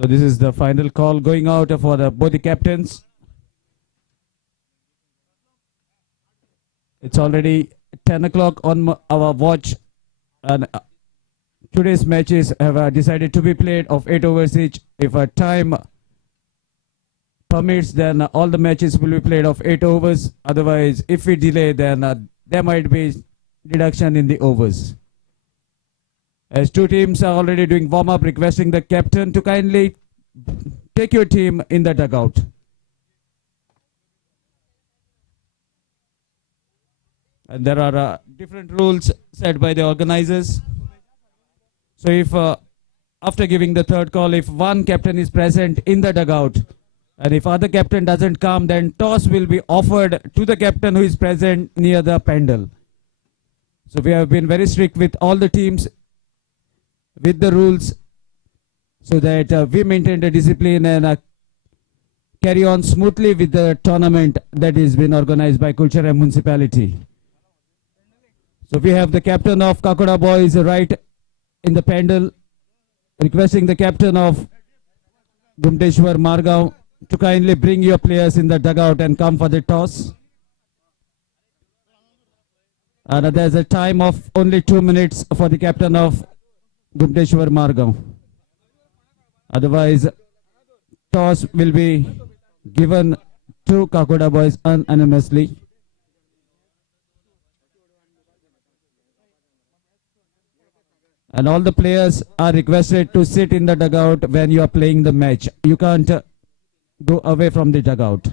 So this is the final call going out for both the captains. It's already 10 o'clock on our watch, and today's matches have decided to be played of 8 overs each. If time permits, then all the matches will be played of 8 overs. Otherwise, if we delay, then there might be deduction in the overs. As two teams are already doing warm-up, requesting the captain to kindly take your team in the dugout. And there are different rules set by the organizers. So if after giving the third call, if one captain is present in the dugout, and if other captain doesn't come, then toss will be offered to the captain who is present near the pendle. So we have been very strict with all the teams with the rules, so that we maintain the discipline and carry on smoothly with the tournament that is been organized by Curchorem Municipality. So we have the captain of Kakoda Boys right in the pendle, requesting the captain of Gumteshwar Margaon to kindly bring your players in the dugout and come for the toss. And there's a time of only 2 minutes for the captain of Gumteshwar Margaon. Otherwise, toss will be given to Kakoda Boys unanimously. And all the players are requested to sit in the dugout when you are playing the match. You can't go away from the dugout.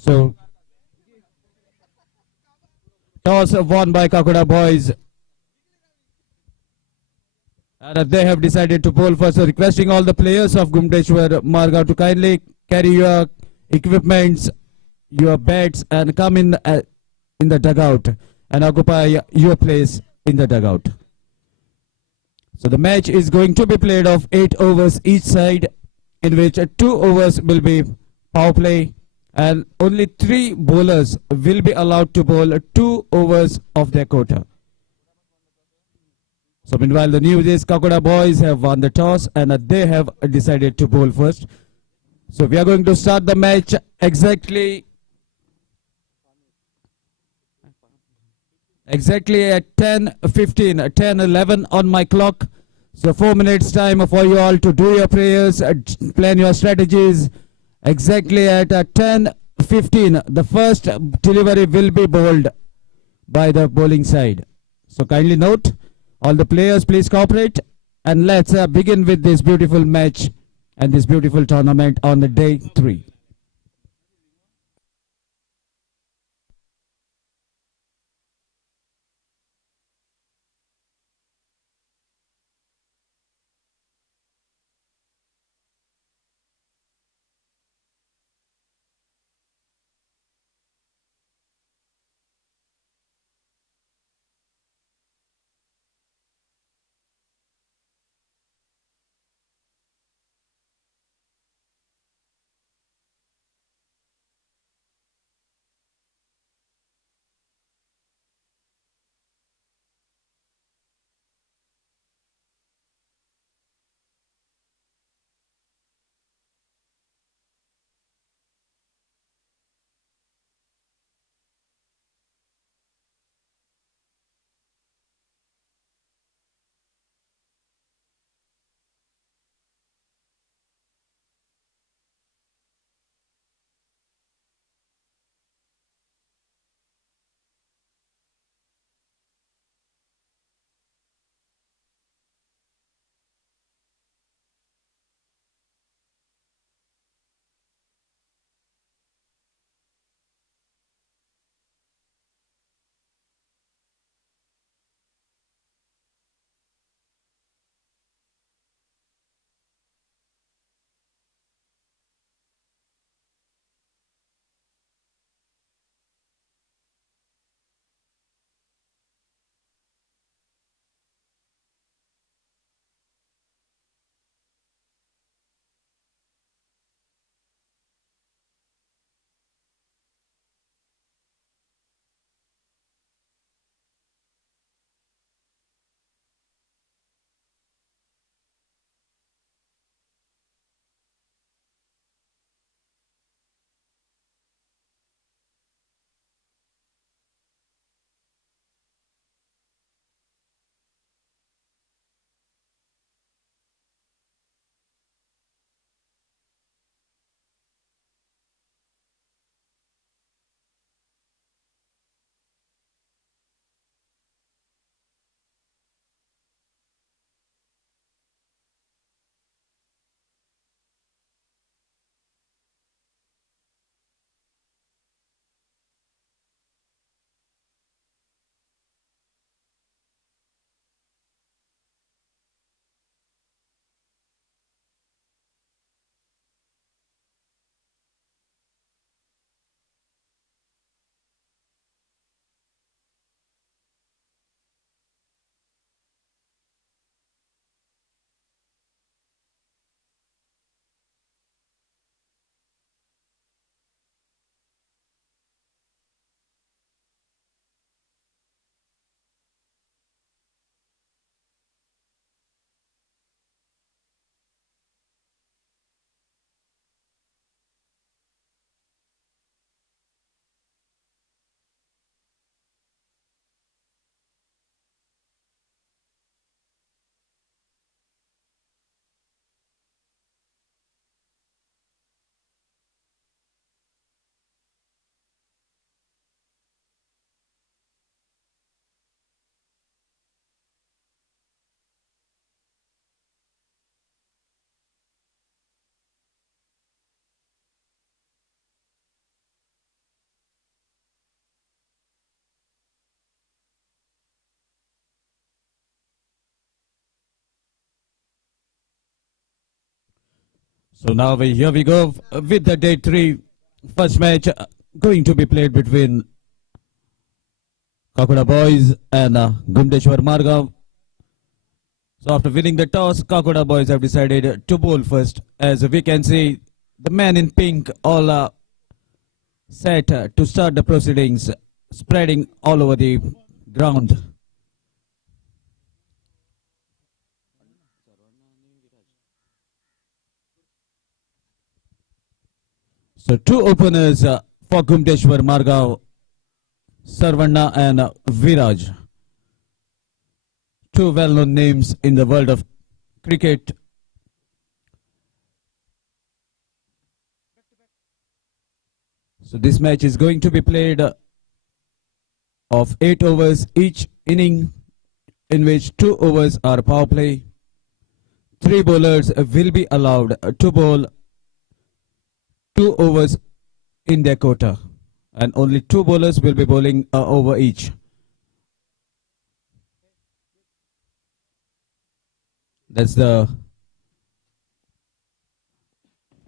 So toss won by Kakoda Boys. And they have decided to bowl first. So requesting all the players of Gumteshwar Margaon to kindly carry your equipments, your bats, and come in the dugout and occupy your place in the dugout. So the match is going to be played of 8 overs each side, in which 2 overs will be power play, and only 3 bowlers will be allowed to bowl 2 overs of their quota. So meanwhile, the news is Kakoda Boys have won the toss and they have decided to bowl first. So we are going to start the match exactly Exactly at 10:15, 10:11 on my clock. So 4 minutes time for you all to do your prayers, plan your strategies. Exactly at 10:15, the first delivery will be bowled by the bowling side. So kindly note, all the players please cooperate, and let's begin with this beautiful match and this beautiful tournament on the day 3. So now here we go with the day 3 first match going to be played between Kakuda Boys and Gumdeshwar Margaon. So after winning the toss, Kakuda Boys have decided to bowl first. As we can see, the man in pink all set to start the proceedings, spreading all over the ground. So two openers for Gumdeshwar Margaon Sarvana and Viraj. Two well-known names in the world of cricket. So this match is going to be played of 8 overs each inning, in which 2 overs are power play. 3 bowlers will be allowed to bowl 2 overs in their quota, and only 2 bowlers will be bowling a over each. That's the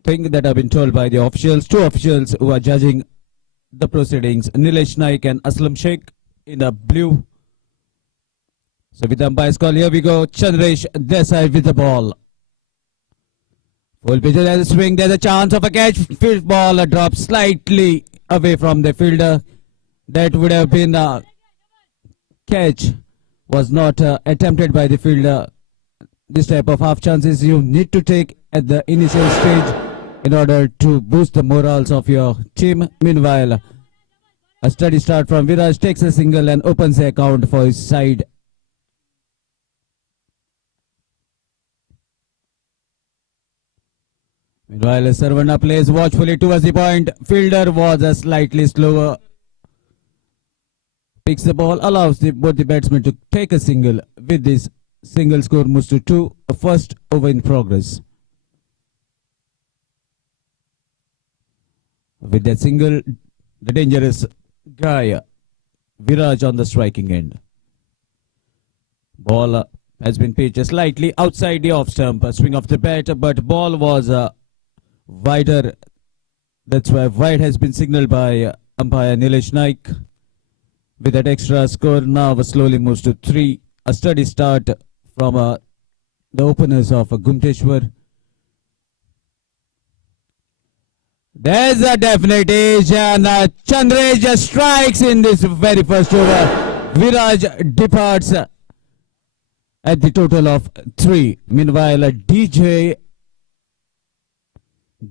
thing that I've been told by the officials. 2 officials who are judging the proceedings, Nilesh Naik and Aslam Sheikh in the blue. So with the umpire's call, here we go. Chandresh Desai with the ball. Full pitch, there's a swing, there's a chance of a catch. Field ball dropped slightly away from the fielder. That would have been a catch. Was not attempted by the fielder. This type of half chances you need to take at the initial stage in order to boost the morals of your team. Meanwhile, a steady start from Viraj, takes a single and opens the account for his side. Meanwhile, Sarvana plays watchfully towards the point. Fielder was slightly slower. Picks the ball, allows both the batsmen to take a single. With this, single score moves to 2, a first over in progress. With that single, the dangerous guy, Viraj on the striking end. Ball has been pitched slightly outside the off stump. A swing of the bat, but ball was wider. That's why wide has been signaled by umpire Nilesh Naik. With that extra score, now slowly moves to 3. A steady start from the openers of Gumteshwar. There's a definite edge, and Chandresh just strikes in this very first over. Viraj departs at the total of 3. Meanwhile, DJ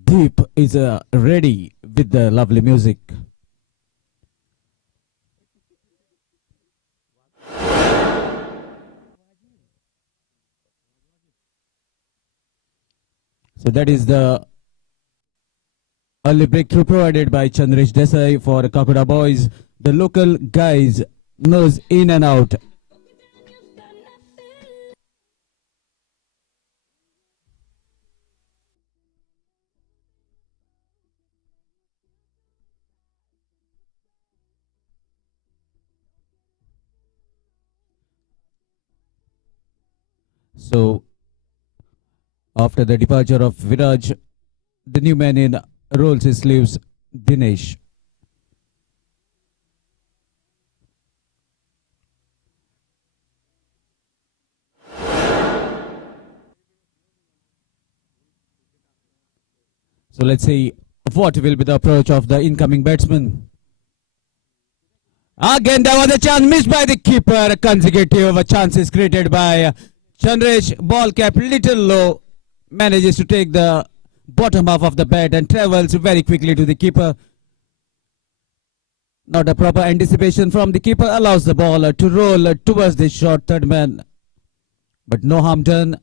Deep is ready with the lovely music. So that is the early breakthrough provided by Chandresh Desai for Kakuda boys. The local guys knows in and out. So after the departure of Viraj, the new man in rolls his sleeves, Dinesh. So let's see what will be the approach of the incoming batsman. Again, there was a chance missed by the keeper. Consecutive chances created by Chandresh. Ball kept little low. Manages to take the bottom half of the bat and travels very quickly to the keeper. Not a proper anticipation from the keeper allows the ball to roll towards the short third man. But no harm done.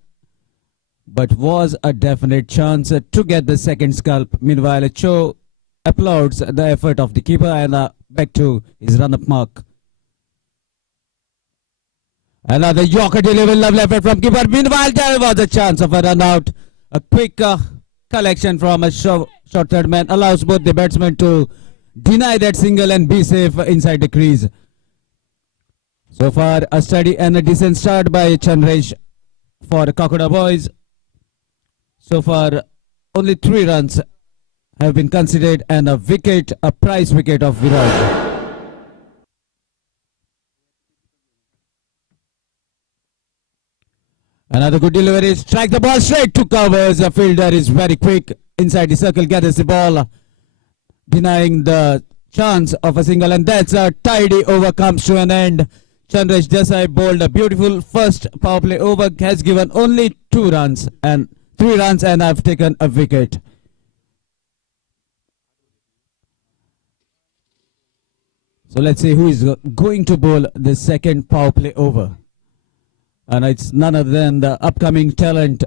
But was a definite chance to get the second scalp. Meanwhile, Cho applauds the effort of the keeper and back to his run-up mark. Another Yorker delivery, lovely effort from keeper. Meanwhile, there was a chance of a run out. A quick collection from a short third man allows both the batsmen to deny that single and be safe inside the crease. So far, a steady and a decent start by Chandresh for Kakuda boys. So far, only 3 runs have been considered and a wicket, a prize wicket of Viraj. Another good delivery, strike the ball straight to covers. The fielder is very quick inside the circle, gathers the ball, denying the chance of a single, and that's a tidy over comes to an end. Chandresh Desai bowled a beautiful first power play over, has given only 2 runs and 3 runs and have taken a wicket. So let's see who is going to bowl the second power play over. And it's none other than the upcoming talent,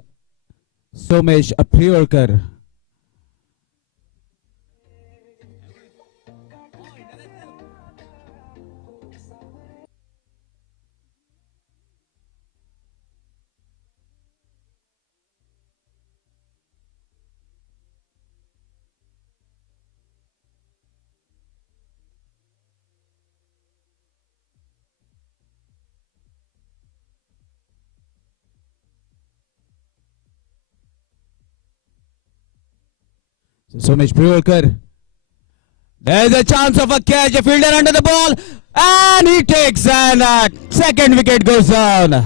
Somesh Priorkar. So Somesh Priorkar. There's a chance of a catch, a fielder under the ball, and he takes, and second wicket goes down.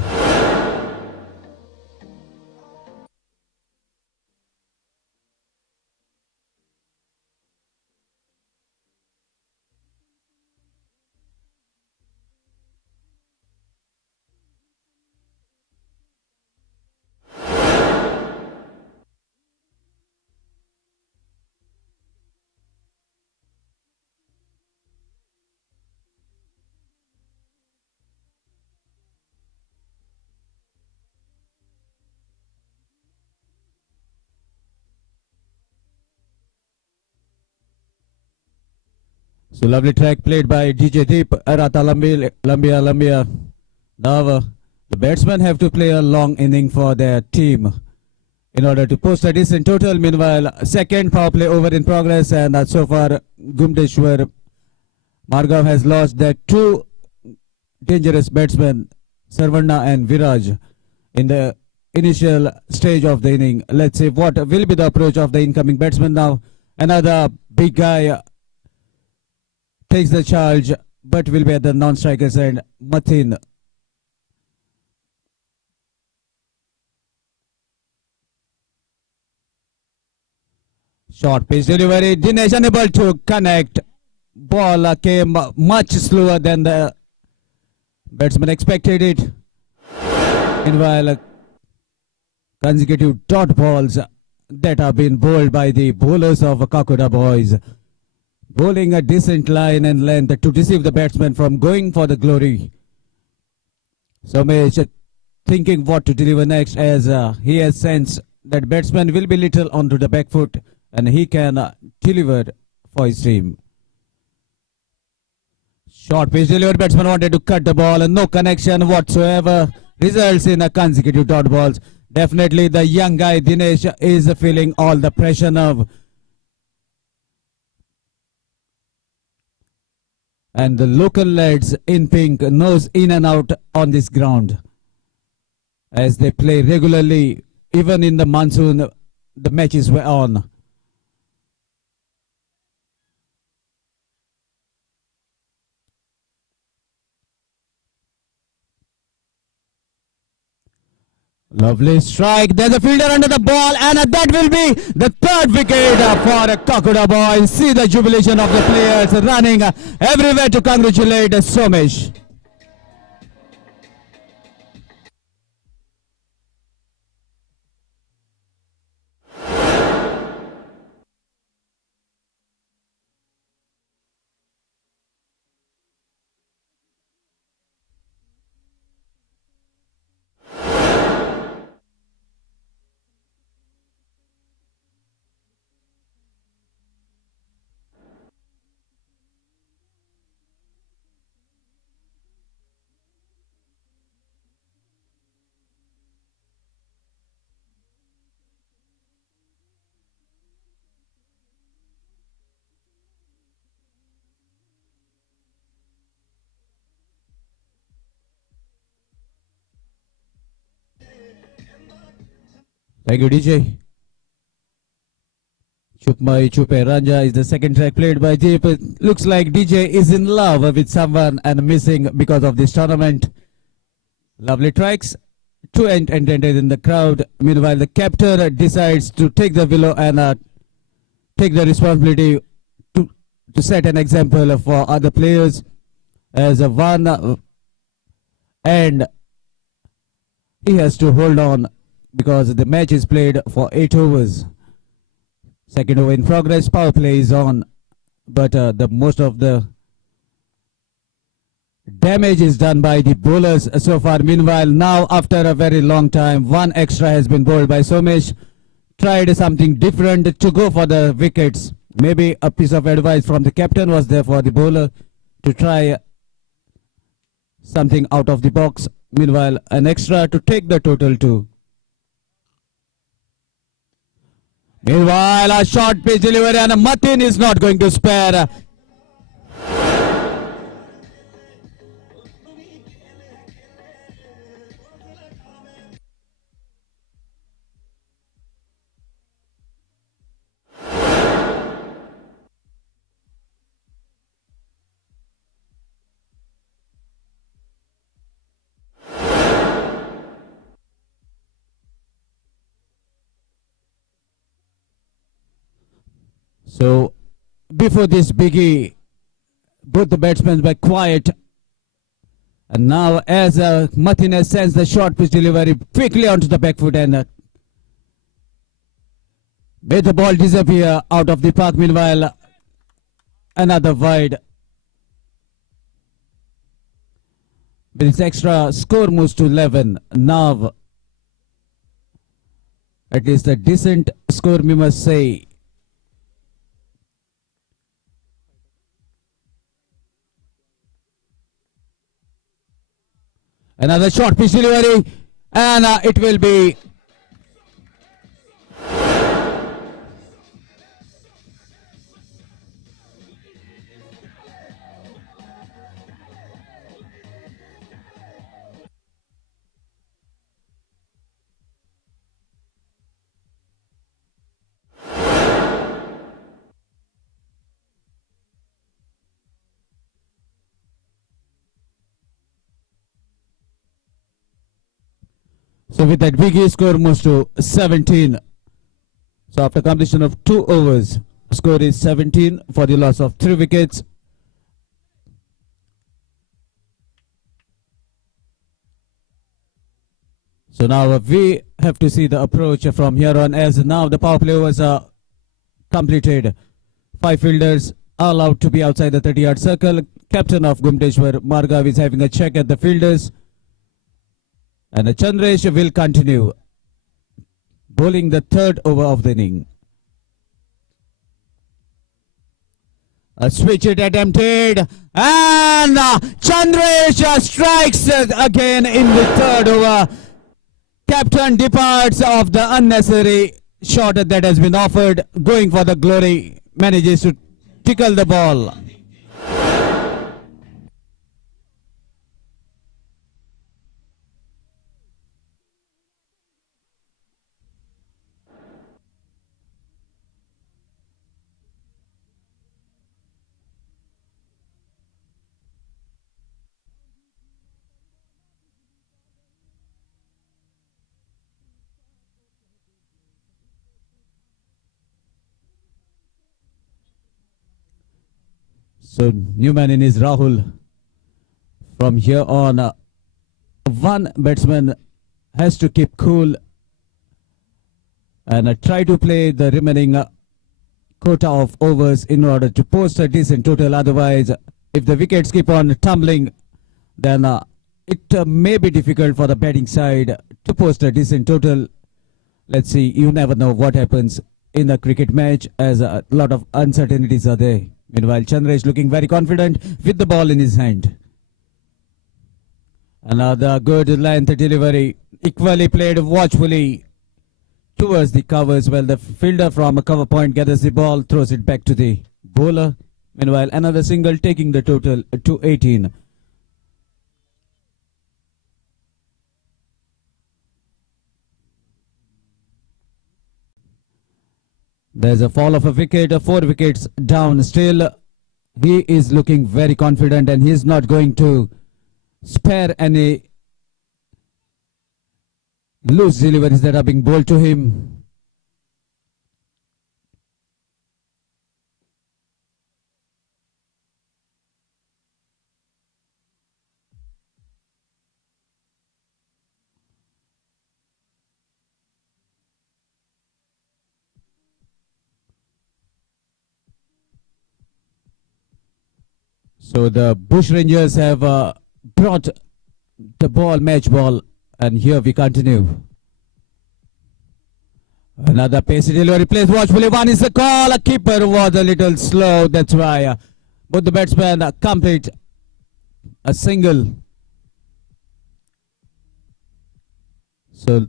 So lovely track played by DJ Deep. Rata Lambia. Now the batsmen have to play a long inning for their team in order to post a decent total. Meanwhile, second power play over in progress, and so far Gumdeshwar Margav has lost their two dangerous batsmen, Sarvana and Viraj, in the initial stage of the inning. Let's see what will be the approach of the incoming batsman now. Another big guy takes the charge, but will be at the non-strikers end. Mathin. Short pitch delivery. Dinesh unable to connect. Ball came much slower than the batsman expected it. Meanwhile, consecutive dot balls that have been bowled by the bowlers of Kakuda boys. Bowling a decent line and length to deceive the batsman from going for the glory. Somesh thinking what to deliver next, as he has sensed that batsman will be little onto the back foot and he can deliver for his team. Short pitch delivery, batsman wanted to cut the ball and no connection whatsoever, results in a consecutive dot balls. Definitely the young guy Dinesh is feeling all the pressure now. And the local lads in pink nose in and out on this ground as they play regularly. Even in the monsoon, the matches were on. Lovely strike. There's a fielder under the ball, and that will be the third wicket for Kakuda boys. See the jubilation of the players running everywhere to congratulate Somesh. Thank you, DJ. Chupmai Chupe Ranja is the second track played by Deep. It looks like DJ is in love with someone and missing because of this tournament. Lovely tracks to entertain in the crowd. Meanwhile, the captain decides to take the willow and take the responsibility to set an example for other players as a one and he has to hold on because the match is played for 8 overs. Second over in progress, power play is on, but the most of the Damage is done by the bowlers so far. Meanwhile, now after a very long time, one extra has been bowled by Somesh. Tried something different to go for the wickets. Maybe a piece of advice from the captain was there for the bowler to try something out of the box. Meanwhile, an extra to take the total to. Meanwhile, a short pitch delivery and Matin is not going to spare. So, before this biggie, both the batsmen were quiet. And now, as Martinez sends the short pitch delivery quickly onto the back foot and made the ball disappear out of the park. Meanwhile, another wide. With its extra, score moves to 11. Now, at least a decent score, we must say. Another short pitch delivery, and it will be so with that big score moves to 17. So after completion of 2 overs, score is 17 for the loss of 3 wickets. So now we have to see the approach from here on, as now the power play overs are completed. 5 fielders are allowed to be outside the 30-yard circle. Captain of Gumteshwar, Margav, is having a check at the fielders. And Chandresh will continue bowling the 3rd over of the inning. A switch it attempted, and Chandresh strikes again in the 3rd over. Captain departs of the unnecessary shot that has been offered, going for the glory, manages to tickle the ball. So Newman in is Rahul. From here on, one batsman has to keep cool and try to play the remaining quota of overs in order to post a decent total. Otherwise, if the wickets keep on tumbling, then it may be difficult for the batting side to post a decent total. Let's see, you never know what happens in a cricket match, as a lot of uncertainties are there. Meanwhile, Chandresh looking very confident with the ball in his hand. Another good length delivery, equally played watchfully towards the covers. Well, the fielder from a cover point gathers the ball, throws it back to the bowler. Meanwhile, another single, taking the total to 18. There's a fall of a wicket, 4 wickets down. Still, he is looking very confident, and he's not going to spare any loose deliveries that are being bowled to him. So the Bush Rangers have brought the ball, match ball, and here we continue. Another pacey delivery plays watchfully. One is the call. A keeper was a little slow. That's why both the batsmen complete a single. So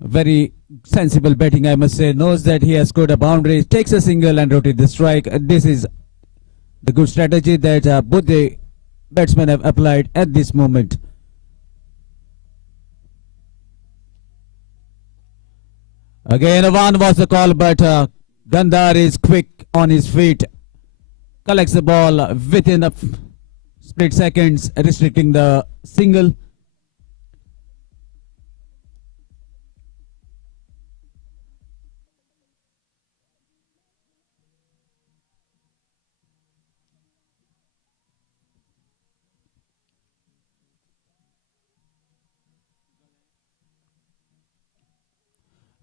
very sensible batting, I must say. Knows that he has scored a boundary, takes a single and rotates the strike. This is the good strategy that both the batsmen have applied at this moment. Again, one was the call, but Gandhar is quick on his feet. Collects the ball within a split seconds, restricting the single.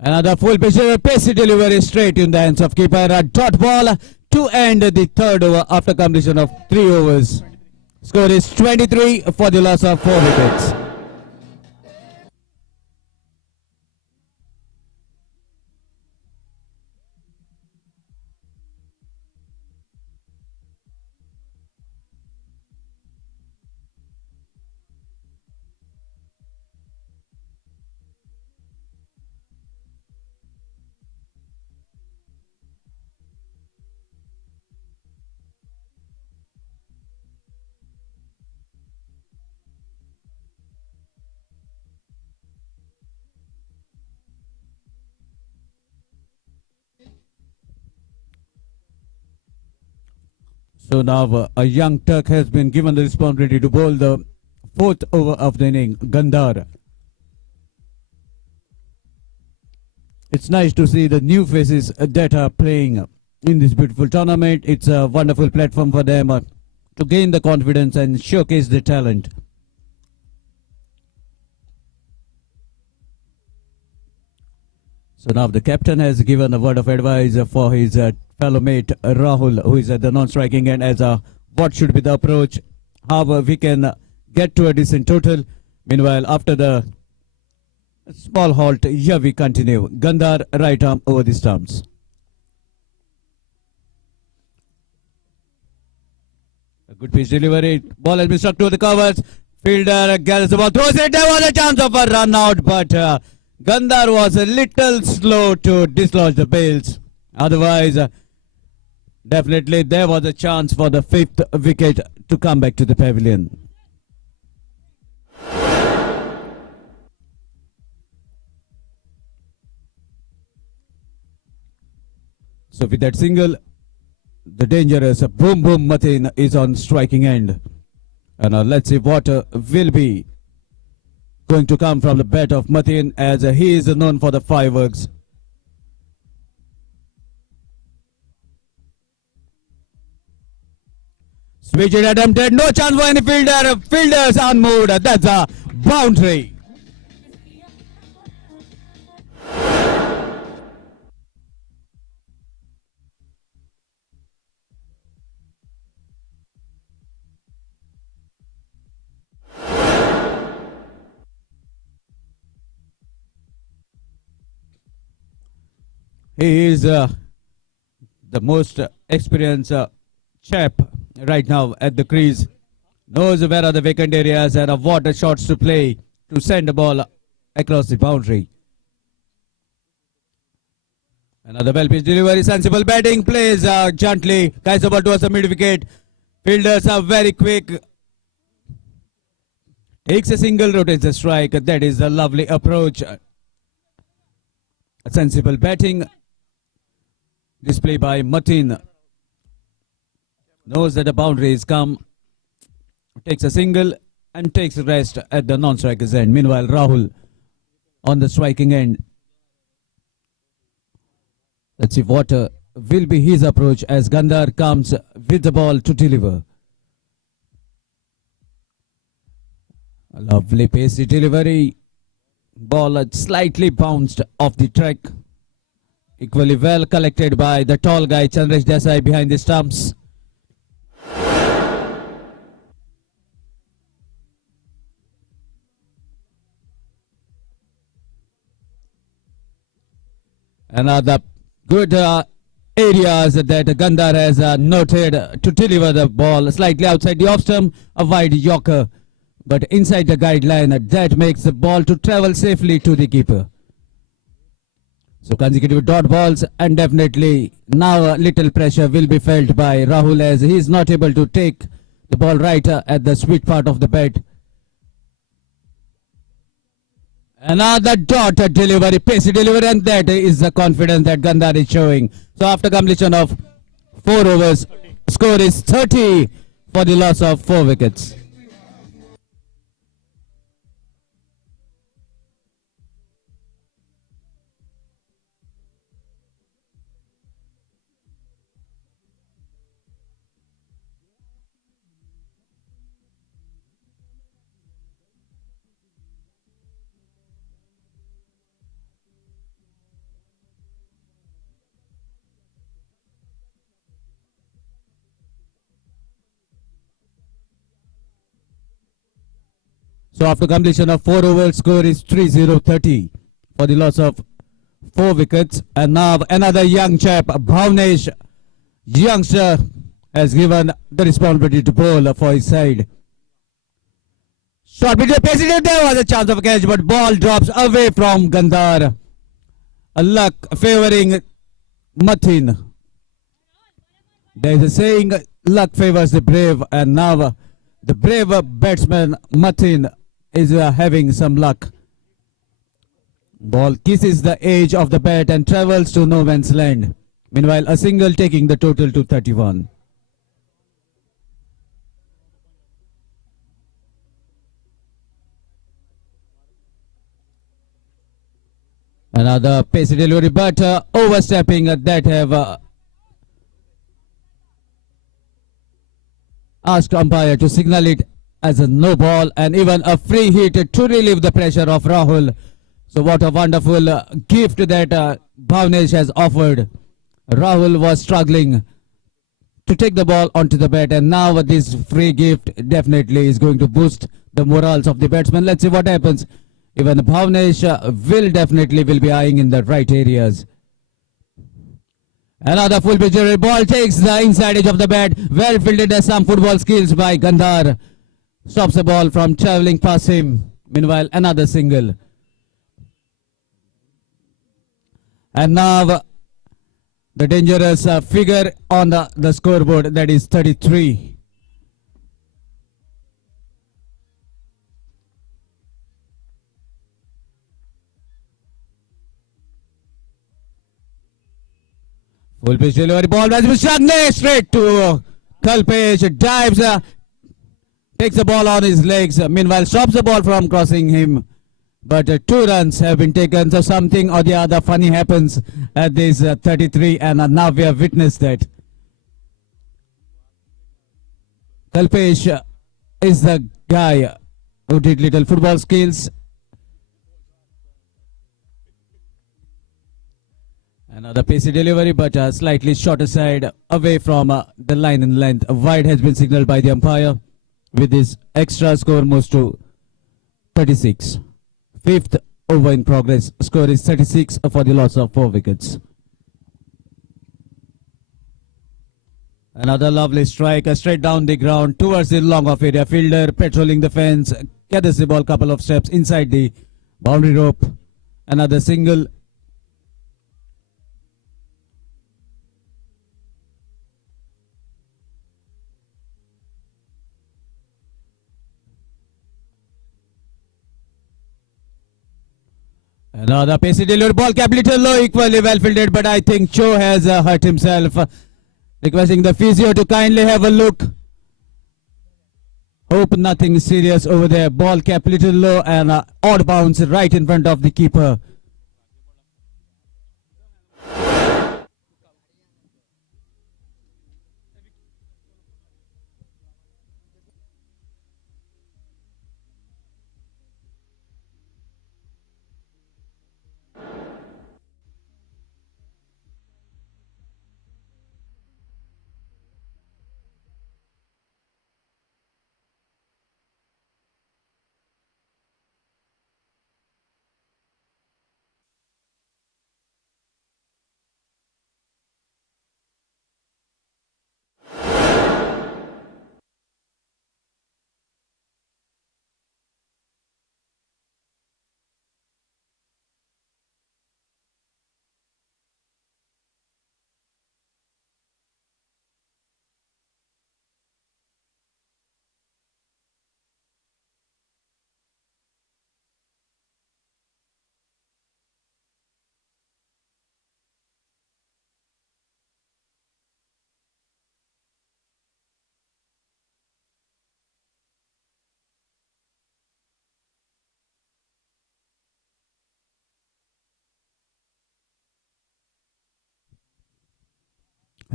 Another full pitch, pacey delivery straight in the hands of keeper. A dot ball to end the third over after completion of 3 overs. Score is 23 for the loss of 4 wickets. So now a young Turk has been given the responsibility to bowl the 4th over of the inning, Gandhar. It's nice to see the new faces that are playing in this beautiful tournament. It's a wonderful platform for them to gain the confidence and showcase their talent. So now the captain has given a word of advice for his fellow mate Rahul, who is at the non-striking end, as what should be the approach, how we can get to a decent total. Meanwhile, after the small halt, here we continue. Gandhar right arm over the stumps. A good pitch delivery. Ball has been struck to the covers. Fielder gathers the ball, throws it. There was a chance of a run out, but Gandhar was a little slow to dislodge the bails. Otherwise, definitely there was a chance for the 5th wicket to come back to the pavilion. So with that single, the dangerous boom boom Matin is on striking end. And let's see what will be going to come from the bat of Matin, as he is known for the fireworks. Switch it attempted, no chance for any fielder. Fielders unmoved. That's a boundary. He is the most experienced chap right now at the crease. Knows where are the vacant areas and what shots to play to send the ball across the boundary. Another well-pitched delivery, sensible batting, plays gently, guides the ball towards the mid-wicket. Fielders are very quick. Takes a single, rotates the strike. That is a lovely approach. A sensible batting display by Matin. Knows that the boundary is come. Takes a single and takes a rest at the non-striker's end. Meanwhile, Rahul on the striking end. Let's see what will be his approach as Gandhar comes with the ball to deliver. A lovely pacey delivery. Ball slightly bounced off the track. Equally well collected by the tall guy Chandresh Desai behind the stumps. Another good areas that Gandhar has noted to deliver the ball slightly outside the off stump, a wide yorker, but inside the guideline that makes the ball to travel safely to the keeper. So consecutive dot balls, and definitely now a little pressure will be felt by Rahul as he is not able to take the ball right at the sweet part of the bat. Another dot delivery, pacey delivery, and that is the confidence that Gandhar is showing. So after completion of 4 overs, score is 30 for the loss of 4 wickets. So after completion of 4 overs, score is 30 for the loss of 4 wickets. And now another young chap, Bhavnesh, youngster, has given the responsibility to bowl for his side. Shot between the there was a chance of a catch, but ball drops away from Gandhar. A luck favoring Mathin. There is a saying, luck favors the brave, and now the brave batsman Mathin is having some luck. Ball kisses the edge of the bat and travels to no man's land. Meanwhile, a single taking the total to 31. Another pacey delivery, but overstepping that have asked umpire to signal it as a no ball, and even a free hit to relieve the pressure of Rahul. So what a wonderful gift that Bhavnesh has offered. Rahul was struggling to take the ball onto the bat, and now this free gift definitely is going to boost the morals of the batsman. Let's see what happens. Even Bhavnesh will be eyeing in the right areas. Another full pitch ball takes the inside edge of the bat. Well fielded as some football skills by Gandhar. Stops the ball from travelling past him. Meanwhile, another single. And now the dangerous figure on the scoreboard, that is 33. Full pitch delivery, ball has been shot straight to Kalpesh. Dives, takes the ball on his legs. Meanwhile, stops the ball from crossing him. But 2 runs have been taken, so something or the other funny happens at this 33, and now we have witnessed that. Kalpesh is the guy who did little football skills. Another pacey delivery, but slightly shorter side, away from the line in length. A wide has been signaled by the umpire. With this extra score moves to 36. 5th over in progress. Score is 36 for the loss of 4 wickets. Another lovely strike, straight down the ground towards the long off area. Fielder patrolling the fence, gathers the ball couple of steps inside the boundary rope. Another single. Another pacey delivery, ball kept little low, equally well fielded, but I think Cho has hurt himself. Requesting the physio to kindly have a look. Hope nothing serious over there. Ball kept little low and odd bounce right in front of the keeper.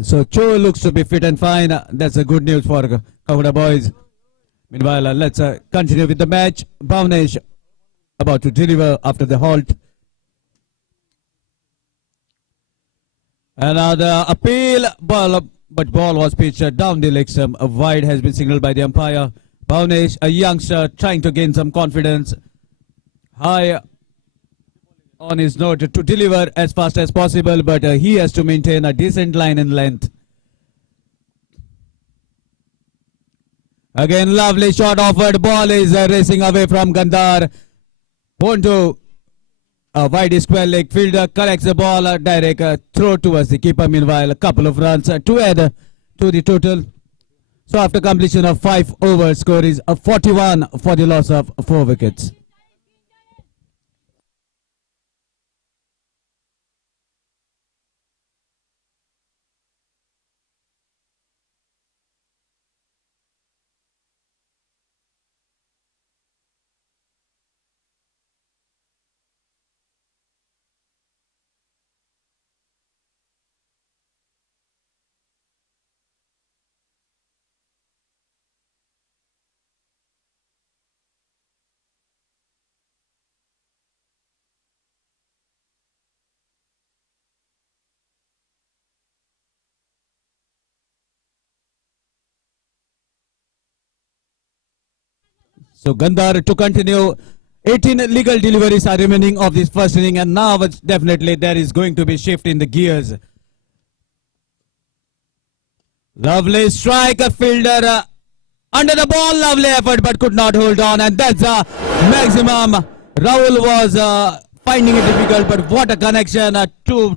So Cho looks to be fit and fine. That's a good news for Kahuda boys. Meanwhile, let's continue with the match. Bhavnesh about to deliver after the halt. Another appeal, but ball was pitched down the leg stump. A wide has been signaled by the umpire. Bhavnesh, a youngster trying to gain some confidence, high on his note to deliver as fast as possible, but he has to maintain a decent line in length. Again, lovely shot offered. Ball is racing away from Gandhar. Ponto, a wide square leg fielder, collects the ball, direct throw towards the keeper. Meanwhile, a couple of runs to add to the total. So after completion of 5 overs, score is 41 for the loss of 4 wickets. So Gandhar to continue. 18 legal deliveries are remaining of this first inning, and now definitely there is going to be shift in the gears. Lovely strike, a fielder under the ball, lovely effort but could not hold on, and that's a maximum. Rahul was finding it difficult, but what a connection to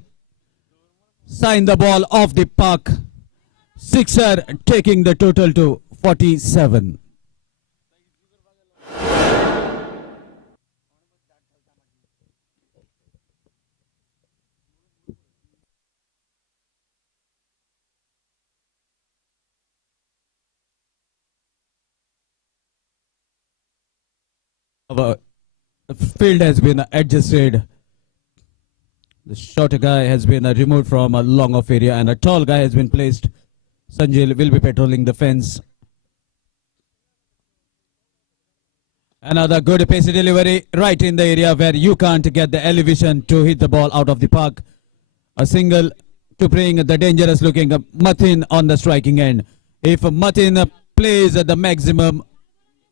sign the ball off the park. Sixer taking the total to 47. Our field has been adjusted. The shorter guy has been removed from a long off area, and a tall guy has been placed. Sanjay will be patrolling the fence. Another good pacey delivery right in the area where you can't get the elevation to hit the ball out of the park. A single to bring the dangerous looking Matin on the striking end. If Matin plays the maximum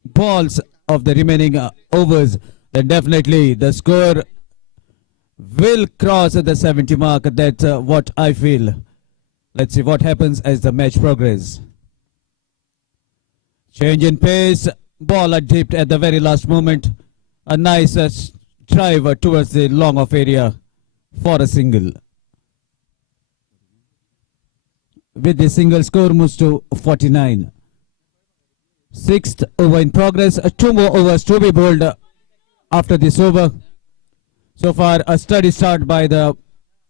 balls of the remaining overs, then definitely the score will cross the 70 mark. That's what I feel. Let's see what happens as the match progresses. Change in pace. Ball dipped at the very last moment. A nice drive towards the long off area for a single. With the single, score moves to 49. Sixth over in progress. 2 more overs to be bowled after this over. So far, a steady start by the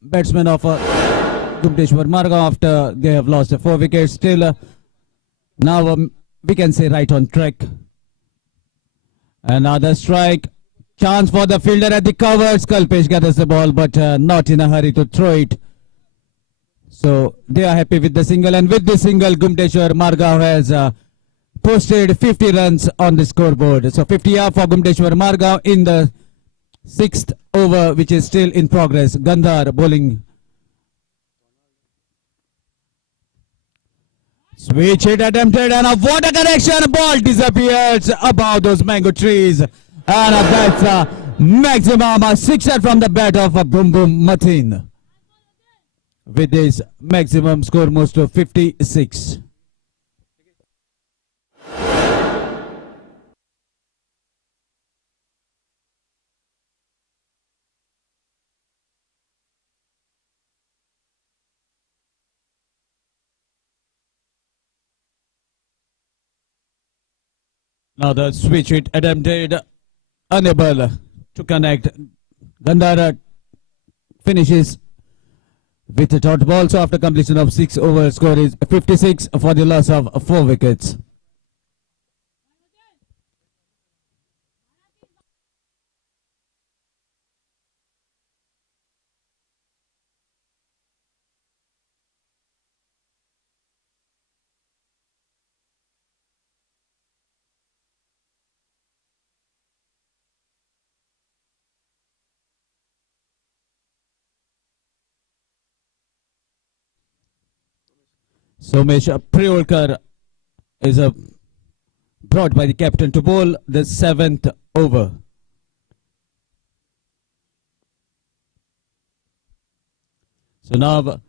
batsmen of Gumteshwar Margaon after they have lost 4 wickets. Still, now we can say right on track. Another strike. Chance for the fielder at the covers. Kalpesh gathers the ball, but not in a hurry to throw it. So they are happy with the single, and with the single, Gumteshwar Margaon has posted 50 runs on the scoreboard. So 50 up for Gumteshwar Margaon in the 6th over, which is still in progress. Gandhar bowling. Switch hit attempted, and a water connection. Ball disappears above those mango trees. And that's a maximum sixer from the bat of Boom Boom Matin. With this, maximum score moves to 56. Now the switch hit attempted, unable to connect. Gandhara finishes with a dot ball. So after completion of 6 overs, score is 56 for the loss of 4 wickets. Somesh Priolkar is brought by the captain to bowl the 7th over. So now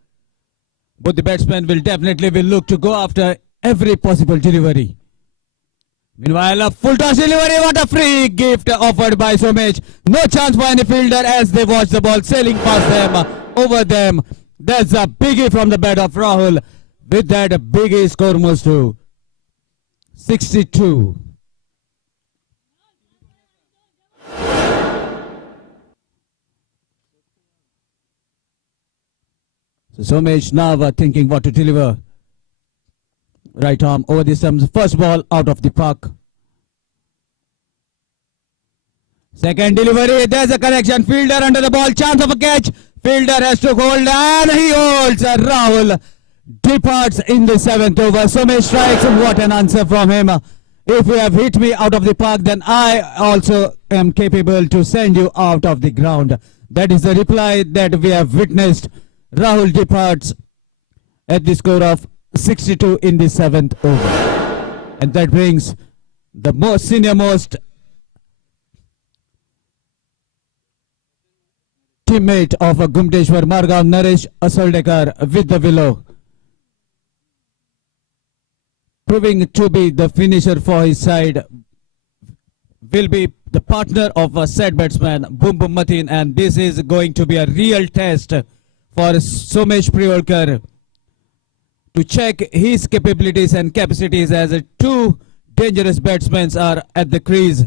both the batsmen will definitely look to go after every possible delivery. Meanwhile, a full toss delivery. What a free gift offered by Somesh. No chance for any fielder as they watch the ball sailing past them, over them. That's a biggie from the bat of Rahul. With that, a biggie score moves to 62. So Somesh now thinking what to deliver. Right arm over the stumps. First ball out of the park. Second delivery. There's a connection. Fielder under the ball. Chance of a catch. Fielder has to hold and he holds. Rahul departs in the 7th over. Somesh strikes. What an answer from him. If you have hit me out of the park, then I also am capable to send you out of the ground. That is the reply that we have witnessed. Rahul departs at the score of 62 in the 7th over. And that brings the most senior most teammate of Gumteshwar Margaon, Naresh Asoldekar, with the willow, proving to be the finisher for his side, will be the partner of a said batsman Boom Boom Mateen, and this is going to be a real test for Somesh Priolkar to check his capabilities and capacities as two dangerous batsmen are at the crease.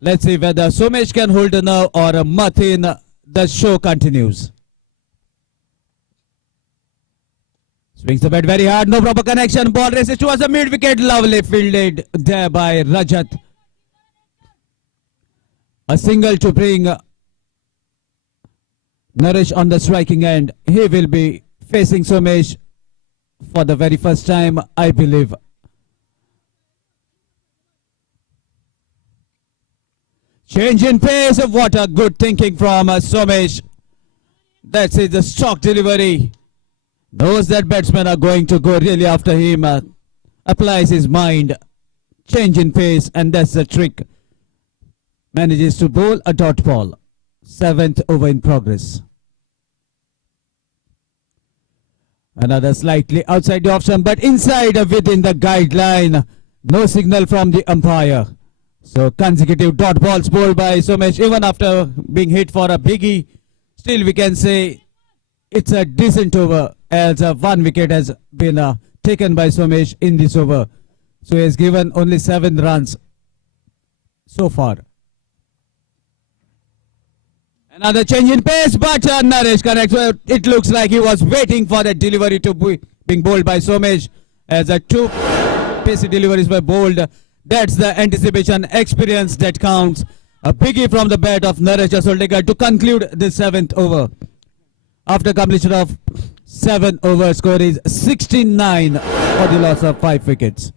Let's see whether Somesh can hold a nerve or Mateen. The show continues. Swings the bat very hard, no proper connection. Ball races towards the mid wicket. Lovely fielded there by Rajat. A single to bring Naresh on the striking end. He will be facing Somesh for the very first time, I believe. Change in pace. What a good thinking from Somesh. That's it, the stock delivery. Knows that batsmen are going to go really after him. Applies his mind. Change in pace, and that's the trick. Manages to bowl a dot ball. 7th over in progress. Another slightly outside the off stump, but inside within the guideline. No signal from the umpire. So consecutive dot balls bowled by Somesh, even after being hit for a biggie. Still we can say it's a decent over, as one wicket has been taken by Somesh in this over. So he has given only 7 runs so far. Another change in pace, but Naresh connects. Well, it looks like he was waiting for the delivery to be being bowled by Somesh, as two pacey deliveries were bowled. That's the anticipation experience that counts. A biggie from the bat of Naresh Asoldekar to conclude the 7th over. After completion of 7 overs, score is 69 for the loss of 5 wickets.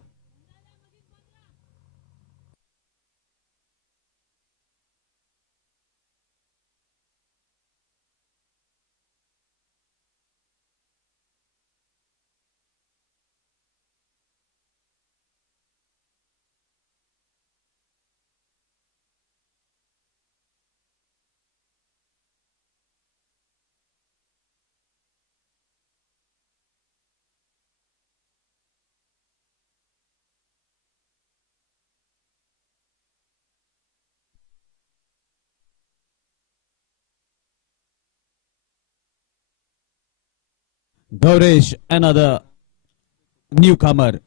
Gauresh, another newcomer,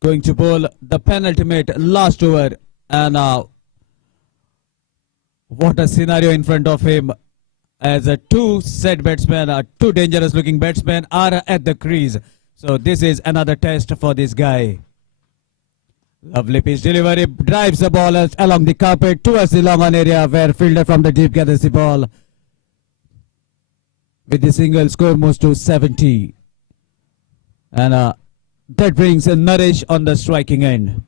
going to bowl the penultimate last over, and what a scenario in front of him, as two set batsmen, two dangerous looking batsmen are at the crease. So this is another test for this guy. Lovely pitch delivery, drives the ball along the carpet towards the long on area, where fielder from the deep gathers the ball. With the single, score moves to 70. And that brings Naresh on the striking end.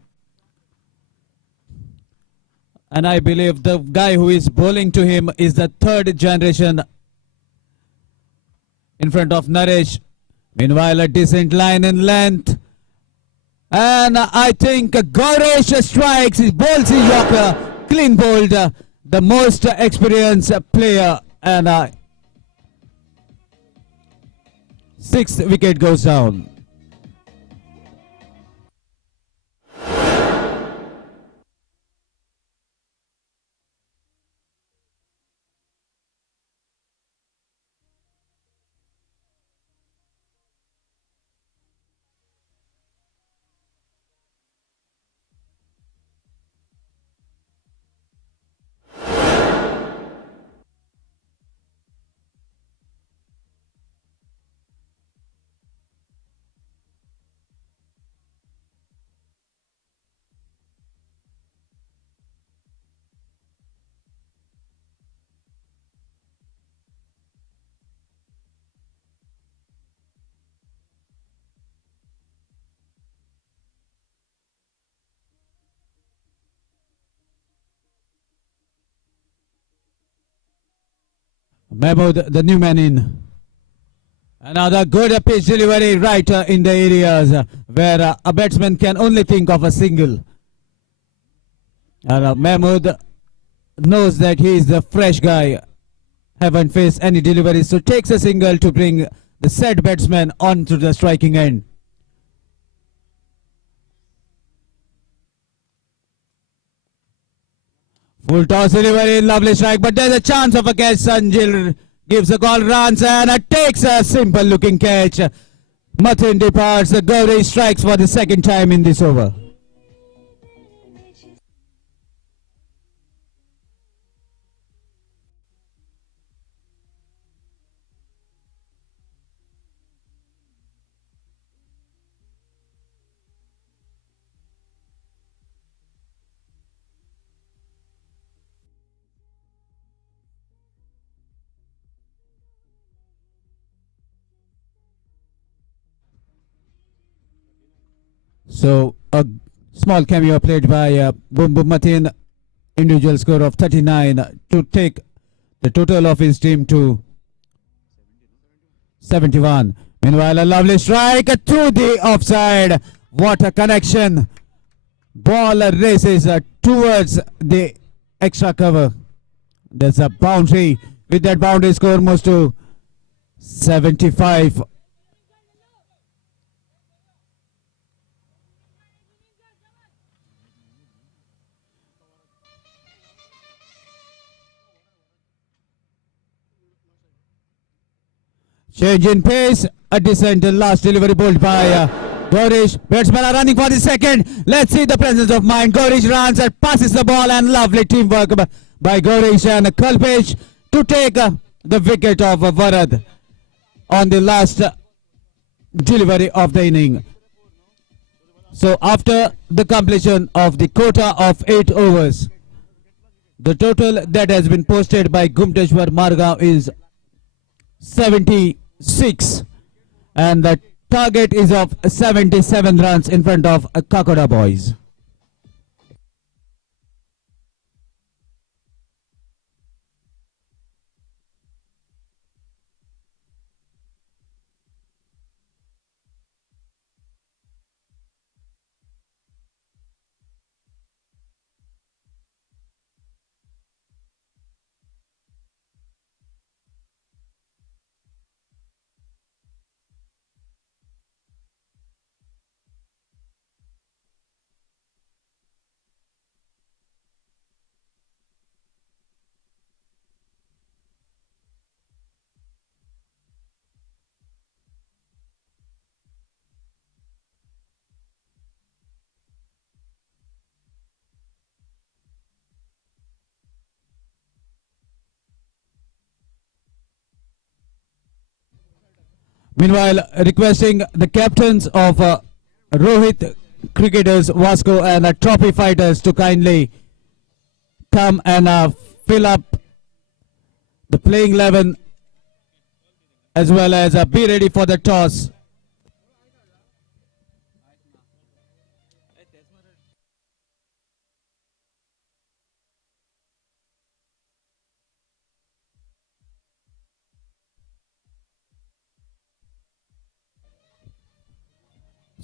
And I believe the guy who is bowling to him is the 3rd generation in front of Naresh. Meanwhile, a decent line in length. And I think Gaurish strikes his bowls his Yorker, clean bowled, the most experienced player, and sixth wicket goes down. Mahmood, the new man in. Another good pitch delivery right in the areas where a batsman can only think of a single. And Mahmood knows that he is the fresh guy, haven't faced any deliveries, so takes a single to bring the said batsman onto the striking end. Full toss delivery, lovely strike, but there's a chance of a catch. Sanjil gives a goal, runs and takes a simple looking catch. Mathin departs, Gauri strikes for the second time in this over. So a small cameo played by Boom Boom Mathin, individual score of 39 to take the total of his team to 71. Meanwhile, a lovely strike through the offside. What a connection. Ball races towards the extra cover. There's a boundary. With that boundary, score moves to 75. Change in pace. A decent last delivery bowled by Gaurish. Batsmen are running for the second. Let's see the presence of mind. Gaurish runs and passes the ball, and lovely teamwork by Gaurish and Kalpesh to take the wicket of Varad on the last delivery of the inning. So after the completion of the quota of 8 overs, the total that has been posted by Gumteshwar Margaon is 76, and the target is of 77 runs in front of Kakoda boys. Meanwhile, requesting the captains of Rohit cricketers, Vasco and trophy fighters to kindly come and fill up the playing 11 as well as be ready for the toss.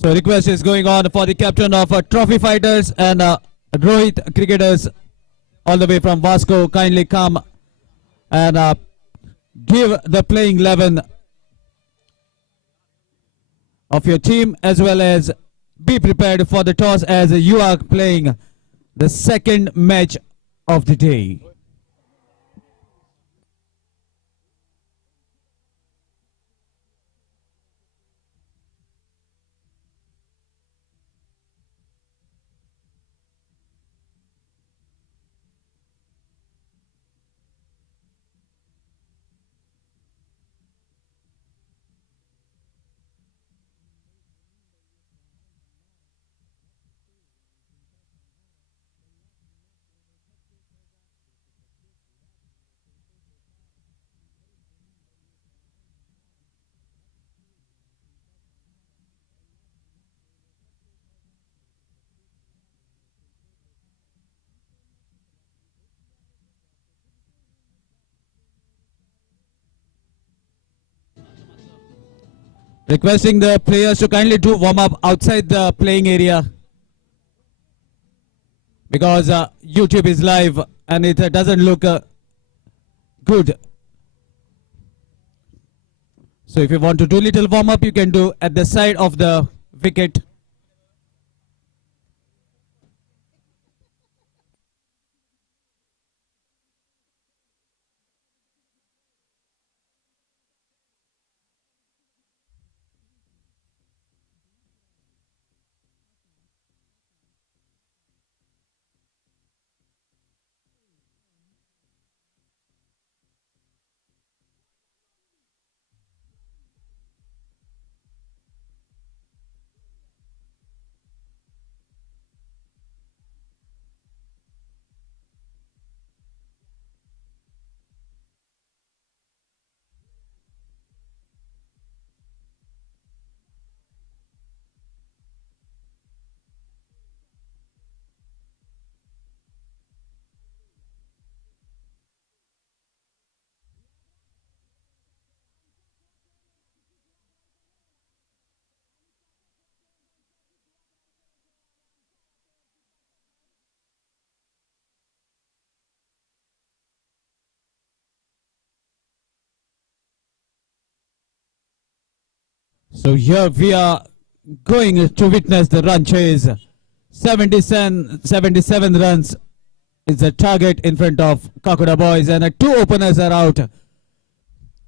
So request is going on for the captain of Trophy Fighters and Rohit Cricketers all the way from Vasco. Kindly come and give the playing 11 of your team, as well as be prepared for the toss as you are playing the second match of the day. Requesting the players to kindly do warm up outside the playing area, because YouTube is live and it doesn't look good. So if you want to do little warm up, you can do at the side of the wicket. So here we are going to witness the run chase. 77 runs is the target in front of Kakuda boys, and two openers are out,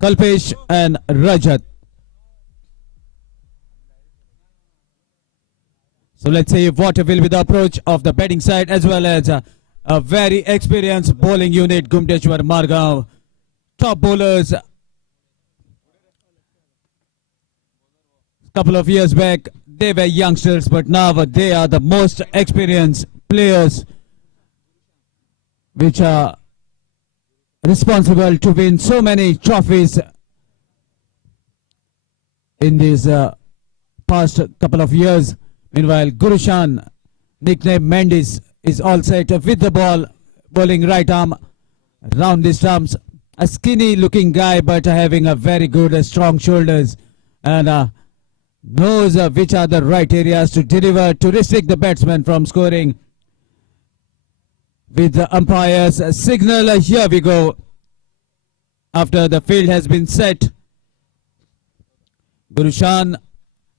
Kalpesh and Rajat. So let's see what will be the approach of the batting side, as well as a very experienced bowling unit, Gumteshwar Margaon. Top bowlers couple of years back they were youngsters, but now they are the most experienced players which are responsible to win so many trophies in these past couple of years. Meanwhile, Gurushan, nicknamed Mendes, is all set with the ball, bowling right arm round the stumps. A skinny looking guy, but having a very good strong shoulders, and knows which are the right areas to deliver to restrict the batsman from scoring. With the umpire's signal, here we go. After the field has been set, Gurushan,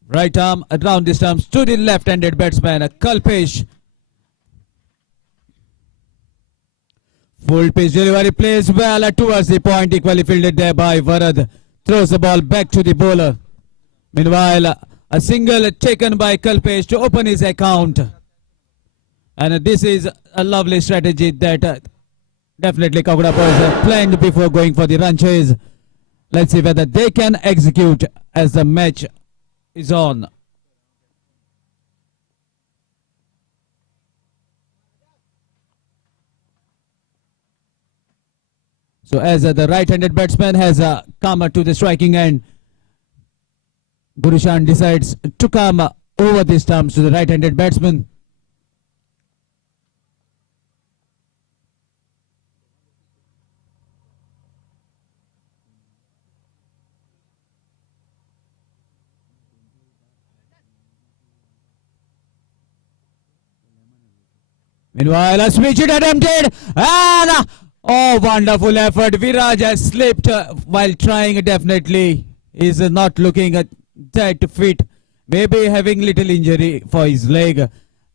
right arm around the stumps to the left-handed batsman, Kalpesh. Full pitch delivery plays well towards the point, equally fielded there by Varad. Throws the ball back to the bowler. Meanwhile, a single taken by Kalpesh to open his account. And this is a lovely strategy that definitely Kakuda boys planned before going for the run chase. Let's see whether they can execute as the match is on. So as the right-handed batsman has come to the striking end, Gurushan decides to come over the stumps to the right-handed batsman. Meanwhile, a switch it attempted, and oh, wonderful effort. Viraj has slipped while trying. Definitely, is not looking that fit. Maybe having little injury for his leg.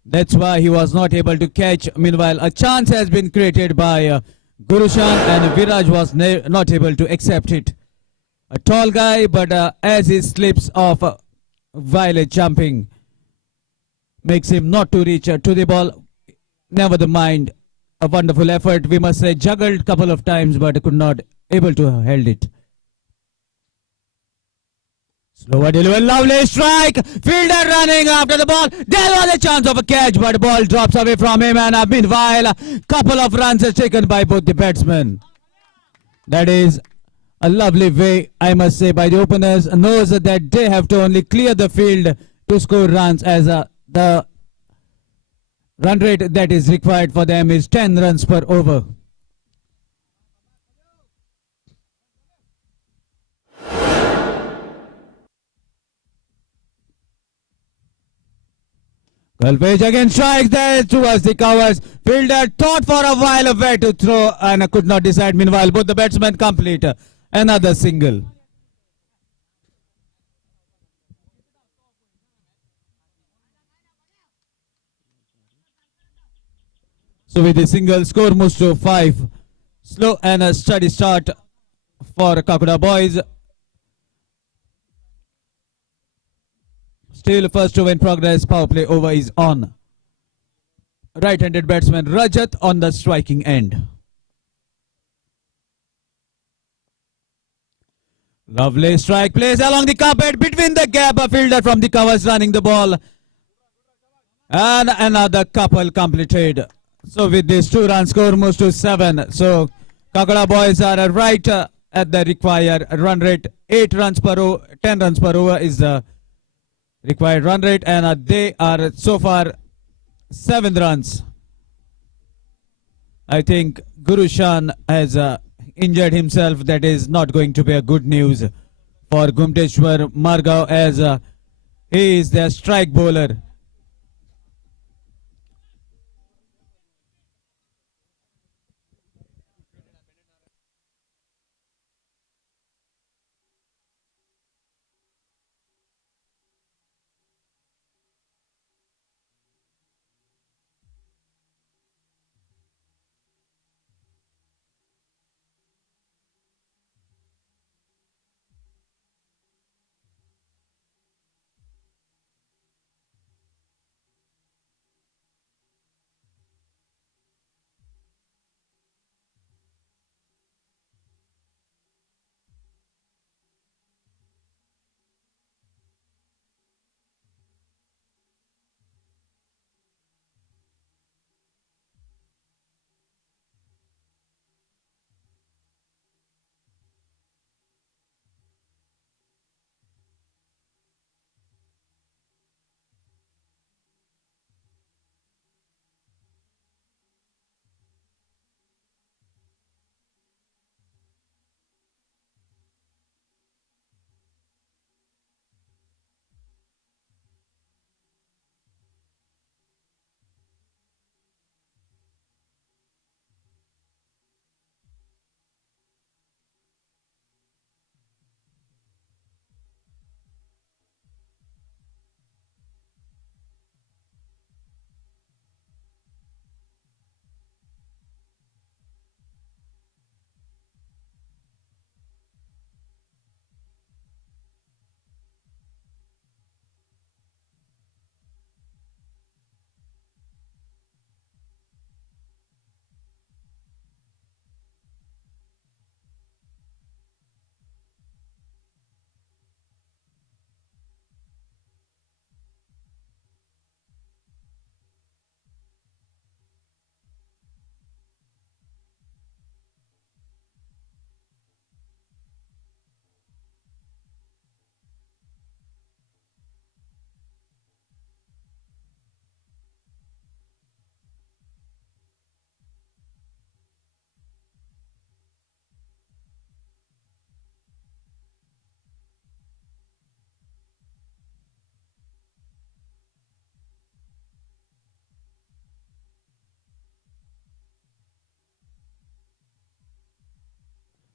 That's why he was not able to catch. Meanwhile, a chance has been created by Gurushan, and Viraj was not able to accept it. A tall guy, but as he slips off while jumping, makes him not to reach to the ball. Never the mind. A wonderful effort. We must say juggled couple of times, but could not able to held it. Slower delivery, lovely strike. Fielder running after the ball. There was a chance of a catch, but ball drops away from him. And meanwhile, a couple of runs are taken by both the batsmen. That is a lovely way, I must say, by the openers. Knows that they have to only clear the field to score runs, as the run rate that is required for them is 10 runs per over. Page again strikes there towards the covers. Fielder thought for a while of where to throw and could not decide. Meanwhile, both the batsmen complete another single. So with the single, score moves to 5. Slow and a steady start for Kakuda boys. Still first over in progress. Power play over is on. Right-handed batsman Rajat on the striking end. Lovely strike plays along the carpet between the gap. A fielder from the covers running the ball. And another couple completed. So with this 2 run score moves to 7. So Kakada boys are right at the required run rate. 8 runs per over, 10 runs per over is the required run rate, and they are so far 7 runs. I think Gurushan has injured himself. That is not going to be a good news for Gumteshwar Margaon, as he is their strike bowler.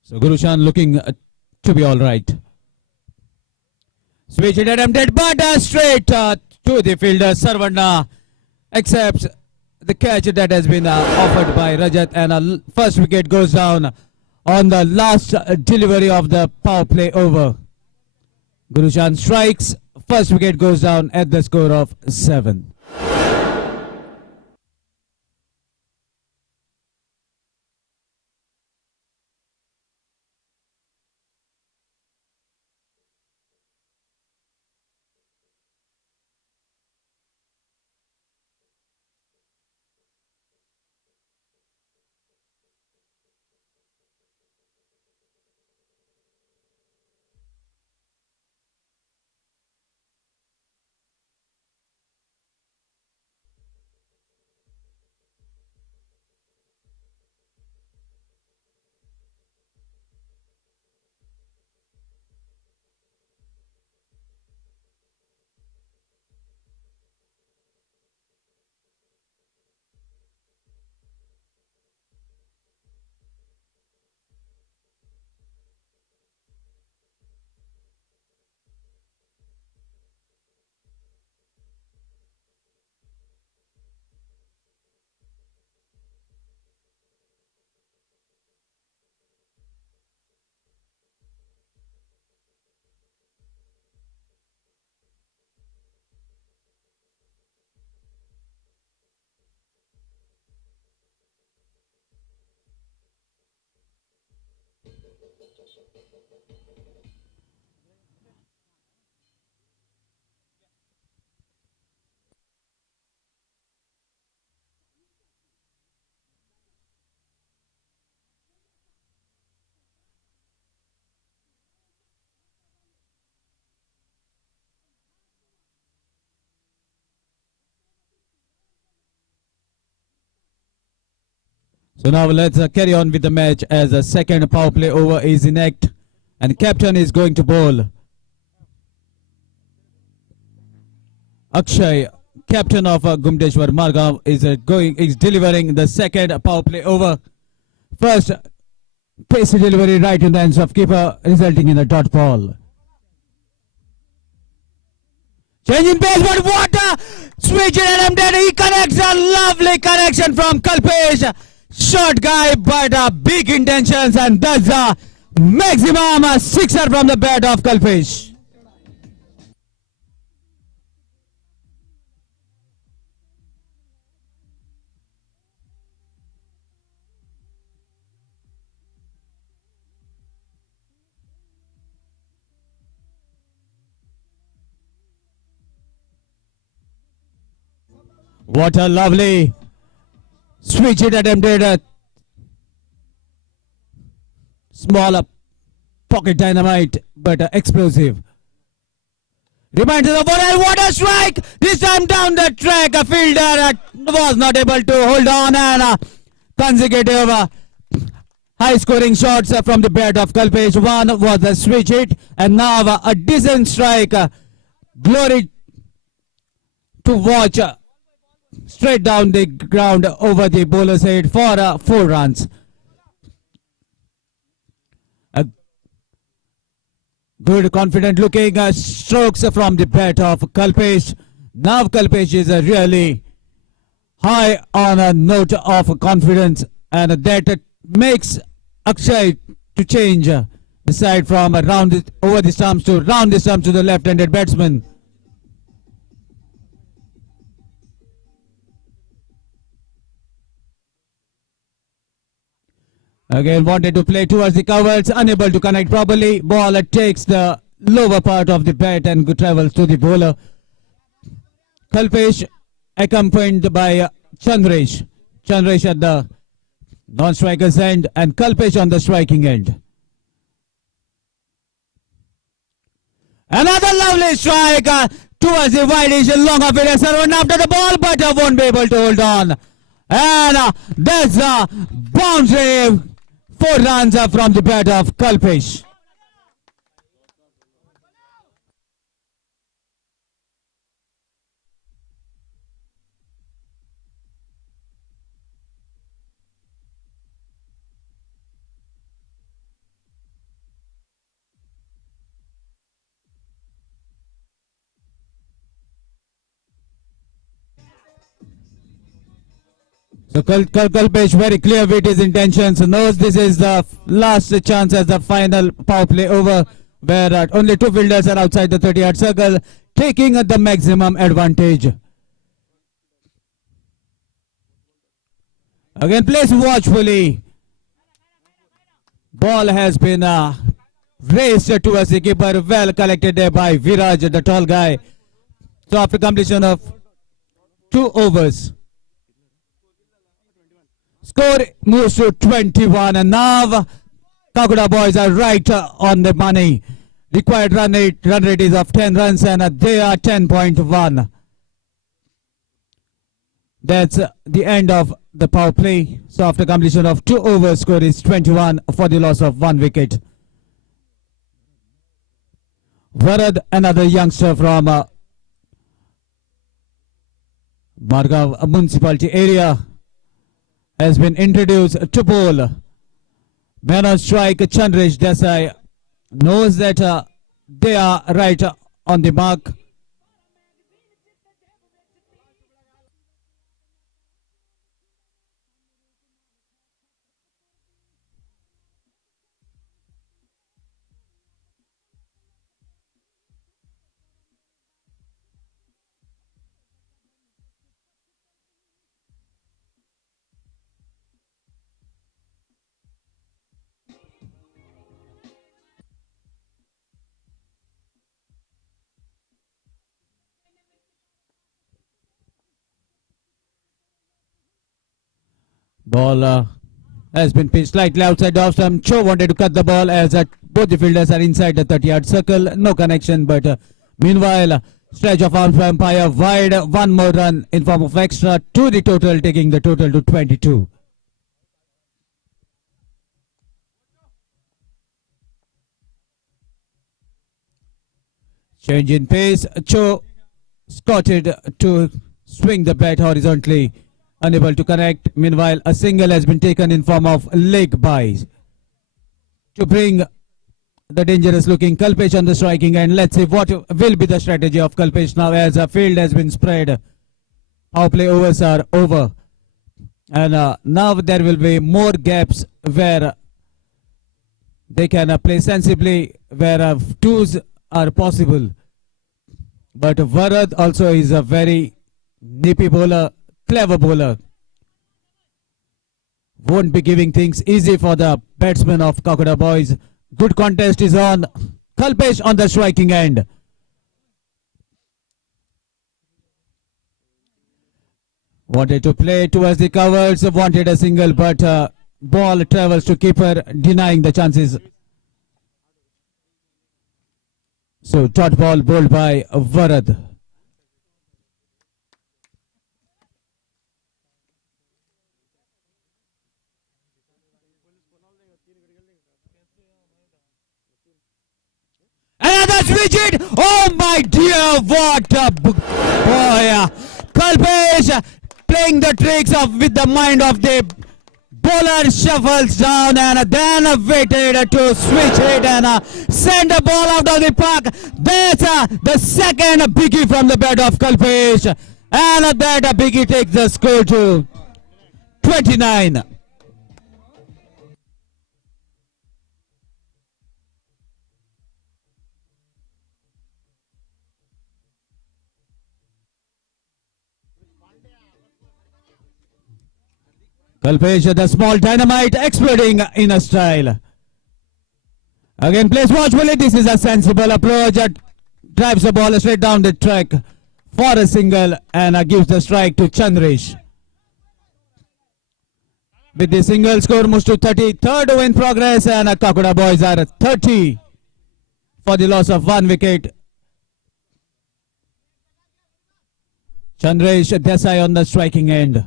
So Gurushan looking to be all right. Switch it attempted, but straight to the fielder. Sarvana accepts the catch that has been offered by Rajat, and first wicket goes down on the last delivery of the power play over. Gurushan strikes. First wicket goes down at the score of 7. So now let's carry on with the match as a second power play over is in act, and captain is going to bowl. Akshay, captain of Gumdeshwar Margaon, is delivering the second power play over. First pacey delivery right in the hands of keeper, resulting in a dot ball. Change in pace, but what a switch in attempted. He connects a lovely connection from Kalpesh. Short guy, but big intentions, and that's a maximum sixer from the bat of Kalpesh. What a lovely switch it attempted. Small pocket dynamite, but explosive. Reminds us of what a strike! This time down the track, a fielder was not able to hold on, and consecutive high scoring shots from the bat of Kalpesh. One was a switch hit, and now a decent strike. Glory to watch. Straight down the ground over the bowler's head for 4 runs. A good confident looking strokes from the bat of Kalpesh. Now Kalpesh is really high on a note of confidence, and that makes Akshay to change the side from over the stumps to round the stumps to the left-handed batsman. Again wanted to play towards the covers, unable to connect properly. Ball takes the lower part of the bat and travels to the bowler. Kalpesh accompanied by Chandresh. Chandresh at the non-striker's end and Kalpesh on the striking end. Another lovely strike towards the wide edge, long of it, run after the ball, but won't be able to hold on. And that's a boundary. 4 runs from the bat of Kalpesh. So Kalpesh very clear with his intentions, knows this is the last chance as the final power play over, where only two fielders are outside the 30-yard circle, taking the maximum advantage. Again, place watchfully. Ball has been raised towards the keeper, well collected there by Viraj, the tall guy. So after completion of 2 overs, score moves to 21, and now Kakuda boys are right on the money. Required run rate is of 10 runs, and they are 10.1. That's the end of the power play. So after completion of 2 overs, score is 21 for the loss of 1 wicket. Varad, another youngster from Margaon Municipality area, has been introduced to bowl. Man on strike, Chandresh Desai knows that they are right on the mark. Ball has been pitched slightly outside the off stump. Cho wanted to cut the ball as both the fielders are inside the 30-yard circle. No connection, but meanwhile, stretch of arms by umpire wide. One more run in form of extra to the total, taking the total to 22. Change in pace. Cho scotted to swing the bat horizontally, unable to connect. Meanwhile, a single has been taken in form of leg buys to bring the dangerous looking Kalpesh on the striking end. Let's see what will be the strategy of Kalpesh now, as a field has been spread. Power play overs are over, and now there will be more gaps where they can play sensibly, where twos are possible. But Varad also is a very nippy bowler, clever bowler. Won't be giving things easy for the batsmen of Kakuda boys. Good contest is on. Kalpesh on the striking end. Wanted to play towards the covers, wanted a single, but ball travels to keeper, denying the chances. So dot ball bowled by Varad. Another switch it. Oh my dear, what a boy. Kalpesh playing the tricks with the mind of the bowler, shuffles down and then waited to switch it and send the ball out of the park. That's the second biggie from the bat of Kalpesh, and that biggie takes the score to 29. Kalpesh, the small dynamite exploding in a style. Again, plays watchfully. This is a sensible approach. Drives the ball straight down the track for a single and gives the strike to Chandresh. With the single, score moves to 30. Third over in progress, and Kakuda boys are 30 for the loss of 1 wicket. Chandresh Desai on the striking end.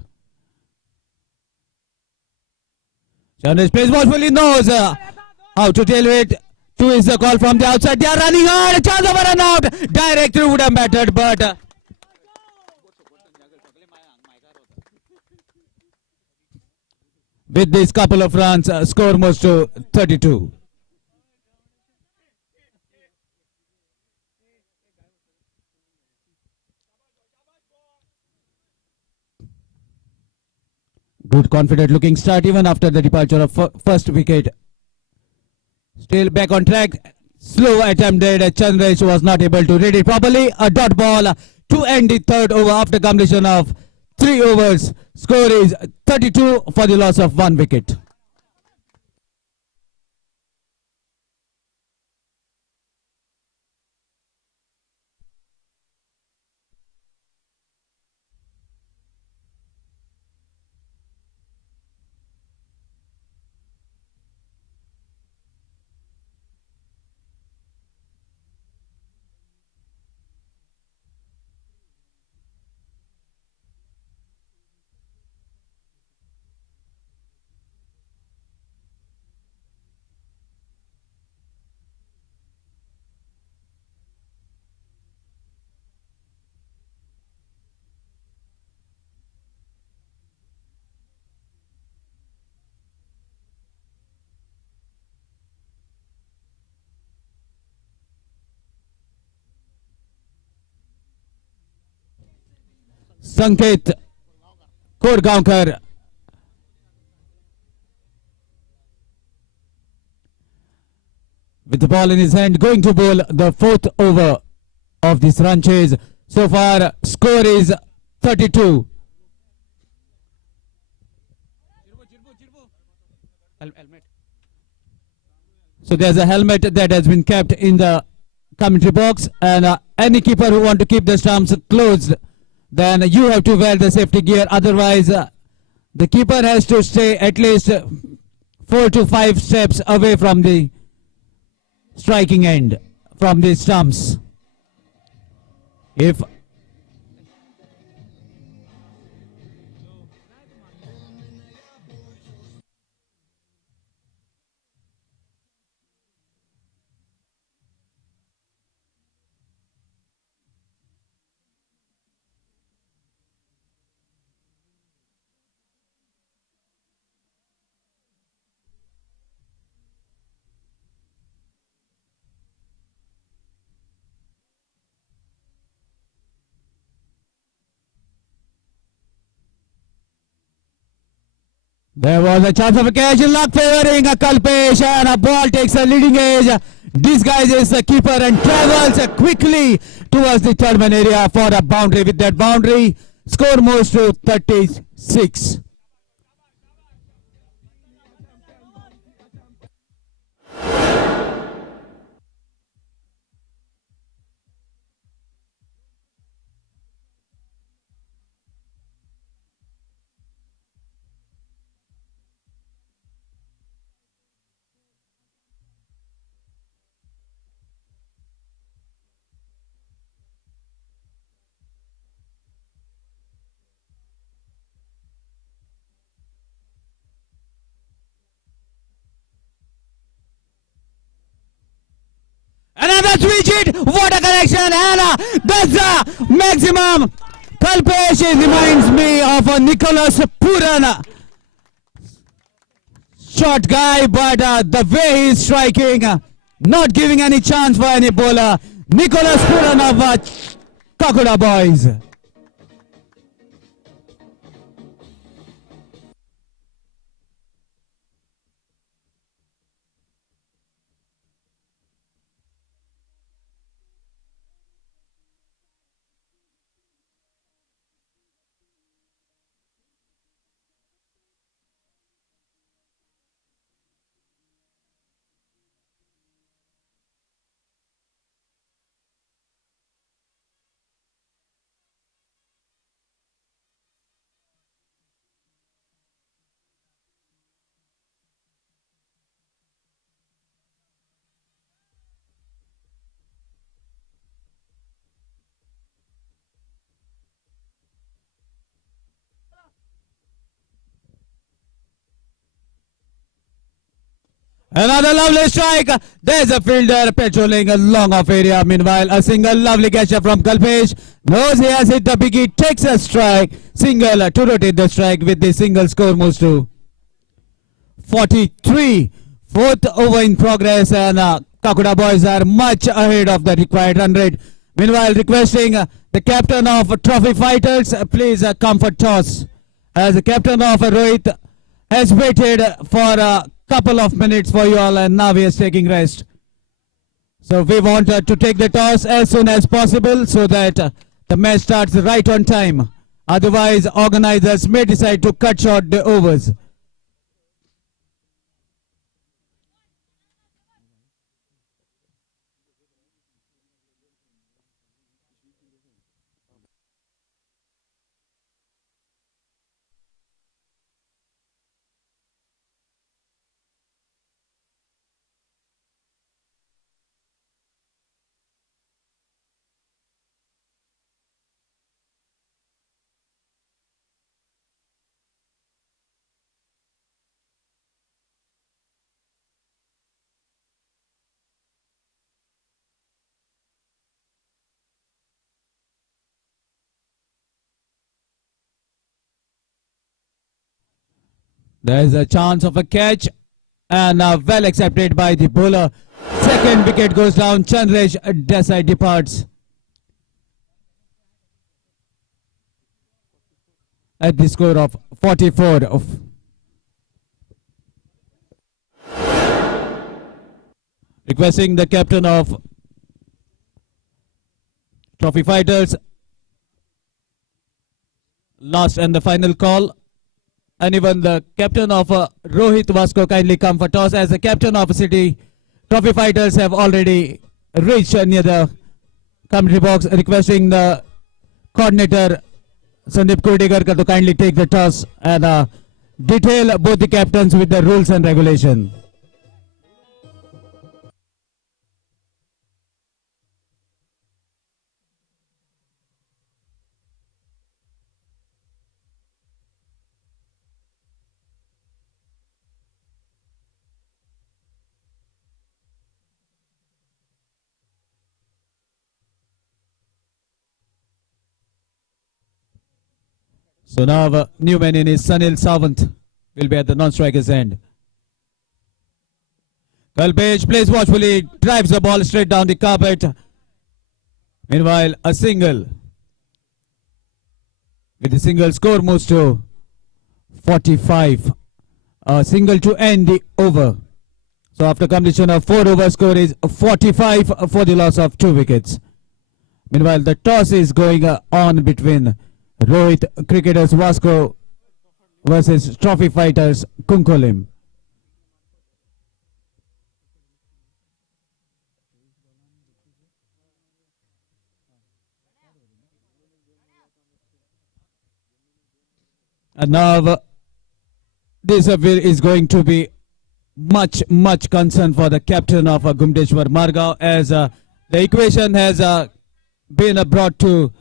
Chandresh plays watchfully, knows how to tail it. 2 is the call from the outside. They are running hard. Chance of a run out. Direct through would have mattered, but with this couple of runs, score moves to 32. Good confident looking start even after the departure of first wicket. Still back on track. Slow attempted. Chandresh was not able to read it properly. A dot ball to end the third over after completion of 3 overs. Score is 32 for the loss of 1 wicket. Sanket Kodgaonkar with the ball in his hand, going to bowl the 4th over of this run chase. So far, score is 32. So there's a helmet that has been kept in the commentary box, and any keeper who want to keep the stumps closed, then you have to wear the safety gear. Otherwise, the keeper has to stay at least 4 to 5 steps away from the striking end, from the stumps. If there was a chance of a catch, luck favoring a Kalpesh, and a ball takes a leading edge, disguises the keeper and travels quickly towards the third man area for a boundary. With that boundary, score moves to 36. Another switch hit, what a connection, and that's the maximum. Kalpesh reminds me of a Nicholas Puran. Short guy, but the way he's striking, not giving any chance for any bowler. Nicholas Puran of Kakuda boys. Another lovely strike. There's a fielder patrolling a long off area. Meanwhile, a single lovely catch from Kalpesh. Knows he has hit the biggie. Takes a strike. Single to rotate the strike with the single. Score moves to 43. 4th over in progress, and Kakuda boys are much ahead of the required run rate. Meanwhile, requesting the captain of Trophy Fighters, please come for toss as the captain of Rohit has waited for a couple of minutes for you all, and now he is taking rest. So we want to take the toss as soon as possible so that the match starts right on time. Otherwise, organizers may decide to cut short the overs. There is a chance of a catch and well accepted by the bowler. Second wicket goes down. Chandresh Desai departs at the score of 44. Requesting the captain of Trophy Fighters, last and the final call. And even the captain of Rohit Vasco kindly come for toss, as the captain of City Trophy Fighters have already reached near the commentary box, requesting the coordinator Sandeep Kurdigarkar to kindly take the toss and detail both the captains with the rules and regulation. So now new man in is Sunil Sawant will be at the non-striker's end. Kalpesh plays watchfully, drives the ball straight down the carpet. Meanwhile, a single. With the single, score moves to 45. A single to end the over. So after completion of 4 overs, score is 45 for the loss of 2 wickets. Meanwhile, the toss is going on between Rohit Cricketers Vasco versus Trophy Fighters Kunkolim. And now this is going to be much concern for the captain of Gumdeshwar Margao, as the equation has been brought to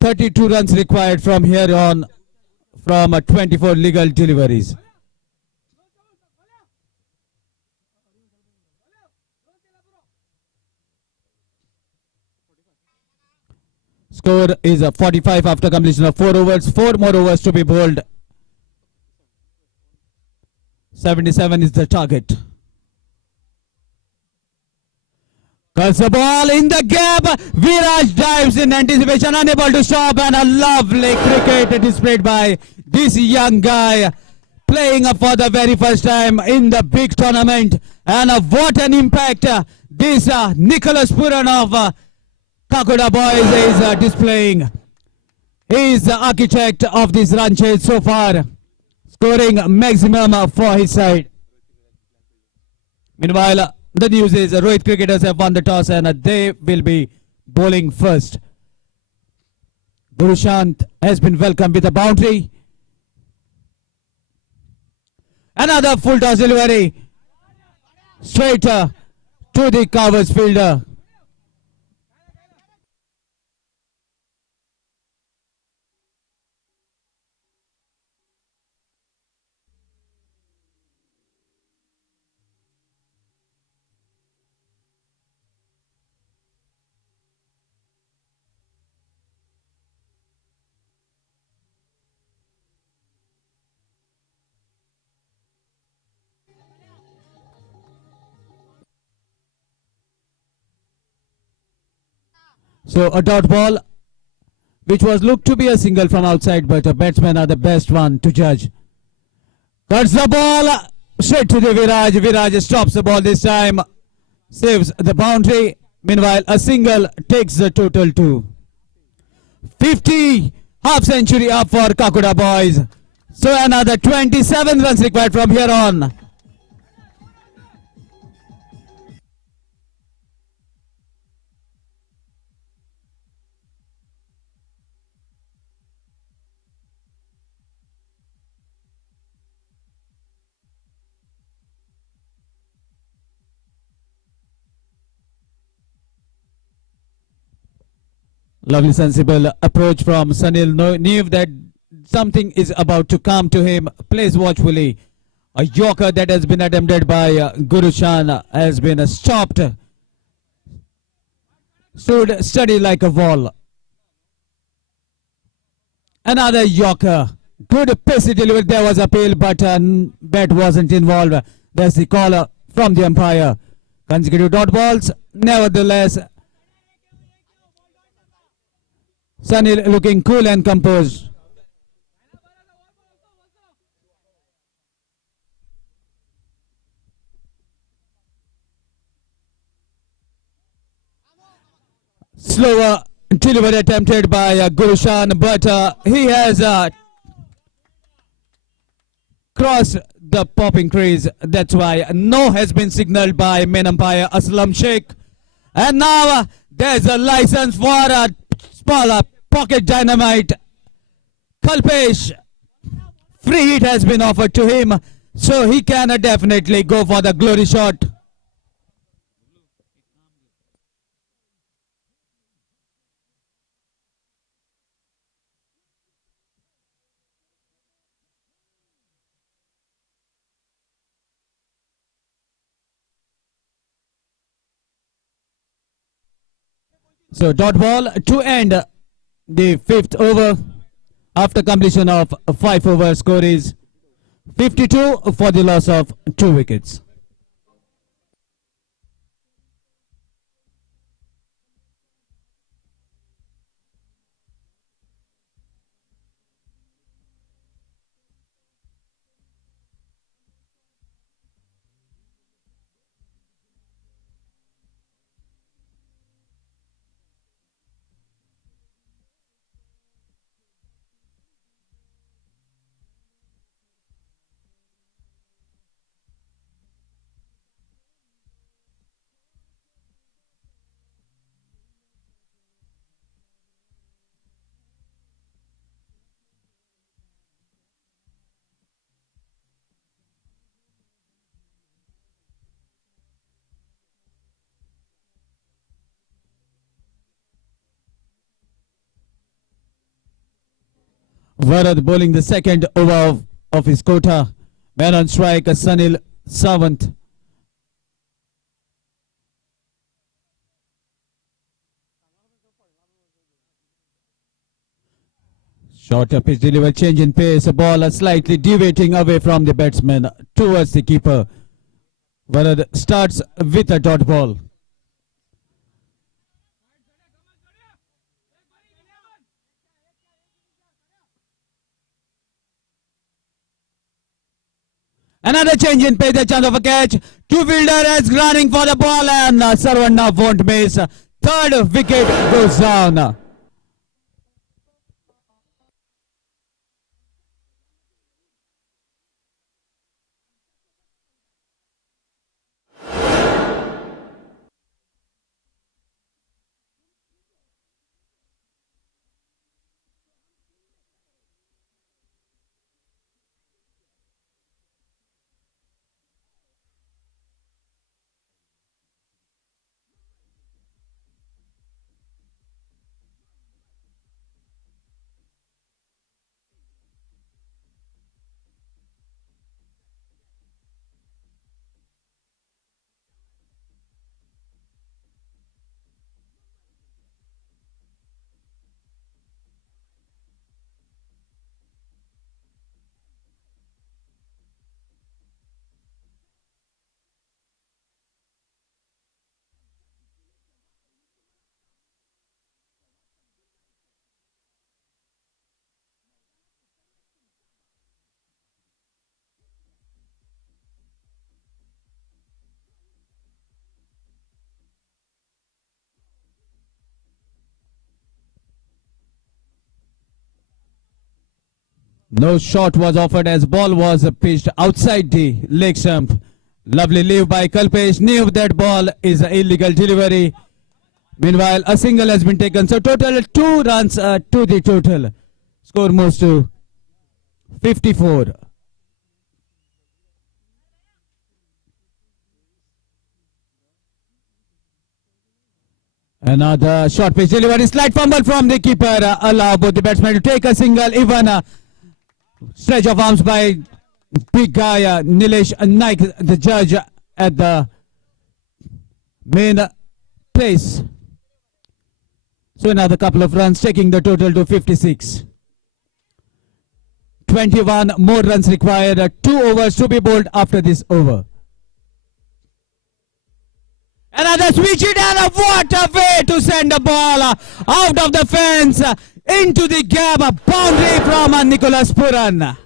32 runs required from here on from 24 legal deliveries. Score is 45 after completion of 4 overs. 4 more overs to be bowled. 77 is the target. Cuts the ball in the gap. Viraj dives in anticipation, unable to stop, and a lovely cricket displayed by this young guy, playing for the very first time in the big tournament. And what an impact this Nicholas Puran of Kakuda Boys is displaying. He is the architect of this run chase so far, scoring maximum for his side. Meanwhile, the news is Rohit Cricketers have won the toss and they will be bowling first. Durushant has been welcomed with a boundary. Another full toss delivery straight to the covers fielder. So a dot ball which was looked to be a single from outside, but batsmen are the best one to judge. Cuts the ball straight to the Viraj. Viraj stops the ball this time, saves the boundary. Meanwhile, a single takes the total to 50. Half century up for Kakuda boys. So another 27 runs required from here on. Lovely sensible approach from Sunil. Knew that something is about to come to him. Plays watchfully. A Yorker that has been attempted by Gurushan has been stopped. Stood steady like a wall. Another Yorker. Good pacey delivery. There was appeal, but bat wasn't involved. That's the call from the umpire. Consecutive dot balls. Nevertheless, Sunil looking cool and composed. Slower delivery attempted by Gurushan, but he has crossed the popping crease. That's why no has been signaled by main umpire Aslam Sheikh. And now there's a license for a smaller pocket dynamite. Kalpesh, free hit has been offered to him, so he can definitely go for the glory shot. So dot ball to end the fifth over. After completion of 5 overs, score is 52 for the loss of 2 wickets. Varad bowling the second over of his quota. Man on strike, Sunil Sawant. Short pitch delivery, change in pace. A ball slightly deviating away from the batsman towards the keeper. Varad starts with a dot ball. Another change in pace, a chance of a catch. Two fielder is running for the ball and Sarvana won't miss. Third wicket goes down. No shot was offered as ball was pitched outside the leg stump. Lovely leave by Kalpesh. Knew that ball is an illegal delivery. Meanwhile, a single has been taken. So total 2 runs to the total. Score moves to 54. Another short pitch delivery. Slight fumble from the keeper. Allow both the batsmen to take a single. Even a stretch of arms by big guy Nilesh Naik, the judge at the main place. So another couple of runs taking the total to 56. 21 more runs required. 2 overs to be bowled after this over. Another switch it, and what a way to send the ball out of the fence into the gap. A boundary from Nicholas Puran.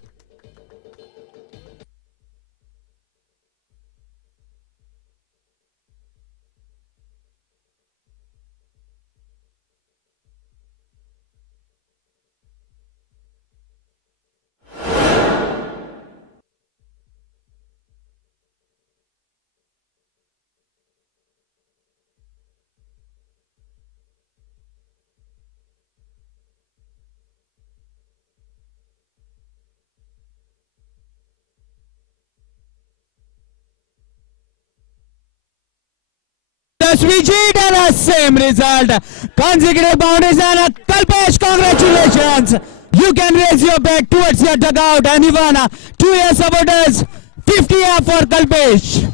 Switch it, and the same result. Consecutive boundaries, and Kalpesh, congratulations. You can raise your bat towards your dugout, and even 2 years supporters, 50 for Kalpesh.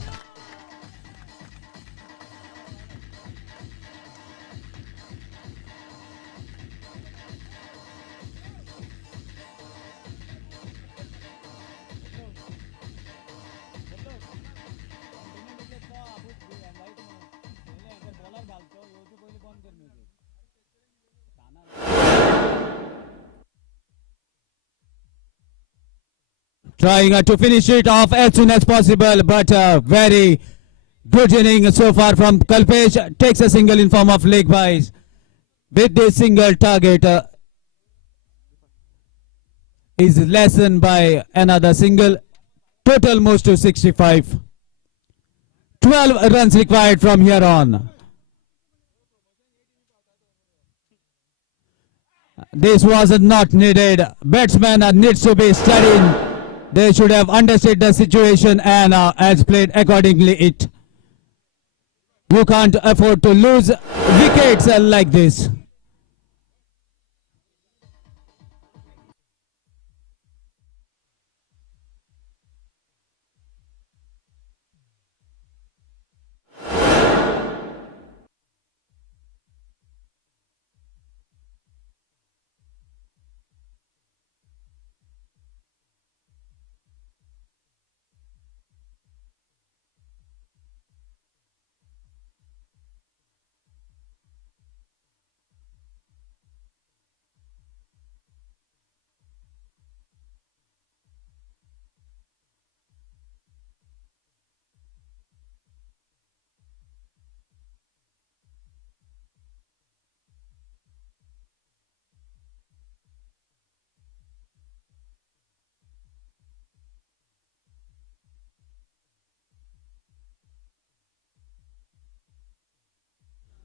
Trying to finish it off as soon as possible, but very good inning so far from Kalpesh. Takes a single in form of leg byes. With this single target is lessened by another single. Total moves to 65. 12 runs required from here on. This was not needed. Batsman needs to be studying. They should have understood the situation and has played accordingly. You can't afford to lose wickets like this.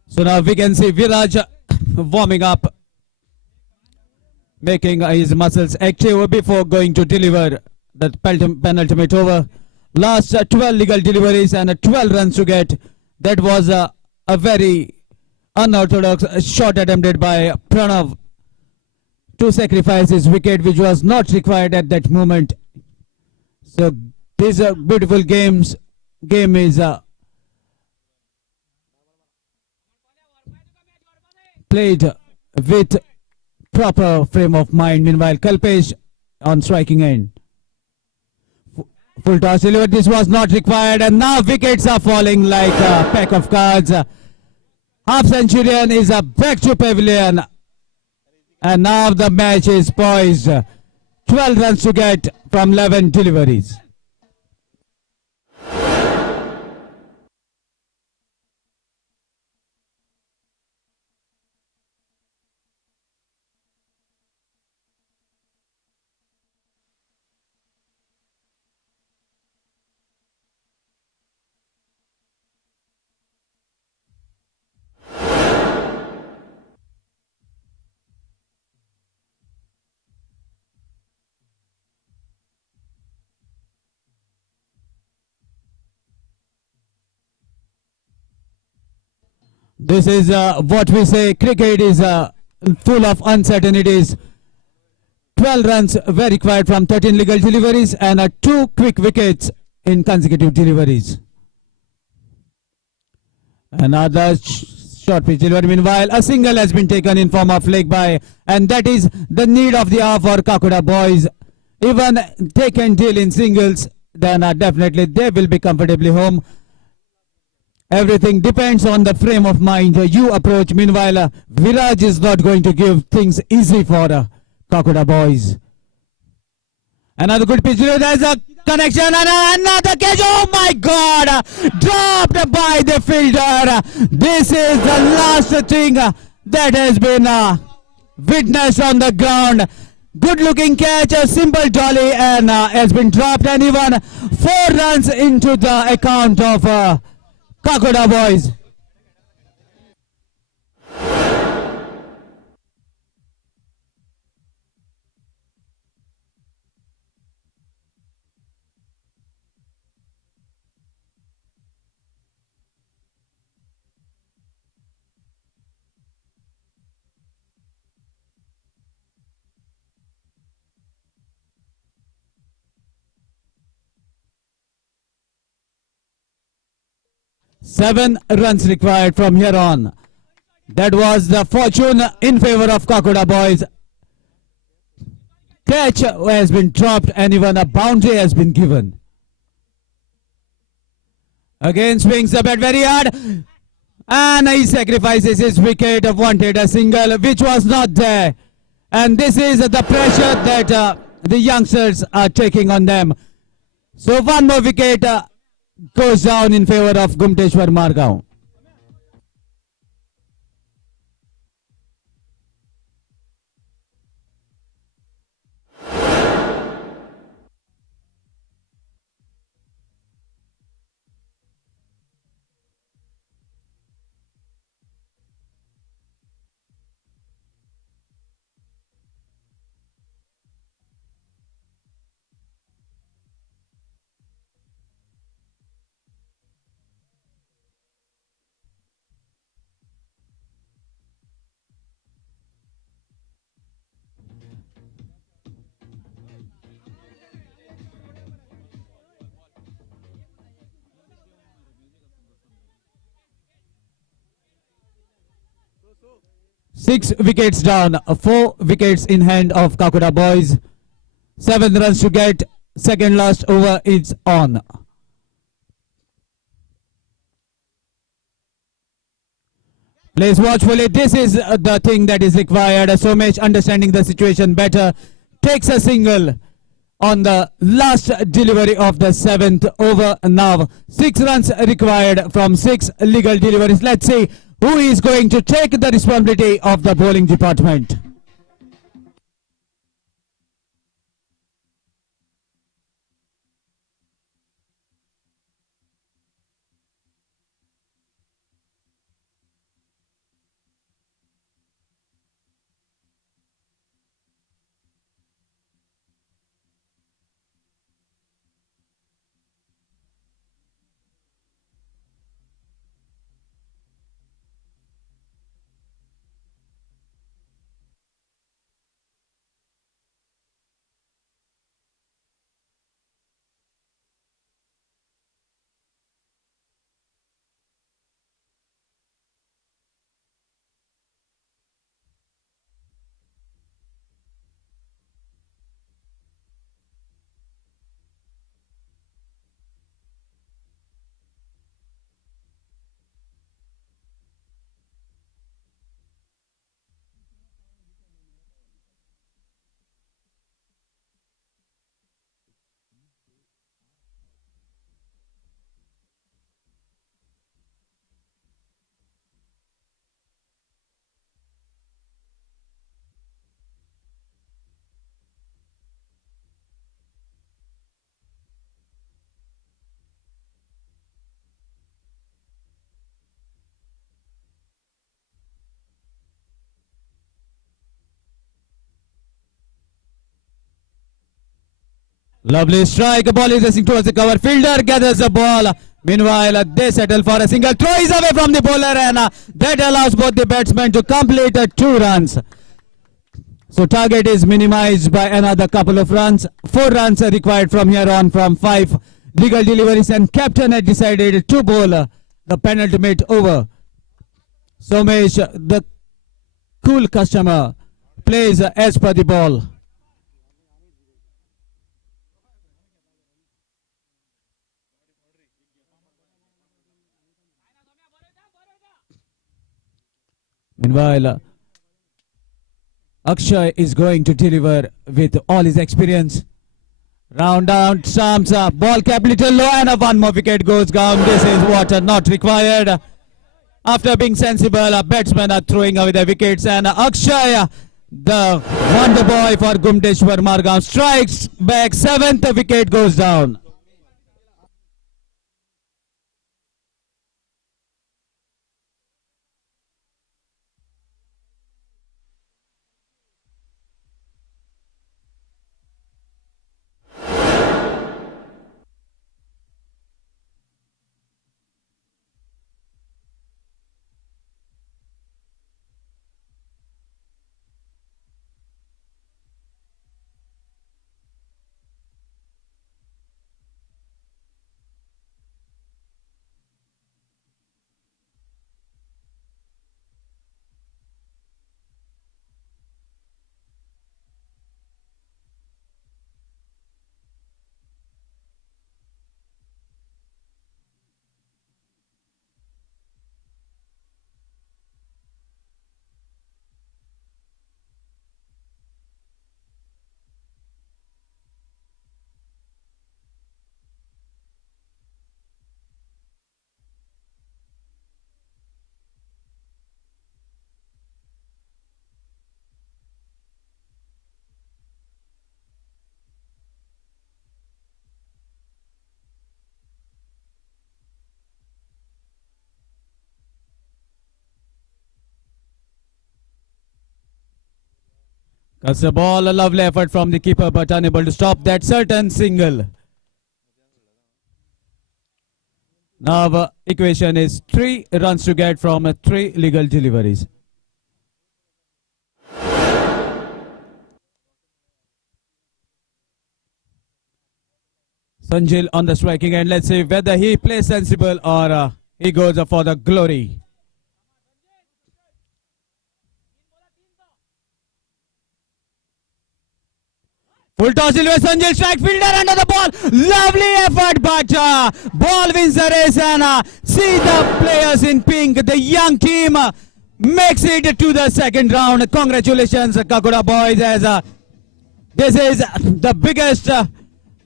So now we can see Viraj warming up, making his muscles active before going to deliver the penultimate over. Last 12 legal deliveries and 12 runs to get. That was a very unorthodox shot attempted by Pranav to sacrifice his wicket, which was not required at that moment. So this beautiful game is played with proper frame of mind. Meanwhile, Kalpesh on striking end. Full toss delivered. This was not required, and now wickets are falling like a pack of cards. Half centurion is back to pavilion, and now the match is poised. 12 runs to get from 11 deliveries. This is what we say. Cricket is full of uncertainties. 12 runs were required from 13 legal deliveries and 2 quick wickets in consecutive deliveries. Another short pitch delivery. Meanwhile, a single has been taken in form of leg by, and that is the need of the hour for Kakoda boys. Even they can deal in singles, then definitely they will be comfortably home. Everything depends on the frame of mind you approach. Meanwhile, Viraj is not going to give things easy for Kakoda boys. Another good pitch. There's a connection and another catch. Oh my God! Dropped by the fielder. This is the last thing that has been witnessed on the ground. Good looking catch, a simple dolly, and has been dropped, and even 4 runs into the account of Kakoda boys. Seven runs required from here on. That was the fortune in favor of Kakoda boys. Catch has been dropped and even a boundary has been given. Again swings the bat very hard. And he sacrifices his wicket, wanted a single which was not there. And this is the pressure that the youngsters are taking on them. So one more wicket goes down in favor of Gumteshwar Margaon. Six wickets down, 4 wickets in hand of Kakoda boys. 7 runs to get. Second last over is on. Plays watchfully. This is the thing that is required. Somesh, understanding the situation better, takes a single on the last delivery of the 7th over. Now 6 runs required from 6 legal deliveries. Let's see who is going to take the responsibility of the bowling department. Lovely strike. The ball is racing towards the cover. Fielder gathers the ball. Meanwhile, they settle for a single. Throw is away from the bowler, and that allows both the batsmen to complete 2 runs. So target is minimized by another couple of runs. 4 runs are required from here on from 5 legal deliveries, and captain had decided to bowl the penultimate over. Somesh, the cool customer, plays as per the ball. Meanwhile, Akshay is going to deliver with all his experience. Round down, stumps, ball kept little low, and one more wicket goes down. This is water not required. After being sensible, batsmen are throwing away the wickets, and Akshay, the wonder boy for Gumteshwar Margam, strikes back. 7th wicket goes down. That's the ball, a lovely effort from the keeper, but unable to stop that certain single. Now equation is 3 runs to get from 3 legal deliveries. Sanjil on the striking end. Let's see whether he plays sensible or he goes for the glory. Full toss delivery, Sanjil strike, fielder under the ball. Lovely effort, but ball wins the race, and see the players in pink. The young team makes it to the second round. Congratulations, Kakuda boys, as this is the biggest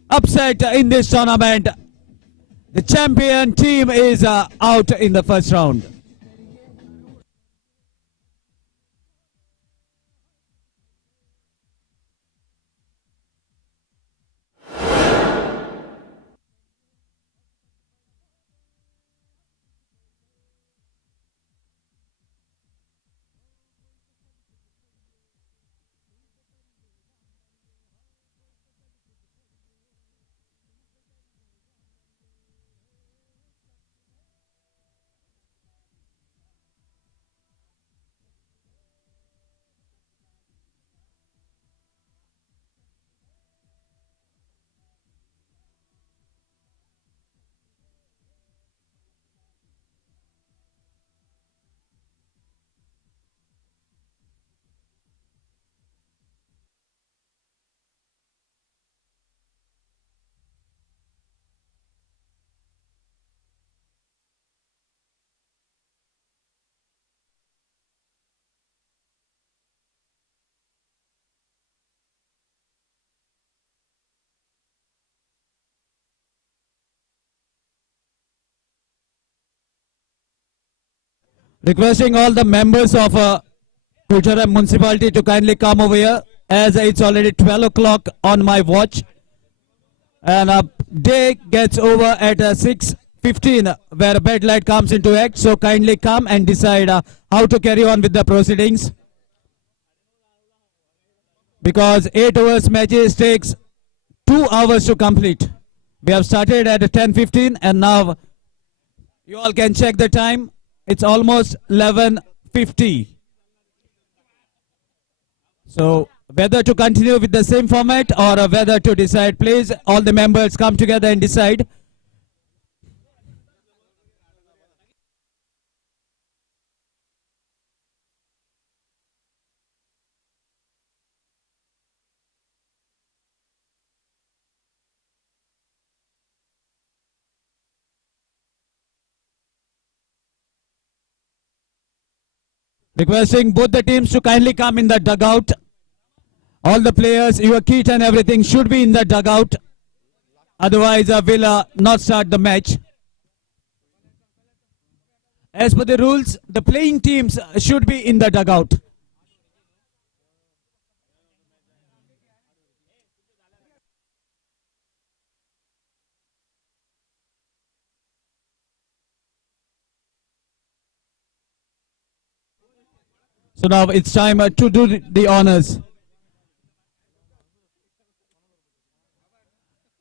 upset in this tournament. The champion team is out in the first round. Requesting all the members of Curchorem Municipality to kindly come over here, as it's already 12 o'clock on my watch. And day gets over at 6:15, where bed light comes into act. So kindly come and decide how to carry on with the proceedings. Because 8 hours matches takes 2 hours to complete. We have started at 10:15, and now You all can check the time. It's almost 11:50. So whether to continue with the same format or whether to decide, please all the members come together and decide. Requesting both the teams to kindly come in the dugout. All the players, your kit and everything should be in the dugout. Otherwise, we'll not start the match. As per the rules, the playing teams should be in the dugout. So now it's time to do the honors.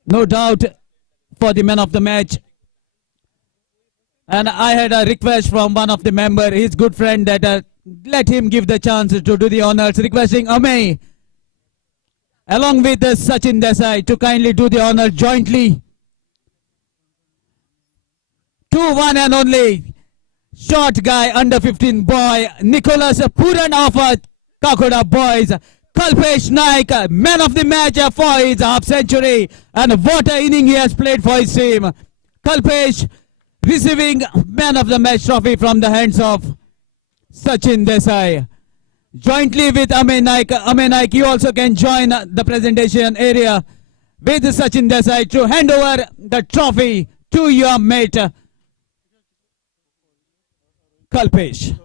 No doubt for the man of the match. And I had a request from one of the member, his good friend, that let him give the chance to do the honors, requesting Amey along with Sachin Desai to kindly do the honor jointly. 2-1 and only short guy under 15 boy Nicholas Puran of Kakoda boys. Kalpesh Naik, man of the match for his half century, and what an inning he has played for his team. Kalpesh receiving man of the match trophy from the hands of Sachin Desai. Jointly with Amey Naik. Amey Naik, you also can join the presentation area with Sachin Desai to hand over the trophy to your mate Kalpesh.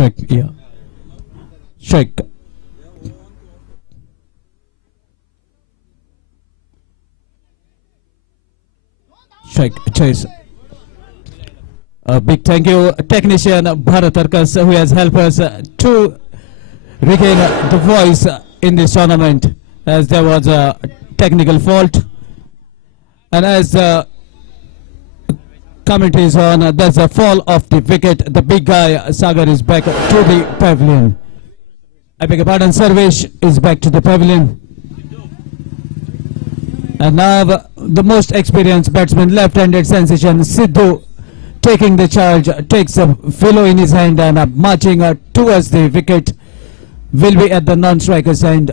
Check, yeah. Check. Check, chase. A big thank you, technician Bharat Arkas, who has helped us to regain the voice in this tournament, as there was a technical fault. And as the commentary is on, there's a fall of the wicket. The big guy, Sagar, is back to the pavilion. I beg your pardon, Sarvesh is back to the pavilion. And now the most experienced batsman, left-handed sensation, Sidhu, taking the charge, takes a fellow in his hand and marching towards the wicket. Will be at the non-striker's end.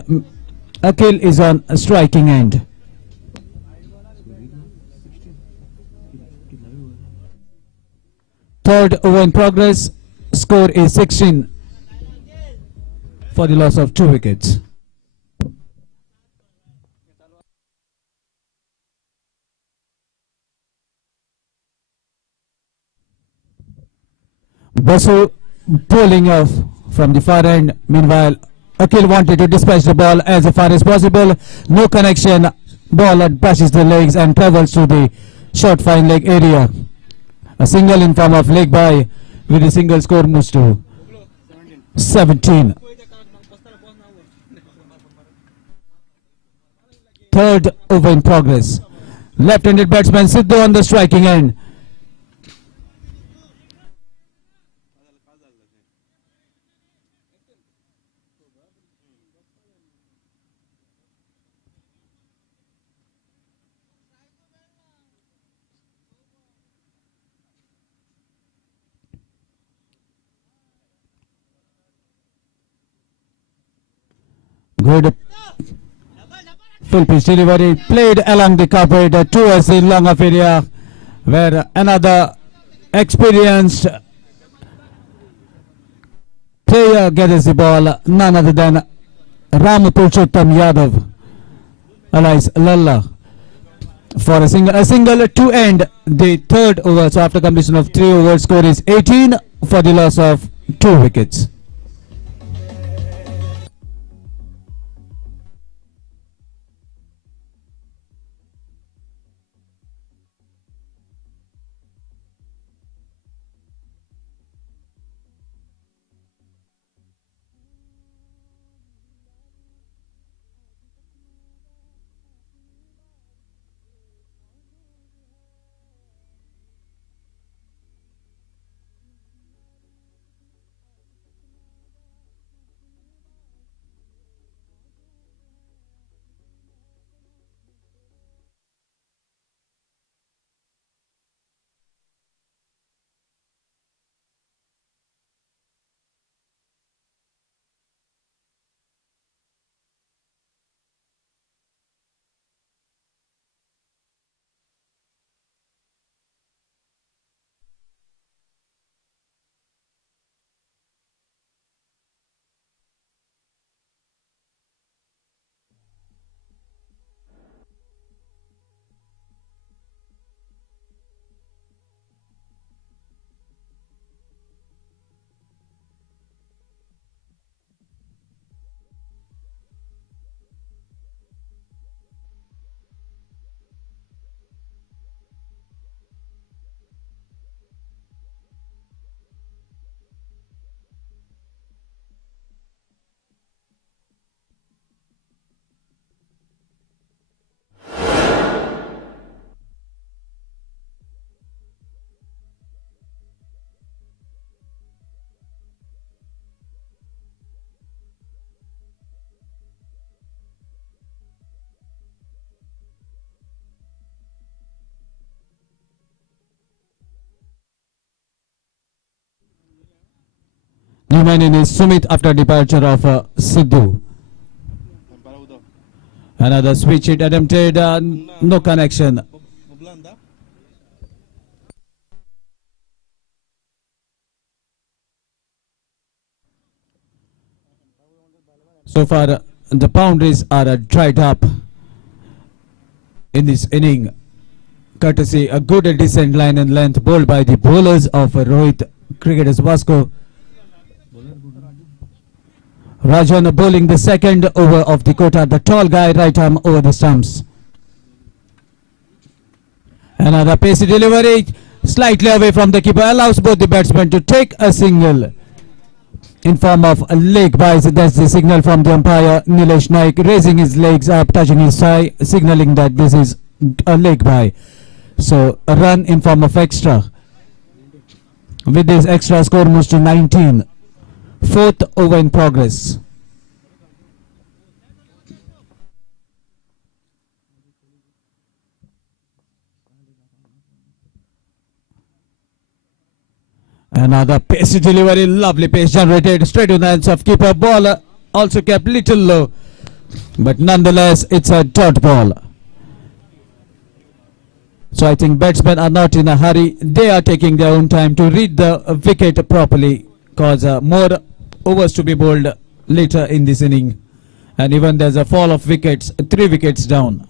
Akhil is on a striking end. Third over in progress. Score is 16 for the loss of 2 wickets. Basu pulling off from the far end. Meanwhile, Akhil wanted to dispatch the ball as far as possible. No connection. Ball brushes the legs and travels to the short fine leg area. A single in form of leg by, with a single score moves to 17. Third over in progress. Left-handed batsman Sidhu on the striking end. Good full pitch delivery, played along the carpet towards the long off area, where another experienced player gathers the ball, none other than Ram Purushottam Yadav, alias Lalla, for a single to end the third over. So after completion of 3 overs, score is 18 for the loss of 2 wickets. New man in is Sumit after departure of Sidhu. Another switch hit attempted, no connection. So far, the boundaries are dried up in this inning, courtesy a good decent line and length bowled by the bowlers of Rohit cricketers Vasco. Rajan bowling the second over of the quota. The tall guy, right arm over the stumps. Another pacey delivery, slightly away from the keeper, allows both the batsmen to take a single in form of a leg by. That's the signal from the umpire, Nilesh Naik, raising his legs up, touching his thigh, signaling that this is a leg by. So a run in form of extra. With this extra, score moves to 19. Fourth over in progress. Another pacey delivery, lovely pace generated straight to the hands of keeper. Ball also kept little low, but nonetheless it's a dot ball. So I think batsmen are not in a hurry. They are taking their own time to read the wicket properly, because more overs to be bowled later in this inning. And even there's a fall of wickets, 3 wickets down.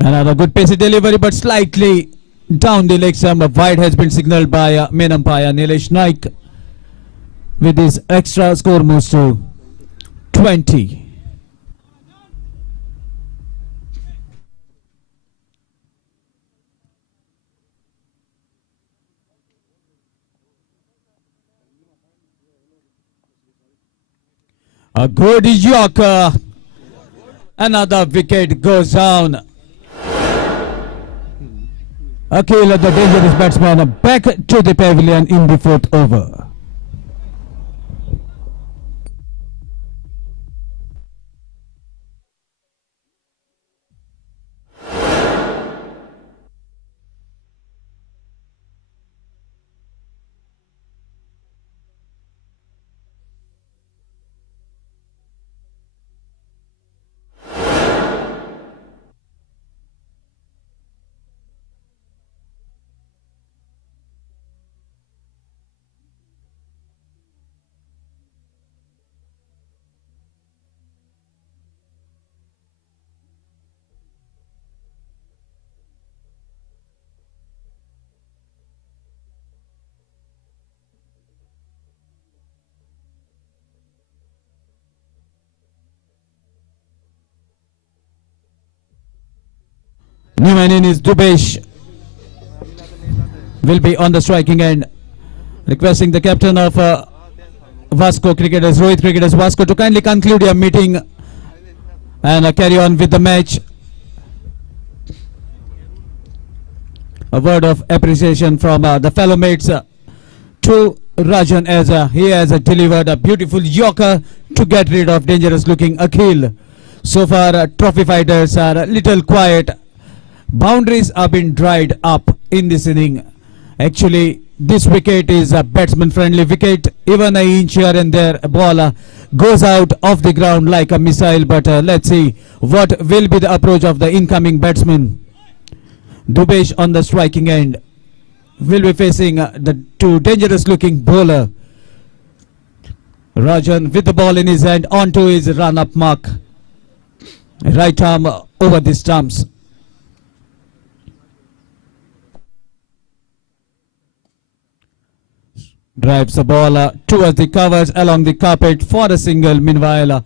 Another good pacey delivery, but slightly down the leg stump. A wide has been signalled by main umpire Nilesh Naik. With this extra, score moves to 20. A good Yorker. Another wicket goes down. Akhil, the dangerous batsman, back to the pavilion in the 4th over. New man in is Dubesh. Will be on the striking end. Requesting the captain of Vasco cricketers, Rohit cricketers, Vasco, to kindly conclude your meeting and carry on with the match. A word of appreciation from the fellow mates to Rajan, as he has delivered a beautiful Yorker to get rid of dangerous looking Akhil. So far trophy fighters are a little quiet. Boundaries have been dried up in this inning. Actually, this wicket is a batsman friendly wicket. Even an inch here and there, a ball goes out of the ground like a missile. But let's see what will be the approach of the incoming batsman. Dubesh on the striking end will be facing the 2 dangerous looking bowler. Rajan with the ball in his hand onto his run up mark. Right arm over the stumps. Drives the ball towards the covers along the carpet for a single. Meanwhile,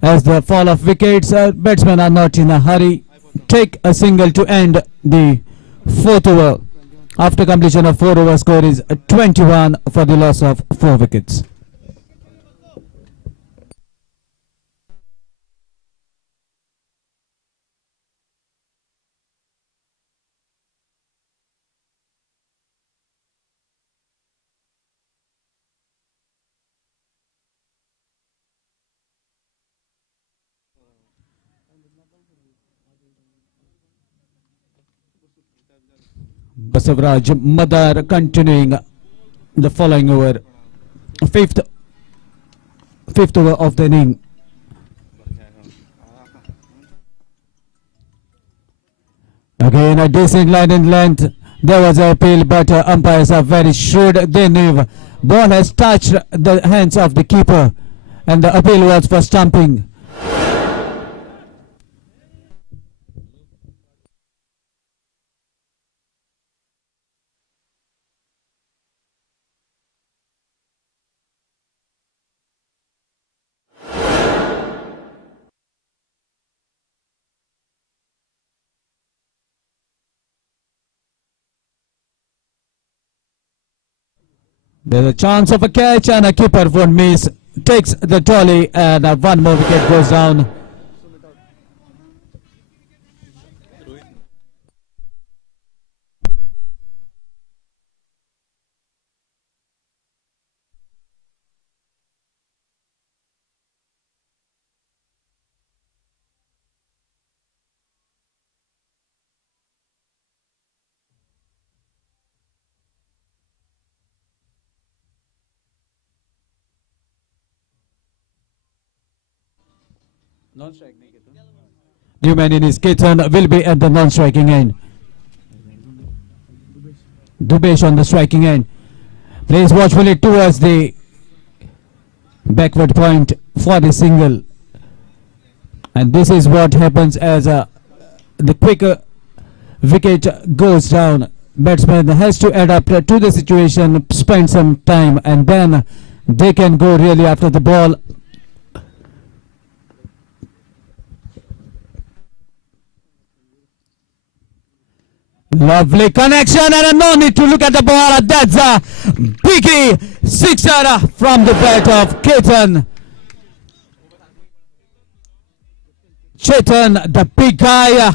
as the fall of wickets, batsmen are not in a hurry. Take a single to end the 4th over. After completion of 4 over, score is 21 for the loss of 4 wickets. Basavraj Madar continuing the following over. Fifth over of the inning. Again a decent line in length. There was an appeal, but umpires are very shrewd. They knew ball has touched the hands of the keeper, and the appeal was for stumping. There's a chance of a catch and a keeper won't miss. Takes the tally and one more wicket goes down. New man in his kitten will be at the non-striking end. Dubesh on the striking end. Plays watchfully towards the backward point for the single. And this is what happens as the quicker wicket goes down. Batsman has to adapt to the situation, spend some time, and then they can go really after the ball. Lovely connection and no need to look at the ball. That's a biggie sixer from the bat of Ketan. Chetan, the big guy,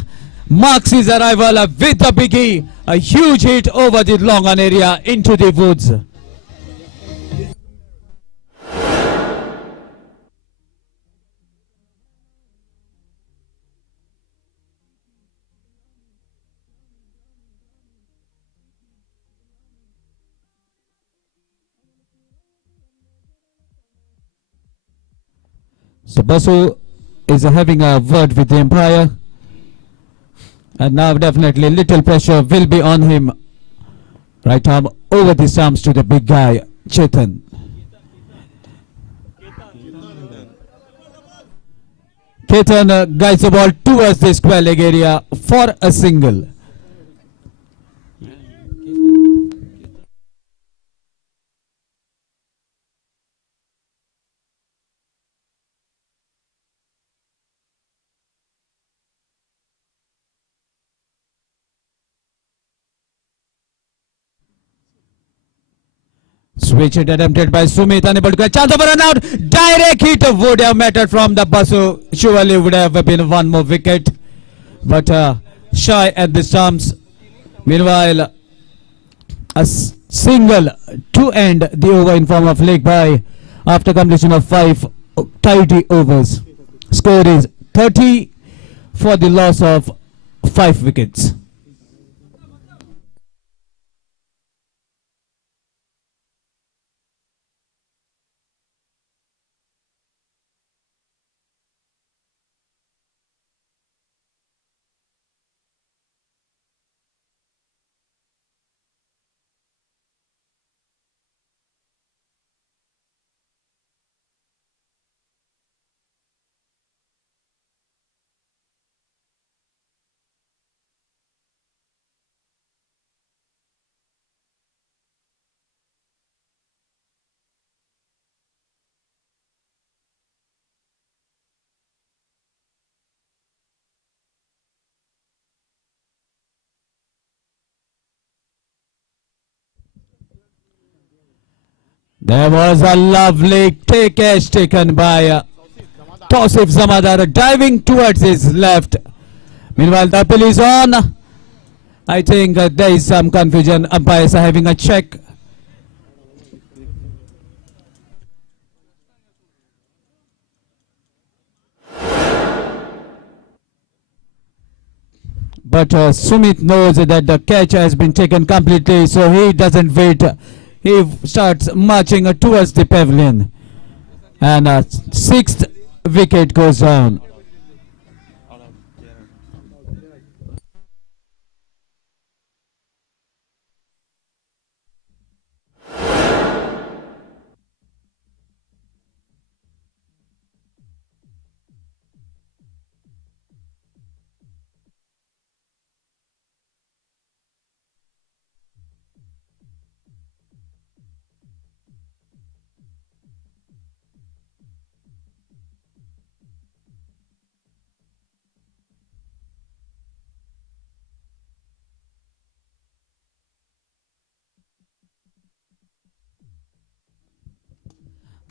marks his arrival with the biggie. A huge hit over the long on area into the woods. So Basu is having a word with the umpire. And now definitely little pressure will be on him. Right arm over the stumps to the big guy, Chetan. Ketan guides the ball towards the square leg area for a single. Switch hit attempted by Sumit, unable to get chance of a run out. Direct hit would have mattered from the Basu. Surely would have been one more wicket. But shy at the stumps. Meanwhile, a single to end the over in form of leg by after completion of 5 tidy overs. Score is 30 for the loss of 5 wickets. There was a lovely catch taken by Tausif Zamadar diving towards his left. Meanwhile, the appeal is on. I think there is some confusion. Umpires are having a check. But Sumit knows that the catch has been taken completely, so he doesn't wait. He starts marching towards the pavilion. And 6th wicket goes down.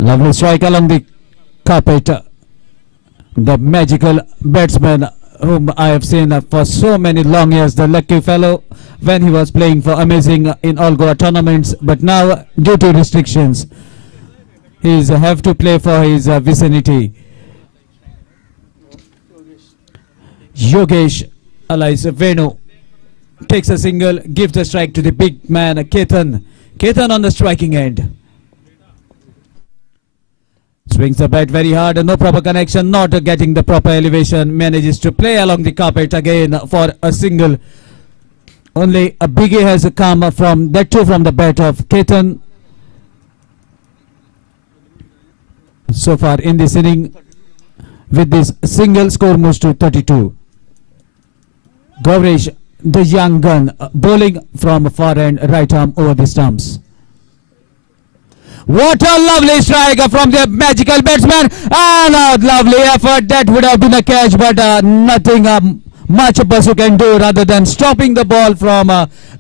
Lovely strike along the carpet. The magical batsman whom I have seen for so many long years, the lucky fellow when he was playing for Amazing in all Goa tournaments, but now due to restrictions, he have to play for his vicinity. Yogesh alias Venu takes a single, gives the strike to the big man Ketan. Ketan on the striking end. Swings the bat very hard, no proper connection, not getting the proper elevation, manages to play along the carpet again for a single. Only a biggie has come from that too from the bat of Ketan. So far in this inning, with this single, score moves to 32. Gavresh, the young gun, bowling from far end, right arm over the stumps. What a lovely strike from the magical batsman, and a lovely effort. That would have been a catch, but nothing much Basu can do rather than stopping the ball from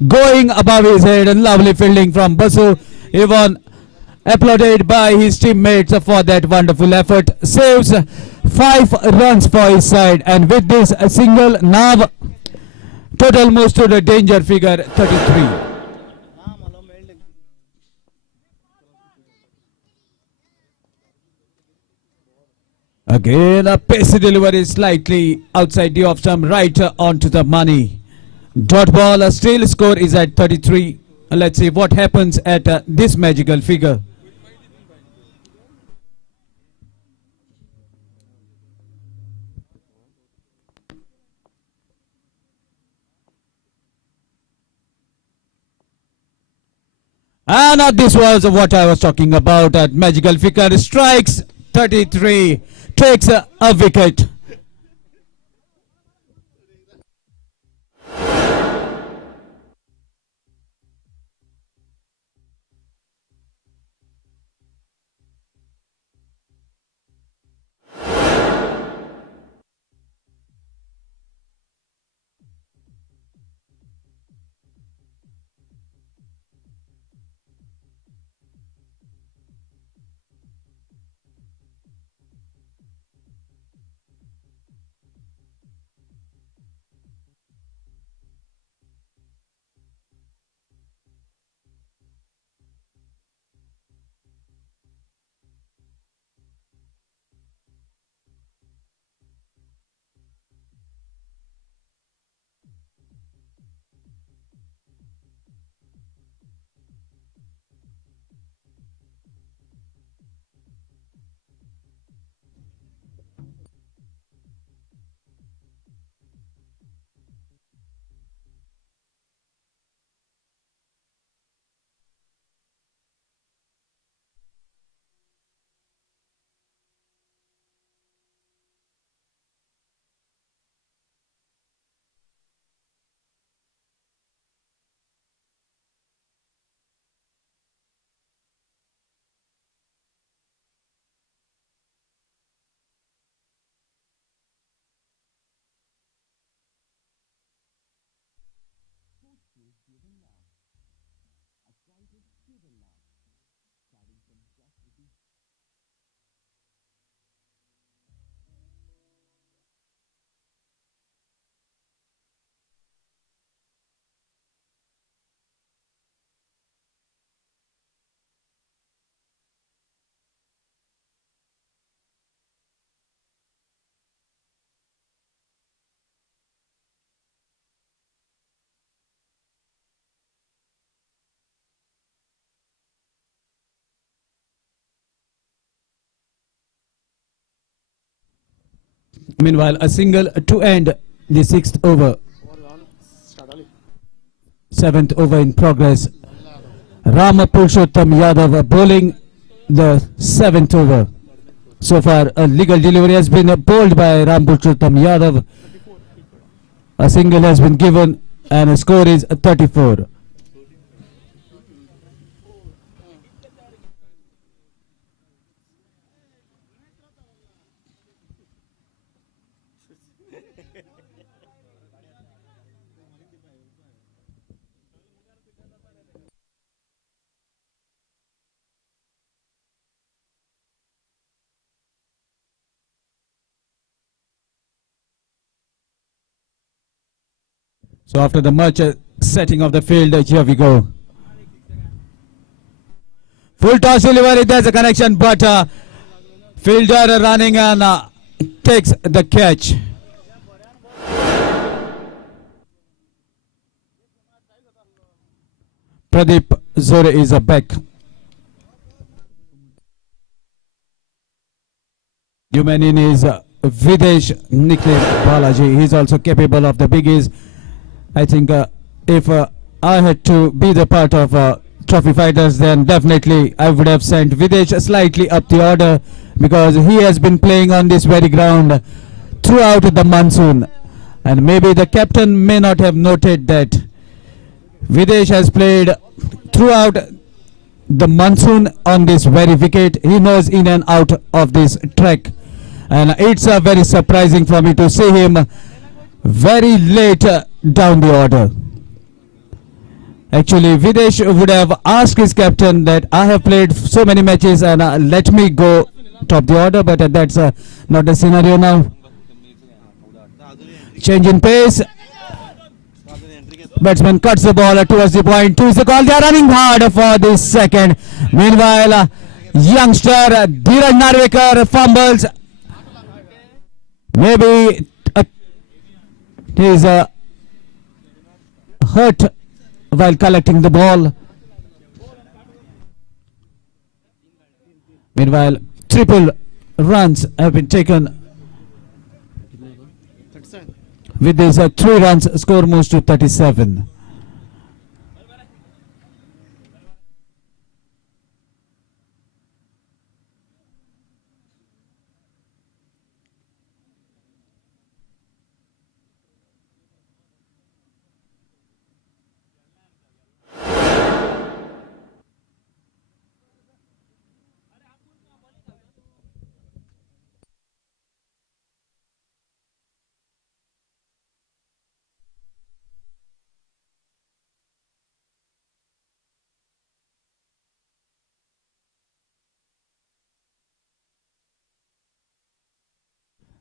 going above his head. And lovely fielding from Basu, even applauded by his teammates for that wonderful effort. Saves 5 runs for his side, and with this single, now total moves to the danger figure 33. Again, a pacey delivery slightly outside the off stump, right onto the money. Dot ball, still score is at 33. Let's see what happens at this magical figure. And this was what I was talking about. Magical figure strikes 33, takes a wicket. Meanwhile, a single to end the 6th over. 7th over in progress. Rama Purushottam Yadav bowling the 7th over. So far, a legal delivery has been bowled by Ram Purushottam Yadav. A single has been given, and a score is 34. So after the much setting of the field, here we go. Full toss delivery, there's a connection, but fielder running and takes the catch. Pradeep Zore is a back. Humanin is Videsh, nicknamed Balaji. He's also capable of the biggies. I think if I had to be the part of trophy fighters, then definitely I would have sent Videsh slightly up the order, because he has been playing on this very ground throughout the monsoon. And maybe the captain may not have noted that Videsh has played throughout the monsoon on this very wicket. He knows in and out of this track. And it's very surprising for me to see him very late down the order. Actually, Videsh would have asked his captain that I have played so many matches and let me go top the order, but that's not the scenario now. Change in pace. Batsman cuts the ball towards the point. Two is the call. They are running hard for this second. Meanwhile, youngster Dheeraj Narvekar fumbles. Maybe he is hurt while collecting the ball. Meanwhile, triple runs have been taken. With these 3 runs, score moves to 37.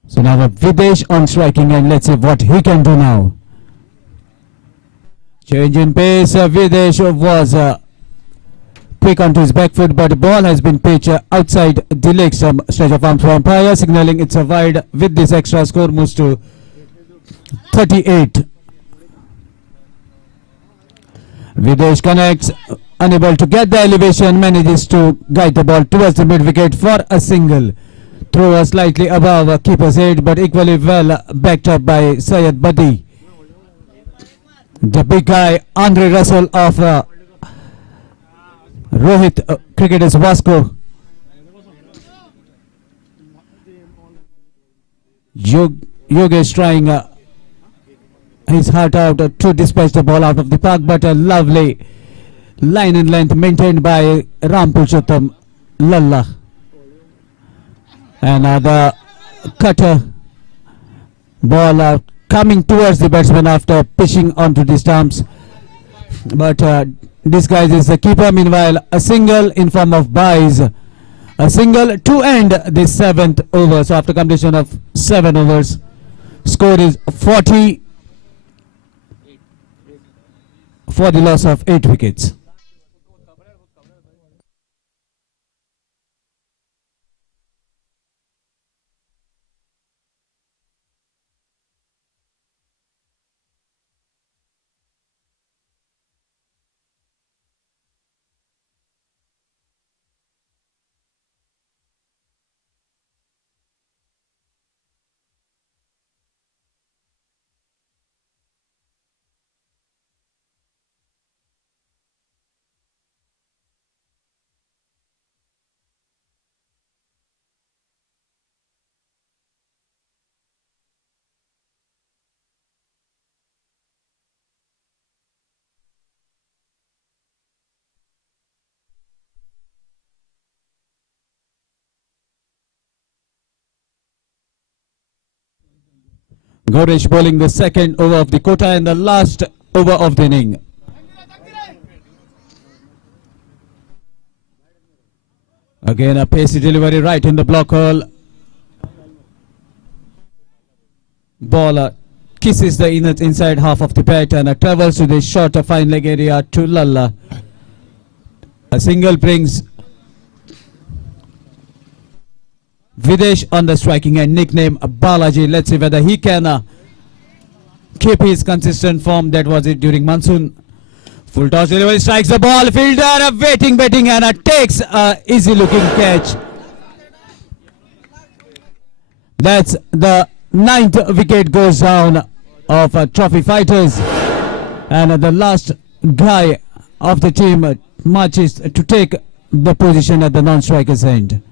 So now Videsh on striking, and let's see what he can do now. Change in pace. Videsh was quick onto his back foot, but the ball has been pitched outside the leg. Some stretch of arms from umpire signaling it's a wide. With this extra, score moves to 38. Videsh connects, unable to get the elevation, manages to guide the ball towards the mid wicket for a single. Throw slightly above keeper's head, but equally well backed up by Syed Badi. The big guy, Andre Russell of Rohit Cricketers Vasco. Yogesh trying his heart out to dispatch the ball out of the park, but a lovely line and length maintained by Ram Purushottam Lalla. And the cutter ball coming towards the batsman after pitching onto the stumps, but disguises the keeper. Meanwhile, a single in form of buys, a single to end the 7th over. So after completion of 7 overs, score is 40 for the loss of 8 wickets. Gaurish bowling the second over of the quota and the last over of the inning. Again a pacey delivery right in the block hole. Ball kisses the inside half of the bat and travels to the short fine leg area to Lalla. A single brings Videsh on the striking end, nickname Balaji. Let's see whether he can keep his consistent form. That was it during monsoon. Full toss delivery, strikes the ball. Fielder waiting and takes a easy looking catch. That's the 9th wicket goes down of Trophy Fighters, and the last guy of the team marches to take the position at the non-striker's end.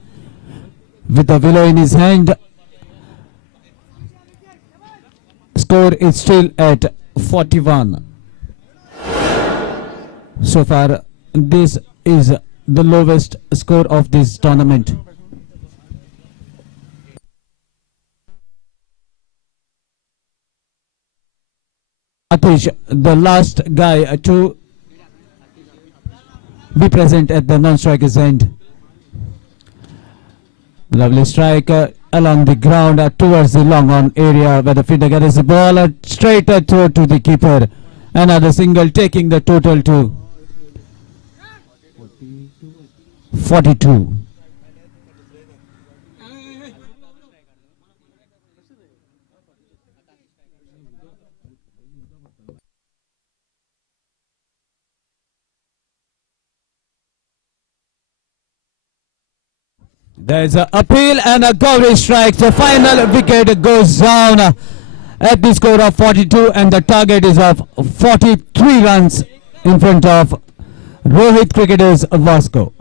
With the willow in his hand, score is still at 41. So far, this is the lowest score of this tournament. Atish, the last guy to be present at the non-striker's end. Lovely strike along the ground towards the long on area where the fielder gets the ball straight throw to the keeper. Another single taking the total to 42. There's an appeal and a Gauri strike. The final wicket goes down at the score of 42, and the target is of 43 runs in front of Rohit Cricketers Vasco.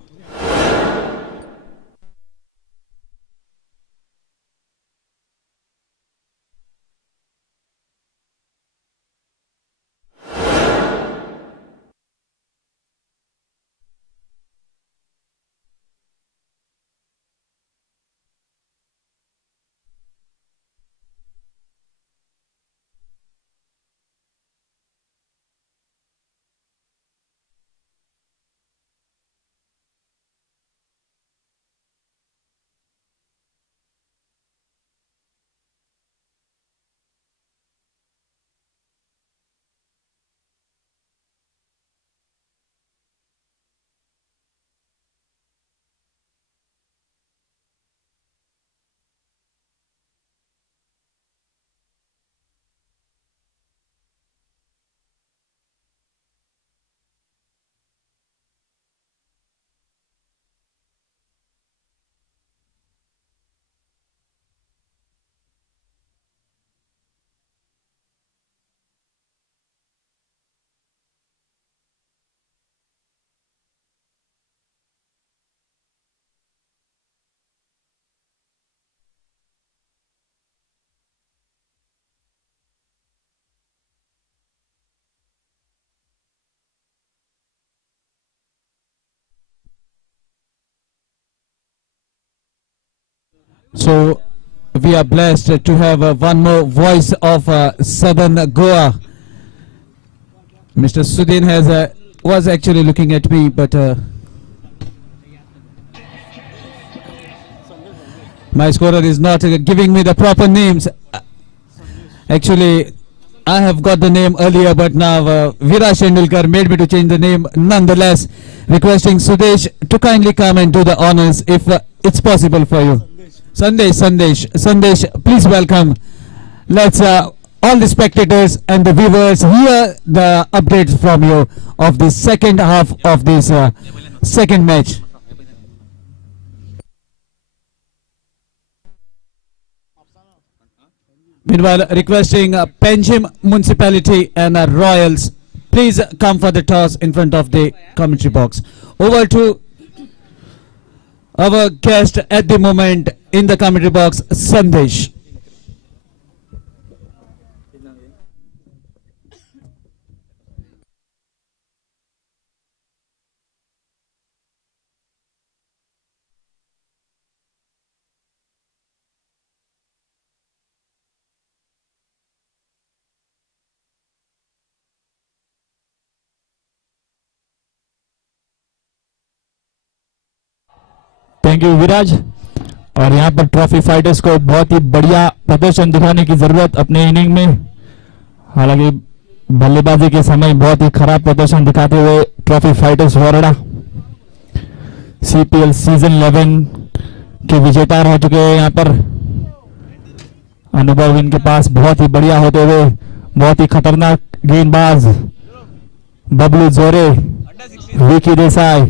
So we are blessed to have one more voice of Southern Goa. Mr. Sudin was actually looking at me, but my scorer is not giving me the proper names. Actually, I have got the name earlier, but now Virat Shendulkar made me to change the name. Nonetheless, requesting Sudesh to kindly come and do the honors if it's possible for you. Sandesh, please welcome. Let's all the spectators and the viewers hear the updates from you of the second half of this second match. Meanwhile, requesting Panchayat Municipality and Royals, please come for the toss in front of the commentary box. Over to our guest at the moment in the commentary box, Sandesh. Thank you Viraj. और यहाँ पर trophy fighters को बहुत ही बढ़िया प्रदर्शन दिखाने की जरूरत अपने इनिंग में, हालांकि बल्लेबाजी के समय बहुत ही खराब प्रदर्शन दिखाते हुए ट्रॉफी फाइटर्स वारड़ा सीपीएल सीजन 11 के विजेता रह चुके हैं। यहाँ पर अनुभव इनके पास बहुत ही बढ़िया होते हुए बहुत ही खतरनाक गेंदबाज बबलू जोरे, विकी देसाई,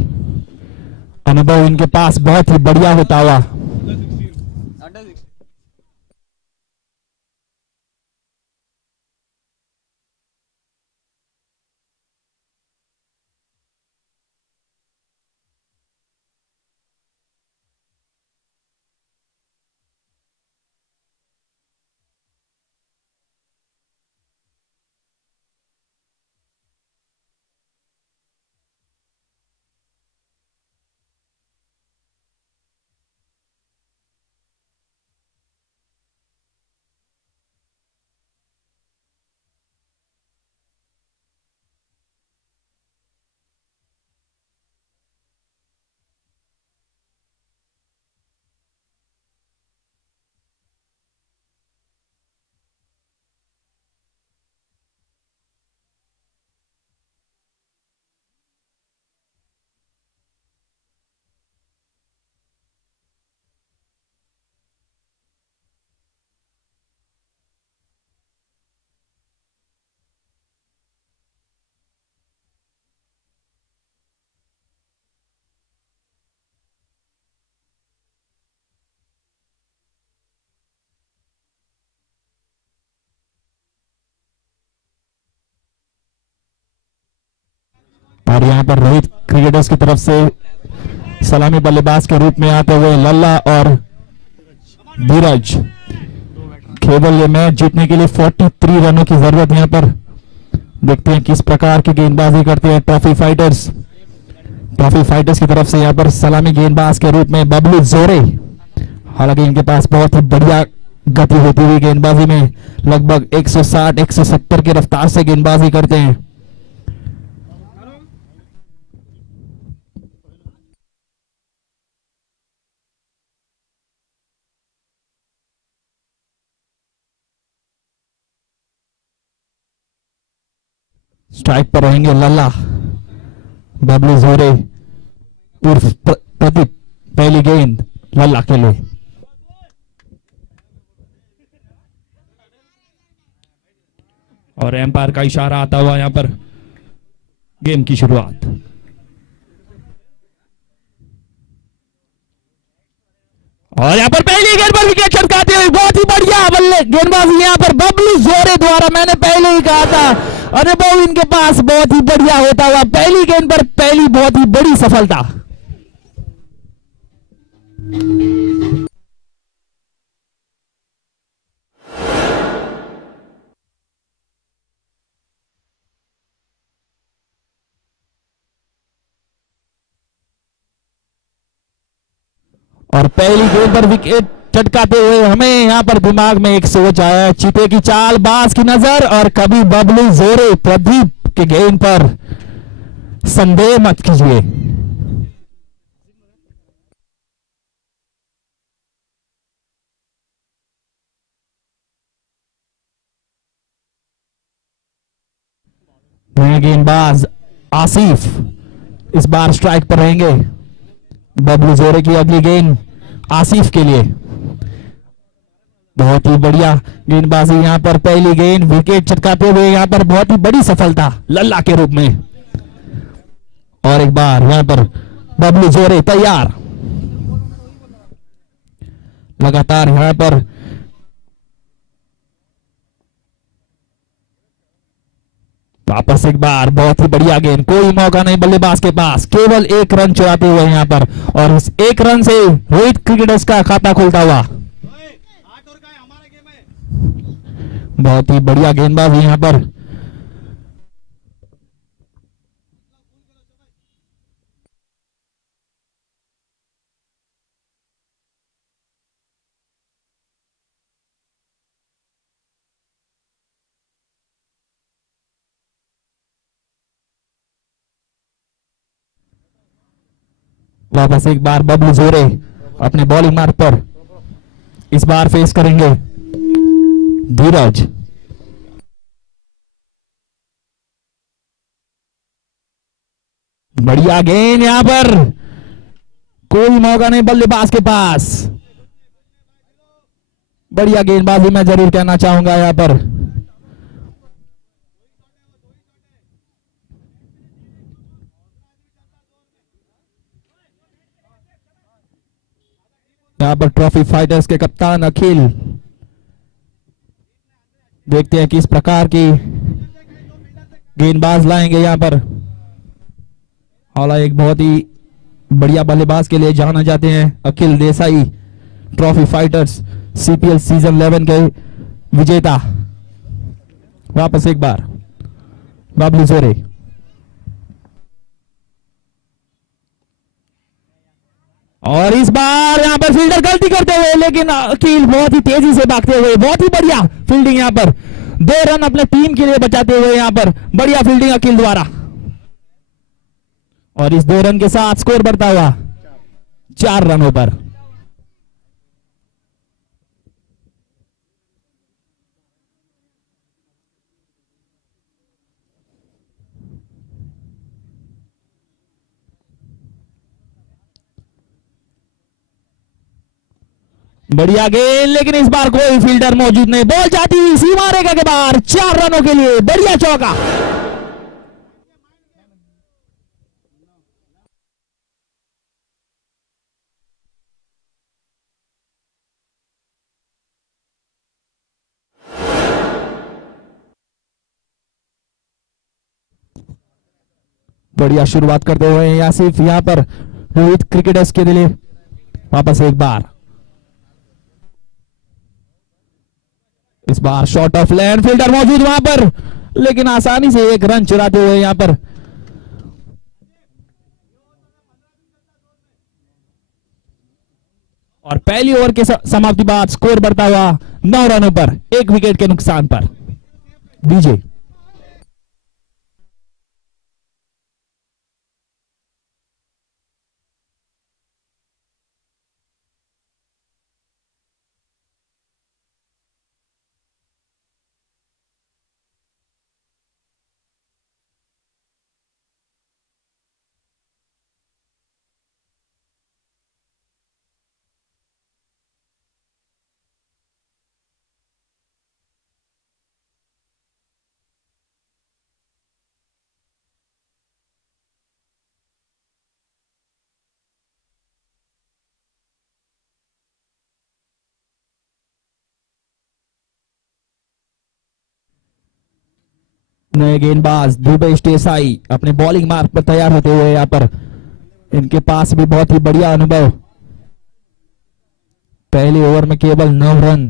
अनुभव इनके पास बहुत ही बढ़िया होता हुआ। और यहाँ पर रोहित क्रिकेटर्स की तरफ से सलामी बल्लेबाज के रूप में आते हुए लल्ला और धीरज। केवल ये मैच जीतने के लिए 43 रनों की जरूरत। यहाँ पर देखते हैं किस प्रकार की गेंदबाजी करते हैं ट्रॉफी फाइटर्स। ट्रॉफी फाइटर्स की तरफ से यहाँ पर सलामी गेंदबाज के रूप में बबलू जोरे। हालांकि इनके पास बहुत ही बढ़िया गति होती हुई गेंदबाजी में लगभग 160-170 की रफ्तार से गेंदबाजी करते हैं। स्ट्राइक पर रहेंगे लल्ला, बबलू जोरे उर्फ प्रदीप। पहली गेंद लल्ला के लिए। और एम्पायर का इशारा आता हुआ यहाँ पर गेम की शुरुआत। और यहाँ पर पहली गेंद पर विकेट चमकाते हुए बहुत ही बढ़िया बल्ले गेंदबाजी यहाँ पर बबलू जोरे द्वारा। मैंने पहले ही कहा था अनुभव इनके पास बहुत ही बढ़िया होता हुआ। पहली गेंद पर पहली बहुत ही बड़ी सफलता। और पहली गेंद पर विकेट चटकाते हुए हमें यहां पर दिमाग में एक सोच आया, चीते की चाल, बाज की नजर और कभी बबलू जोरे प्रदीप के गेंद पर संदेह मत कीजिए। नए गेंदबाज आसिफ इस बार स्ट्राइक पर रहेंगे। बबलू जोरे की अगली गेंद आसिफ के लिए। बहुत ही बढ़िया गेंदबाजी यहां पर। पहली गेंद विकेट चटकाते हुए यहां पर बहुत ही बड़ी सफलता लल्ला के रूप में। और एक बार यहां पर बबलू जोरे तैयार। लगातार यहां पर वापस एक बार बहुत ही बढ़िया गेंद। कोई मौका नहीं बल्लेबाज के पास, केवल एक रन चुराते हुए यहां पर। और इस एक रन से रोहित क्रिकेटर्स का खाता खुलता हुआ। बहुत ही बढ़िया गेंदबाजी यहां पर। वापस एक बार बबलू जोरे अपने बॉलिंग मार्ग पर। इस बार फेस करेंगे धीरज। बढ़िया गेंद यहां पर, कोई मौका नहीं बल्लेबाज के पास। बढ़िया गेंदबाजी मैं जरूर कहना चाहूंगा यहां पर। यहां पर ट्रॉफी फाइटर्स के कप्तान अखिल, देखते हैं किस प्रकार की गेंदबाज लाएंगे यहां पर। हालांकि एक बहुत ही बढ़िया बल्लेबाज के लिए जाना जाते हैं Akhil Desai, trophy fighters CPL season 11 के विजेता। वापस एक बार बाबलू जोरे, और इस बार यहां पर फील्डर गलती करते हुए, लेकिन अखिल बहुत ही तेजी से भागते हुए, बहुत ही बढ़िया फील्डिंग यहां पर, 2 रन अपने टीम के लिए बचाते हुए यहां पर बढ़िया फील्डिंग अखिल द्वारा। और इस 2 रन के साथ स्कोर बढ़ता हुआ 4 रनों पर। बढ़िया गेंद, लेकिन इस बार कोई फील्डर मौजूद नहीं, बॉल जाती हुई सीमा रेखा के बाहर, 4 रनों के लिए बढ़िया चौका। बढ़िया शुरुआत करते हुए यासिफ यहां पर रोहित क्रिकेटर्स के लिए। वापस एक बार, इस बार शॉट ऑफ लैंड, फील्डर मौजूद वहां पर, लेकिन आसानी से 1 रन चुराते हुए यहां पर। और पहली ओवर के समाप्ति बाद स्कोर बढ़ता हुआ 9 रनों पर, 1 विकेट के नुकसान पर। डीजे नए गेंदबाज दुबे स्टेसाई अपने बॉलिंग मार्ग पर तैयार होते हुए यहां पर, इनके पास भी बहुत ही बढ़िया अनुभव। पहले ओवर में केवल 9 रन,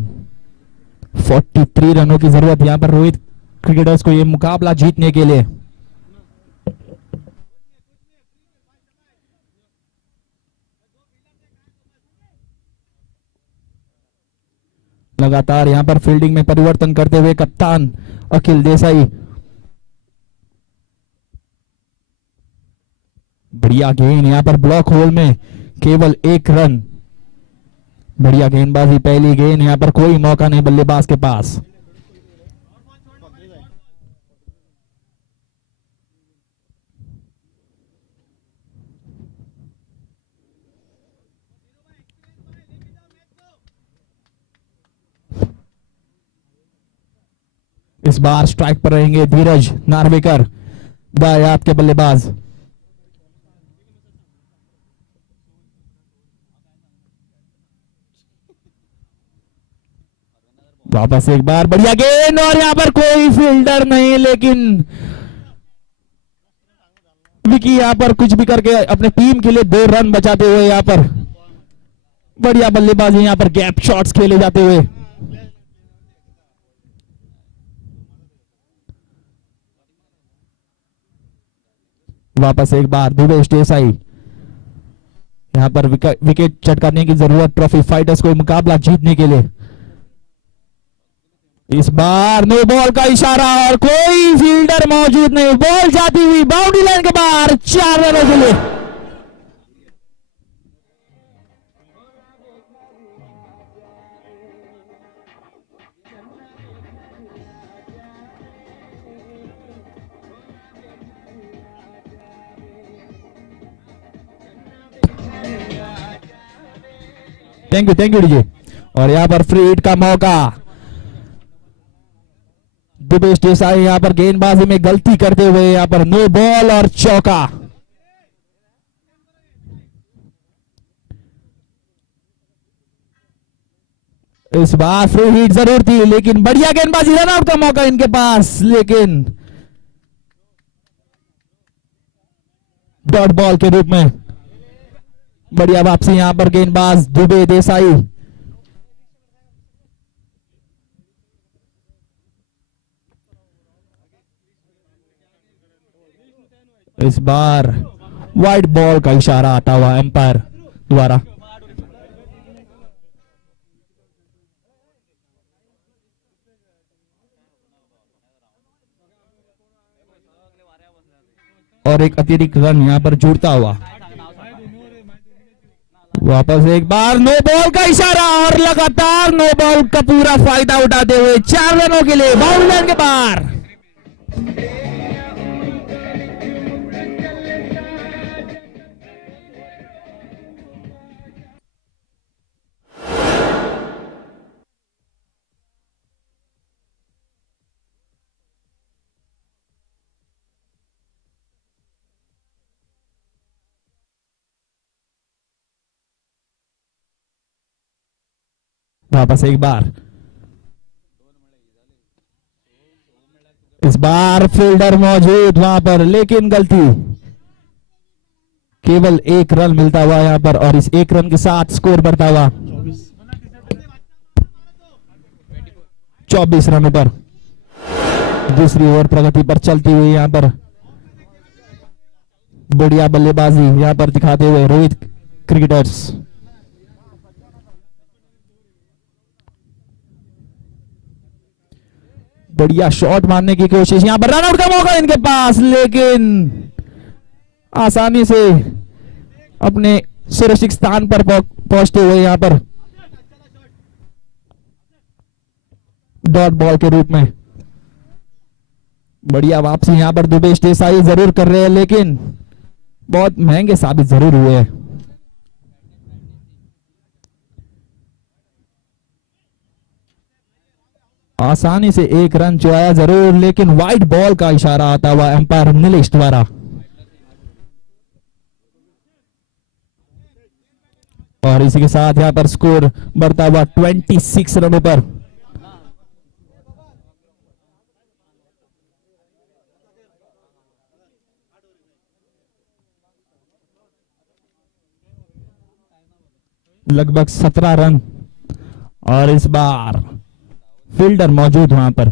43 रनों की जरूरत यहां पर रोहित क्रिकेटर्स को यह मुकाबला जीतने के लिए। लगातार यहां पर फील्डिंग में परिवर्तन करते हुए कप्तान अखिल देसाई। बढ़िया गेंद यहां पर ब्लॉक होल में, केवल 1 रन। बढ़िया गेंदबाजी, पहली गेंद यहां पर कोई मौका नहीं बल्लेबाज के पास। इस बार स्ट्राइक पर रहेंगे धीरज नार्वेकर, दायात के बल्लेबाज। वापस एक बार बढ़िया गेंद, और यहां पर कोई फील्डर नहीं, लेकिन विकी यहां पर कुछ भी करके अपने टीम के लिए 2 रन बचाते हुए यहां पर बढ़िया बल्लेबाजी, यहां पर गैप शॉट्स खेले जाते हुए। वापस एक बार दुबे स्टेसाई, यहां पर विकेट चटकाने की जरूरत ट्रॉफी फाइटर्स को मुकाबला जीतने के लिए। इस बार नो बॉल का इशारा और कोई फील्डर मौजूद नहीं, बॉल जाती हुई बाउंड्री लाइन के बाहर, 4 रनों के लिए। Thank you DJ. और यहाँ पर फ्री हिट का मौका, दुबेश देसाई यहाँ पर गेंदबाजी में गलती करते हुए यहाँ पर नो बॉल और चौका। इस बार फ्री हिट जरूर थी, लेकिन बढ़िया गेंदबाजी, रन आउट का मौका इनके पास, लेकिन डॉट बॉल के रूप में। बढ़िया वापसी यहां पर गेंदबाज दुबे देसाई। इस बार वाइड बॉल का इशारा आता हुआ एम्पायर द्वारा। और एक अतिरिक्त रन यहां पर जुड़ता हुआ। वापस एक बार नो बॉल का इशारा और लगातार नो बॉल का पूरा फायदा उठाते हुए 4 रनों के लिए बाउंड्री लाइन के पार। वापस एक बार, इस बार फील्डर मौजूद वहां पर, लेकिन गलती। केवल एक रन मिलता हुआ यहां पर, और इस एक रन के साथ स्कोर बढ़ता हुआ 24 रनों पर। दूसरी ओवर प्रगति पर चलती हुई यहां पर बढ़िया बल्लेबाजी यहां पर दिखाते हुए रोहित क्रिकेटर्स। बढ़िया शॉट मारने की कोशिश, यहां पर रन आउट का मौका इनके पास, लेकिन आसानी से अपने सुरक्षित स्थान पर पहुंचते हुए यहां पर डॉट बॉल के रूप में। बढ़िया वापसी यहां पर दुबेश देसाई जरूर कर रहे हैं, लेकिन बहुत महंगे साबित जरूर हुए हैं। आसानी से एक रन चुराया जरूर, लेकिन वाइड बॉल का इशारा आता हुआ एम्पायर नीलेश द्वारा। और इसी के साथ यहां पर स्कोर बढ़ता हुआ 26 रनों पर। लगभग 17 रन। और इस बार फील्डर मौजूद वहां पर,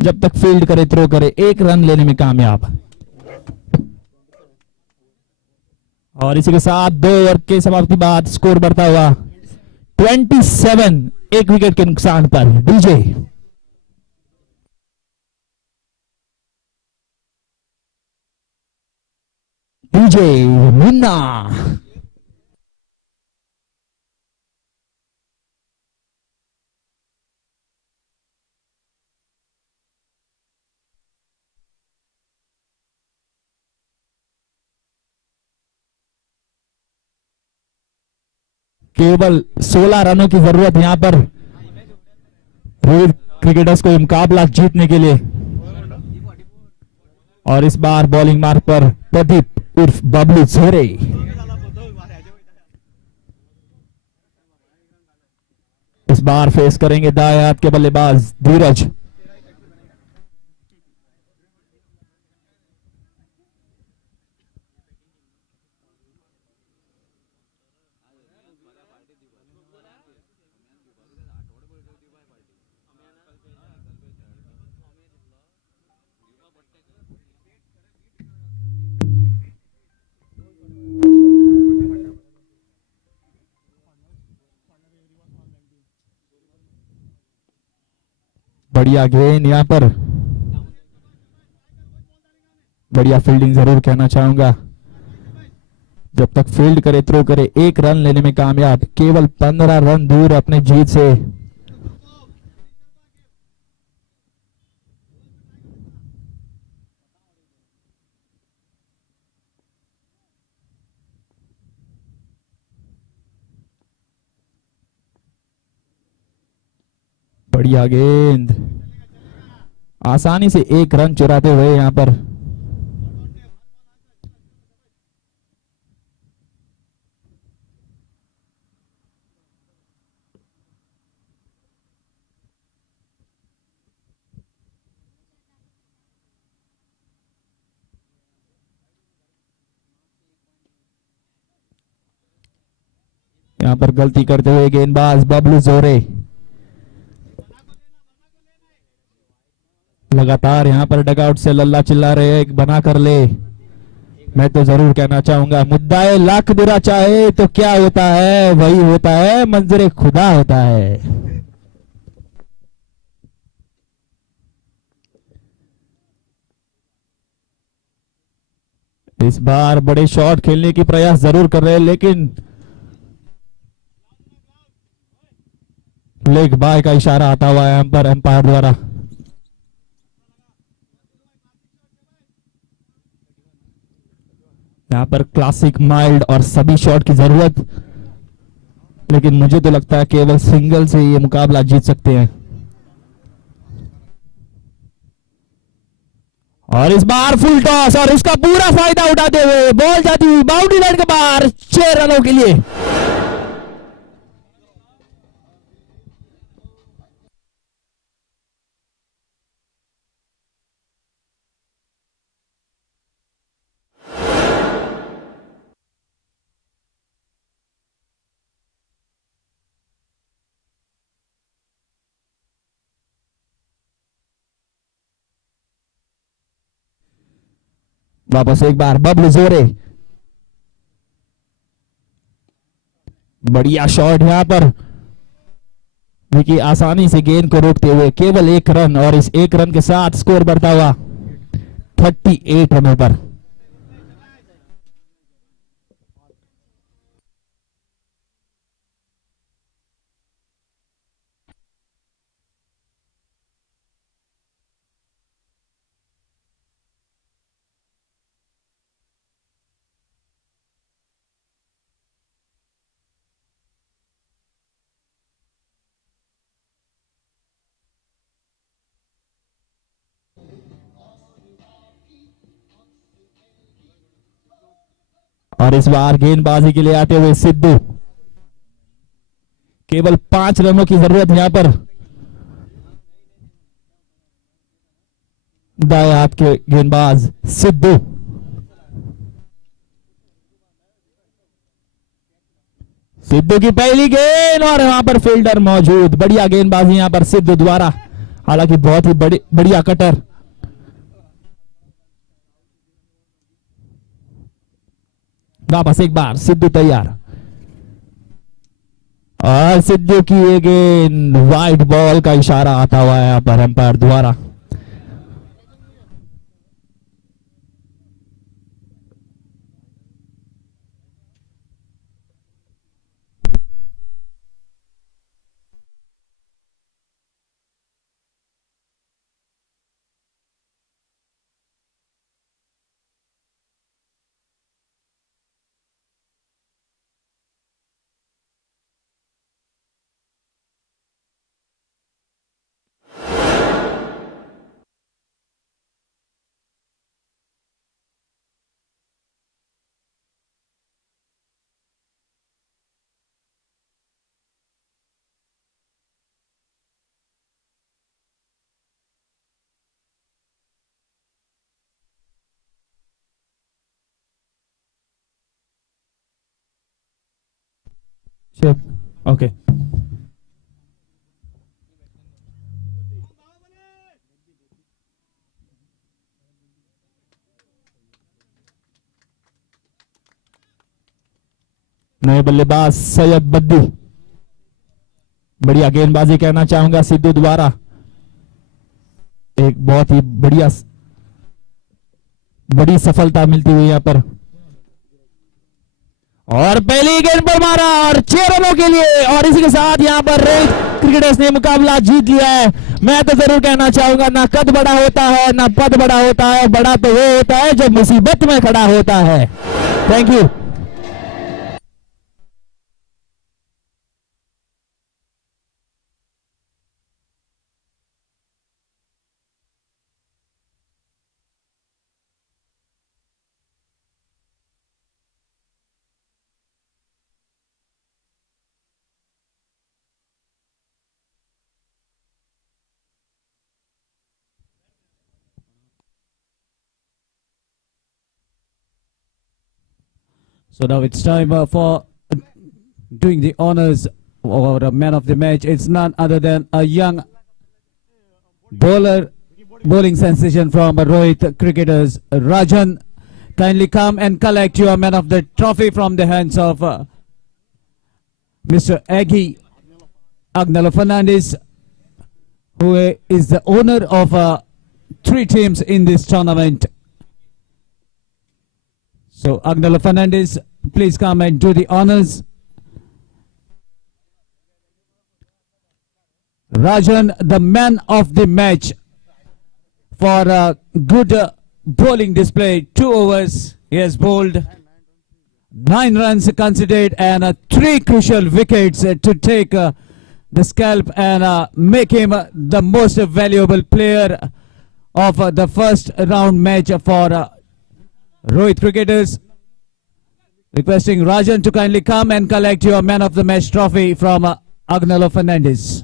जब तक फील्ड करे थ्रो करे, एक रन लेने में कामयाब। और इसी के साथ 2 ओवर के समाप्ति बाद स्कोर बढ़ता हुआ 27, एक विकेट के नुकसान पर। DJ DJ Munna. केवल 16 रनों की जरूरत यहां पर रोहित क्रिकेटर्स को मुकाबला जीतने के लिए। और इस बार बॉलिंग मार्ग पर प्रदीप उर्फ बबलू झोरे। इस बार फेस करेंगे दाएं हाथ के बल्लेबाज धीरज। बढ़िया गेंद यहां पर, बढ़िया फील्डिंग जरूर कहना चाहूंगा। जब तक फील्ड करे थ्रो करे, एक रन लेने में कामयाब, केवल 15 रन दूर अपने जीत से। बढ़िया गेंद, आसानी से एक रन चुराते हुए यहां पर गलती करते हुए गेंदबाज बबलू जोरे लगातार यहां पर डगआउट से लल्ला चिल्ला रहे हैं, बना कर ले। मैं तो जरूर कहना चाहूंगा, मुद्दाए लाख बुरा चाहे तो क्या होता है, वही होता है मंजरे खुदा होता है। इस बार बड़े शॉट खेलने की प्रयास जरूर कर रहे हैं, लेकिन लेग बाय का इशारा आता हुआ है एम्पायर द्वारा। यहां पर क्लासिक, माइल्ड और सभी शॉट की जरूरत, लेकिन मुझे तो लगता है केवल सिंगल से ये मुकाबला जीत सकते हैं। और इस बार फुल टॉस और उसका पूरा फायदा उठाते हुए बॉल जाती हुई बाउंड्री लाइन के बाहर 6 रनों के लिए। वापस एक बार बबलू जोरे, बढ़िया शॉट यहां पर विकी आसानी से गेंद को रोकते हुए केवल 1 रन, और इस 1 रन के साथ स्कोर बढ़ता हुआ 38 रनों पर। और इस बार गेंदबाजी के लिए आते हुए सिद्धू, केवल 5 रनों की जरूरत यहां पर दाएं हाथ के गेंदबाज सिद्धू। सिद्धू की पहली गेंद और यहां पर फील्डर मौजूद, बढ़िया गेंदबाजी यहां पर सिद्धू द्वारा, हालांकि बहुत ही बढ़िया कटर। वापस एक बार सिद्धू तैयार, और सिद्धू की ये गेंद वाइड बॉल का इशारा आता हुआ है यहां पर एम्पायर द्वारा। ओके, नए बल्लेबाज सैयद बद्दी, बढ़िया गेंदबाजी कहना चाहूंगा सिद्धू द्वारा, एक बहुत ही बड़ी सफलता मिलती हुई यहां पर, और पहली गेंद पर मारा और 6 रनों के लिए, और इसी के साथ यहां पर रोहित क्रिकेटर्स ने मुकाबला जीत लिया है। मैं तो जरूर कहना चाहूंगा, ना कद बड़ा होता है ना पद बड़ा होता है, बड़ा तो वो होता है जो मुसीबत में खड़ा होता है। Thank you. So now it's time for doing the honors or a man of the match. It's none other than a young bowling sensation from Rohit cricketers. Rajan, kindly come and collect your man of the trophy from the hands of Mr. Aggie Agnello Fernandez, who is the owner of 3 teams in this tournament. So Agnello Fernandez, please come and do the honors. Rajan, the man of the match for a good bowling display. 2 overs, he has bowled 9 runs considered and 3 crucial wickets to take the scalp and make him the most valuable player of the first round match for Rohit cricketers. Requesting Rajan to kindly come and collect your man of the match trophy from Agnello Fernandez.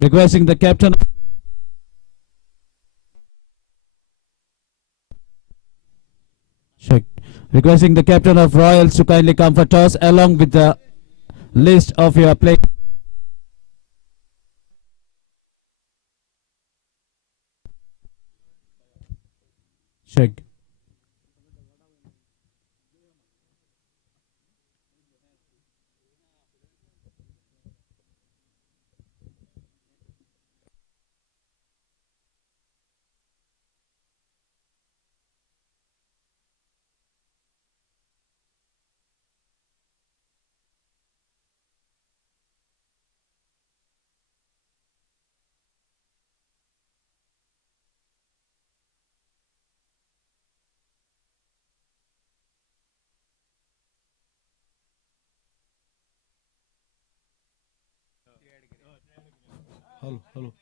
Requesting the captain. Check. Requesting the captain of Royals to kindly come for toss along with the list of your players. Check. Hello, hello.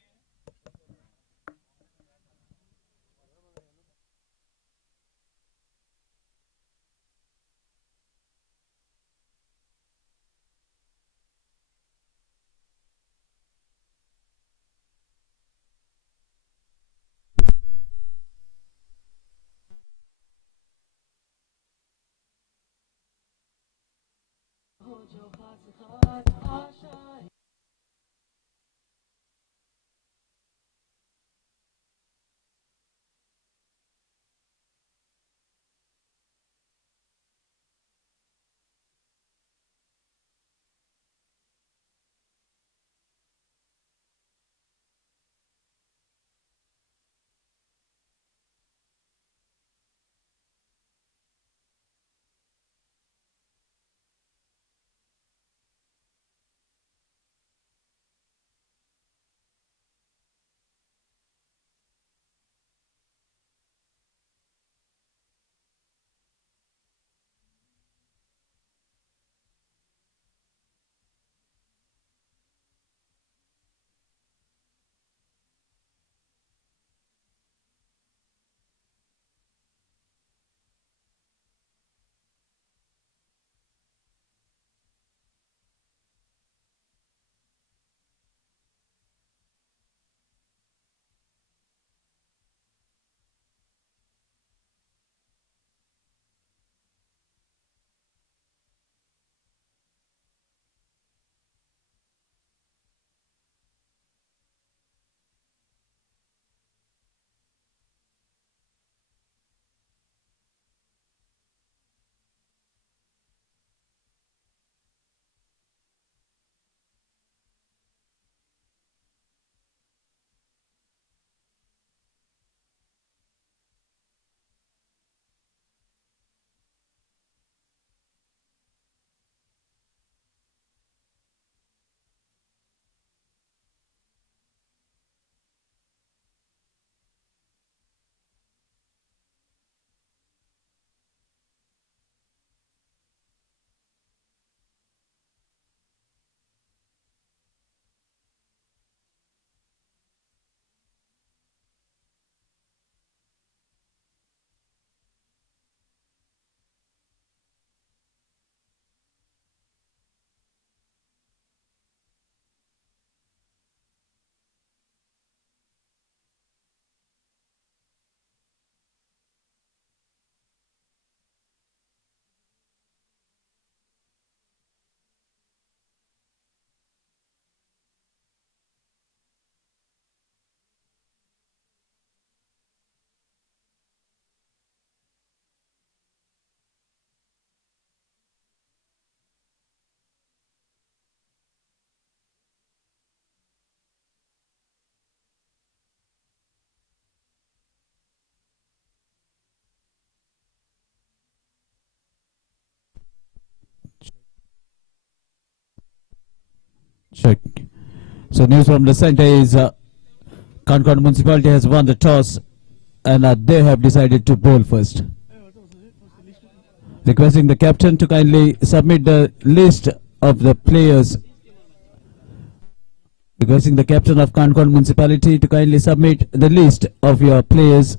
Check. So news from the center is Concord Municipality has won the toss and they have decided to bowl first. Requesting the captain to kindly submit the list of the players. Requesting the captain of Concord Municipality to kindly submit the list of your players.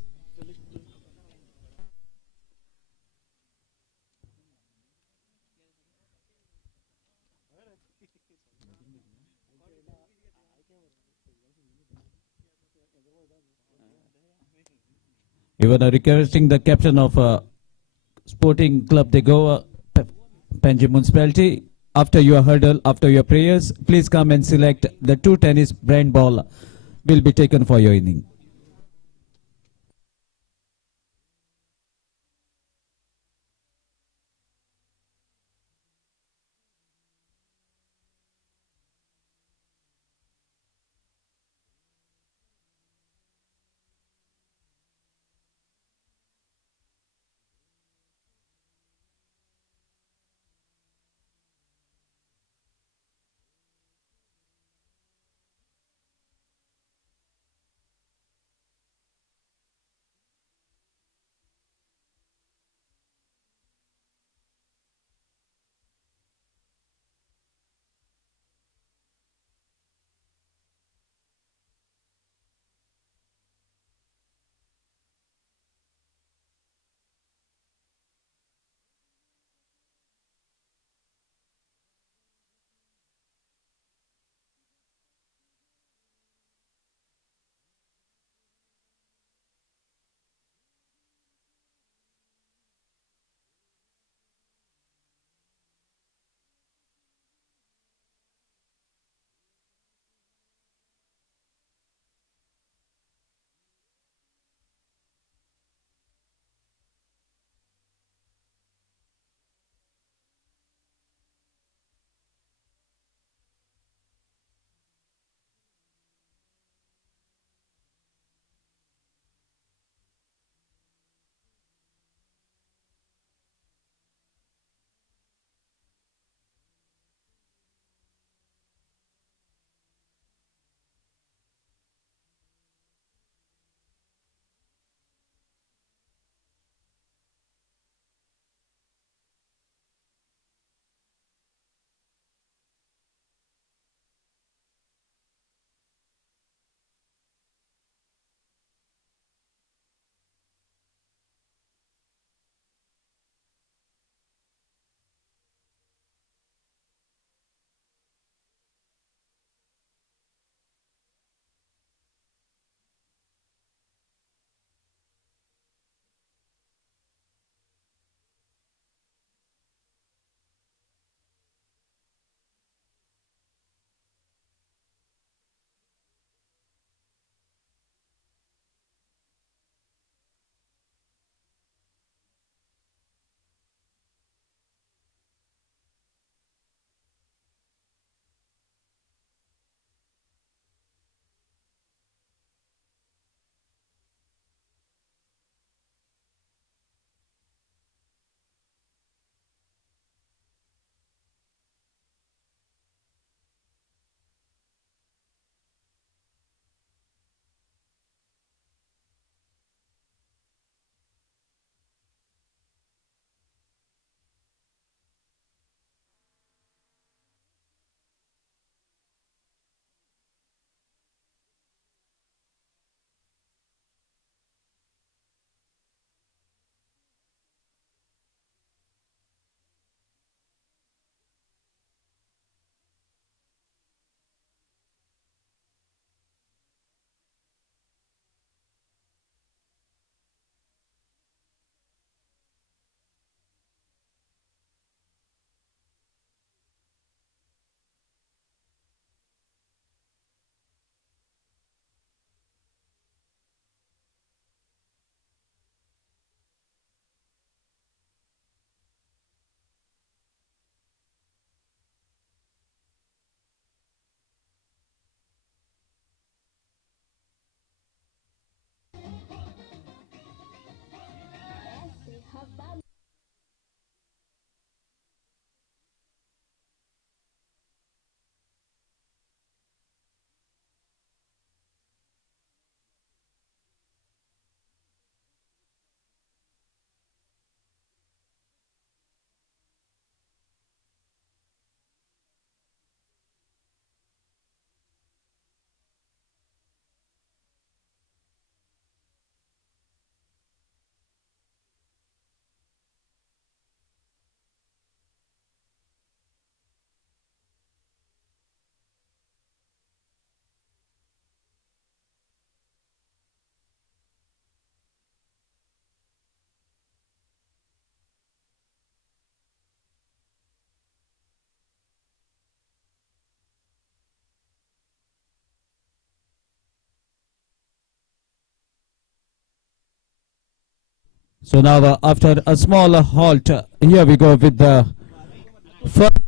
Even requesting the captain of Sporting Club de Goa, Panchayat Municipality, after your hurdle, after your prayers, please come and select the 2 tennis brand ball will be taken for your inning. So now after a small halt, here we go with the first.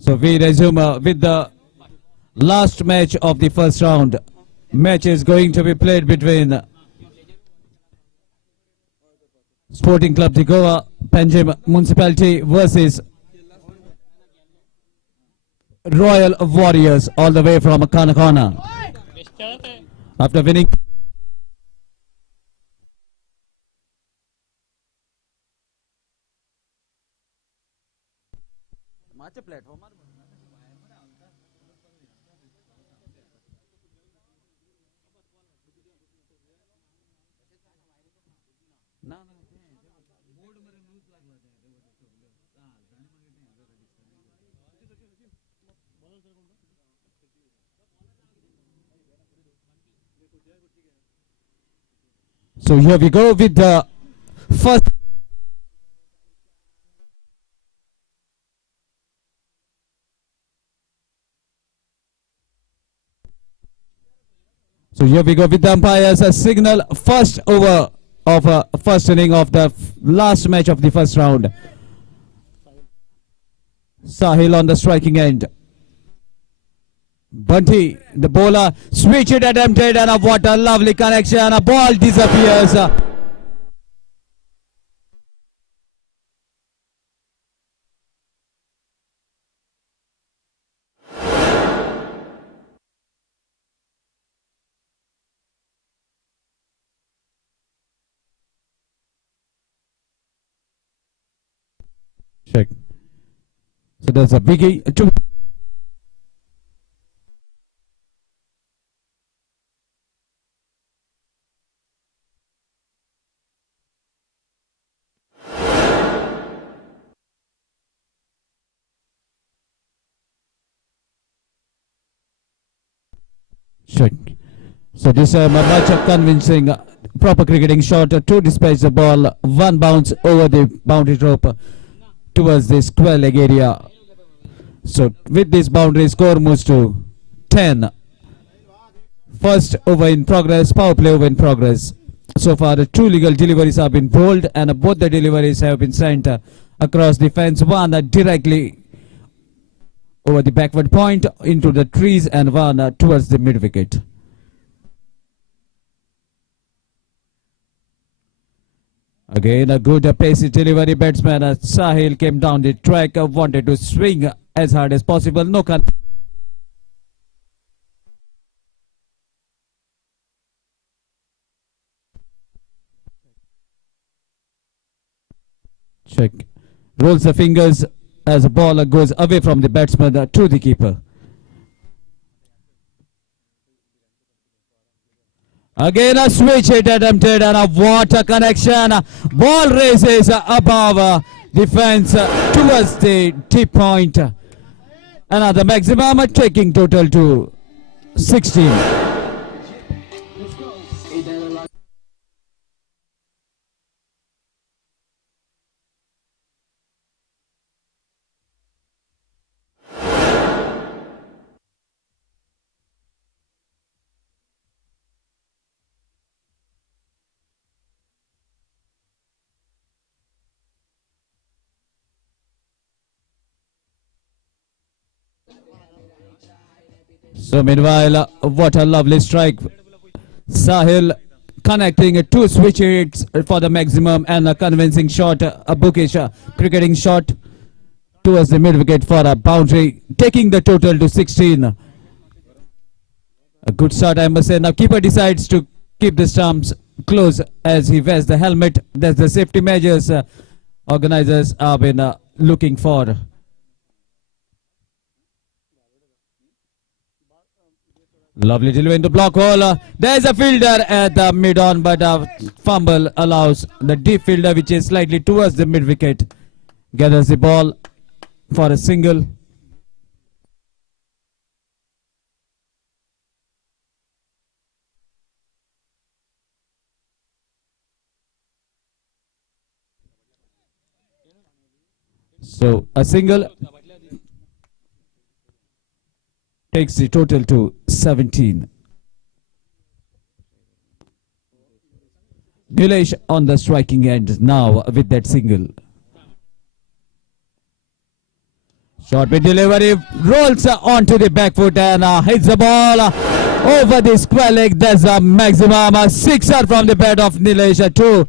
So we resume with the last match of the first round. Match is going to be played between Sporting Club de Goa, Panchayat Municipality versus Royal Warriors all the way from Kanakana. After winning So here we go with the first. So here we go with the umpires a signal first over of first inning of the last match of the first round. Sahil on the striking end. Bunty, the bowler, switch it attempted and what a lovely connection. A ball disappears. Check. So there's a biggie. Check. So this much of convincing proper cricketing shot to dispatch the ball. One bounce over the boundary rope towards the square leg area. So with this boundary score moves to 10. First over in progress, power play over in progress. So far the two legal deliveries have been bowled and both the deliveries have been sent across the fence. One directly over the backward point into the trees and one towards the mid wicket. Again a good pacey delivery. Batsman Sahil came down the track, wanted to swing as hard as possible. No check. Rolls the fingers as a ball goes away from the batsman to the keeper. Again a switch hit attempted and a water connection. Ball races above the fence towards the tip point. Another maximum taking total to 16. So meanwhile, what a lovely strike. Sahil connecting two switch hits for the maximum and a convincing shot, a bookish cricketing shot towards the mid wicket for a boundary, taking the total to 16. A good start, I must say. Now keeper decides to keep the stumps close as he wears the helmet. That's the safety measures organizers have been looking for. Lovely delivery into block hole. There's a fielder at the mid-on, but a fumble allows the deep fielder, which is slightly towards the mid-wicket, gathers the ball for a single. So a single takes the total to 17. Nilesh on the striking end now with that single. Short mid delivery, rolls onto the back foot and hits the ball over the square leg. That's a maximum sixer from the bat of Nilesh too.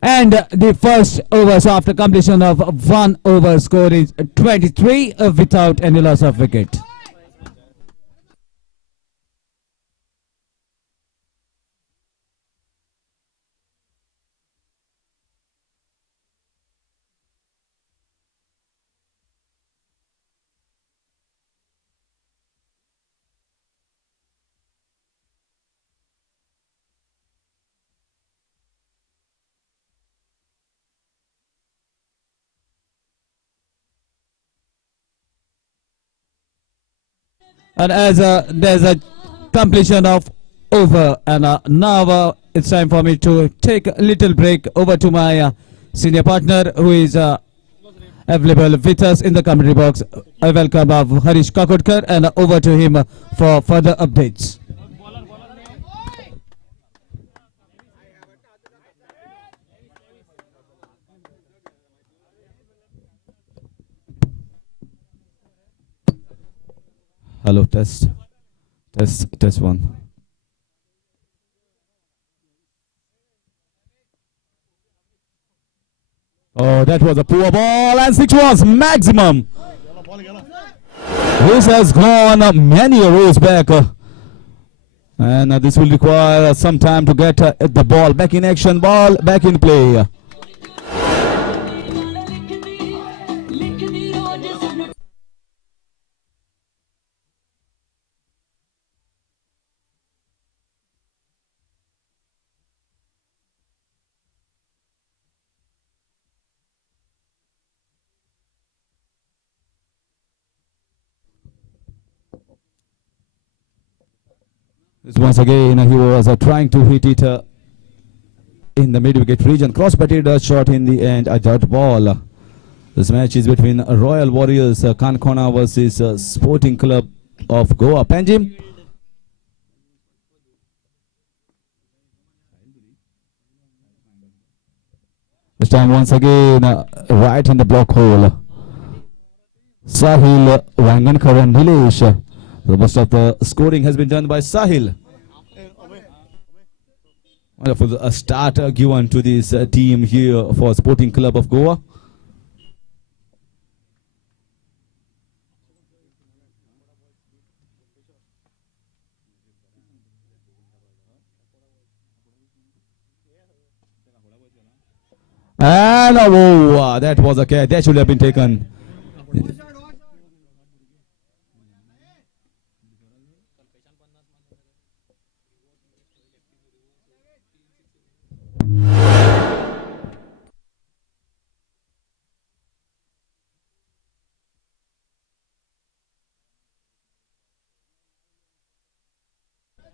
And the first overs after completion of 1 over score is 23 without any loss of wicket. And as there's a completion of over, and now it's time for me to take a little break. Over to my senior partner who is available with us in the commentary box. I welcome Harish Kakodkar, and over to him for further updates. Hello, test one. Oh, that was a poor ball, and 6 was maximum. This has gone many rows back. And this will require some time to get the ball back in action, ball back in play. Once again, he was trying to hit it in the mid-wicket region. Cross-batted shot in the end, a dot ball. This match is between Royal Warriors Kankona versus Sporting Club of Goa. Panjim. This time once again, right in the block hole. Sahil, Wangankar and Nilesh. The most of the scoring has been done by Sahil. Wonderful start given to this team here for Sporting Club of Goa. And that was a catch. That should have been taken.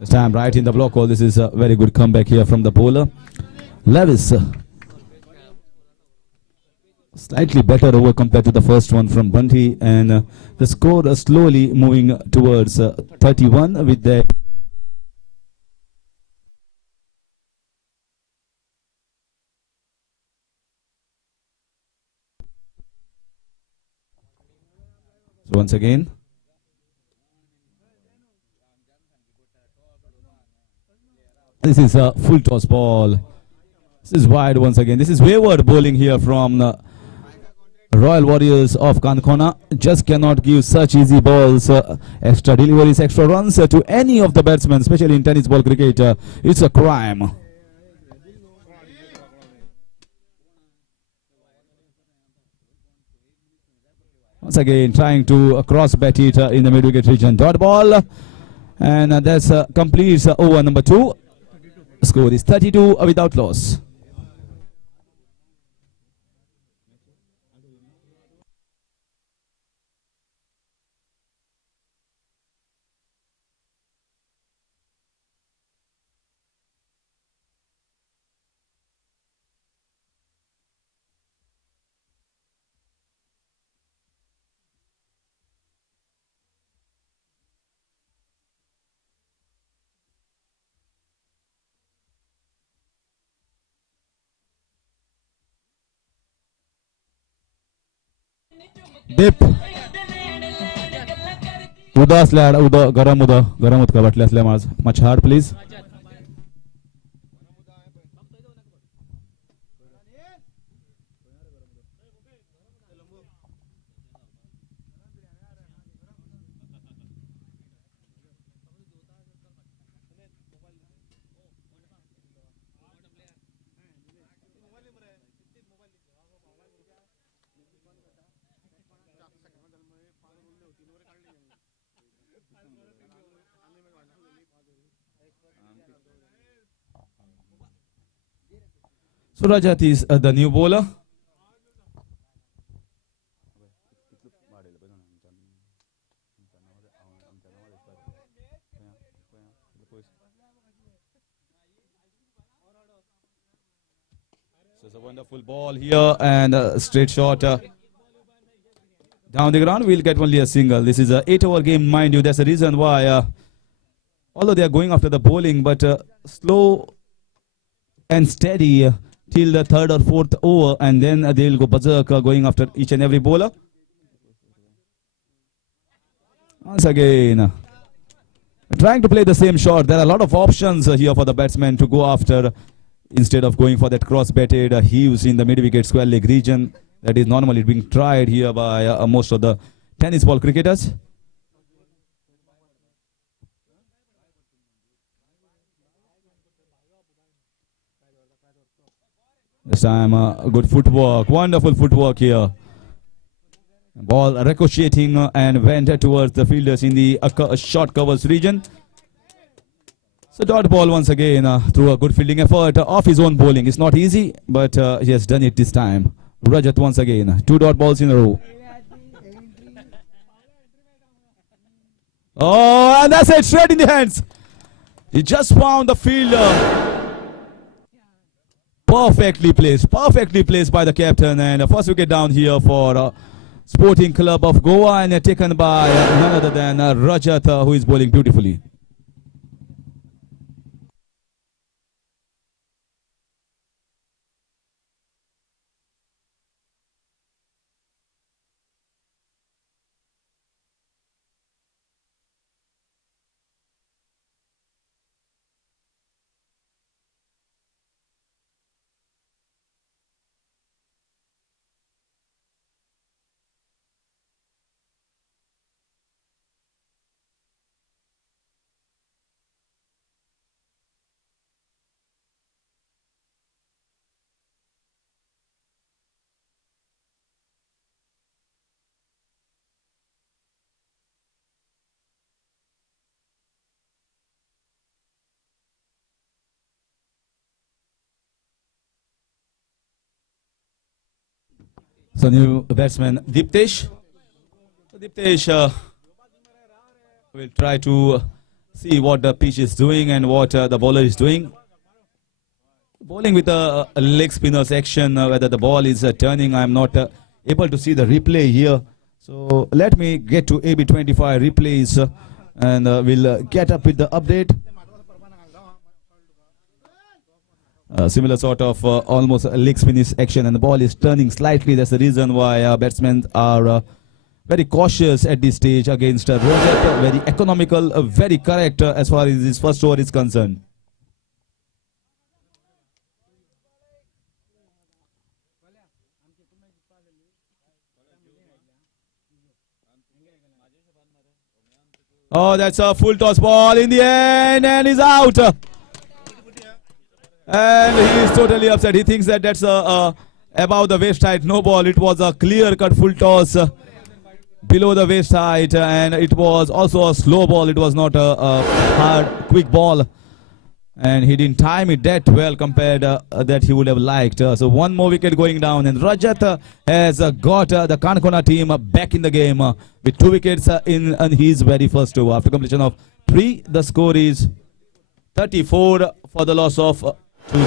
This time right in the block hole. This is a very good comeback here from the bowler. Levis. Slightly better over compared to the first one from Bunty, and the score slowly moving towards 31 with the so once again this is a full toss ball. This is wide once again. This is wayward bowling here from Royal Warriors of Kankona. Just cannot give such easy balls, extra deliveries, extra runs to any of the batsmen, especially in tennis ball cricket. It's a crime. Once again trying to cross bat it in the mid-wicket region. Dot ball, and that's completes over number 2. Score is 32 without loss. dip. उदक असल्यार उदक गरम उदका बाटली असल्यार much hard please. So Rajat is the new bowler. So it's a wonderful ball here and a straight shot down the ground. We'll get only a single. This is a 8-over game, mind you. That's the reason why, although they are going after the bowling, but slow and steady till the third or fourth over, and then they'll go berserk going after each and every bowler. Once again, trying to play the same shot. There are a lot of options here for the batsman to go after instead of going for that cross-batted heaves in the mid-wicket square leg region that is normally being tried here by most of the tennis ball cricketers. This time, good footwork, wonderful footwork here. Ball ricocheting and went towards the fielders in the short covers region. So dot ball once again through a good fielding effort off his own bowling. It's not easy, but he has done it this time. Rajat once again, 2 dot balls in a row. Oh, and that's it, straight in the hands. He just found the fielder. Perfectly placed by the captain, and first wicket down here for Sporting Club of Goa, and taken by none other than Rajat, who is bowling beautifully. So new batsman Diptesh. So Diptesh will try to see what the pitch is doing and what the bowler is doing. Bowling with a leg spinner section, whether the ball is turning, I'm not able to see the replay here. So let me get to AB25 replays and we'll get up with the update. Similar sort of almost a leg spinning action, and the ball is turning slightly. That's the reason why batsmen are very cautious at this stage against Rajat. Very economical, very correct as far as his first over is concerned. Oh, that's a full toss ball in the end, and he's out. And he is totally upset. He thinks that that's above the waist height. No ball. It was a clear-cut full toss below the waist height, and it was also a slow ball. It was not a hard, quick ball, and he didn't time it that well compared that he would have liked. So one more wicket going down, and Rajat has got the Kankona team back in the game with 2 wickets in his very first over. After completion of 3, the score is 34 for the loss of 2.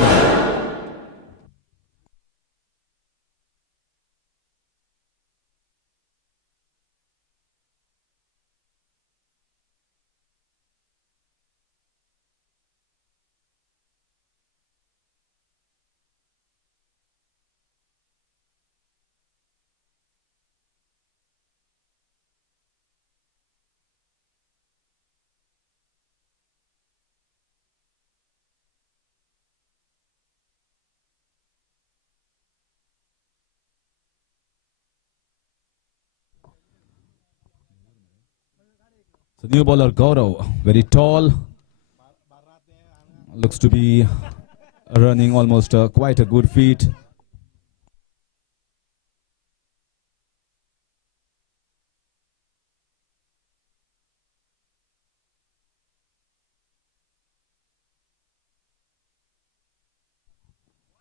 The new bowler Gaurav, very tall, looks to be running almost quite a good feet.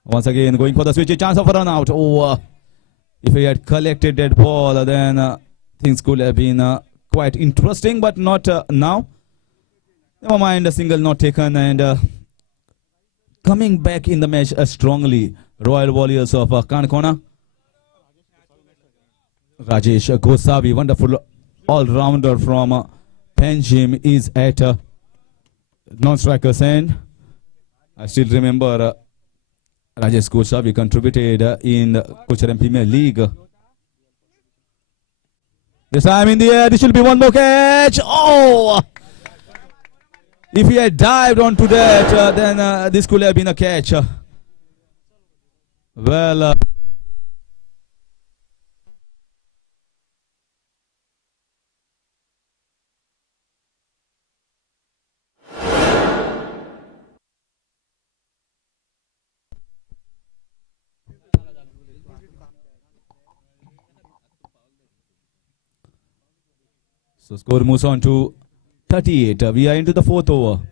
Once again going for the switch, a chance of a run out. Oh, if he had collected that ball, then things could have been quite interesting, but not now. Never mind, a single not taken, and coming back in the match strongly, Royal Warriors of Kankona. Rajesh Gosavi, wonderful all-rounder from Panchayat, is at non-striker's end. I still remember Rajesh Gosavi contributed in the Curchorem Premier League. This time in the air, this will be one more catch. Oh! If he had dived onto that, then this could have been a catch. Well, so score moves on to 38. We are into the fourth over.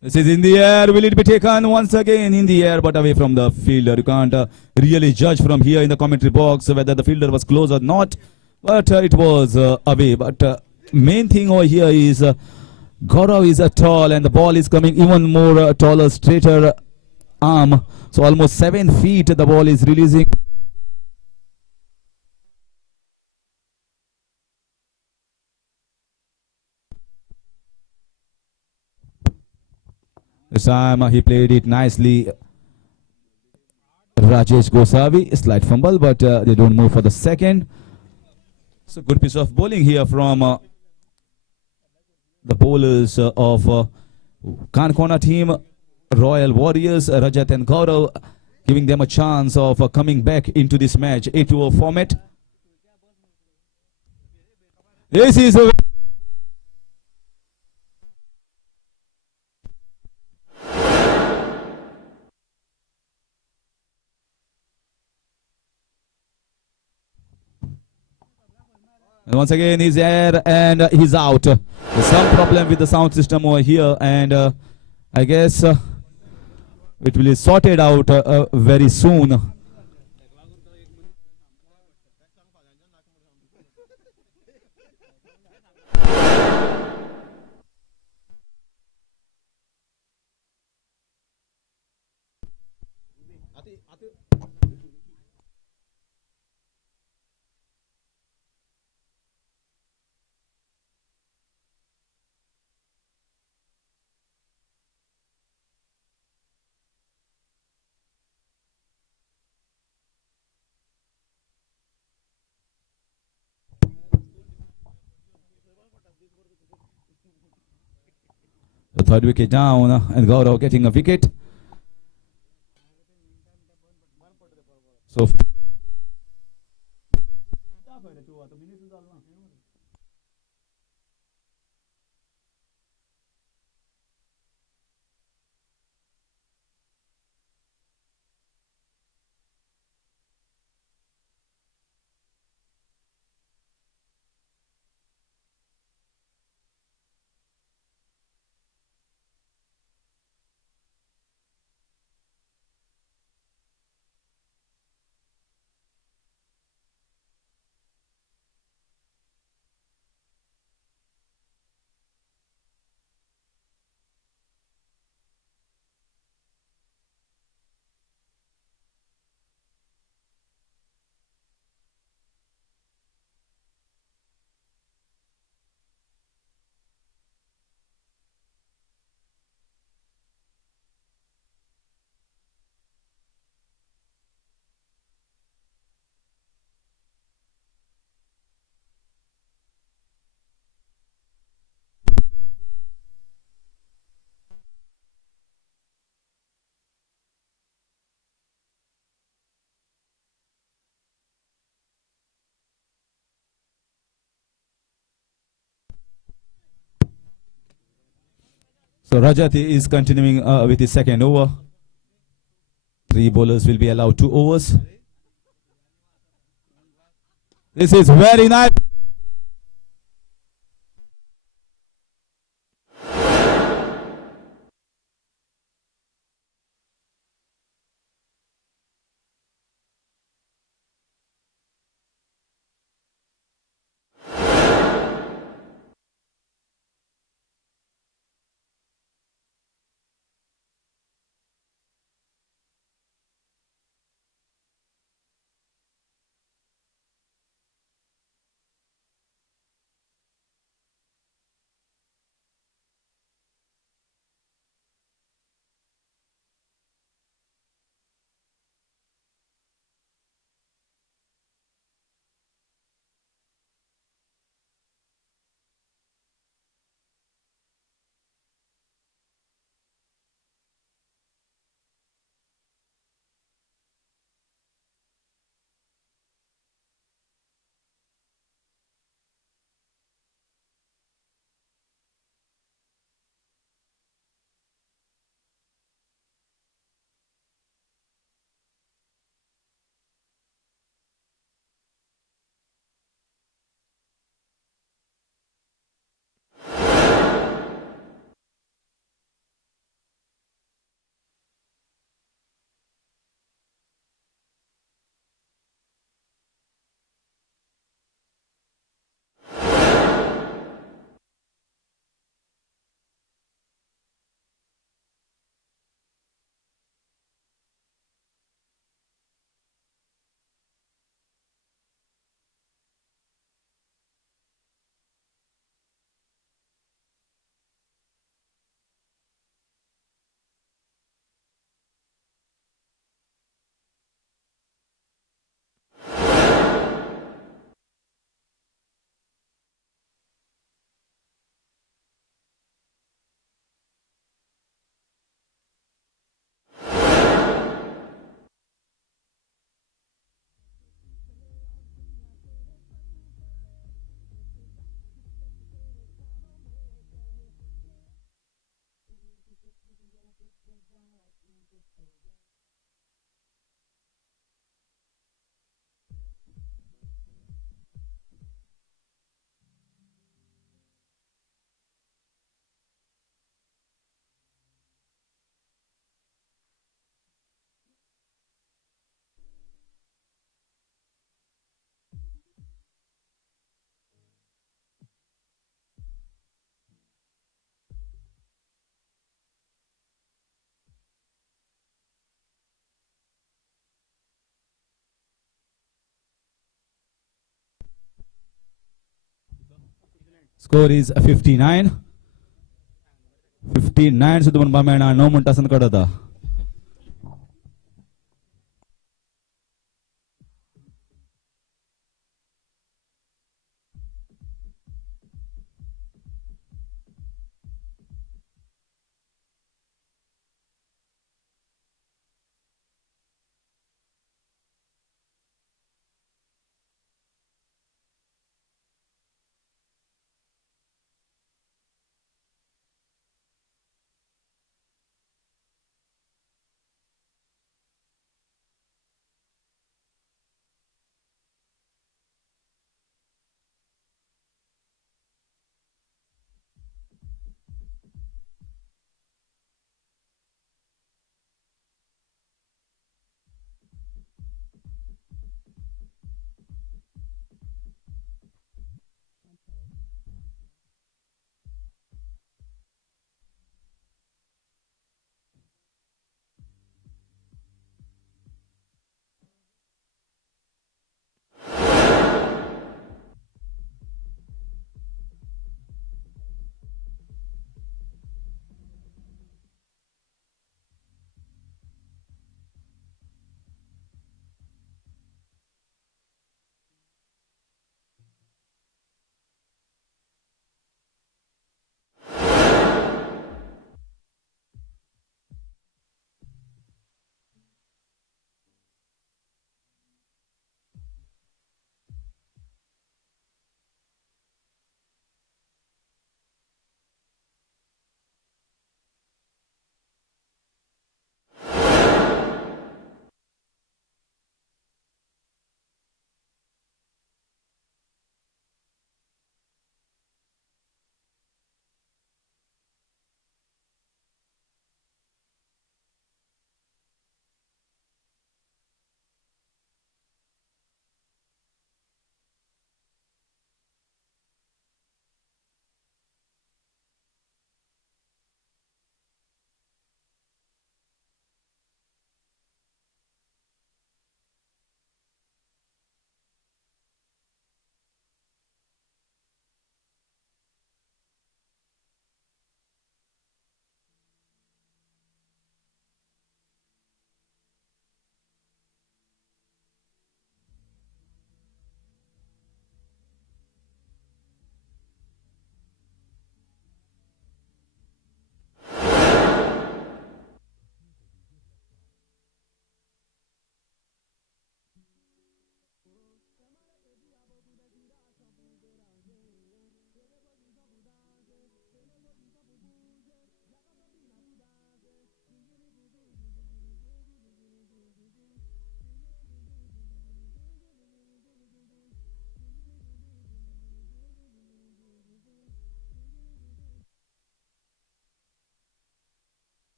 This is in the air. Will it be taken once again in the air but away from the fielder? You can't really judge from here in the commentary box whether the fielder was close or not. But it was away. But main thing over here is Gaurav is tall and the ball is coming even more taller, straighter arm. So almost 7 feet the ball is releasing. This time he played it nicely. Rajesh Gosavi, slight fumble, but they don't move for the second. So good piece of bowling here from the bowlers of Kankona team, Royal Warriors, Rajat and Gaurav, giving them a chance of coming back into this match, 8-over format. This is a and once again he's there and he's out. There's some problem with the sound system over here, and I guess it will be sorted out very soon. The third wicket down, and Gaurav getting a wicket. So So Rajat is continuing with his second over. 3 bowlers will be allowed 2 overs. This is very nice. Score is 59. 59 सुद्धा पण बामेणा 9 मिनिटांसन कडता.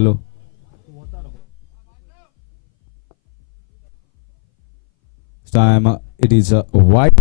hello. This time it is wide.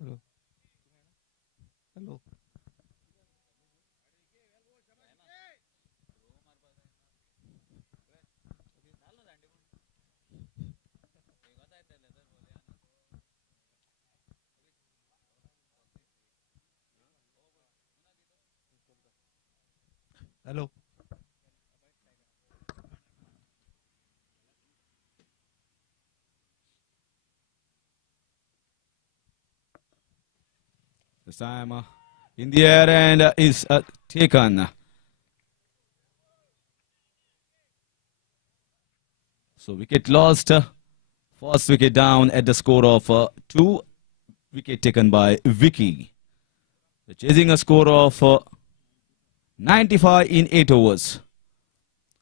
Hello. Hello. Hello. This time in the air and is taken. So wicket lost. First wicket down at the score of 2. Wicket taken by Vicky. They're chasing a score of 95 in 8 overs.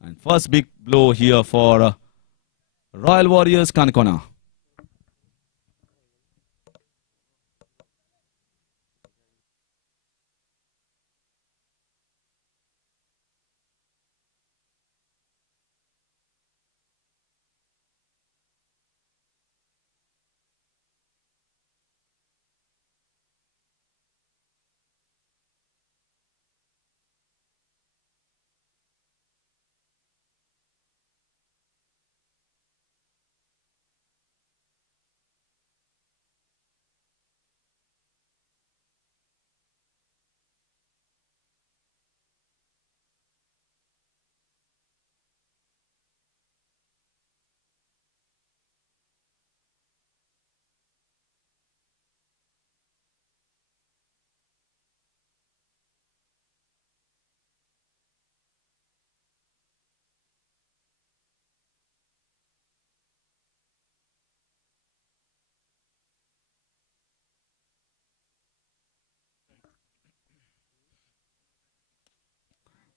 And first big blow here for Royal Warriors Kanakona.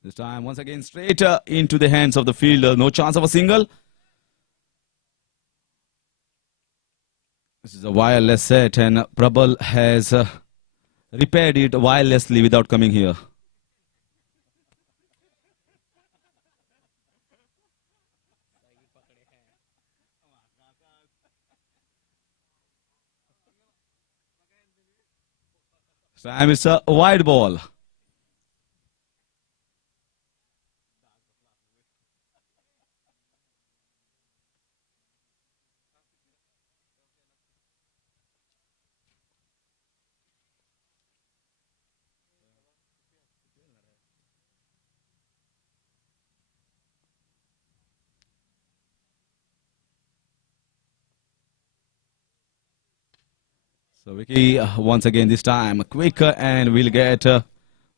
This time once again straight into the hands of the fielder. No chance of a single. This is a wireless set and Prabal has repaired it wirelessly without coming here. This time it's a wide ball. So Vicky once again this time quicker and we'll get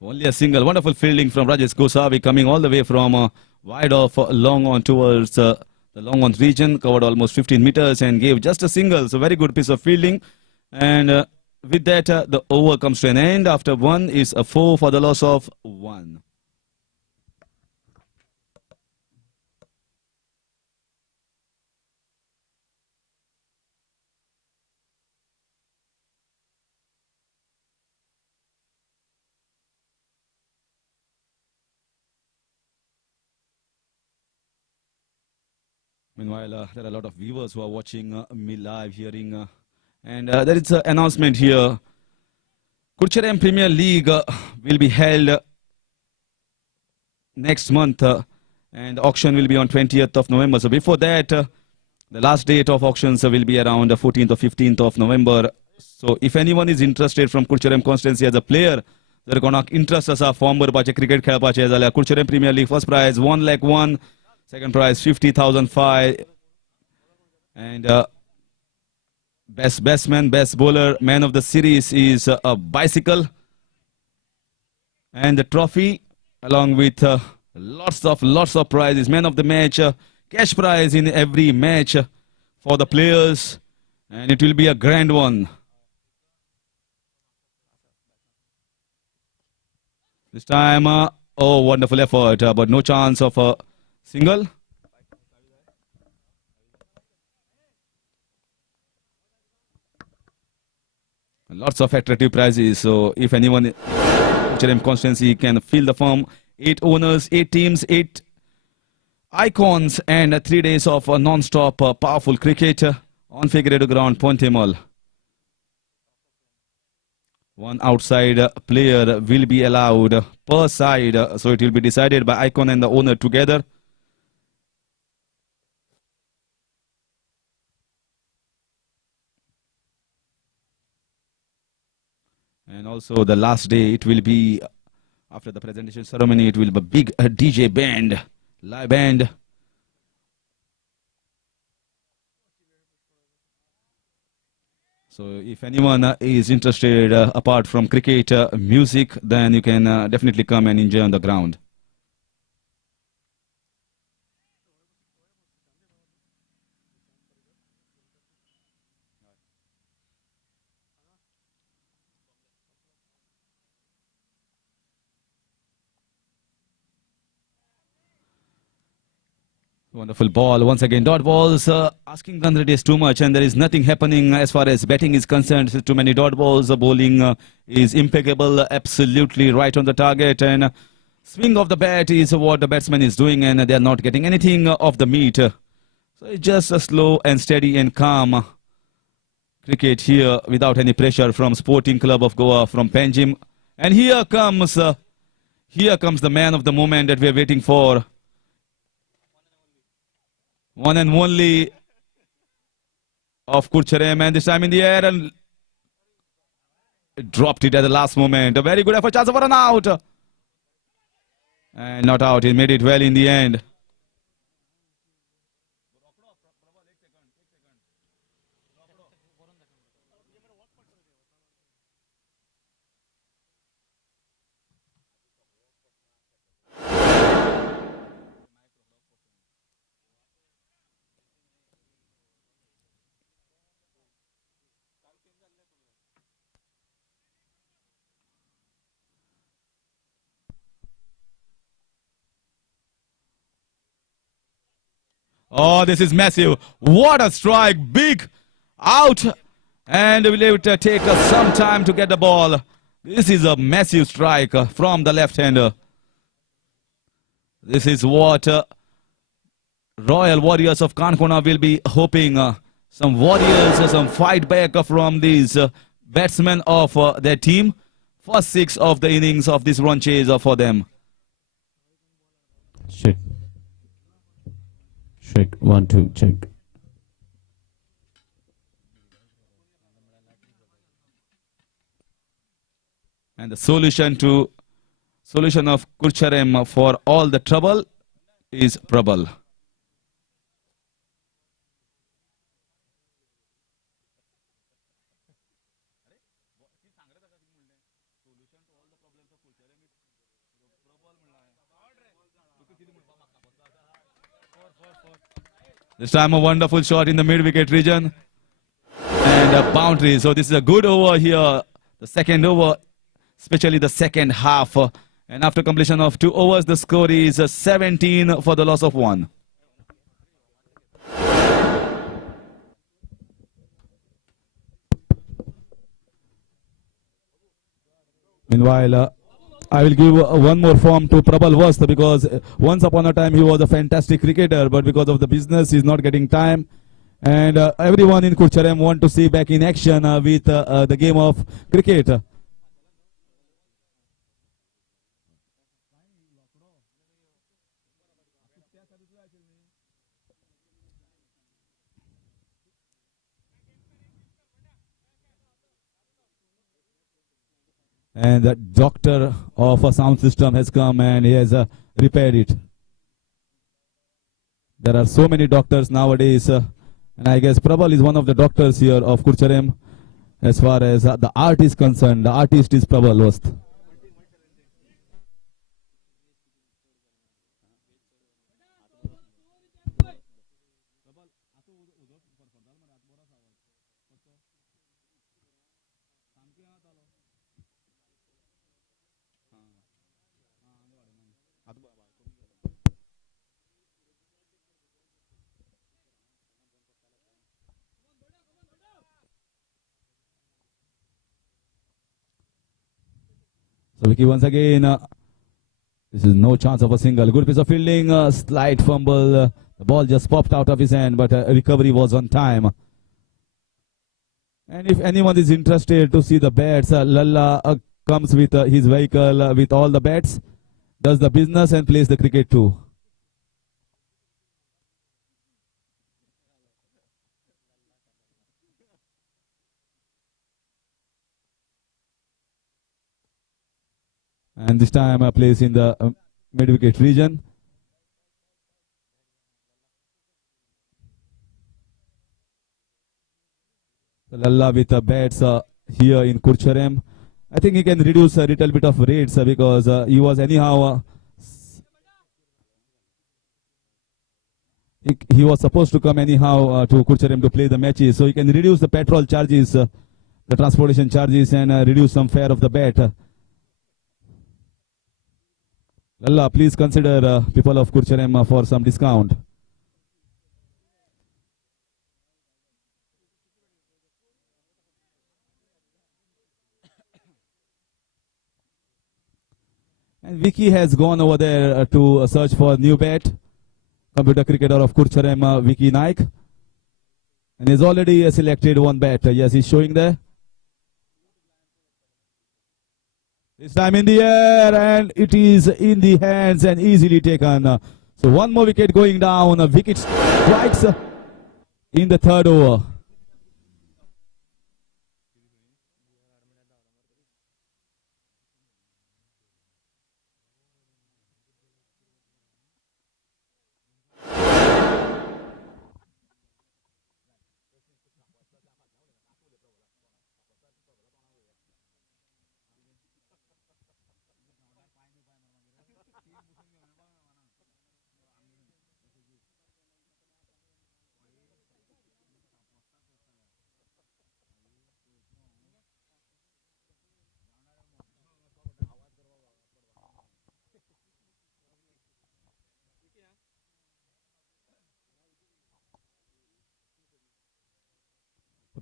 only a single. Wonderful fielding from Rajesh Gosavi coming all the way from wide off long on towards the long on region. Covered almost 15 meters and gave just a single. So very good piece of fielding. And with that the over comes to an end. After 1 is a 4 for the loss of 1. Meanwhile, there are a lot of viewers who are watching me live, hearing, and there is an announcement here. Curchorem Premier League will be held next month, and the auction will be on 20th of November. So before that, the last date of auctions will be around 14th or 15th of November. So if anyone is interested from Curchorem constituency as a player, they're gonna interest us a form भरपाचे cricket खेळपाचे जाल्यार Curchorem Premier League first prize 1,01,000. Second prize 50,005 and best batsman, best bowler, man of the series is a bicycle and the trophy along with lots of prizes. Man of the match, cash prize in every match for the players and it will be a grand one. This time, oh wonderful effort but no chance of a single. Lots of attractive prizes. So if anyone in Curchorem constituency can fill the form, 8 owners, 8 teams, 8 icons and 3 days of non-stop powerful cricket on Figueiredo ground, Pontemal. One outside player will be allowed per side, so it will be decided by icon and the owner together. And also the last day, it will be after the presentation ceremony, it will be a big DJ band, live band. So if anyone is interested apart from cricket music, then you can definitely come and enjoy on the ground. Wonderful ball. Once again, dot balls. Asking run rate is too much and there is nothing happening as far as batting is concerned. Too many dot balls. Bowling is impeccable. Absolutely right on the target. And swing of the bat is what the batsman is doing and they are not getting anything off the meat. So it's just a slow and steady and calm cricket here without any pressure from Sporting Club of Goa, from Panjim. And here comes the man of the moment that we are waiting for. One and only of Curchorem, and this time in the air and dropped it at the last moment. A very good effort, chance for an out. And not out, he made it well in the end. Oh, this is massive. What a strike. Big out. And will it take some time to get the ball. This is a massive strike from the left-hander. This is what Royal Warriors of Kankona will be hoping. Some warriors, some fight back from these batsmen of their team. First 6 of the innings of this run chase for them. Check. Check. 1, 2, check. And the solution of Curchorem for all the trouble is Prabal. This time a wonderful shot in the mid-wicket region. And a boundary. So this is a good over here. The second over, especially the second half. And after completion of 2 overs, the score is 17 for the loss of 1. Meanwhile, I will give one more form to Prabal Vast because once upon a time he was a fantastic cricketer, but because of the business he is not getting time. And everyone in Curchorem want to see back in action with the game of cricket. And the doctor of a sound system has come and he has repaired it. There are so many doctors nowadays, and I guess Prabal is one of the doctors here of Curchorem. As far as the art is concerned, the artist is Prabal Vast. So Vicky once again, this is no chance of a single. Good piece of fielding, slight fumble. The ball just popped out of his hand, but recovery was on time. And if anyone is interested to see the bats, Lalla comes with his vehicle with all the bats, does the business and plays the cricket too. And this time plays in the mid-wicket region. Lalla with the bats here in Curchorem. I think he can reduce a little bit of rates because he was anyhow he was supposed to come anyhow to Curchorem to play the matches, so he can reduce the petrol charges, the transportation charges, and reduce some fare of the bat. Lalla, please consider people of Curchorem for some discount. And Vicky has gone over there to search for new bat. Computer cricketer of Curchorem, Vicky Naik. And he's already selected one bat. Yes, he's showing there. This time in the air, and it is in the hands and easily taken. So one more wicket going down. A wicket strikes in the third over.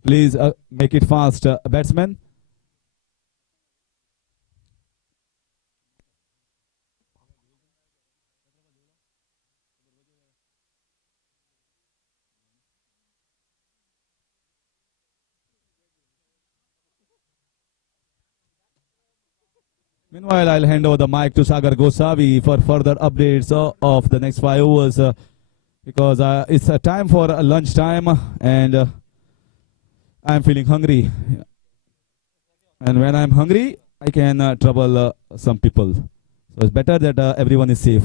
Please make it fast, batsman. Meanwhile, I'll hand over the mic to Sagar Gosavi for further updates of the next 5 overs because it's time for lunch time and I'm feeling hungry. And when I'm hungry, I can trouble some people. So it's better that everyone is safe.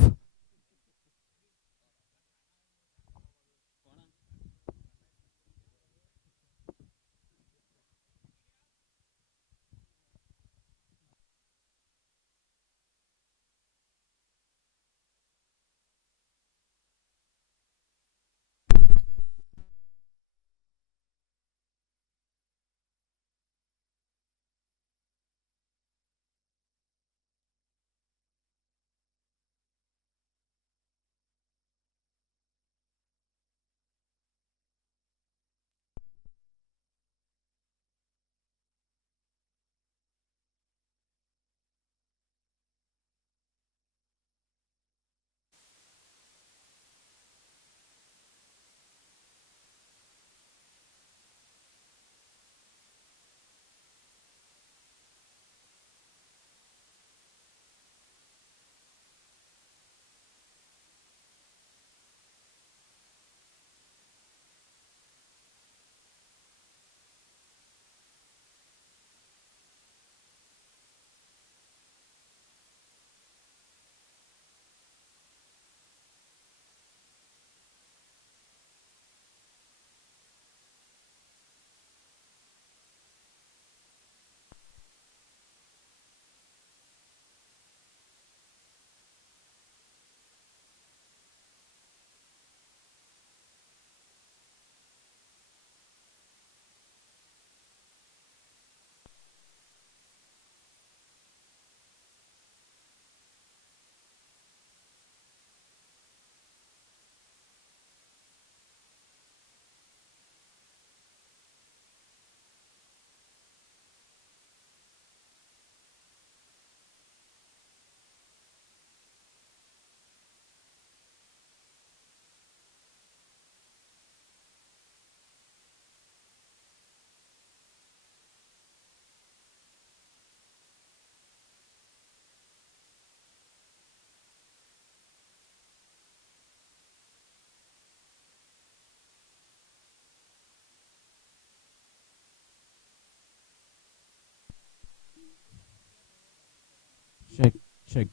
Check.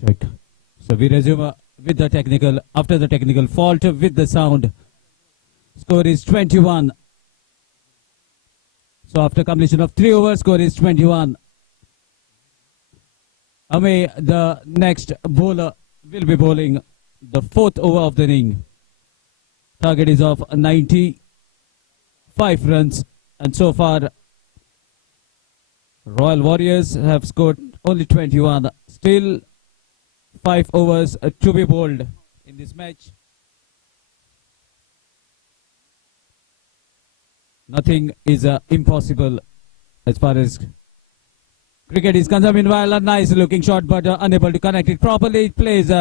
Check. So we resume with the technical, after the technical fault with the sound. Score is 21. So after completion of 3 overs, score is 21. Away, the next bowler will be bowling the 4th over of the inning. Target is of 95 runs, and so far Royal Warriors have scored only 21. Still 5 overs to be bowled in this match. Nothing is impossible as far as cricket is concerned. Meanwhile, a nice looking shot, but unable to connect it properly. It plays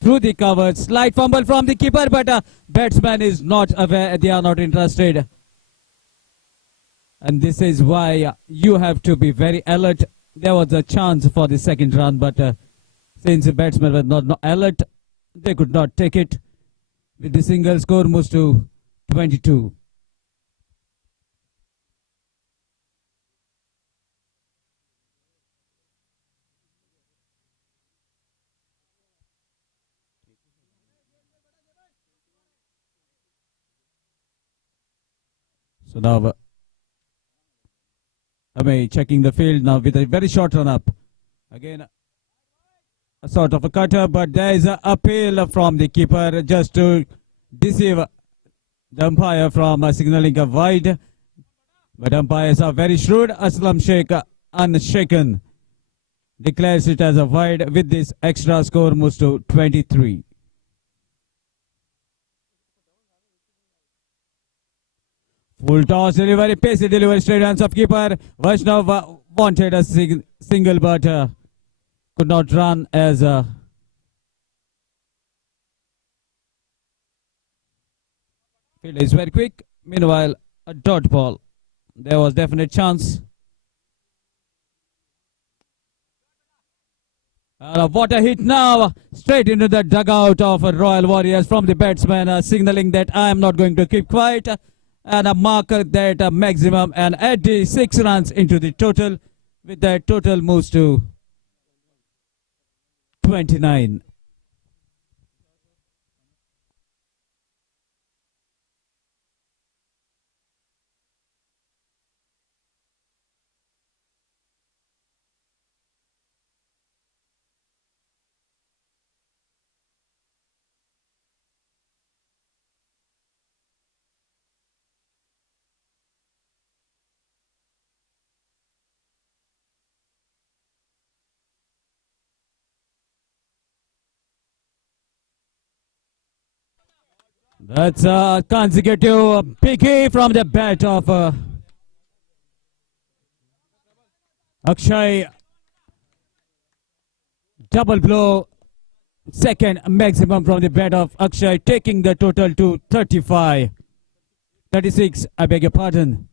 through the covers. Slight fumble from the keeper, but batsman is not aware. They are not interested. And this is why you have to be very alert. There was a chance for the second run, but since the batsmen were not alert, they could not take it. With the single, score moves to 22. So now, Amay checking the field now with a very short run up. Again, a sort of a cutter, but there is an appeal from the keeper just to deceive the umpire from signaling a wide. But umpires are very shrewd. Aslam Sheikh, unshaken, declares it as a wide. With this, extra score moves to 23. Full toss delivery, pacey delivery, straight hands of keeper. Vaishnav wanted a single, but could not run as field is very quick. Meanwhile, a dot ball. There was definite chance. What a hit now, straight into the dugout of Royal Warriors from the batsman, signaling that I am not going to keep quiet. And a marker that maximum and 86 runs into the total. With that, total moves to 29. That's a consecutive picky from the bat of Akshay. Double blow. Second maximum from the bat of Akshay, taking the total to 35. 36, I beg your pardon.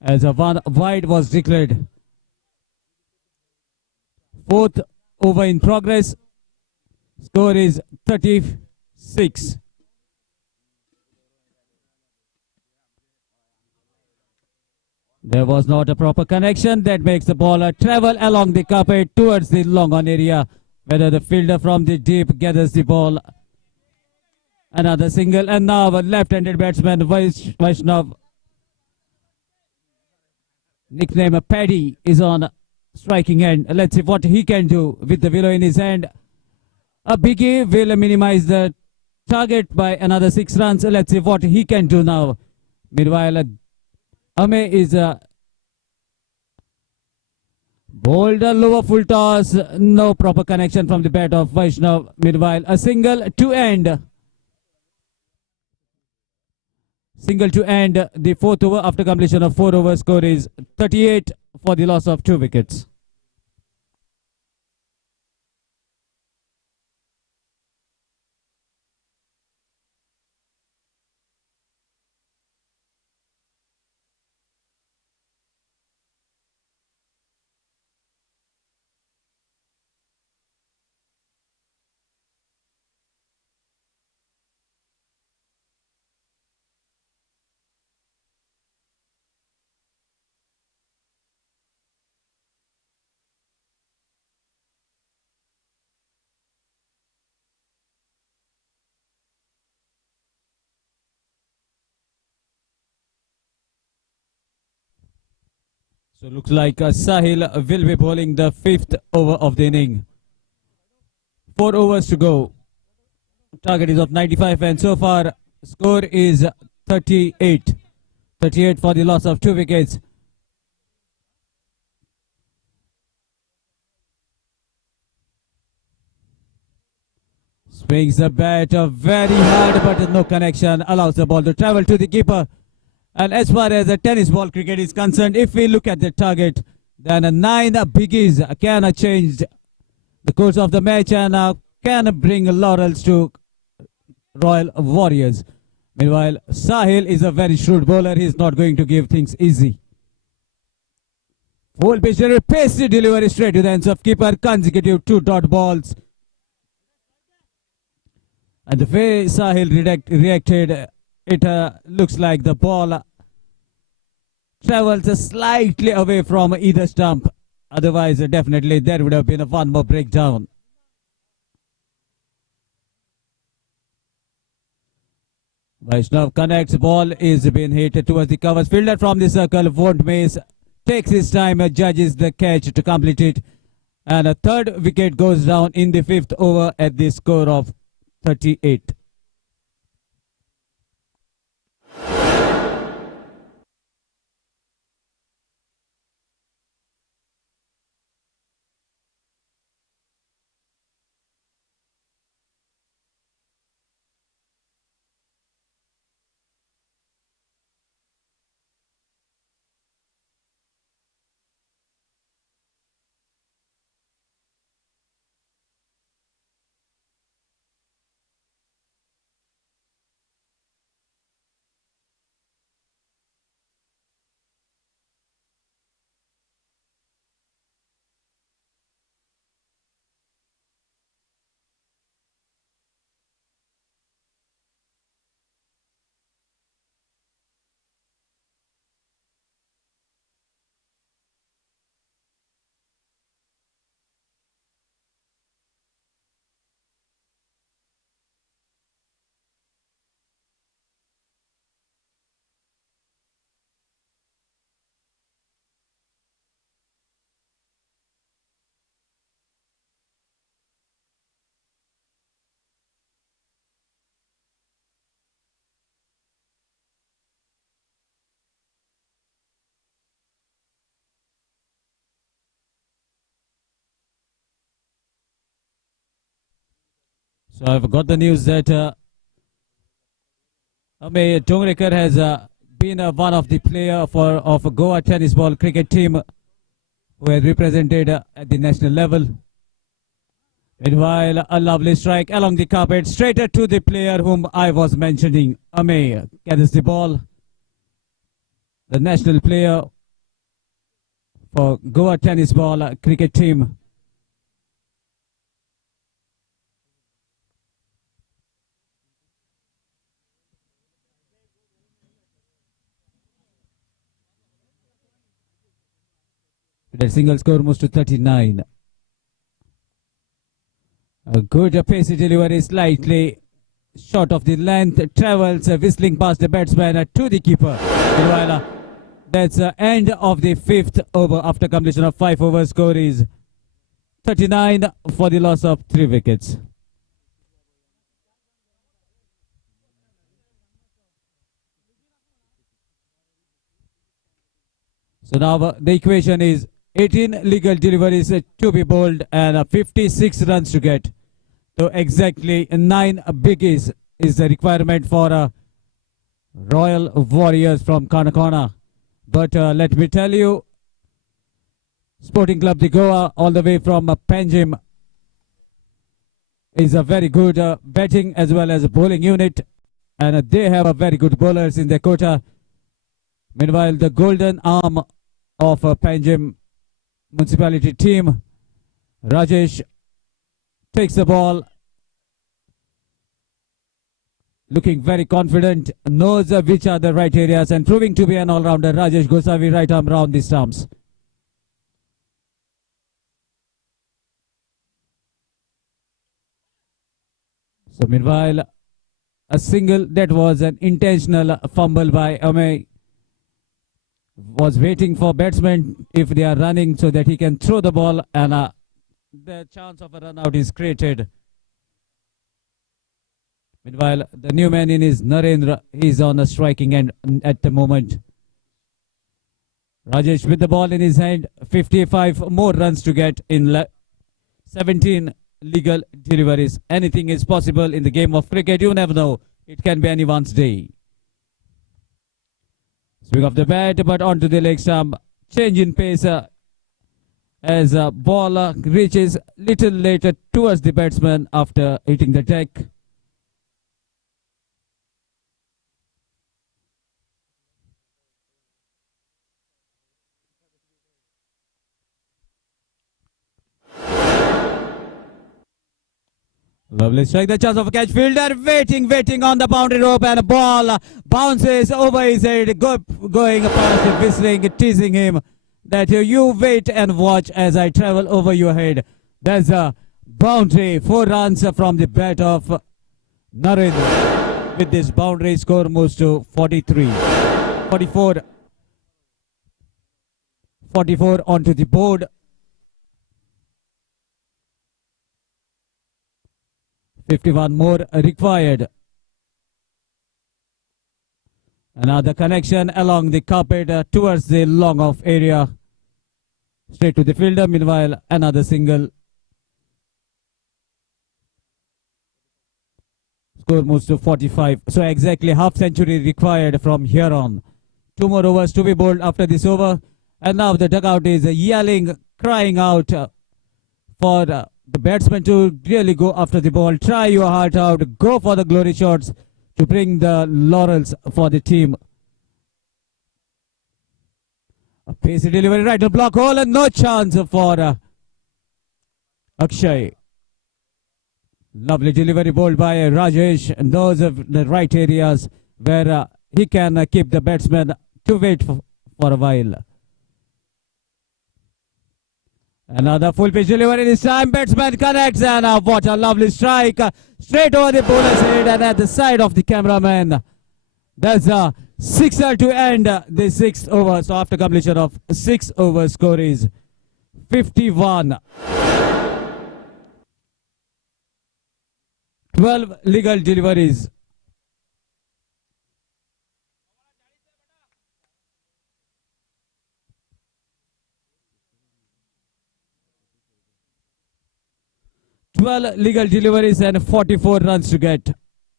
As a one wide was declared. 4th over in progress. Score is 36. There was not a proper connection that makes the ball travel along the carpet towards the long on area. Whether the fielder from the deep gathers the ball. Another single, and now a left-handed batsman Vaishnav, nickname Paddy, is on striking end. Let's see what he can do with the willow in his hand. A biggie will minimize the target by another 6 runs. Let's see what he can do now. Meanwhile, Ame is bowled a lower full toss. No proper connection from the bat of Vaishnav. Meanwhile, a single to end. Single to end the 4th over after completion of 4 overs. Score is 38 for the loss of 2 wickets. So looks like Sahil will be bowling the 5th over of the inning. 4 overs to go. Target is of 95 and so far score is 38. 38 for the loss of 2 wickets. Swings the bat very hard but no connection. Allows the ball to travel to the keeper. And as far as the tennis ball cricket is concerned, if we look at the target, then 9 biggies can change the course of the match and can bring laurels to Royal Warriors. Meanwhile, Sahil is a very shrewd bowler. He is not going to give things easy. Full pitch pasty delivery straight to the hands of keeper. Consecutive 2 dot balls. And the way Sahil reacted, it looks like the ball travels slightly away from either stump. Otherwise, definitely there would have been one more breakdown. Vaishnav connects, ball is being hit towards the covers. Fielder from the circle won't miss. Takes his time, judges the catch to complete it. And a 3rd wicket goes down in the 5th over at the score of 38. So I've got the news that Amey Tongrekar has been one of the player of Goa tennis ball cricket team who has represented at the national level. Meanwhile, a lovely strike along the carpet, straight to the player whom I was mentioning. Amey gathers the ball. The national player for Goa tennis ball cricket team. The single score moves to 39. A good pacey delivery, slightly short of the length, travels whistling past the batsman to the keeper. Meanwhile, that's the end of the 5th over after completion of 5 overs. Score is 39 for the loss of 3 wickets. So now the equation is 18 legal deliveries to be bowled and 56 runs to get. So exactly 9 biggies is the requirement for Royal Warriors from Kanakana. But let me tell you, Sporting Club de Goa all the way from Panjim is a very good batting as well as bowling unit, and they have a very good bowlers in their quota. Meanwhile, the golden arm of Panjim Municipality team, Rajesh, takes the ball, looking very confident, knows which are the right areas and proving to be an all-rounder. Rajesh Gosavi, right arm round the stumps. So meanwhile, a single that was an intentional fumble by Amey. was waiting for batsmen if they are running so that he can throw the ball, and the chance of a run out is created. Meanwhile, the new man in is Narendra. He's on the striking end at the moment. Rajesh with the ball in his hand. 55 more runs to get in 17 legal deliveries. Anything is possible in the game of cricket. You never know. It can be anyone's day. Swing of the bat, but onto the leg stump. Change in pace as a ball reaches little later towards the batsman after hitting the deck. Lovely strike, the chance of a catch. Fielder waiting on the boundary rope, and a ball bounces over his head, going past, whistling, teasing him that you wait and watch as I travel over your head. There's a boundary, 4 runs from the bat of Narendra. With this boundary, score moves to 44 onto the board. $51 more required. Another connection along the carpet towards the long off area. Straight to the fielder. Meanwhile, another single. Score moves to 45. So exactly half century required from here on. 2 more overs to be bowled after this over. And now the dugout is yelling, crying out for the batsman to really go after the ball. Try your heart out. Go for the glory shots to bring the laurels for the team. A pacey delivery right to block hole, and no chance for Akshay. Lovely delivery bowled by Rajesh, and those are the right areas where he can keep the batsman to wait for a while. Another full pitch delivery this time. Batsman connects, and what a lovely strike. Straight over the bowler's head and at the side of the cameraman. That's a sixer to end the 6th over. So after completion of 6 overs, score is 51. 12 legal deliveries. Legal deliveries and 44 runs to get.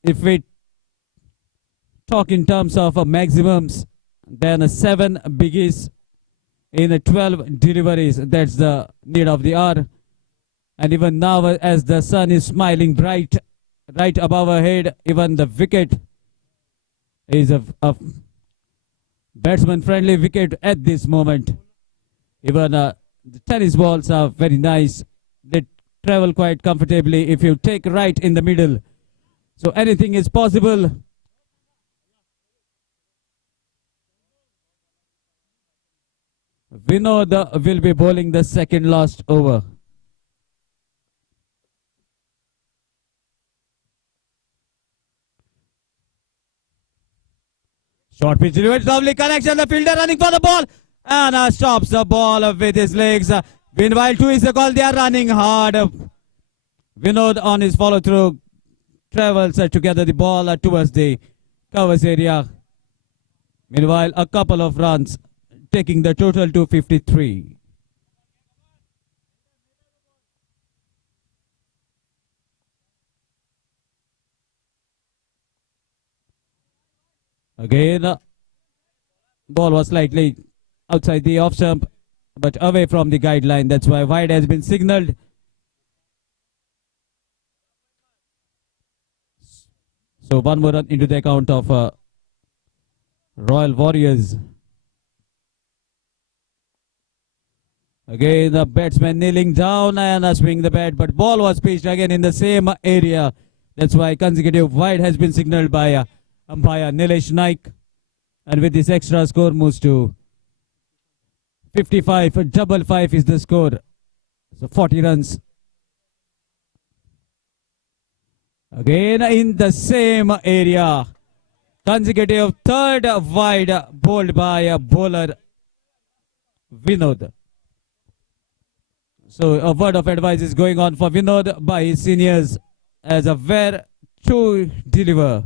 If we talk in terms of maximums, then 7 biggies in 12 deliveries. That's the need of the hour. And even now, as the sun is smiling bright right above our head, even the wicket is a batsman friendly wicket at this moment. Even the tennis balls are very nice. They travel quite comfortably if you take right in the middle. So anything is possible. Vinod will be bowling the second last over. Short pitch delivery, lovely connection. The fielder running for the ball and stops the ball with his legs. Meanwhile, 2 is the call. They are running hard. Vinod on his follow through travels together the ball towards the covers area. Meanwhile, a couple of runs, taking the total to 53. Again, ball was slightly outside the off stump, but away from the guideline. That's why wide has been signaled. So 1 more run into the account of Royal Warriors. Again, the batsman kneeling down and swinging the bat, but ball was pitched again in the same area. That's why consecutive wide has been signaled by umpire Nilesh Naik. And with this extra score moves to 55. Double 5 is the score. So 40 runs. Again in the same area. Consecutive third wide bowled by a bowler Vinod. So a word of advice is going on for Vinod by his seniors as a where to deliver.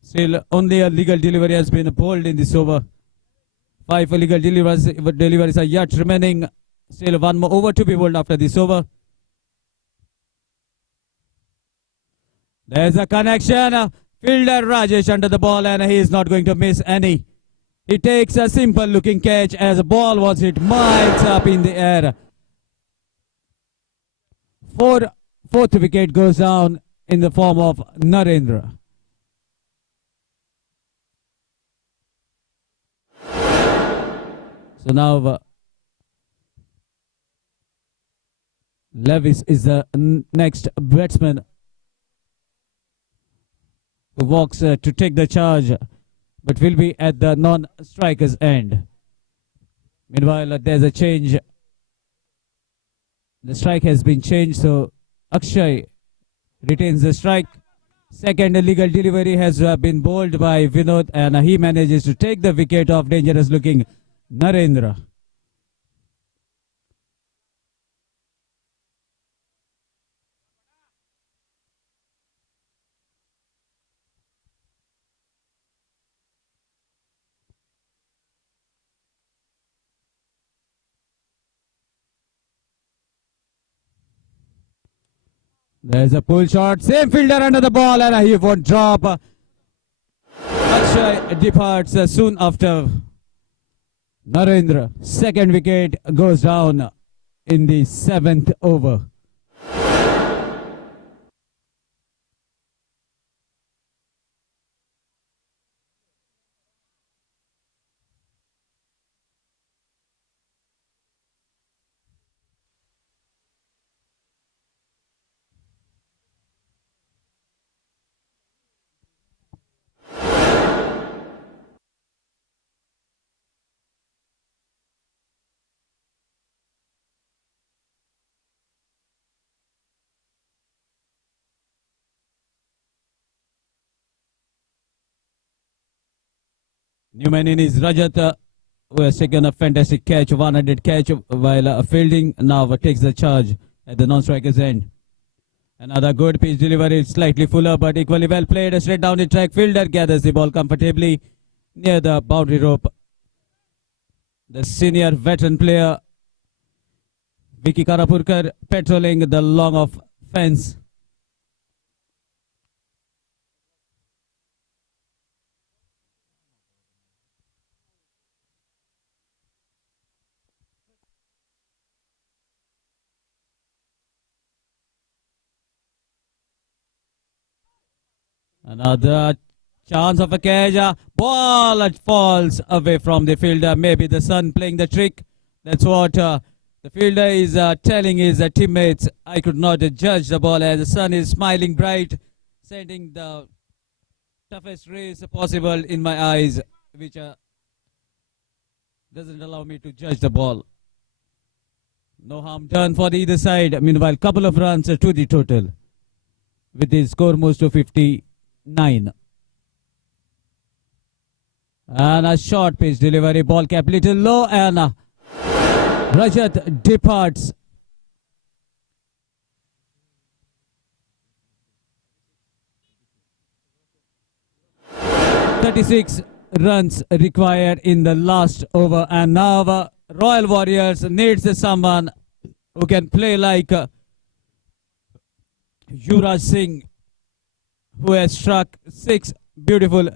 Still, only a legal delivery has been bowled in this over. 5 illegal deliveries are yet remaining. Still, one more over to be bowled after this over. There's a connection. Fielder Rajesh under the ball, and he is not going to miss any. He takes a simple looking catch as the ball was hit miles up in the air. Fourth wicket goes down in the form of Narendra. So now Levis is the next batsman who walks to take the charge, but will be at the non-striker's end. Meanwhile, there's a change. The strike has been changed, so Akshay retains the strike. Second illegal delivery has been bowled by Vinod, and he manages to take the wicket of dangerous-looking Narendra. There's a pull shot. Same fielder under the ball, and he won't drop. Akshay departs soon after Narendra. Second wicket goes down in the 7th over. New man in is Rajat, who has taken a fantastic catch, 100 catch while fielding. Now takes the charge at the non-striker's end. Another good pitch delivery, slightly fuller but equally well played. Straight down the track, fielder gathers the ball comfortably near the boundary rope. The senior veteran player, Vicky Karapurkar, patrolling the long off fence. Another chance of a catch. Ball falls away from the fielder. Maybe the sun playing the trick. That's what the fielder is telling his teammates. I could not judge the ball as the sun is smiling bright, sending the toughest rays possible in my eyes, which doesn't allow me to judge the ball. No harm done for the either side. Meanwhile, couple of runs to the total, with the score moves to 59. And a short pitch delivery, ball kept little low, and Rajat departs. "36 runs required in the last over, and now Royal Warriors needs someone who can play like Yuvraj Singh, who has struck 6 beautiful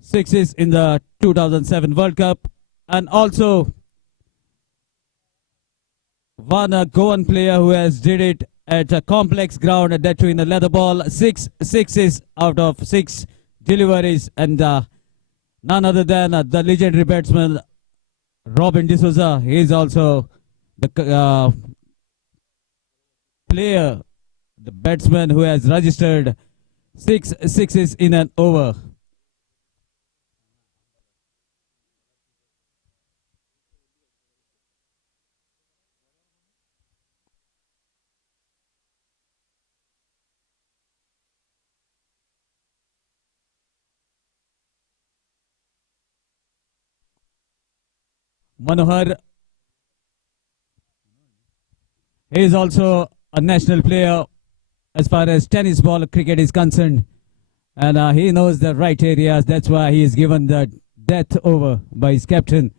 sixes in the 2007 World Cup, and also one Goan player who has did it at a complex ground, that too in a leather ball. 6 sixes out of 6 deliveries, and none other than the legendary batsman Robin D'Souza. He is also the player, the batsman who has registered 6 sixes in an over. Manohar. He is also a national player as far as tennis ball cricket is concerned. And he knows the right areas. That's why he is given the death over by his captain.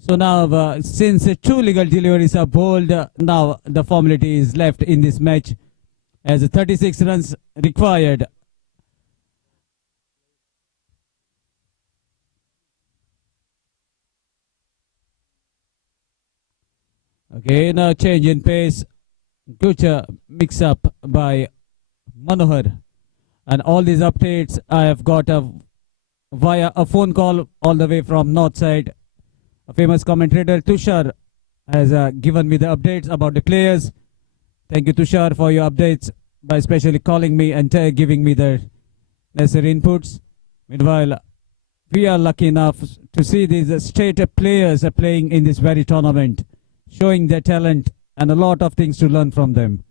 So now, since two legal deliveries are bowled, now the formality is left in this match as 36 runs required. Okay, now change in pace. Good mix up by Manohar. And all these updates I have got via a phone call all the way from north side. A famous commentator Tushar has given me the updates about the players. Thank you, Tushar, for your updates by especially calling me and giving me the necessary inputs. Meanwhile, we are lucky enough to see these state players playing in this very tournament, showing their talent and a lot of things to learn from them.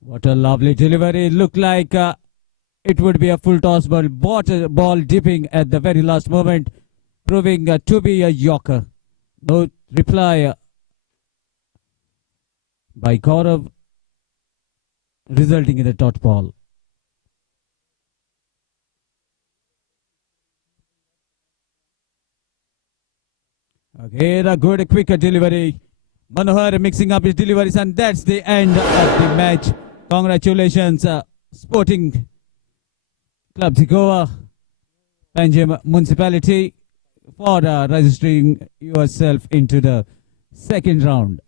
What a lovely delivery. Looked like it would be a full toss, but ball dipping at the very last moment, proving to be a yorker. No reply by Gaurav, resulting in a dot ball. Okay, a good, quicker delivery. Manohar mixing up his deliveries, and that's the end of the match. Congratulations, Sporting Club Goa, Panchayat Municipality, for registering yourself into the second round.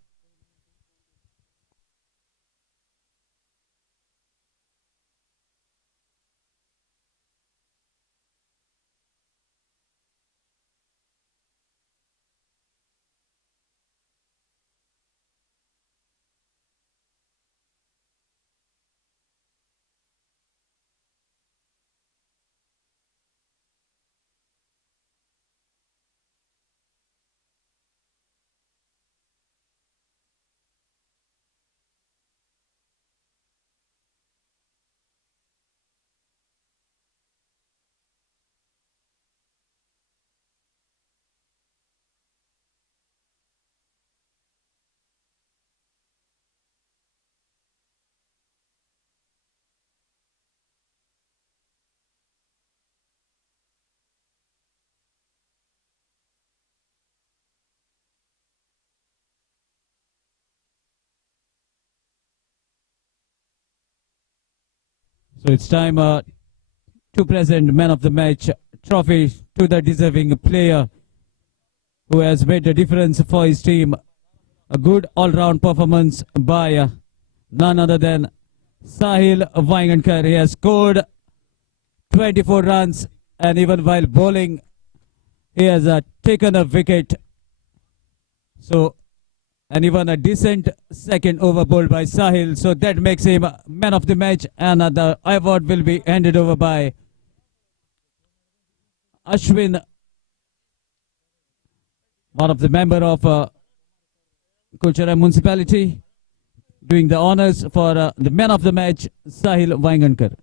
So it's time to present man of the match trophy to the deserving player who has made a difference for his team. A good all-round performance by none other than Sahil Vaingankar. He has scored 24 runs, and even while bowling, he has taken a wicket. So, and even a decent second over bowled by Sahil. So that makes him man of the match, and the award will be handed over by Ashwin, one of the member of Curchorem Municipality, doing the honors for the man of the match, Sahil Vaingankar.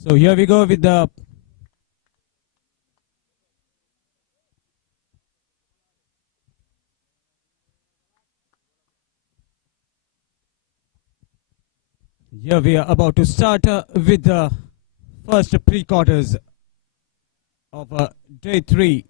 So here we go with the here we are about to start with the first pre-quarters of day 3.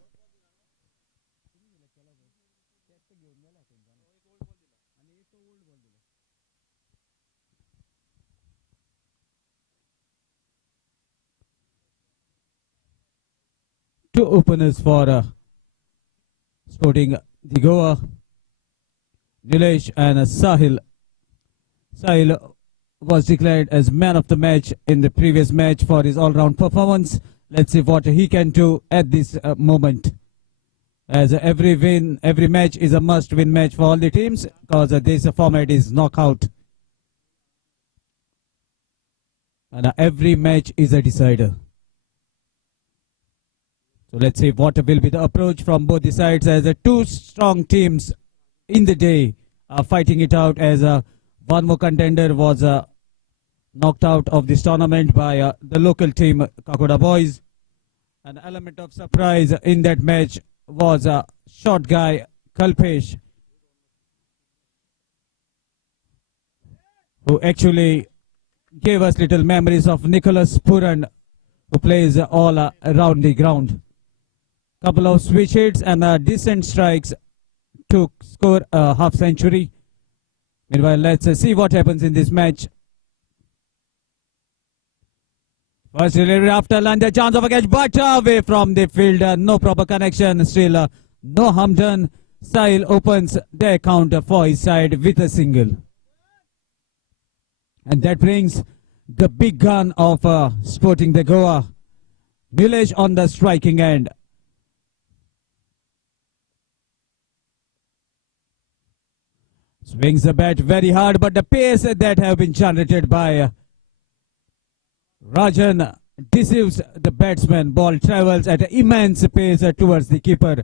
Two openers for Sporting the Goa, Nilesh and Sahil. Sahil was declared as man of the match in the previous match for his all-round performance. Let's see what he can do at this moment. As every match is a must-win match for all the teams because this format is knockout. And every match is a decider. So let's see what will be the approach from both the sides as two strong teams in the day are fighting it out as one more contender was knocked out of this tournament by the local team Kakoda Boys. An element of surprise in that match was short guy Kalpesh, who actually gave us little memories of Nicholas Puran, who plays all around the ground. Couple of switch hits and decent strikes to score a half century. Meanwhile, let's see what happens in this match. First delivery after land, a chance of a catch, but away from the fielder. No proper connection. Still, no harm done. Sahil opens the account for his side with a single. And that brings the big gun of Sporting the Goa. Nilesh on the striking end. Swings the bat very hard, but the pace that have been generated by Rajan deceives the batsman. Ball travels at an immense pace towards the keeper,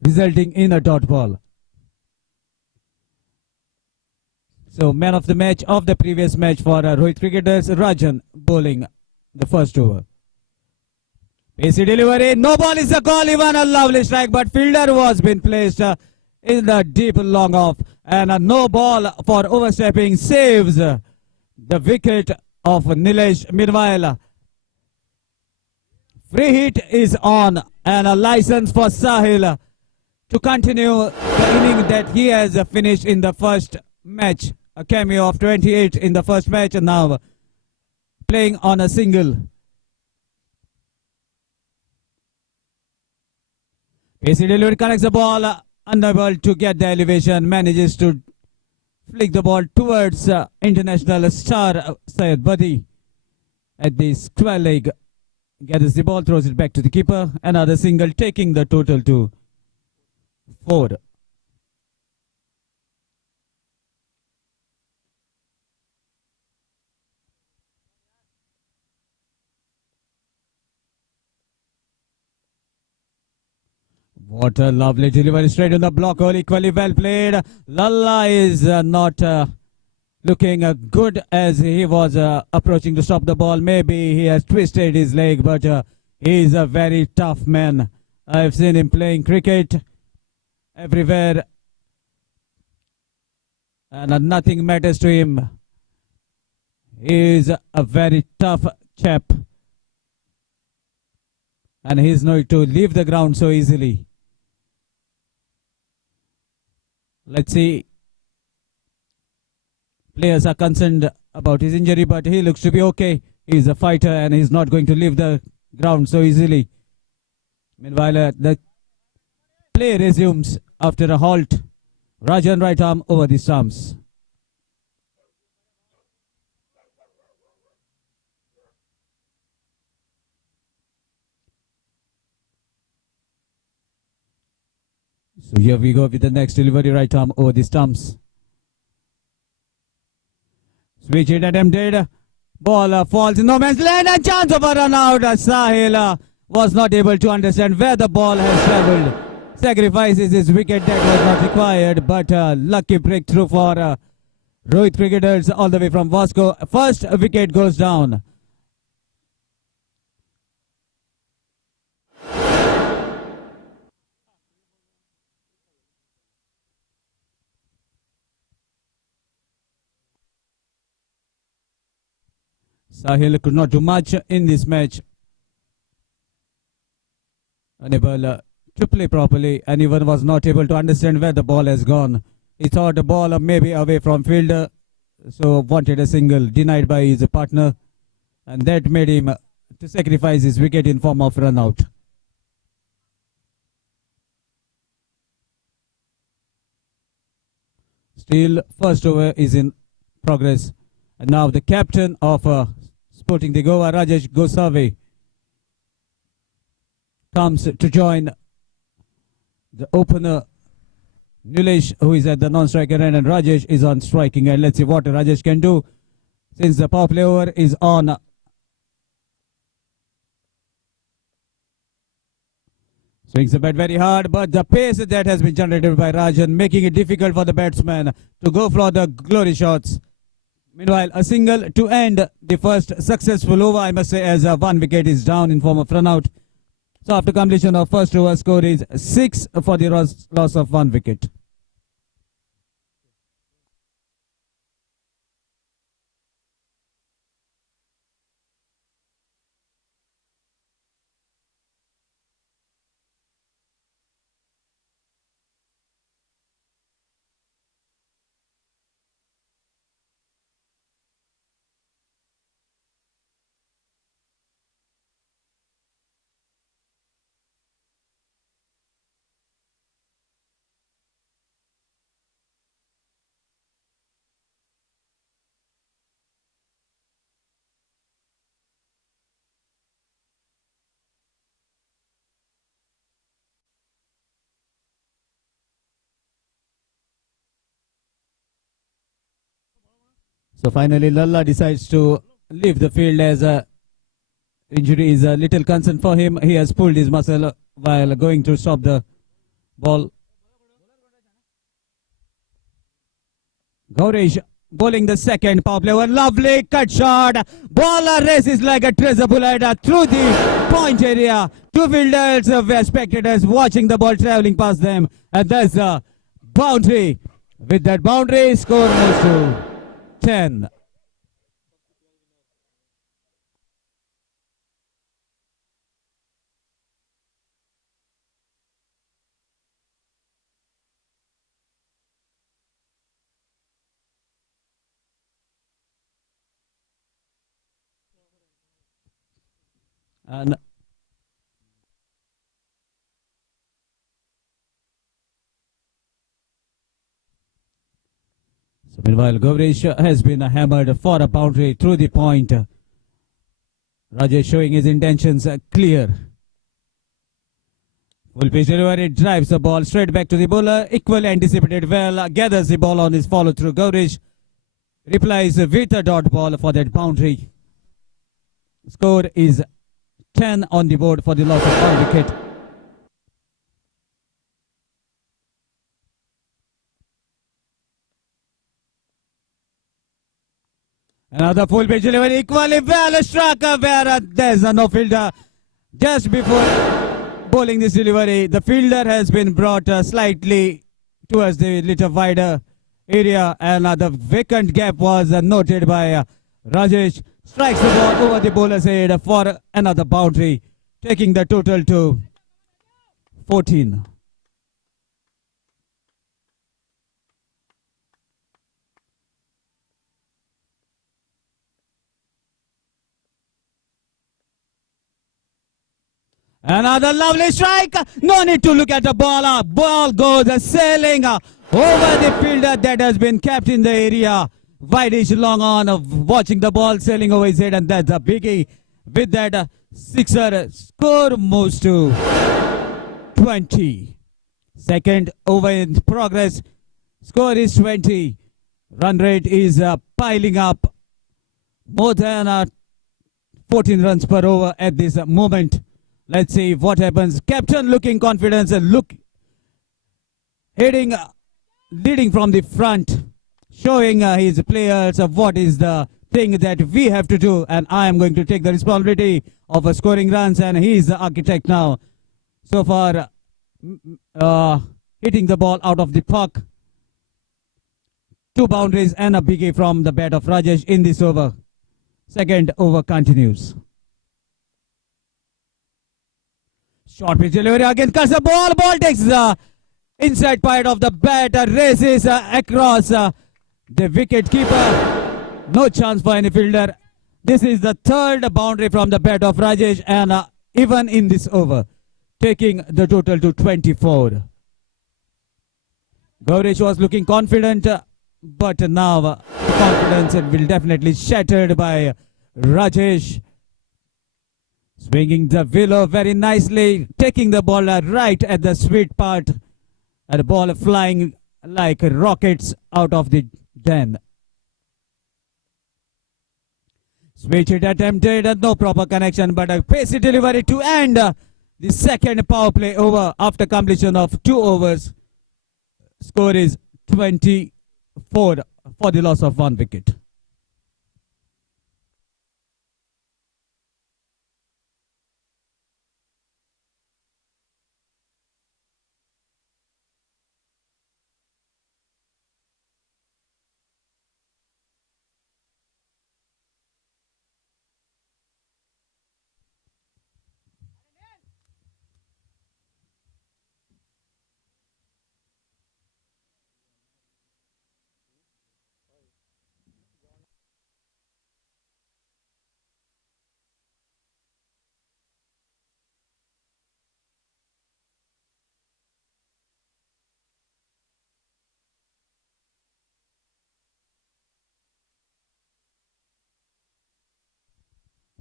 resulting in a dot ball. So man of the match of the previous match for Rohit cricketers, Rajan bowling the first over. Pacey delivery, no ball is a call, even a lovely strike, but fielder was been placed in the deep long off, and a no ball for overstepping saves the wicket of Nilesh. Meanwhile, free hit is on and a license for Sahil to continue the inning that he has finished in the first match. A cameo of 28 in the first match and now playing on a single. Pacey delivery connects the ball, unable to get the elevation, manages to flick the ball towards international star Syed Badi at the square leg. Gathers the ball, throws it back to the keeper. Another single, taking the total to 4. What a lovely delivery straight on the block hole, equally well played. Lalla is not looking good as he was approaching to stop the ball. Maybe he has twisted his leg, but he is a very tough man. I've seen him playing cricket everywhere and nothing matters to him. He is a very tough chap and he is not to leave the ground so easily. Let's see. Players are concerned about his injury, but he looks to be okay. He's a fighter and he's not going to leave the ground so easily. Meanwhile, the play resumes after a halt. Rajan right arm over the stumps. So here we go with the next delivery, right arm over the stumps. Switch it attempted. Ball falls in no man's land and chance of a run out. Sahil was not able to understand where the ball has travelled. Sacrifices his wicket that was not required, but lucky breakthrough for Rohit cricketers all the way from Vasco. First wicket goes down. Sahil could not do much in this match. Unable to play properly, and even was not able to understand where the ball has gone. He thought the ball may be away from fielder, so wanted a single, denied by his partner, and that made him to sacrifice his wicket in form of run out. Still, first over is in progress, and now the captain of Sporting the Goa, Rajesh Gosave, comes to join the opener Nilesh, who is at the non-striker end, and Rajesh is on striking end. Let's see what Rajesh can do since the power play over is on. Swings the bat very hard, but the pace that has been generated by Rajan, making it difficult for the batsman to go for the glory shots. Meanwhile, a single to end the first successful over, I must say, as one wicket is down in form of run out. So after completion of first over, score is 6 for the loss of 1 wicket. So finally, Lalla decides to leave the field as injury is a little concern for him. He has pulled his muscle while going to stop the ball. Gaurish bowling the second power play. A lovely cut shot. Ball races like a treasure bullet through the point area. Two fielders were spectators watching the ball traveling past them. And that's a boundary. With that boundary, score moves to 10. And so meanwhile, Gaurish has been hammered for a boundary through the point. Rajesh showing his intentions clear. Full pitch delivery, drives the ball straight back to the bowler. Equally anticipated well, gathers the ball on his follow through. Gaurish replies with a dot ball for that boundary. Score is 10 on the board for the loss of 1 wicket. Another full pitch delivery, equally well struck where there's no fielder. Just before bowling this delivery, the fielder has been brought slightly towards the little wider area, and the vacant gap was noted by Rajesh. Strikes the ball over the bowler's head for another boundary, taking the total to 14. Another lovely strike. No need to look at the ball. Ball goes sailing over the fielder that has been kept in the area. Wideish long on watching the ball sailing over his head, and that's a biggie. With that sixer, score moves to 20. Second over in progress. Score is 20. Run rate is piling up. More than 14 runs per over at this moment. Let's see what happens. Captain looking confident, leading from the front, showing his players what is the thing that we have to do, and I am going to take the responsibility of scoring runs, and he is the architect now. So far, hitting the ball out of the puck. 2 boundaries and a biggie from the bat of Rajesh in this over. Second over continues. Short pitch delivery again. Cuts the ball. Ball takes the inside part of the bat. Races across the wicket keeper. No chance for any fielder. This is the third boundary from the bat of Rajesh, and even in this over, taking the total to 24. Gaurish was looking confident, but now the confidence will definitely shattered by Rajesh. Swinging the willow very nicely, taking the ball right at the sweet part, and the ball flying like rockets out of the den. Switch it attempted, no proper connection, but a pacey delivery to end the second power play over after completion of 2 overs. Score is 24 for the loss of 1 wicket.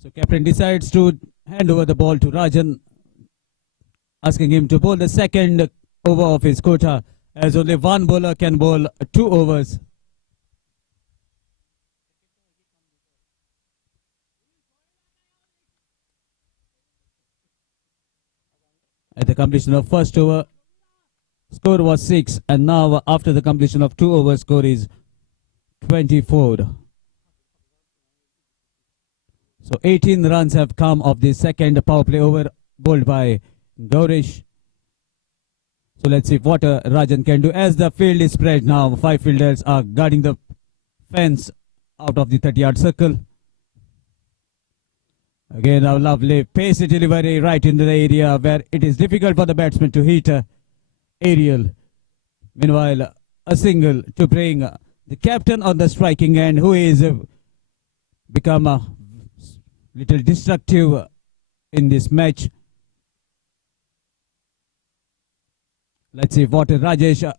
So captain decides to hand over the ball to Rajan, asking him to bowl the second over of his quota, as only one bowler can bowl 2 overs. At the completion of first over, score was 6, and now after the completion of 2 overs, score is 24. So 18 runs have come of the second power play over bowled by Gaurish. So let's see what Rajan can do as the field is spread now. 5 fielders are guarding the fence out of the 30-yard circle. Again, a lovely pacey delivery right into the area where it is difficult for the batsman to hit aerial. Meanwhile, a single to bring the captain on the striking end, who is become a little destructive in this match. Let's see what Rajesh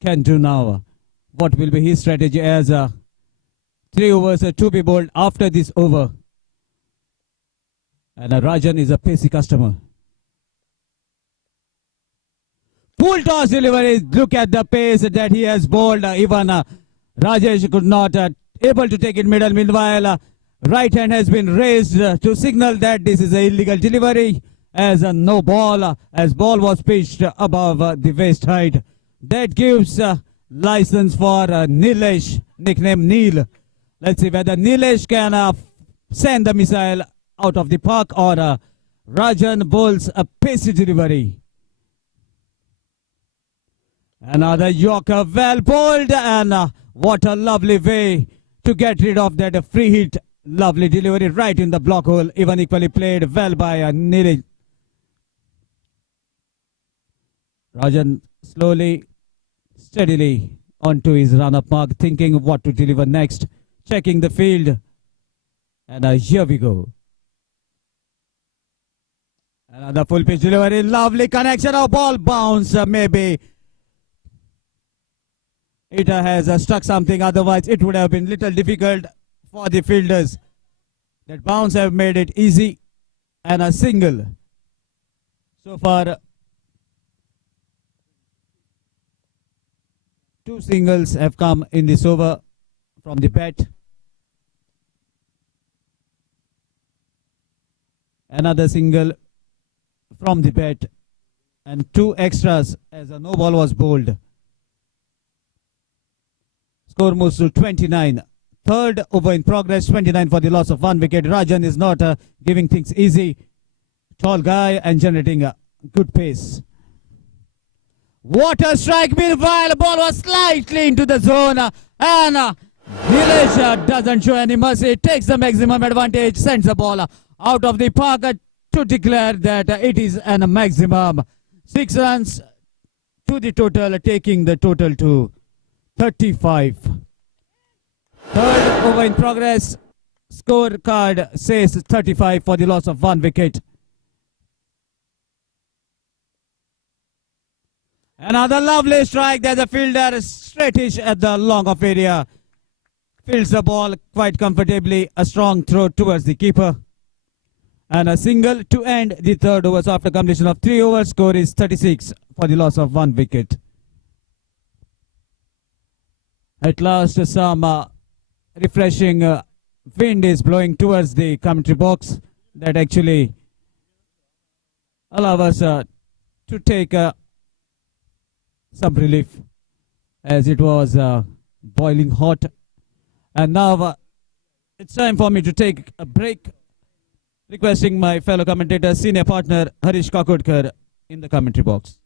can do now. What will be his strategy as 3 overs to be bowled after this over. And Rajan is a pacey customer. Full toss delivery. Look at the pace that he has bowled. Even Rajesh could not able to take it middle. Meanwhile, right hand has been raised to signal that this is an illegal delivery, as no ball, as ball was pitched above the waist height. That gives license for Nilesh, nickname Neil. Let's see whether Nilesh can send the missile out of the park, or Rajan bowls a pacey delivery. Another Yorker, well bowled, and what a lovely way to get rid of that free hit. Lovely delivery right in the block hole, even equally played well by Nilesh. Rajan slowly, steadily onto his run-up mark, thinking what to deliver next, checking the field, and here we go. Another full pitch delivery, lovely connection of ball, bounce, maybe it has struck something, otherwise it would have been little difficult for the fielders. That bounce have made it easy, and a single. So far, 2 singles have come in this over from the bat. Another single from the bat, and 2 extras as a no ball was bowled. Score moves to 29. Third over in progress, 29 for the loss of 1 wicket. Rajan is not giving things easy. Tall guy and generating a good pace. What a strike! Meanwhile, the ball was slightly into the zone, and Nilesh doesn't show any mercy, takes the maximum advantage, sends the ball out of the park to declare that it is an maximum. 6 runs to the total, taking the total to 35. Third over in progress. Scorecard says 35 for the loss of 1 wicket. Another lovely strike. There's a fielder straightish at the long off area. Fields the ball quite comfortably. A strong throw towards the keeper. And a single to end the third overs after completion of 3 overs. Score is 36 for the loss of 1 wicket. At last, some refreshing wind is blowing towards the commentary box. That actually allow us to take some relief, as it was boiling hot. And now it's time for me to take a break, requesting my fellow commentator, senior partner Harish Kakodkar in the commentary box.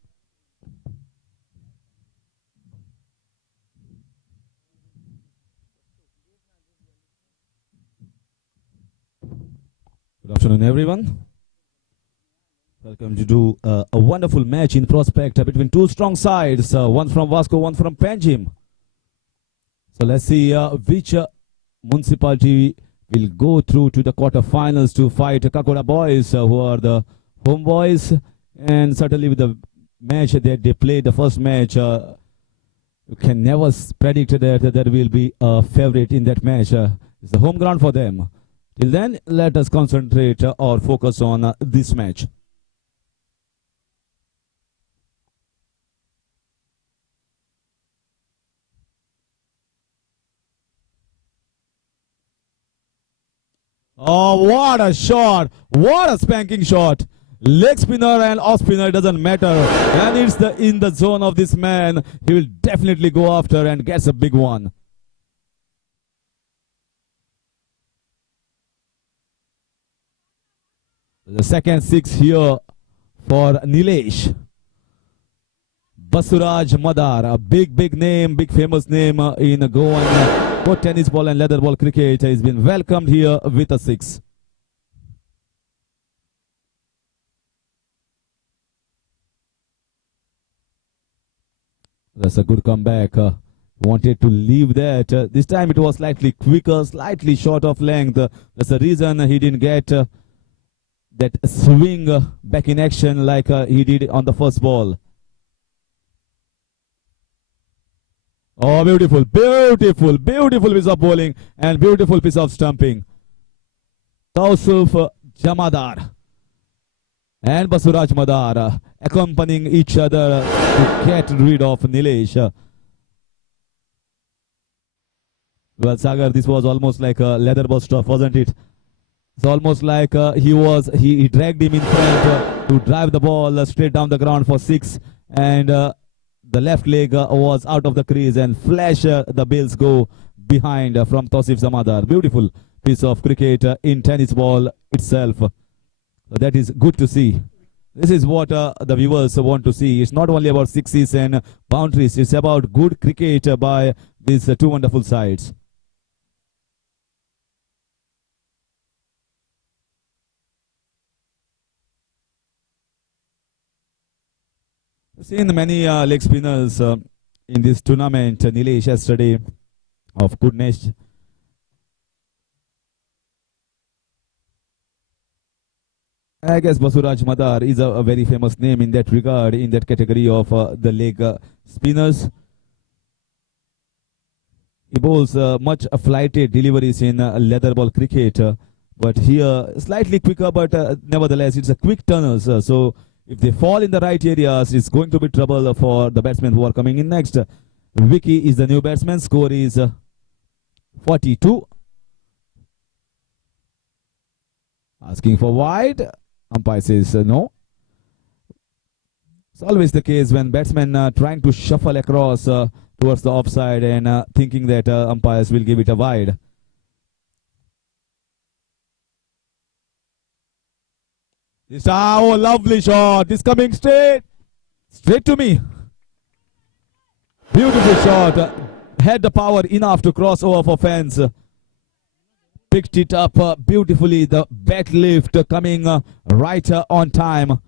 Good afternoon, everyone. Welcome to do a wonderful match in prospect between two strong sides, one from Vasco, one from Panjim. So let's see which municipality will go through to the quarterfinals to fight Kakoda boys, who are the home boys. And certainly with the match that they played, the first match, you can never predict that there will be a favorite in that match. It's the home ground for them. Till then, let us concentrate or focus on this match. Oh, what a shot! What a spanking shot! Leg spinner and off spinner, doesn't matter. And it's in the zone of this man. He will definitely go after and gets a big one. The second 6 here for Nilesh. Basuraj Madar, a big name, big famous name in Goan both tennis ball and leather ball cricket, has been welcomed here with a 6. That's a good comeback. Wanted to leave that. This time it was slightly quicker, slightly short of length. That's the reason he didn't get that swing back in action like he did on the first ball. Oh, beautiful piece of bowling and beautiful piece of stumping. Tausuf Jamadar and Basuraj Madar accompanying each other to get rid of Nilesh. Well, Sagar, this was almost like a leather ball stuff, wasn't it? It's almost like he dragged him in front to drive the ball straight down the ground for 6, and the left leg was out of the crease, and flash the bills go behind from Tausif Zamadar. Beautiful piece of cricket in tennis ball itself. That is good to see. This is what the viewers want to see. It's not only about sixes and boundaries. It's about good cricket by these two wonderful sides. I've seen many leg spinners in this tournament. Nilesh yesterday of goodness. I guess Basuraj Madar is a very famous name in that regard, in that category of the leg spinners. He bowls much flighted deliveries in leather ball cricket, but here slightly quicker, but nevertheless it's a quick turners. So if they fall in the right areas, it's going to be trouble for the batsmen who are coming in next. Vicky is the new batsman. Score is 42. Asking for wide. Umpire says no. It's always the case when batsmen trying to shuffle across towards the offside and thinking that umpires will give it a wide. This oh, lovely shot. This coming straight to me. Beautiful shot. had the power enough to cross over for fence. Picked it up beautifully. The back lift coming right on time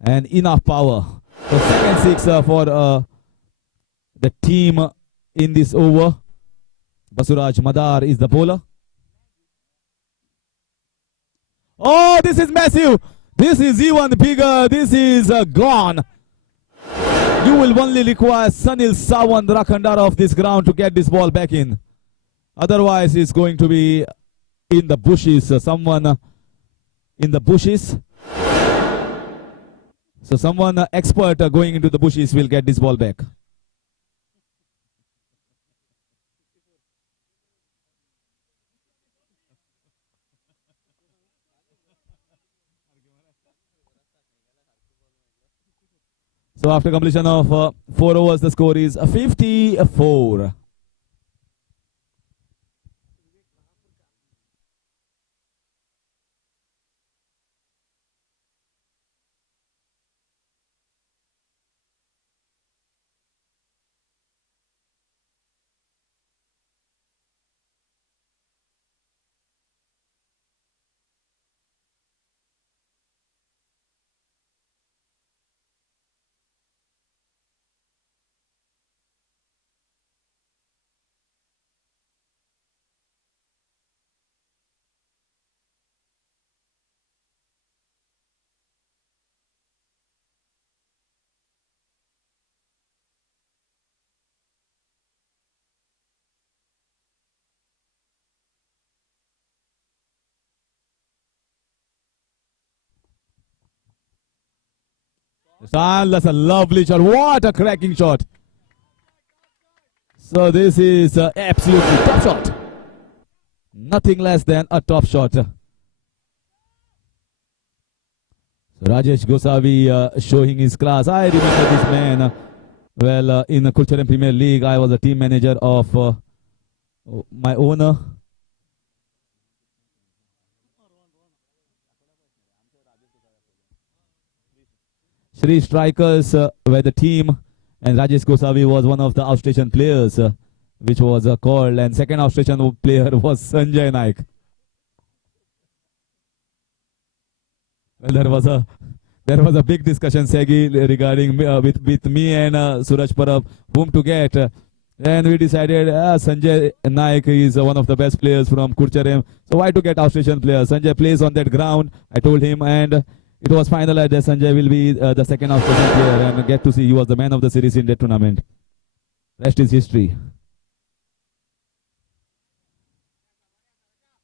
and enough power. The second six for the team in this over. Basuraj Madar is the bowler. Oh, this is massive. This is even bigger. This is gone. You will only require Sunil Sawant Rakhandara of this ground to get this ball back in. Otherwise, it's going to be in the bushes. Someone in the bushes. So someone expert going into the bushes will get this ball back. So after completion of 4 overs, the score is 54. And that's a lovely shot. What a cracking shot. So this is absolutely top shot. Nothing less than a top shot. So Rajesh Gosavi showing his class. I remember this man. Well, in the Curchorem Premier League, I was a team manager of my owner. Three strikers were the team, and Rajesh Gosavi was one of the outstation players, which was called, and second outstation player was Sanjay Naik. Well, there was a big discussion, Segi, regarding with me and Suraj Parab, whom to get. And we decided Sanjay Naik is one of the best players from Curchorem, so why to get outstation players? Sanjay plays on that ground, I told him, and it was finalized that Sanjay will be the second outstation player, and get to see he was the man of the series in that tournament. Rest is history.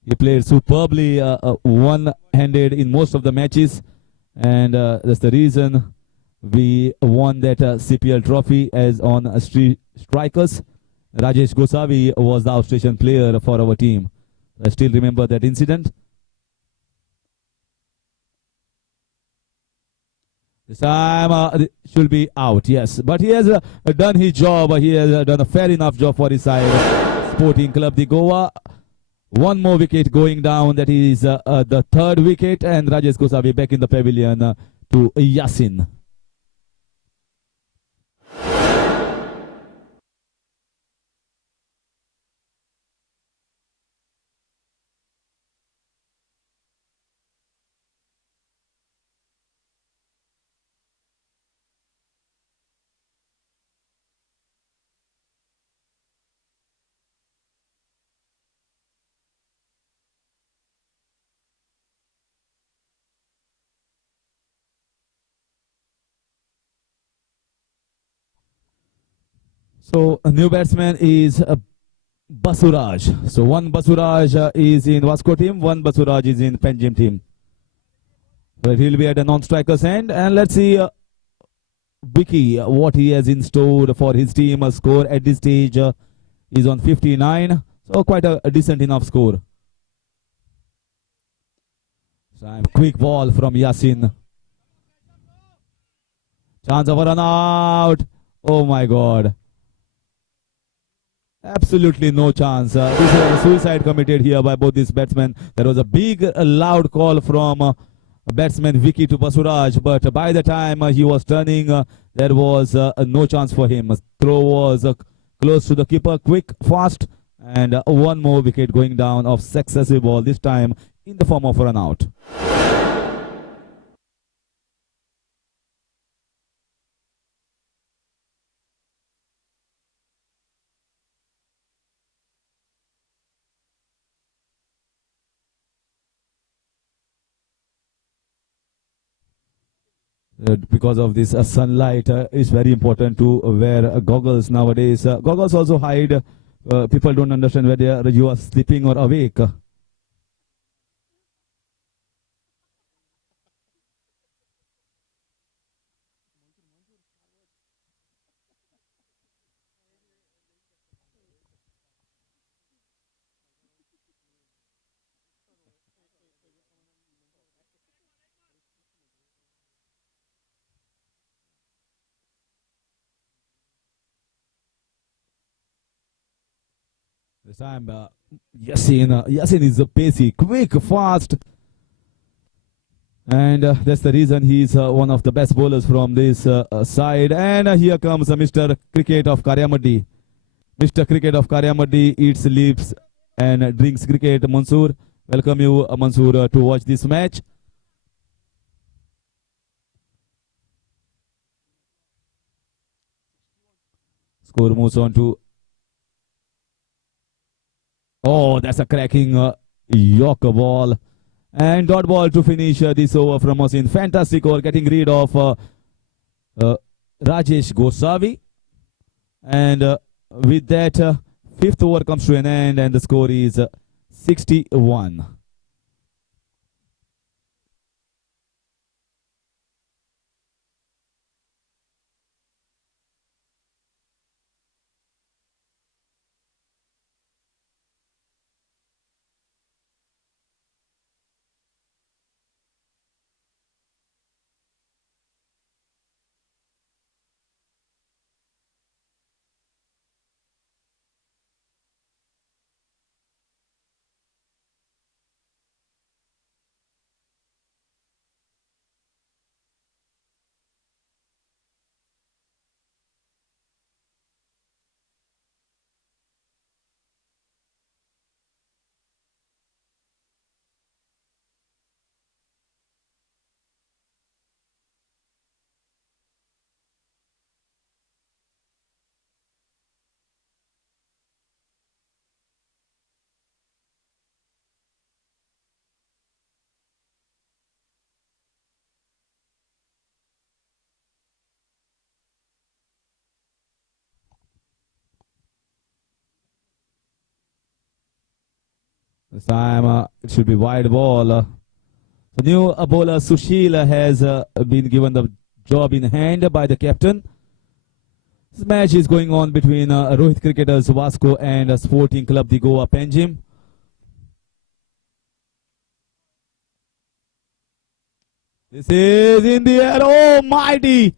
He played superbly, one-handed in most of the matches, and that's the reason we won that CPL trophy as on strikers. Rajesh Gosavi was the outstation player for our team. I still remember that incident. This time should be out, yes. But he has done his job. He has done a fair enough job for his side. Sporting Club de Goa. One more wicket going down. That is the third wicket. And Rajesh Gosavi back in the pavilion to Yasin. So a new batsman is Basuraj. So one Basuraj is in Vasco team, one Basuraj is in Panchayat team. But he'll be at a non-striker's end, and let's see Vicky what he has in store for his team. A score at this stage is on 59, so quite a decent enough score. So quick ball from Yasin. Chance of a run out. Oh my God. Absolutely no chance. This was a suicide committed here by both these batsmen. There was a big, loud call from batsman Vicky to Basuraj, but by the time he was turning, there was no chance for him. Throw was close to the keeper, quick, fast, and one more wicket going down of successive ball, this time in the form of a run out. Because of this sunlight, it's very important to wear goggles nowadays. Goggles also hide. People don't understand whether you are sleeping or awake. This time, Yasin is pacey, quick, fast. And that's the reason he's one of the best bowlers from this side. And here comes Mr. Cricket of Karyamadi. Mr. Cricket of Karyamadi eats, sleeps, and drinks cricket. Mansoor, welcome you, Mansoor, to watch this match. Score moves on to. Oh, that's a cracking Yorker ball. And dot ball to finish this over from Mohsin. Fantastic over, getting rid of Rajesh Gosavi. And with that, fifth over comes to an end, and the score is 61. This time it should be wide ball. The new bowler Sushil has been given the job in hand by the captain. This match is going on between Rohit Cricketers Vasco and Sporting Club the Goa Panjim. This is in the air. Oh, mighty!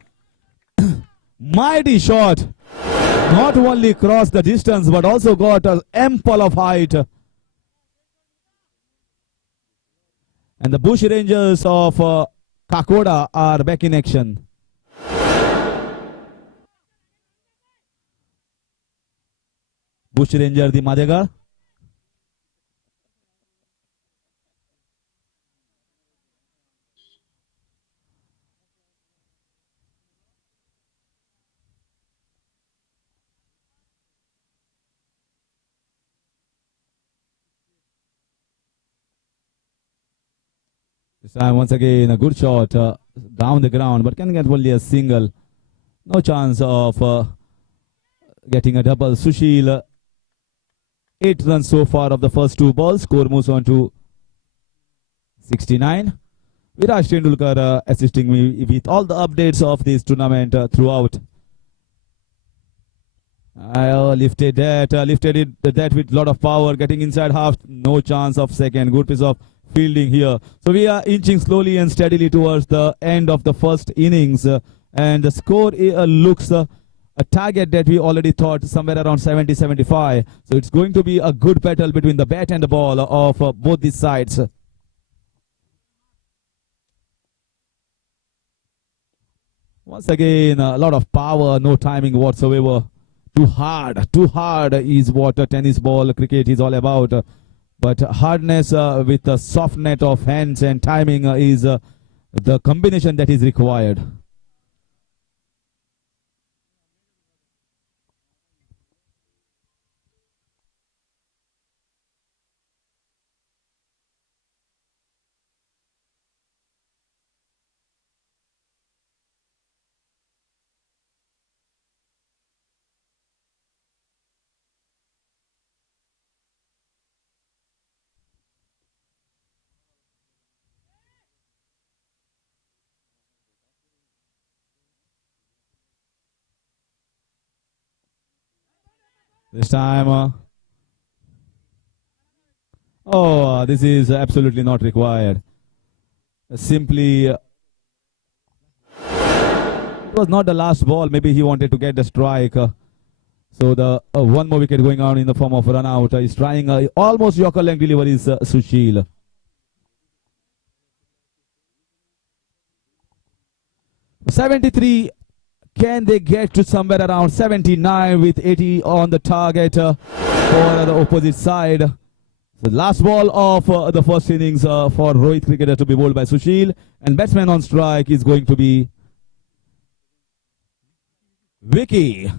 Mighty shot. Not only crossed the distance but also got an ample of height. And the Bush Rangers of Kakoda are back in action. Bush Ranger the Madega. This time once again a good shot down the ground, but can get only a single. No chance of getting a double. Sushil 8 runs so far of the first 2 balls. Score moves on to 69. Viraj Tendulkar assisting me with all the updates of this tournament throughout. I lifted that with a lot of power, getting inside half. No chance of second. Good piece of fielding here. So we are inching slowly and steadily towards the end of the first innings, and the score looks a target that we already thought somewhere around 70-75. So it's going to be a good battle between the bat and the ball of both these sides. Once again, a lot of power, no timing whatsoever. Too hard is what a tennis ball cricket is all about. But hardness with a soft net of hands and timing is the combination that is required. This time, this is absolutely not required. Simply, it was not the last ball. Maybe he wanted to get the strike. So the one more wicket going on in the form of run out. He's trying almost Yorker length deliveries, Sushil. '73. Can they get to somewhere around 79 with 80 on the target for the opposite side? The last ball of the first innings for Rohit cricketer to be bowled by Sushil, and batsman on strike is going to be Vicky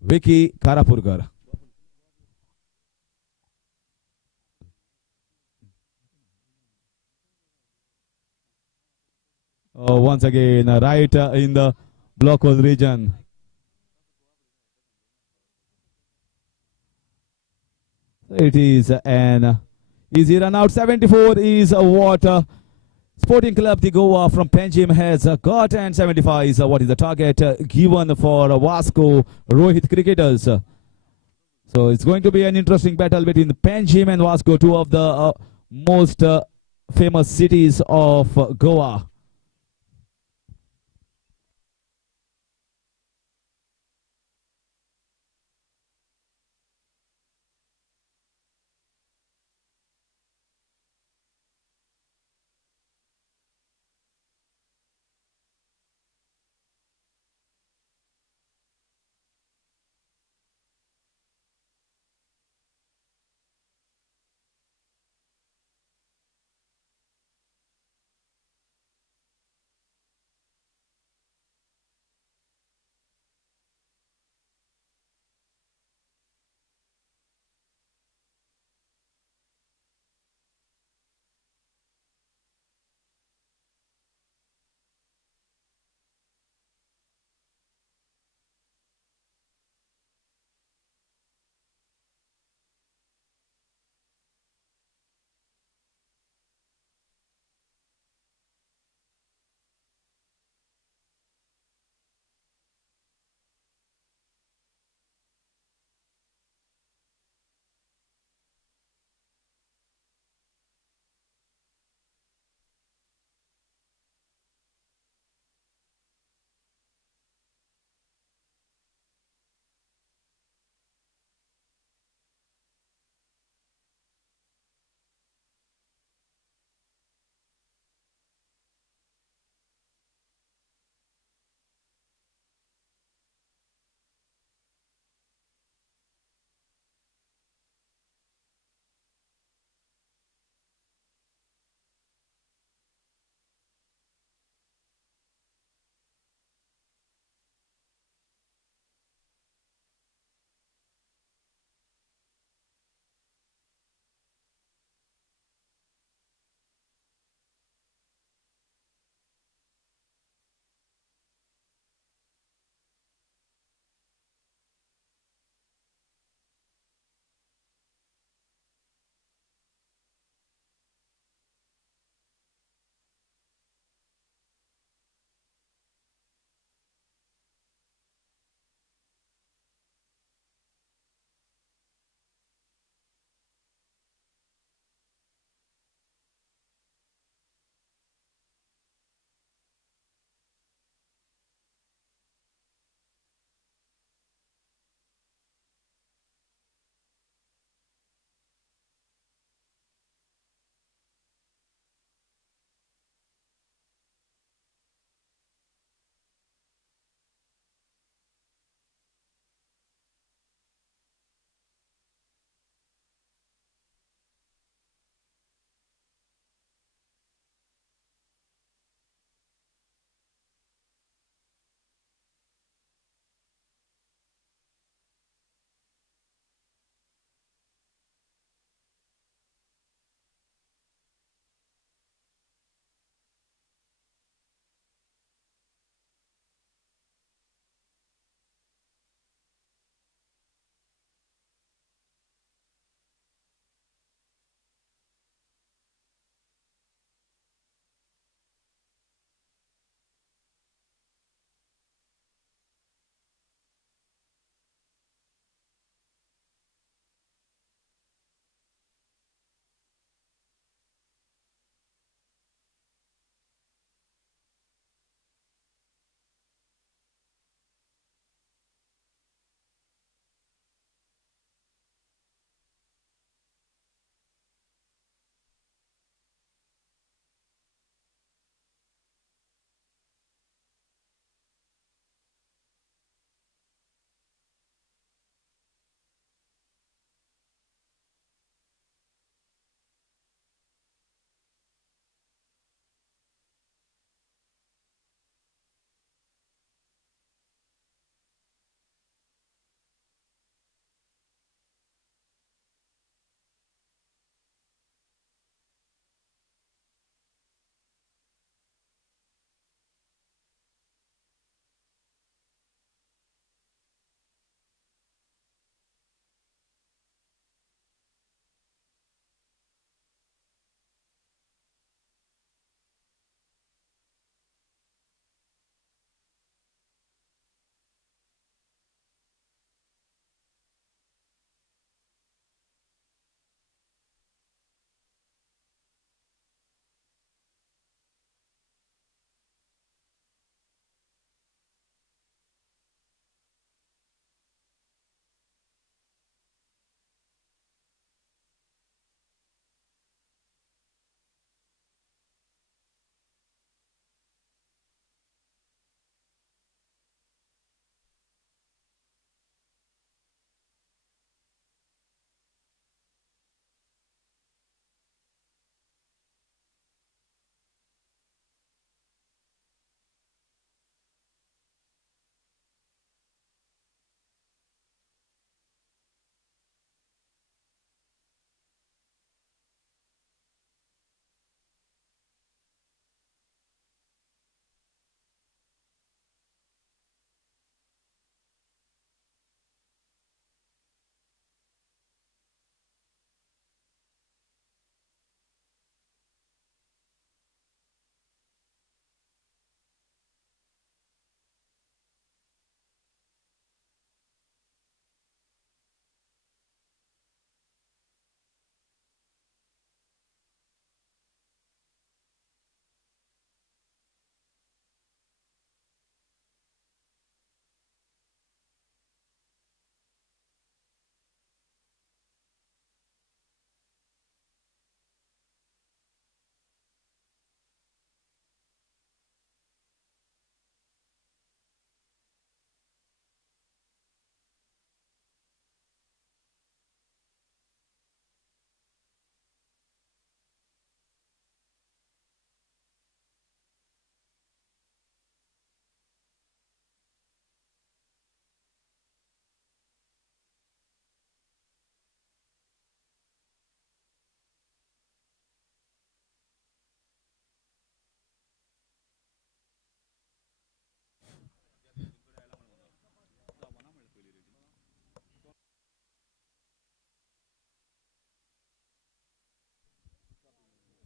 Karapurkar. Once again, right in the block hole region. It is an easy run out. 74 is what Sporting Club the Goa from Panchayat has got, and 75 is what is the target given for Vasco Rohit cricketers. So it's going to be an interesting battle between Panchayat and Vasco, two of the most famous cities of Goa.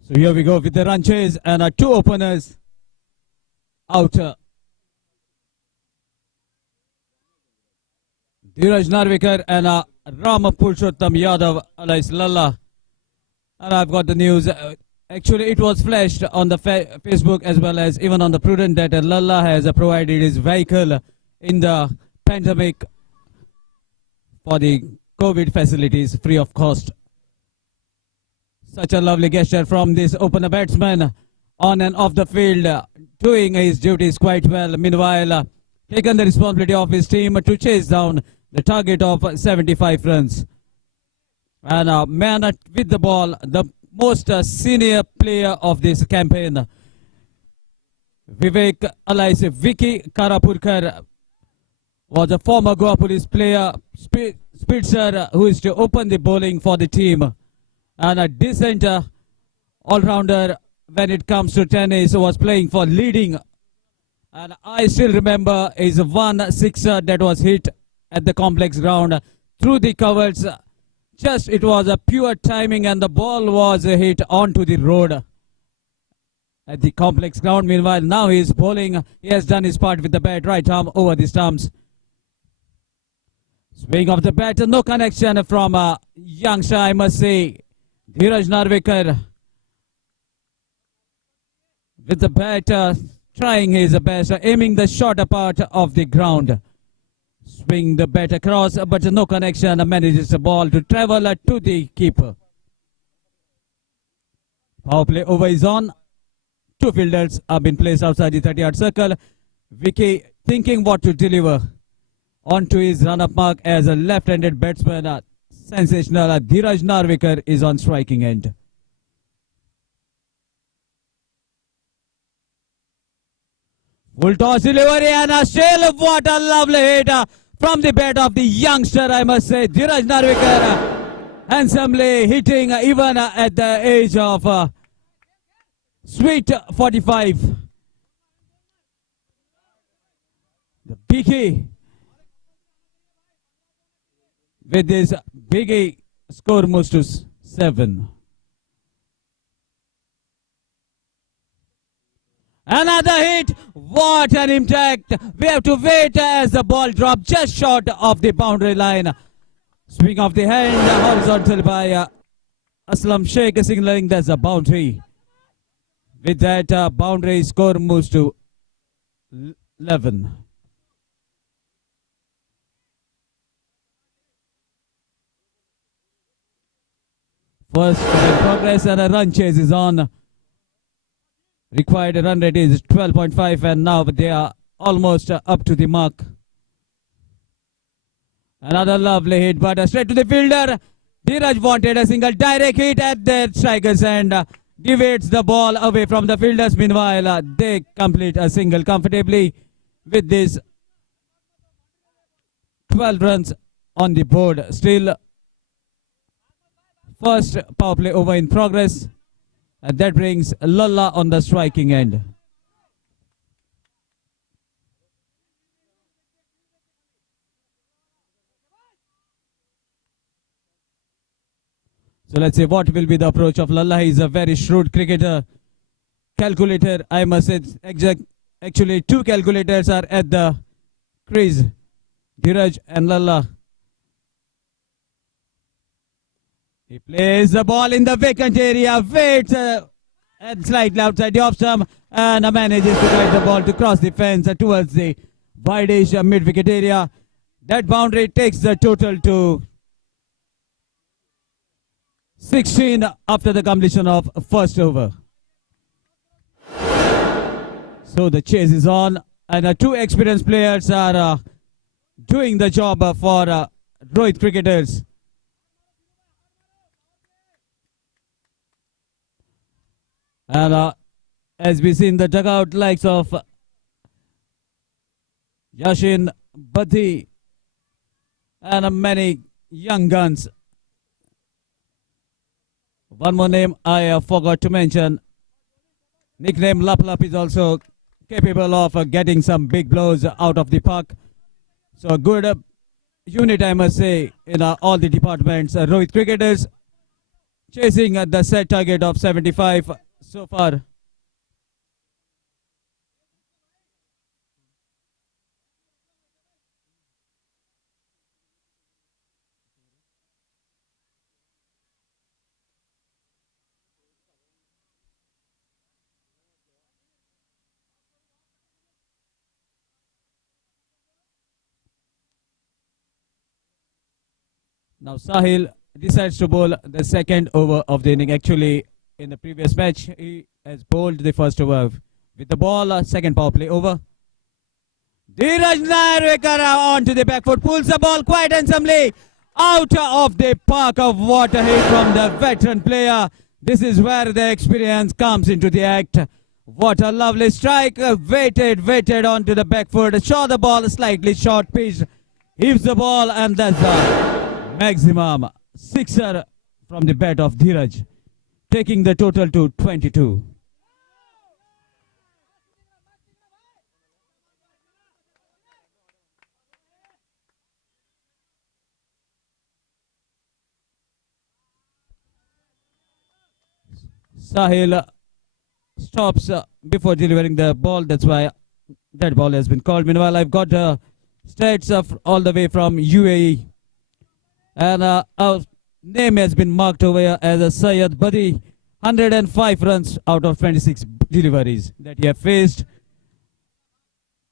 So here we go with the run chase and two openers out. Dheeraj Narvikar and Rama Purushottam Yadav alias Lalla. And I've got the news. Actually, it was flashed on the Facebook as well as even on the Prudent that Lalla has provided his vehicle in the pandemic for the COVID facilities free of cost. Such a lovely gesture from this opener batsman on and off the field, doing his duties quite well. Meanwhile, taken the responsibility of his team to chase down the target of 75 runs. And man with the ball, the most senior player of this campaign, Vivek alias Vicky Karapurkar, was a former Goa Police player, Spitzer, who is to open the bowling for the team. And a decent all-rounder when it comes to tennis, was playing for leading. And I still remember his one sixer that was hit at the complex ground through the covers. Just it was a pure timing and the ball was hit onto the road at the complex ground. Meanwhile, now he is bowling. He has done his part with the bat, right arm over the stumps. Swing of the bat, no connection from youngster, I must say. Dheeraj Narvikar with the bat, trying his best, aiming the shorter part of the ground. Swing the bat across, but no connection, manages the ball to travel to the keeper. Power play over is on. Two fielders have been placed outside the 30-yard circle. Vicky thinking what to deliver onto his run-up mark as a left-handed batsman. Sensational. Dheeraj Narvikar is on striking end. Full toss delivery and a still what a lovely hit from the bat of the youngster, I must say. Dheeraj Narvikar handsomely hitting even at the age of sweet 45. The Biggie with this Biggie score moves to 7. Another hit. What an impact. We have to wait as the ball dropped just short of the boundary line. Swing of the hand horizontal by Aslam Sheikh, signaling that's a boundary. With that boundary, score moves to 11. First in progress and a run chase is on. Required run rate is 12.5 and now they are almost up to the mark. Another lovely hit but straight to the fielder. Dheeraj wanted a single direct hit at the strikers and deviates the ball away from the fielders. Meanwhile, they complete a single comfortably with this 12 runs on the board. Still first power play over in progress. And that brings Lalla on the striking end. So let's see what will be the approach of Lalla. He is a very shrewd cricketer, calculator. I must say, actually two calculators are at the crease. Dheeraj and Lalla. He plays the ball in the vacant area, waits and slightly outside the off stump and manages to guide the ball to cross the fence towards the wide-ish mid-wicket area. That boundary takes the total to 16 after the completion of first over. So the chase is on and two experienced players are doing the job for Rohit cricketers. And as we see in the dugout, likes of Yashin, Bati, and many young guns. One more name I forgot to mention. Nickname Lap Lap is also capable of getting some big blows out of the park. So a good unit, I must say, in all the departments. Rohit cricketers chasing the set target of 75 so far. Now Sahil decides to bowl the second over of the inning. Actually, in the previous match, he has bowled the first over with the ball, second power play over. Dheeraj Narwekar onto the back foot, pulls the ball quite handsomely out of the park. Of water hit from the veteran player. This is where the experience comes into the act. What a lovely strike. Waited onto the back foot, saw the ball slightly short pitch, heaves the ball, and that's the maximum sixer from the bat of Dheeraj, taking the total to 22. Sahil stops before delivering the ball. That's why that ball has been called. Meanwhile, I've got stats of all the way from UAE. And our name has been marked over here as a Syed Badi. 105 runs out of 26 deliveries that he has faced.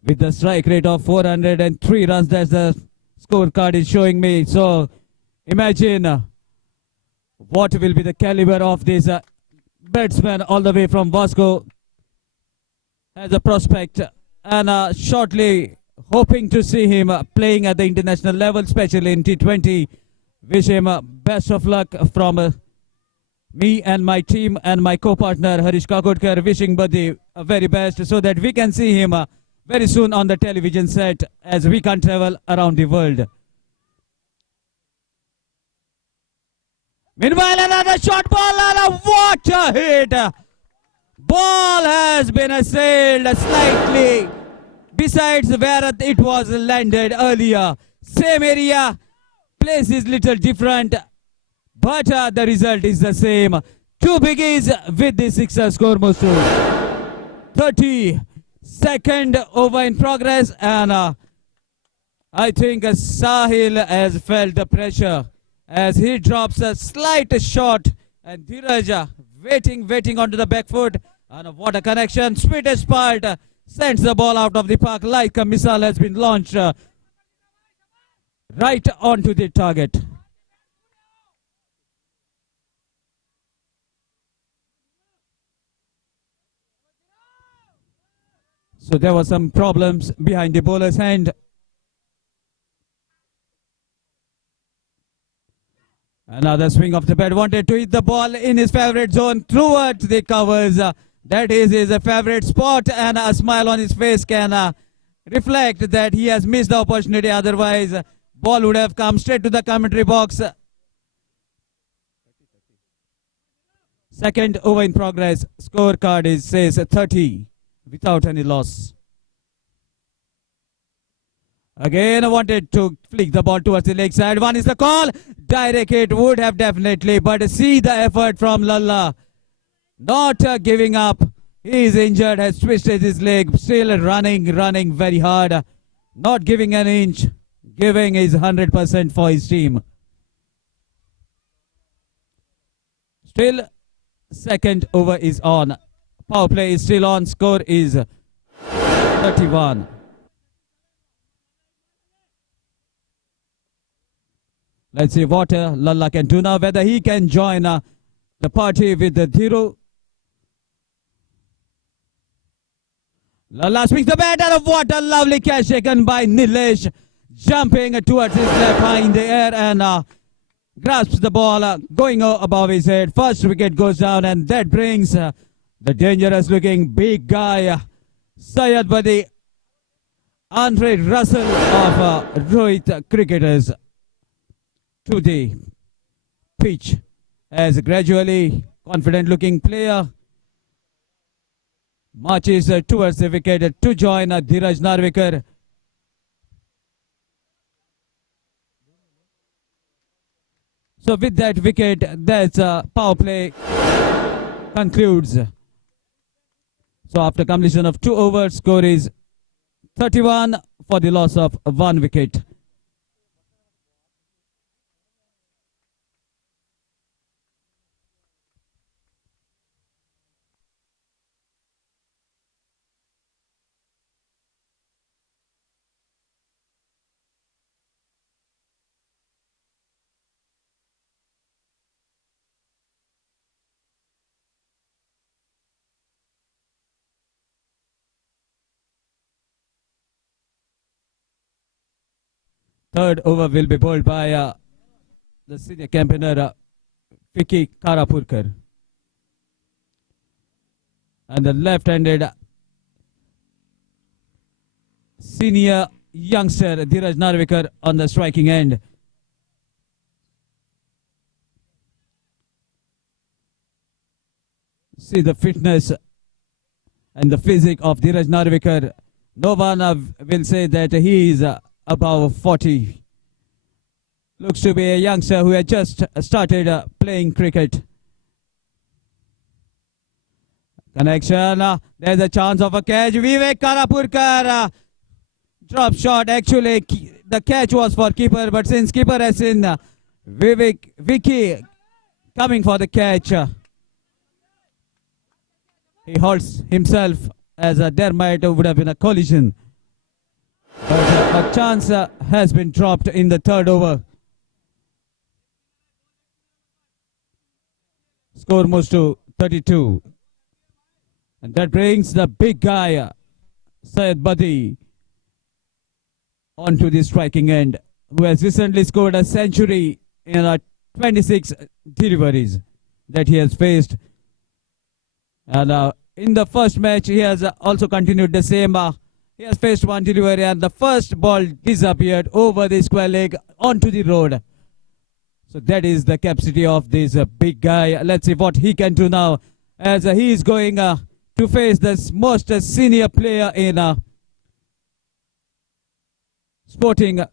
With the strike rate of 403 runs, that's the scorecard is showing me. So imagine what will be the caliber of this batsman all the way from Vasco as a prospect, and shortly hoping to see him playing at the international level, especially in T20. Wish him best of luck from me and my team and my co-partner Harish Kakodkar, wishing Badi very best so that we can see him very soon on the television set as we can travel around the world. Meanwhile, another short ball and a water hit. Ball has been assailed slightly besides where it was landed earlier. Same area, place is little different, but the result is the same. Two biggies with the sixer score most to 30. Second over in progress, and I think Sahil has felt the pressure as he drops a slight shot, and Dheeraj waiting onto the back foot, and what a connection. Sweetest part sends the ball out of the park like a missile has been launched right onto the target. So there were some problems behind the bowler's hand. Another swing of the bat, wanted to hit the ball in his favorite zone towards the covers. That is his favorite spot, and a smile on his face can reflect that he has missed the opportunity. Otherwise, ball would have come straight to the commentary box. Second over in progress. Scorecard says 30 without any loss. Again, wanted to flick the ball towards the leg side. One is the call. Direct hit would have definitely, but see the effort from Lalla. Not giving up. He is injured, has twisted his leg, still running very hard. Not giving an inch, giving his 100% for his team. Still, second over is on. Power play is still on. Score is 31. Let's see what Lalla can do now, whether he can join the party with the Dhiru. Lalla swings the bat, and what a lovely catch taken by Nilesh, jumping towards his left high in the air, and grasps the ball going above his head. First wicket goes down, and that brings the dangerous looking big guy Syed Badi, Andre Russell of Rohit cricketers, to the pitch as a gradually confident looking player marches towards the wicket to join Dheeraj Narwekar. So with that wicket, that's power play concludes. So after completion of 2 overs, score is 31 for the loss of 1 wicket. Third over will be bowled by the senior campaigner Vicky Karapurkar. And the left-handed senior youngster Dheeraj Narvikar on the striking end. See the fitness and the physique of Dheeraj Narvikar. No one will say that he is above 40. Looks to be a youngster who had just started playing cricket. Connection. There's a chance of a catch. Vivek Karapurkar. Drop shot. Actually, the catch was for keeper, but since keeper has seen Vicky coming for the catch, he holds himself as there would have been a collision. But a chance has been dropped in the third over. Score moves to 32. And that brings the big guy, Syed Badi, onto the striking end, who has recently scored a century in 26 deliveries that he has faced. And in the first match, he has also continued the same. He has faced 1 delivery and the first ball disappeared over the square leg onto the road. So that is the capacity of this big guy. Let's see what he can do now, as he is going to face the most senior player in sporting,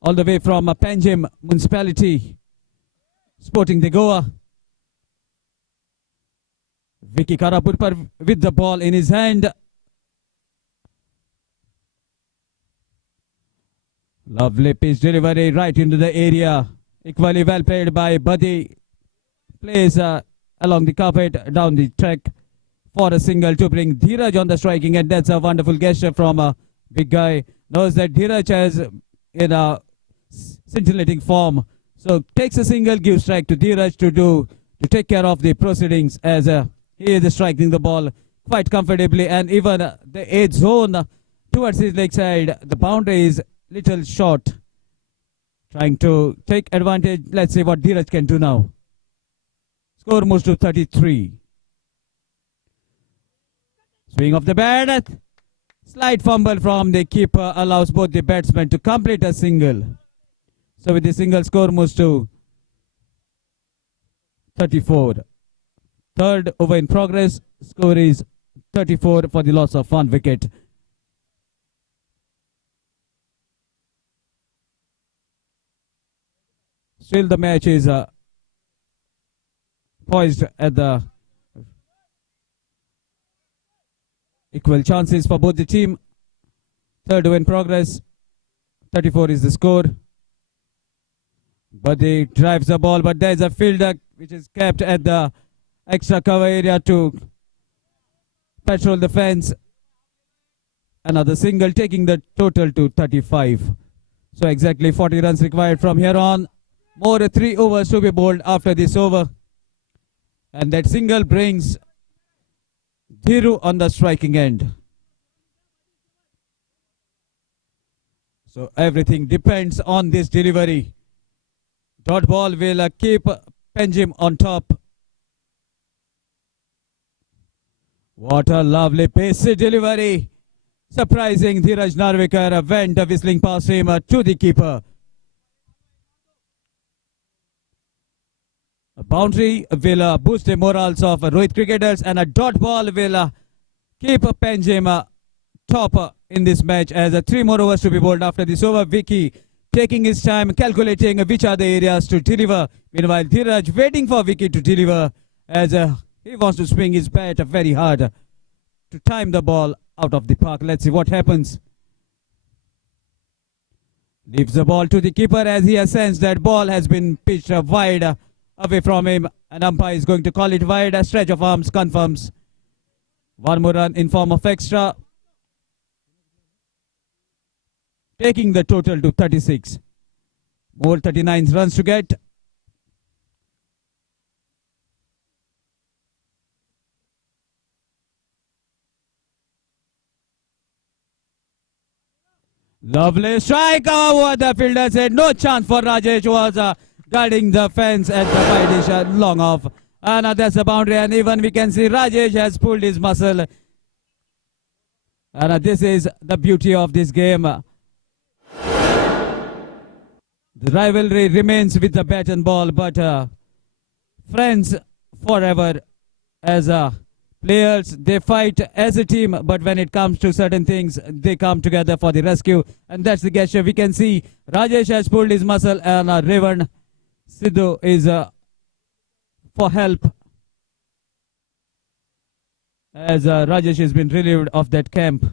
all the way from Panchayat Municipality, sporting the Goa. Vicky Karapurkar with the ball in his hand. Lovely pitch delivery right into the area. Equally well played by Badi. Plays along the carpet, down the track for a single to bring Dheeraj on the striking end. That's a wonderful gesture from a big guy. Knows that Dheeraj has in a scintillating form. So takes a single, gives strike to Dheeraj to take care of the proceedings, as he is striking the ball quite comfortably, and even the edge zone towards his leg side. The boundary is little short. Trying to take advantage. Let's see what Dheeraj can do now. Score moves to 33. Swing of the bat. Slight fumble from the keeper allows both the batsmen to complete a single. So with the single, score moves to 34. Third over in progress. Score is 34 for the loss of 1 wicket. Still the match is poised at the equal chances for both the team. Third over in progress. 34 is the score. Badi drives the ball, but there is a fielder which is kept at the extra cover area to patrol the fence. Another single, taking the total to 35. So exactly 40 runs required from here on. More 3 overs to be bowled after this over. And that single brings Dhiru on the striking end. So everything depends on this delivery. Dot ball will keep Panchayat on top. What a lovely pacey delivery. Surprising, Dheeraj Narvikar went whistling past him to the keeper. A boundary will boost the morals of Rohit cricketers, and a dot ball will keep Panchayat top in this match, as 3 more overs to be bowled after this over. Vicky taking his time, calculating which are the areas to deliver. Meanwhile, Dhiraj waiting for wicket to deliver as he wants to swing his bat very hard to time the ball out of the park. Let's see what happens. Leaves the ball to the keeper as he has sensed that ball has been pitched wide away from him. An umpire is going to call it wide. A stretch of arms confirms. One more run in form of extra, taking the total to 36. More 39 runs to get. Lovely strike over the fielder said no chance for Rajesh, was guarding the fence at the wide dish long off. And that's the boundary, and even we can see Rajesh has pulled his muscle. And this is the beauty of this game. The rivalry remains with the bat and ball, but friends forever. As players, they fight as a team, but when it comes to certain things, they come together for the rescue. And that's the gesture. We can see Rajesh has pulled his muscle, and Revan Sidhu is for help, as Rajesh has been relieved of that cramp,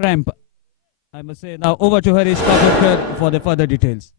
I must say. Now over to Harish Kapurkar for the further details.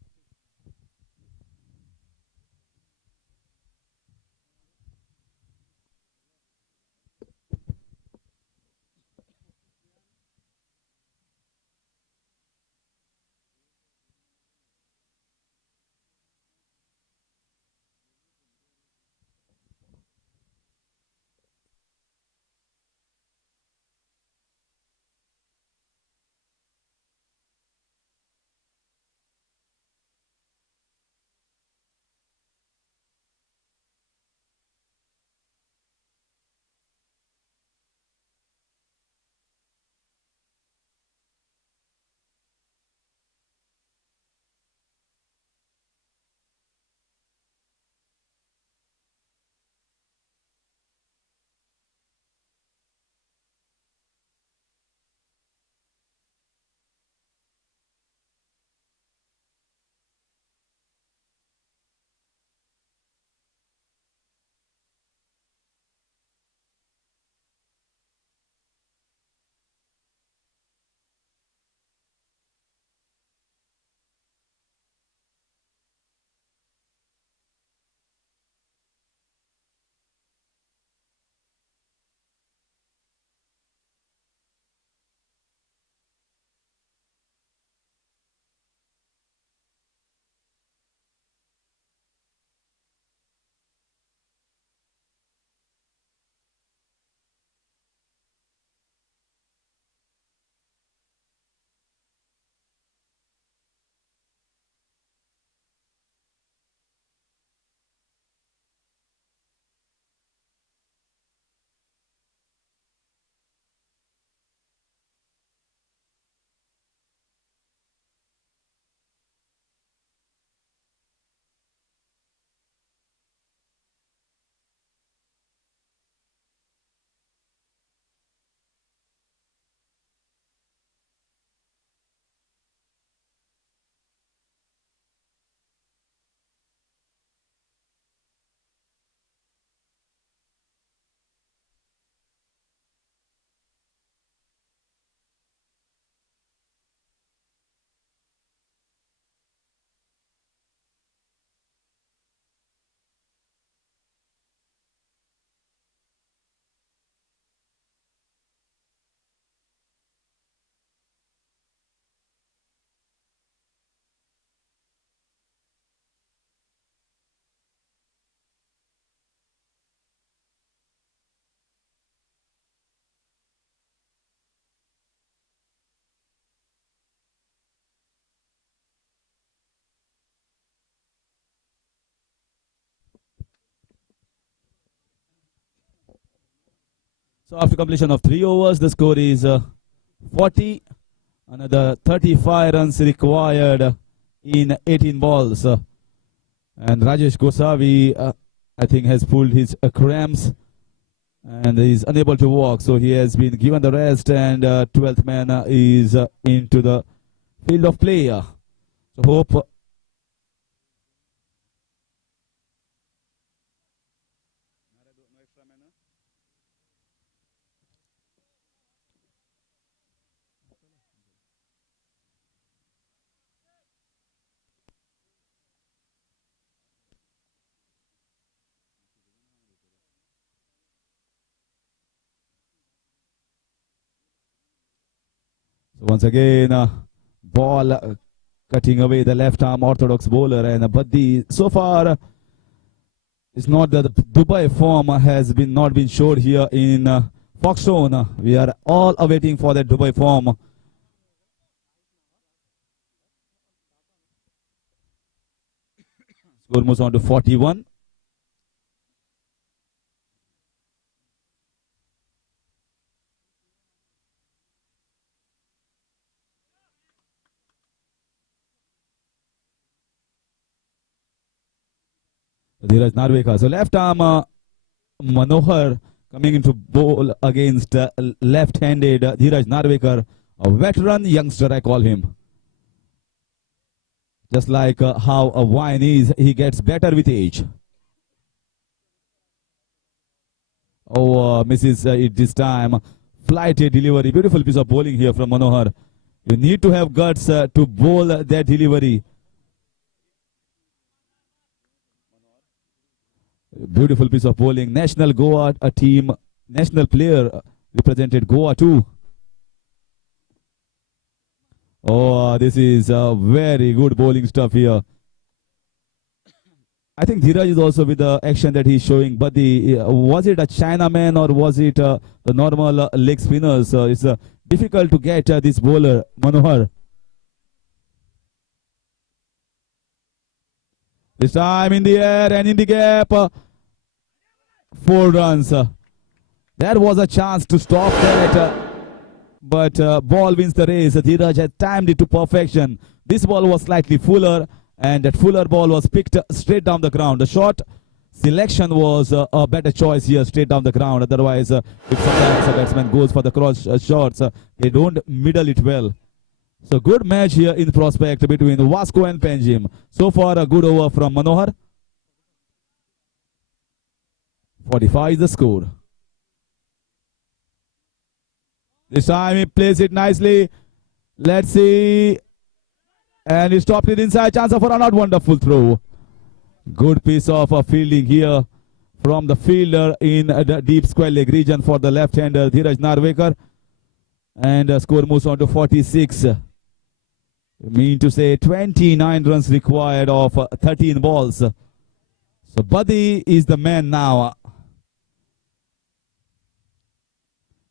So after completion of 3 overs, the score is 40. Another 35 runs required in 18 balls. And Rajesh Gosavi, I think, has pulled his cramps and is unable to walk. So he has been given the rest, and 12th man is into the field of play. So hope so once again ball cutting away the left arm orthodox bowler, and but the so far it's not that the Dubai form has been not been showed here in Foxstone. We are all awaiting for that Dubai form. Score moves on to 41. Dheeraj Narvekar. So left arm Manohar coming into bowl against left-handed Dheeraj Narvekar, a veteran youngster I call him. Just like how a wine is, he gets better with age. Oh, misses it this time. Flighty delivery. Beautiful piece of bowling here from Manohar. You need to have guts to bowl that delivery. Beautiful piece of bowling. National Goa team, national player represented Goa too. Oh, this is very good bowling stuff here. I think Dheeraj is also with the action that he's showing, but was it a Chinaman or was it the normal leg spinners? It's difficult to get this bowler, Manohar. This time in the air and in the gap. 4 runs. There was a chance to stop that. But ball wins the race. Dheeraj had timed it to perfection. This ball was slightly fuller, and that fuller ball was picked straight down the ground. The short selection was a better choice here, straight down the ground. Otherwise, if sometimes a batsman goes for the cross shots, they don't middle it well. So good match here in prospect between Vasco and Panjim. So far a good over from Manohar. 45 is the score. This time he plays it nicely. Let's see. And he stopped it inside. Chance for a not wonderful throw. Good piece of fielding here from the fielder in the deep square leg region for the left-hander Dheeraj Narvekar. And score moves on to 46. Mean to say 29 runs required of 13 balls. So Buddy is the man now.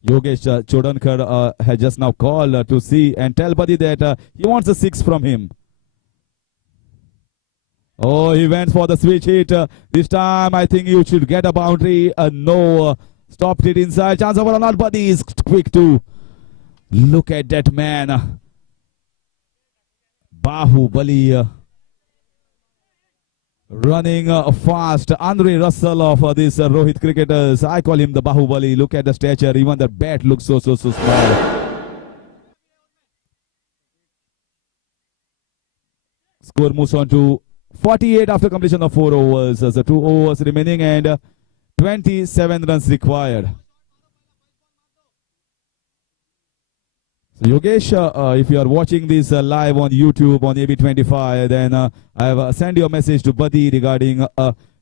Yogesh Chodankar has just now called to see and tell Buddy that he wants a 6 from him. Oh, he went for the switch hit. This time I think you should get a boundary. No, stopped it inside. Chance over or not. Buddy is quick too. Look at that man. Bahubali running fast. Andre Russell of this Rohit cricketers. I call him the Bahubali. Look at the stature. Even the bat looks so small. Score moves on to 48 after completion of 4 overs. So 2 overs remaining and 27 runs required. So Yogesh, if you are watching this live on YouTube on AB25, then I have sent you a message to Buddy regarding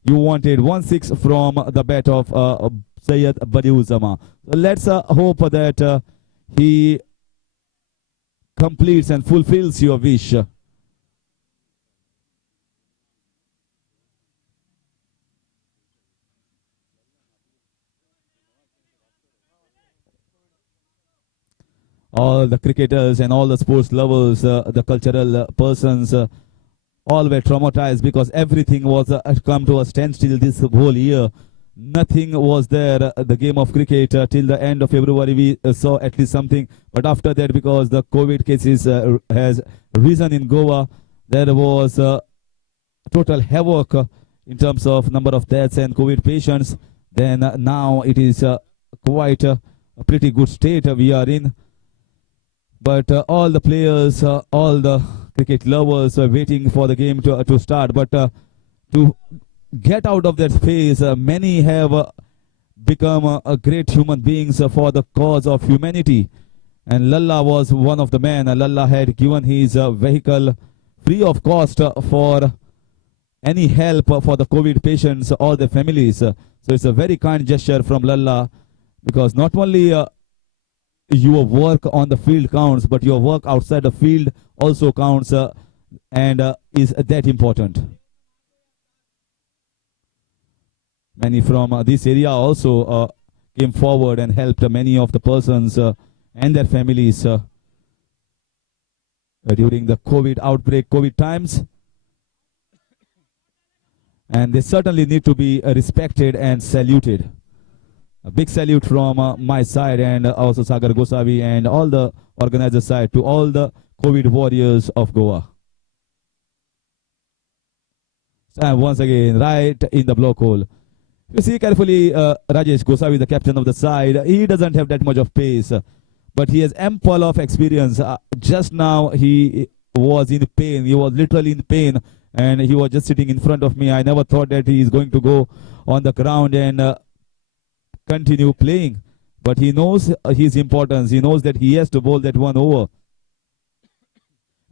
you wanted 1-6 from the bat of Syed Badiuzama. So let's hope that he completes and fulfills your wish. All the cricketers and all the sports lovers, the cultural persons, all were traumatized because everything was come to a standstill this whole year. Nothing was there, the game of cricket, till the end of February we saw at least something. But after that, because the COVID cases has risen in Goa, there was total havoc in terms of number of deaths and COVID patients. Then now it is quite a pretty good state we are in. But all the players, all the cricket lovers were waiting for the game to start, but to get out of that phase, many have become a great human beings for the cause of humanity. And Lalla was one of the men. Lalla had given his vehicle free of cost for any help for the COVID patients or their families. So it's a very kind gesture from Lalla, because not only your work on the field counts, but your work outside the field also counts and is that important. Many from this area also came forward and helped many of the persons and their families during the COVID outbreak, COVID times. And they certainly need to be respected and saluted. A big salute from my side, and also Sagar Gosavi and all the organizer side, to all the COVID warriors of Goa. And once again, right in the block hole. You see carefully, Rajesh Gosavi, the captain of the side, he doesn't have that much of pace, but he has ample of experience. Just now, he was in pain. He was literally in pain, and he was just sitting in front of me. I never thought that he is going to go on the ground and continue playing. But he knows his importance. He knows that he has to bowl that one over.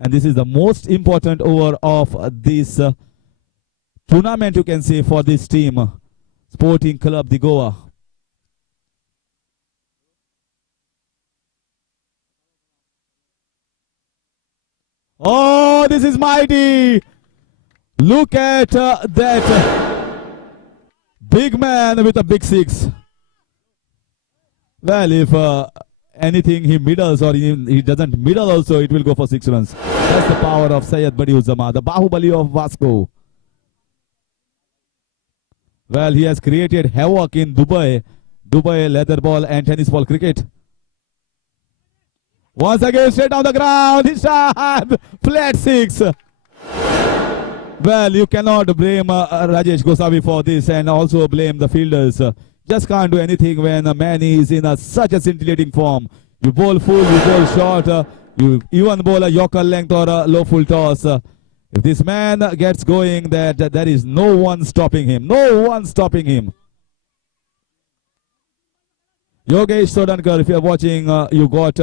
And this is the most important over of this tournament, you can say, for this team. Sporting Club de Goa. Oh, this is mighty. Look at that big man with a big six. Well, if anything he middles or he doesn't middle also, it will go for 6 runs. That's the power of Syed Badi Uzama, the Bahubali of Vasco. Well, he has created havoc in Dubai leather ball and tennis ball cricket. Once again, straight down the ground, his shot, flat 6. Well, you cannot blame Rajesh Gosavi for this, and also blame the fielders. Just can't do anything when a man is in such a scintillating form. You bowl full, you bowl short, you even bowl a yorker length or a low full toss. If this man gets going, there is no one stopping him. No one stopping him. Yogesh Sodankar, if you are watching, you got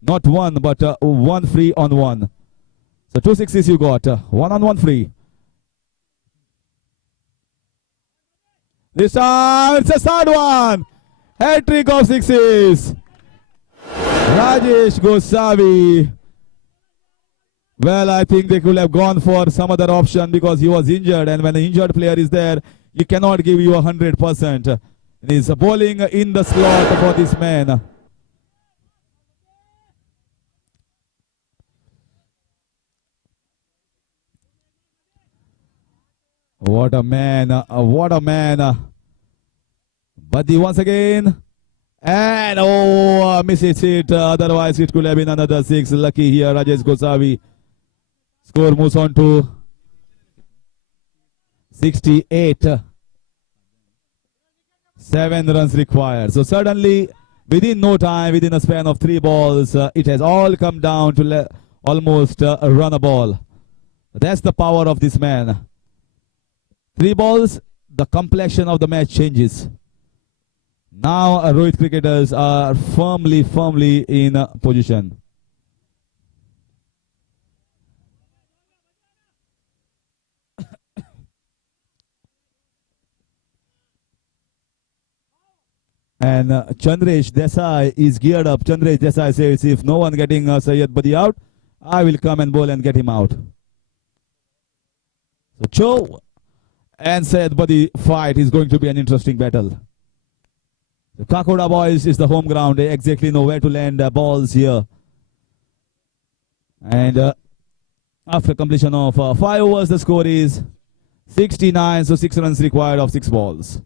not one, but one free on one. So 2 sixes you got, 1 on 1 free. This time, it's a third one. Hat-trick of 6s. Rajesh Gosavi. Well, I think they could have gone for some other option because he was injured, and when an injured player is there, you cannot give you 100%. He's bowling in the slot for this man. What a man, what a man. Buddy once again. And misses it. Otherwise, it could have been another 6. Lucky here, Rajesh Gosavi. Score moves on to 68. 7 runs required. So suddenly, within no time, within a span of 3 balls, it has all come down to almost run a ball. That's the power of this man. 3 balls, the complexion of the match changes. Now Rohit cricketers are firmly in position. And Chandresh Desai is geared up. Chandresh Desai says, if no one getting Syed Badi out, I will come and bowl and get him out. So Cho and Syed Badi fight is going to be an interesting battle. The Kakoda boys is the home ground. They exactly know where to land balls here. And after completion of 5 overs, the score is 69. So 6 runs required of 6 balls.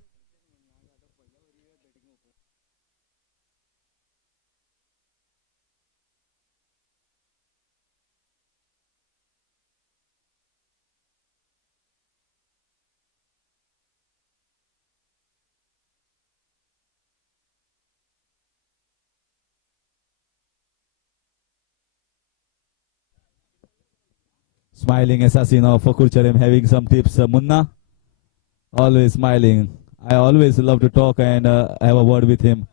Smiling assassin of Curchorem having some tips. Munna, always smiling. I always love to talk and have a word with him.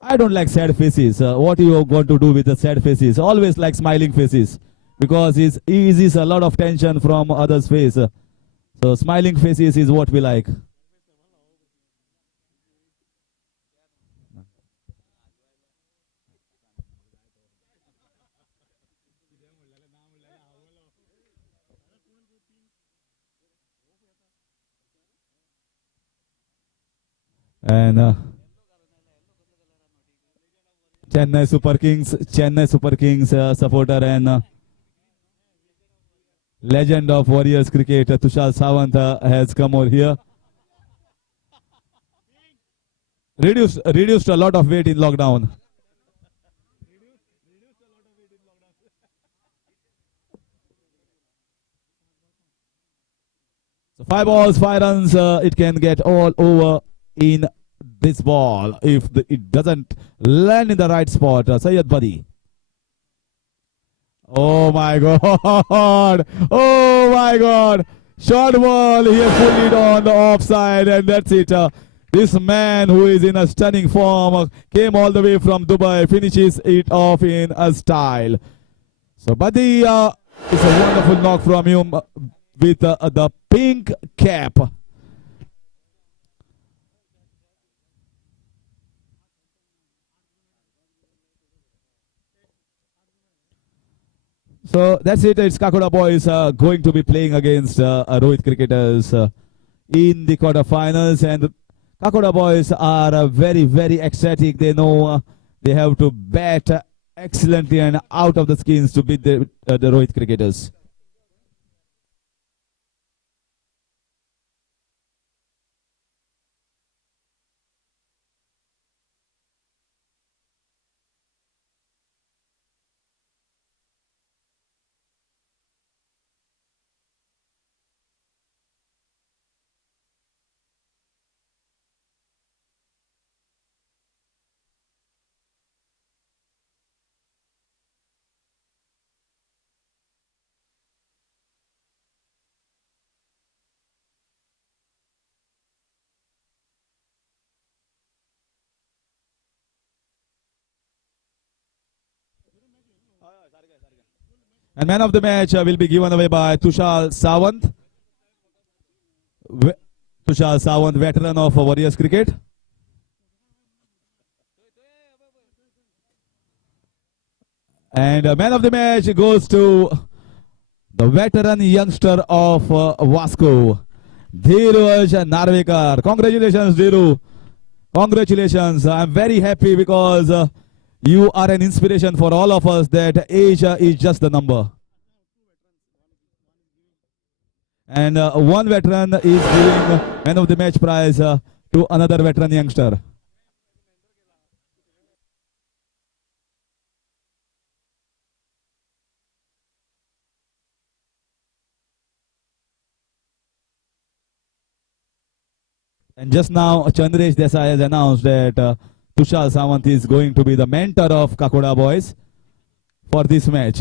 I don't like sad faces. What you are going to do with the sad faces? Always like smiling faces because it eases a lot of tension from others' face. So smiling faces is what we like. And Chennai Super Kings supporter and legend of Warriors cricket, Tushar Sawant has come over here. Reduced a lot of weight in lockdown. So 5 balls, 5 runs. It can get all over in this ball if it doesn't land in the right spot. Sayyid Badi. Oh my God! Oh my God! Short ball. He has pulled it on the offside, and that's it. This man, who is in a stunning form, came all the way from Dubai, finishes it off in a style. So Badi, it's a wonderful knock from him with the pink cap. So that's it. It's Kakoda boys going to be playing against Rohit cricketers in the quarterfinals, and Kakoda boys are very, very ecstatic. They know they have to bat excellently and out of the skins to beat the Rohit cricketers. And man of the match will be given away by Tushar Sawant. Tushar Sawant, veteran of Warriors cricket. And man of the match goes to the veteran youngster of Vasco, Dheeraj Narvekar. Congratulations, Dhiru. Congratulations. I'm very happy because you are an inspiration for all of us that age is just the number. And one veteran is giving man of the match prize to another veteran youngster. And just now, Chandresh Desai has announced that Tushar Sawant is going to be the mentor of Kakoda boys for this match.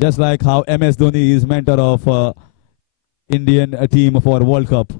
Just like how MS Dhoni is mentor of Indian team for World Cup.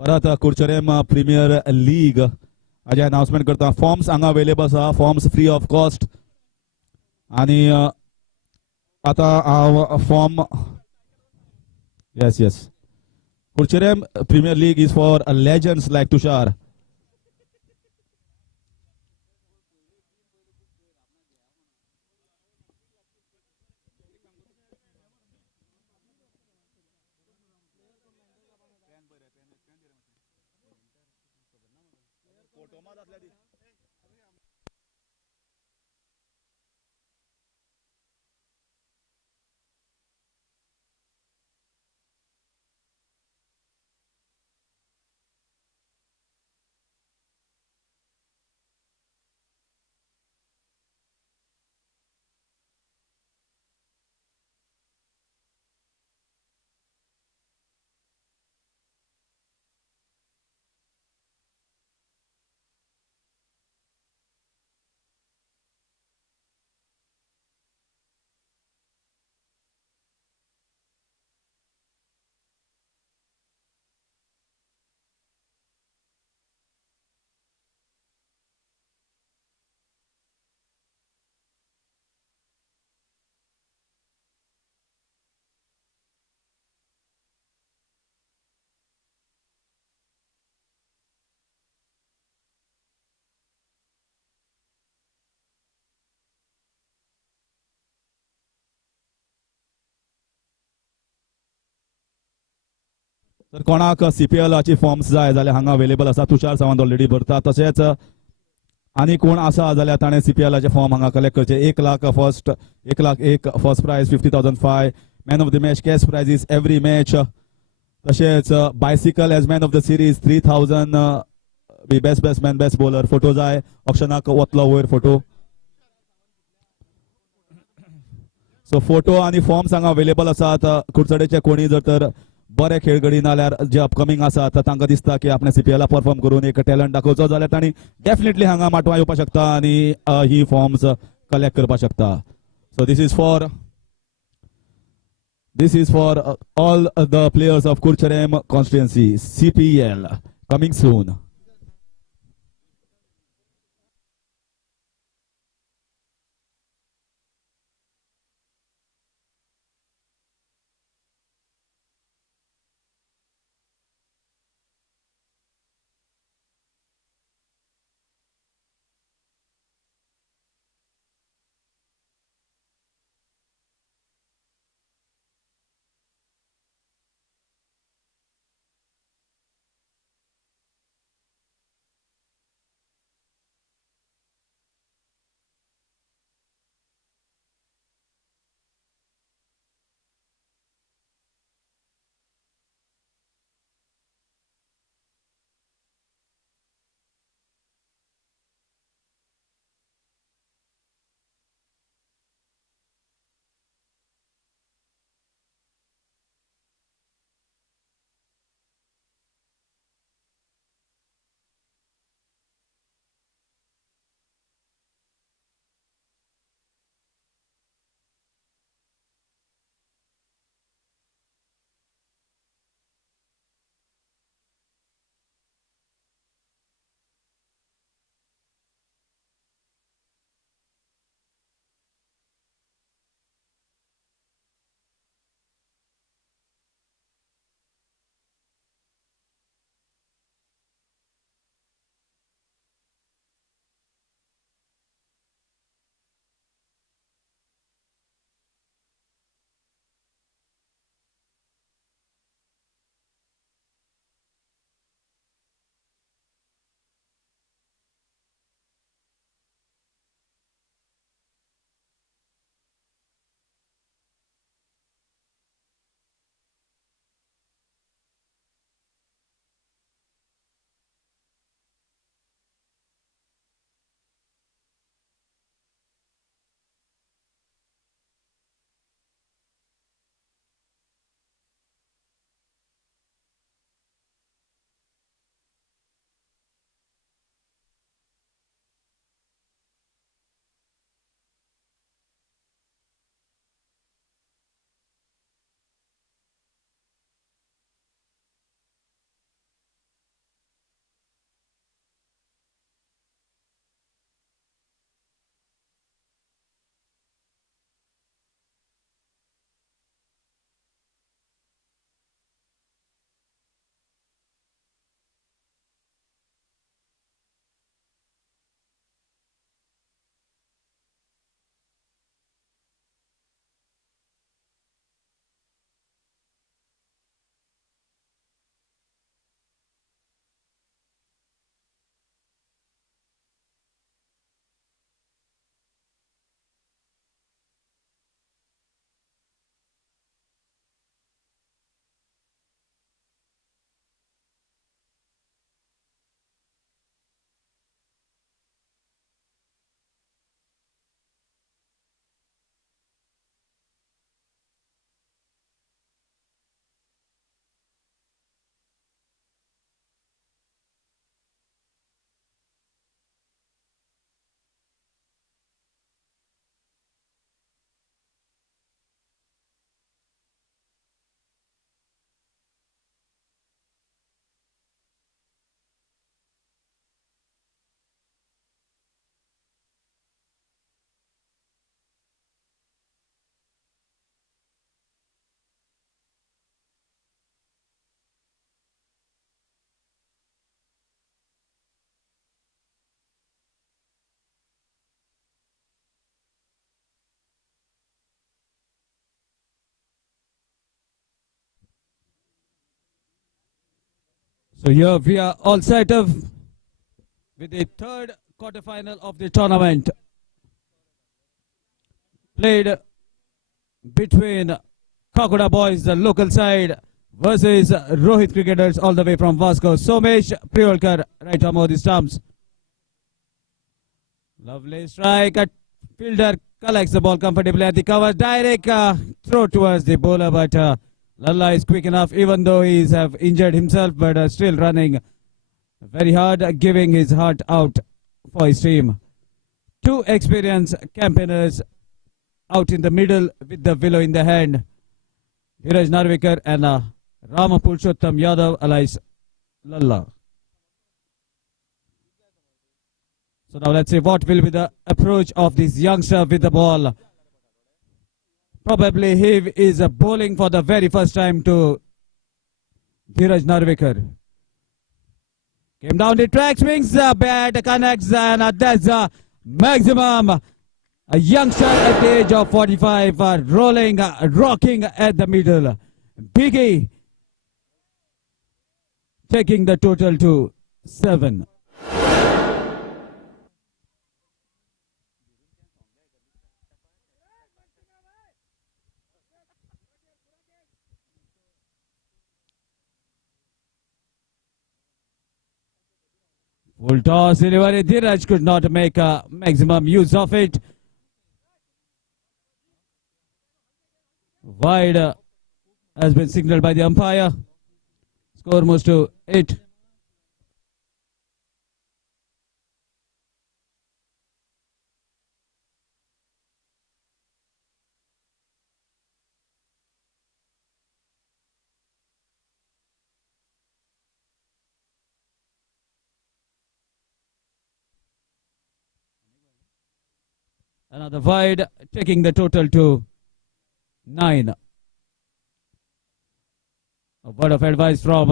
परत कुर्चरेम premiere league हाजे announcement करता. Forms हांगा available आसा. Forms free of cost. आणि आता हांव form yes. Curchorem Premier League is for legends like Tushar. तर कोणाक CPLची फॉर्म्स जाय जाल्यार हांगा अवेलेबल आसा. तुषार सावंत ऑलरेडी भरता. तशेंच आनी कोण आसा जाल्यार ताणें CPLचे फॉर्म हांगा कलेक्ट करचे. 1 लाख फर्स्ट प्राइज 50,000 फाय. Man of the match cash prizes every match. तशेंच bicycle as man of the series 3,000 best batsman best bowler. Photo जाय ऑप्शनाक वतलो वयर फोटो. सो फोटो आणि फॉर्म्स हांगा अवेलेबल आसात. कुडचडेचे कोणी जर तर बरे खेळगडी नाल्यार जे अपकमिंग आसात तांकां दिसता की आपणे CPL परफॉर्म करून एक टॅलंट दाखोवचो जाल्यार तांणी डेफिनेटली हांगा माटवा येवपाक शकता आणि ही फॉर्म्स कलेक्ट करपाक शकता. So this is for all the players of Curchorem constituency. CPL coming soon. So here we are all set up with the third quarterfinal of the tournament. Played between Kakuda Boys, the local side, versus Rohit cricketers all the way from Vasco. Somesh Priolkar, right arm over the stumps. Lovely strike. A fielder collects the ball comfortably at the cover. Direct throw towards the bowler, but Lalla is quick enough, even though he's have injured himself, but still running very hard, giving his heart out for his team. Two experienced campaigners out in the middle with the willow in the hand. Dheeraj Narvikar and Rama Purushottam Yadav alias Lalla. So now let's see what will be the approach of this youngster with the ball. Probably he is bowling for the very first time to Dheeraj Narvikar. Came down the track, swings the bat, connects, and that's a maximum. A youngster at the age of 45, rolling, rocking at the middle. Biggie taking the total to 7. Full toss delivery. Dheeraj could not make a maximum use of it. Wide has been signaled by the umpire. Score moves to 8. Another wide, taking the total to 9. A word of advice from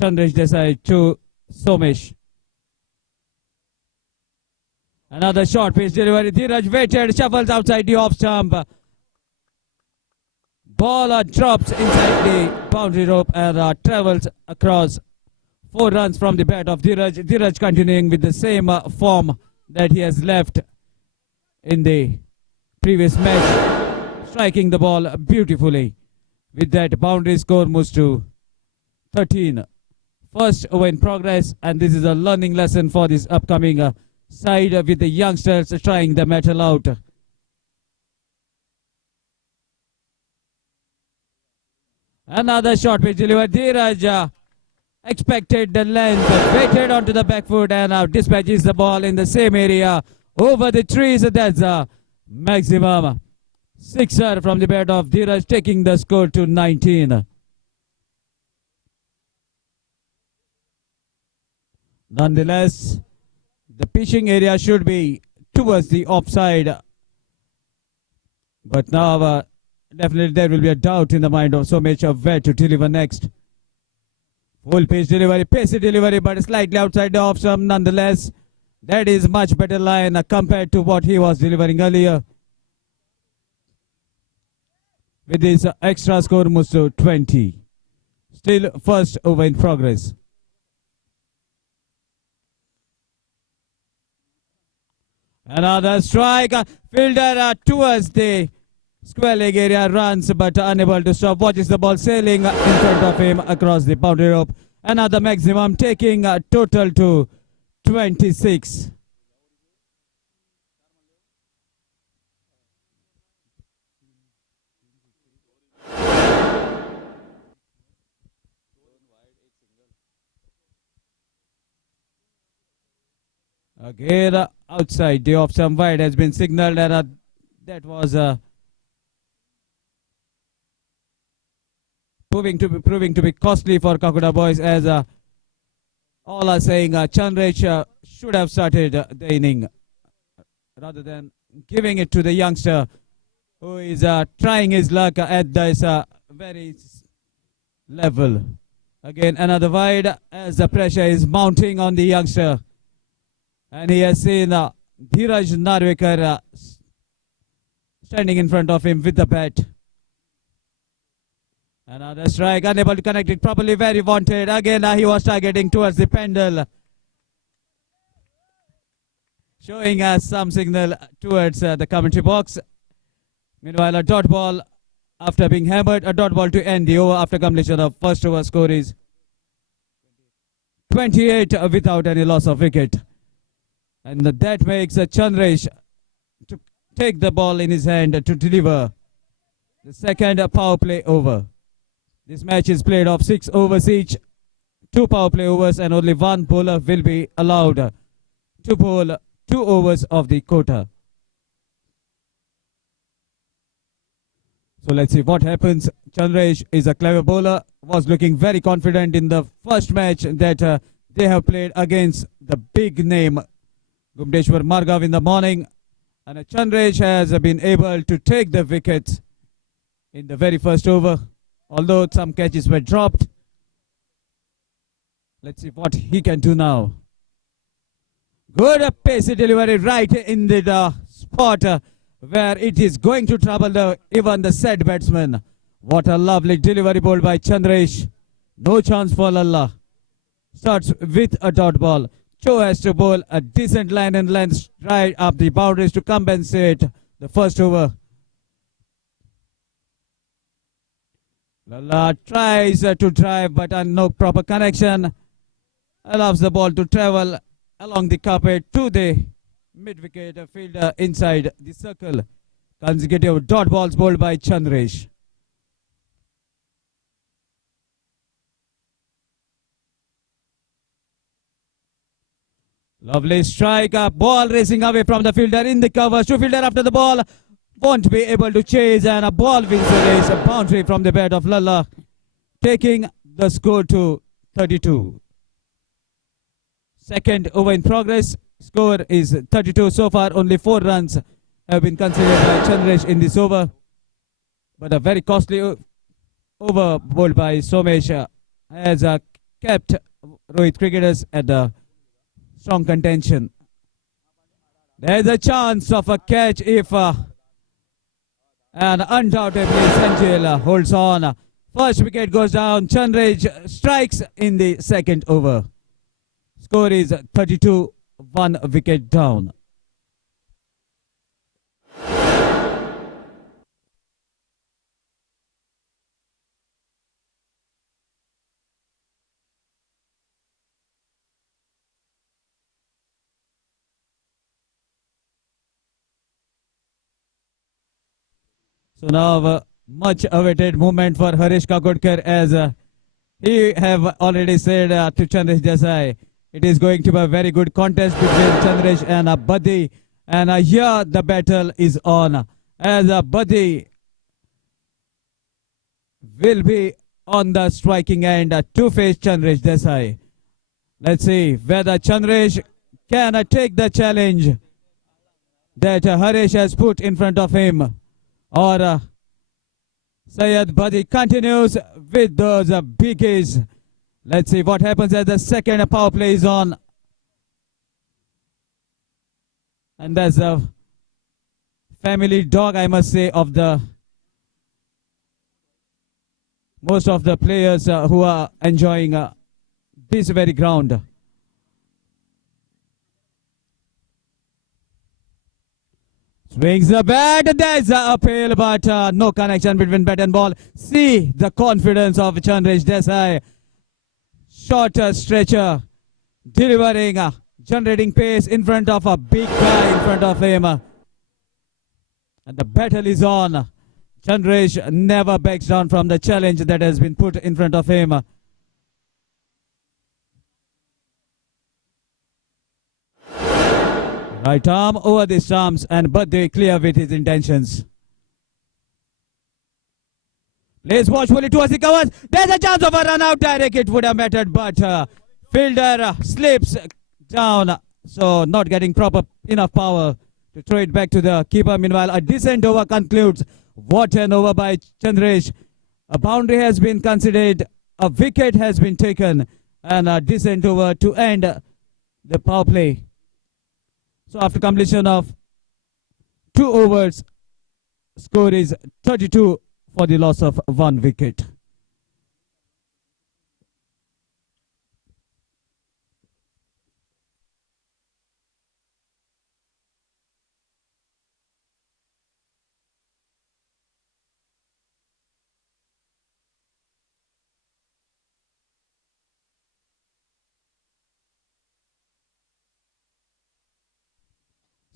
Chandresh Desai to Somesh. Another short pitch delivery. Dheeraj waited, shuffles outside the off stump. Ball drops inside the boundary rope and travels across. 4 runs from the bat of Dheeraj. Dheeraj continuing with the same form that he has left in the previous match, striking the ball beautifully. With that, boundary score moves to 13. First over in progress, and this is a learning lesson for this upcoming side with the youngsters trying the metal out. Another short pitch delivered. Dheeraj expected the length, waited onto the back foot and now dispatches the ball in the same area over the trees. That's a maximum 6er from the bat of Dheeraj, taking the score to 19. Nonetheless, the pitching area should be towards the offside. But now definitely there will be a doubt in the mind of Somesh of where to deliver next. Full pitch delivery, pacey delivery, but slightly outside the off stump. Nonetheless, that is much better line compared to what he was delivering earlier. With this extra score moves to 20. Still first over in progress. Another strike. Fielder towards the square leg area runs but unable to stop. Watches the ball sailing in front of him across the boundary rope. Another maximum, taking a total to 26. Again, outside the off stump, wide has been signaled, and that was proving to be costly for Kakuda Boys, as all are saying Chandresh should have started the inning rather than giving it to the youngster who is trying his luck at this very level. Again, another wide as the pressure is mounting on the youngster. And he has seen Dheeraj Narvikar standing in front of him with the bat. Another strike, unable to connect it properly, very wanted. Again, he was targeting towards the pendle. Showing us some signal towards the commentary box. Meanwhile, a dot ball after being hammered, a dot ball to end the over after completion of first over. Score is 28 without any loss of wicket. And that makes Chandresh to take the ball in his hand to deliver the second power play over. This match is played of 6 overs each, 2 power play overs, and only one bowler will be allowed to bowl 2 overs of the quota. So let's see what happens. Chandresh is a clever bowler, was looking very confident in the first match that they have played against the big name Gumdeshwar Margav in the morning. And Chandresh has been able to take the wickets in the very first over, although some catches were dropped. Let's see what he can do now. Good pacey delivery right in the spot where it is going to trouble even the set batsman. What a lovely delivery bowled by Chandresh. No chance for Lalla. Starts with a dot ball. Cho has to bowl a decent line and length right up the boundaries to compensate the first over. Lalla tries to drive but no proper connection. Allows the ball to travel along the carpet to the mid-wicket fielder inside the circle. Consecutive dot balls bowled by Chandresh. Lovely strike, ball racing away from the fielder in the cover. Two fielder after the ball, won't be able to chase, and a ball wins the race. A boundary from the bat of Lalla, taking the score to 32. Second over in progress. Score is 32 so far. Only 4 runs have been considered by Chandresh in this over. But a very costly over bowled by Somesh has kept Rohit cricketers at the strong contention. There's a chance of a catch if and undoubtedly Sanjay holds on. First wicket goes down. Chandresh strikes in the second over. Score is 32, 1 wicket down. So now much awaited movement for Harish Kakodkar, as he have already said to Chandresh Desai, it is going to be a very good contest between Chandresh and Buddy. And here the battle is on, as Buddy will be on the striking end to face Chandresh Desai. Let's see whether Chandresh can take the challenge that Harish has put in front of him, or Syed Buddy continues with those biggies. Let's see what happens as the second power play is on. And that's a family dog, I must say, of the most of the players who are enjoying this very ground. Swings the bat, there's a appeal, but no connection between bat and ball. See the confidence of Chandresh Desai. Shorter stretcher, delivering, generating pace in front of a big guy in front of him. And the battle is on. Chandresh never backs down from the challenge that has been put in front of him. Right arm over the stumps, and Buddy clear with his intentions. Plays watchfully towards the covers. There's a chance of a run out. Direct it would have mattered, but fielder slips down, so not getting proper enough power to throw it back to the keeper. Meanwhile, a decent over concludes. What an over by Chandresh. A boundary has been considered, a wicket has been taken, and a decent over to end the power play. So after completion of 2 overs, score is 32 for the loss of 1 wicket.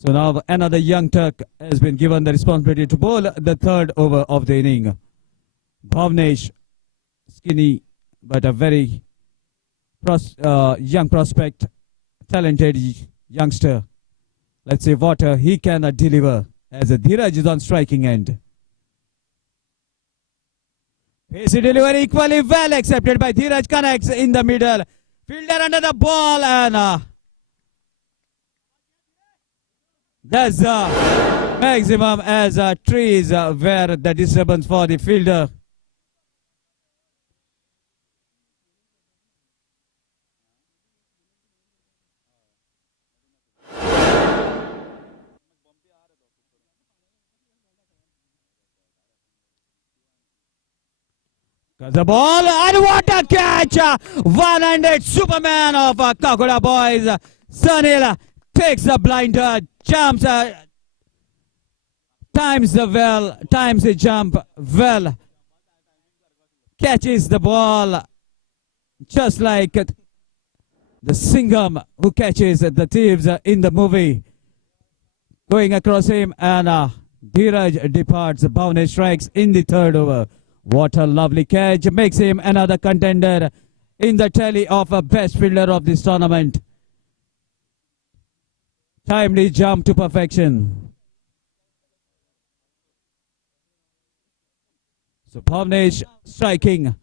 So now another young Turk has been given the responsibility to bowl the third over of the inning. Bhavnesh, skinny but a very young prospect, talented youngster. Let's see what he can deliver as Dhiraj is on striking end. Pacey delivery equally well accepted by Dhiraj, connects in the middle. Fielder under the ball and that's the maximum as trees were the disturbance for the fielder. The ball and what a catch! One-handed Superman of Kakoda boys. Sunil takes the blinder, jumps, times the jump well, catches the ball just like the Singham who catches the thieves in the movie. Going across him and Dhiraj departs. Bhavnesh strikes in the third over. What a lovely catch. Makes him another contender in the tally of a best fielder of this tournament. Timely jump to perfection. So Bhavnesh striking,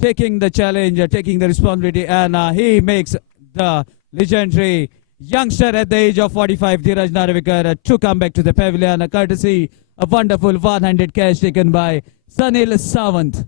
taking the challenge, taking the responsibility, and he makes the legendary youngster at the age of 45, Dhiraj Narvikar, to come back to the pavilion, courtesy a wonderful one-handed catch taken by Sunil Sawant.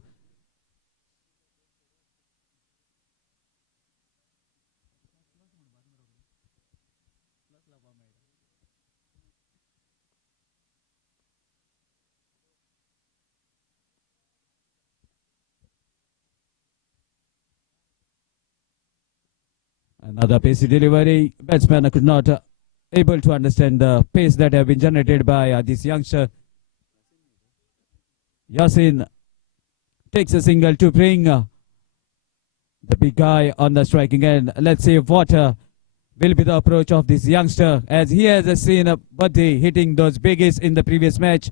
Another pacey delivery. Batsman could not able to understand the pace that have been generated by this youngster. Yasin takes a single to bring the big guy on the striking end. Let's see what will be the approach of this youngster, as he has seen Buddy hitting those biggies in the previous match.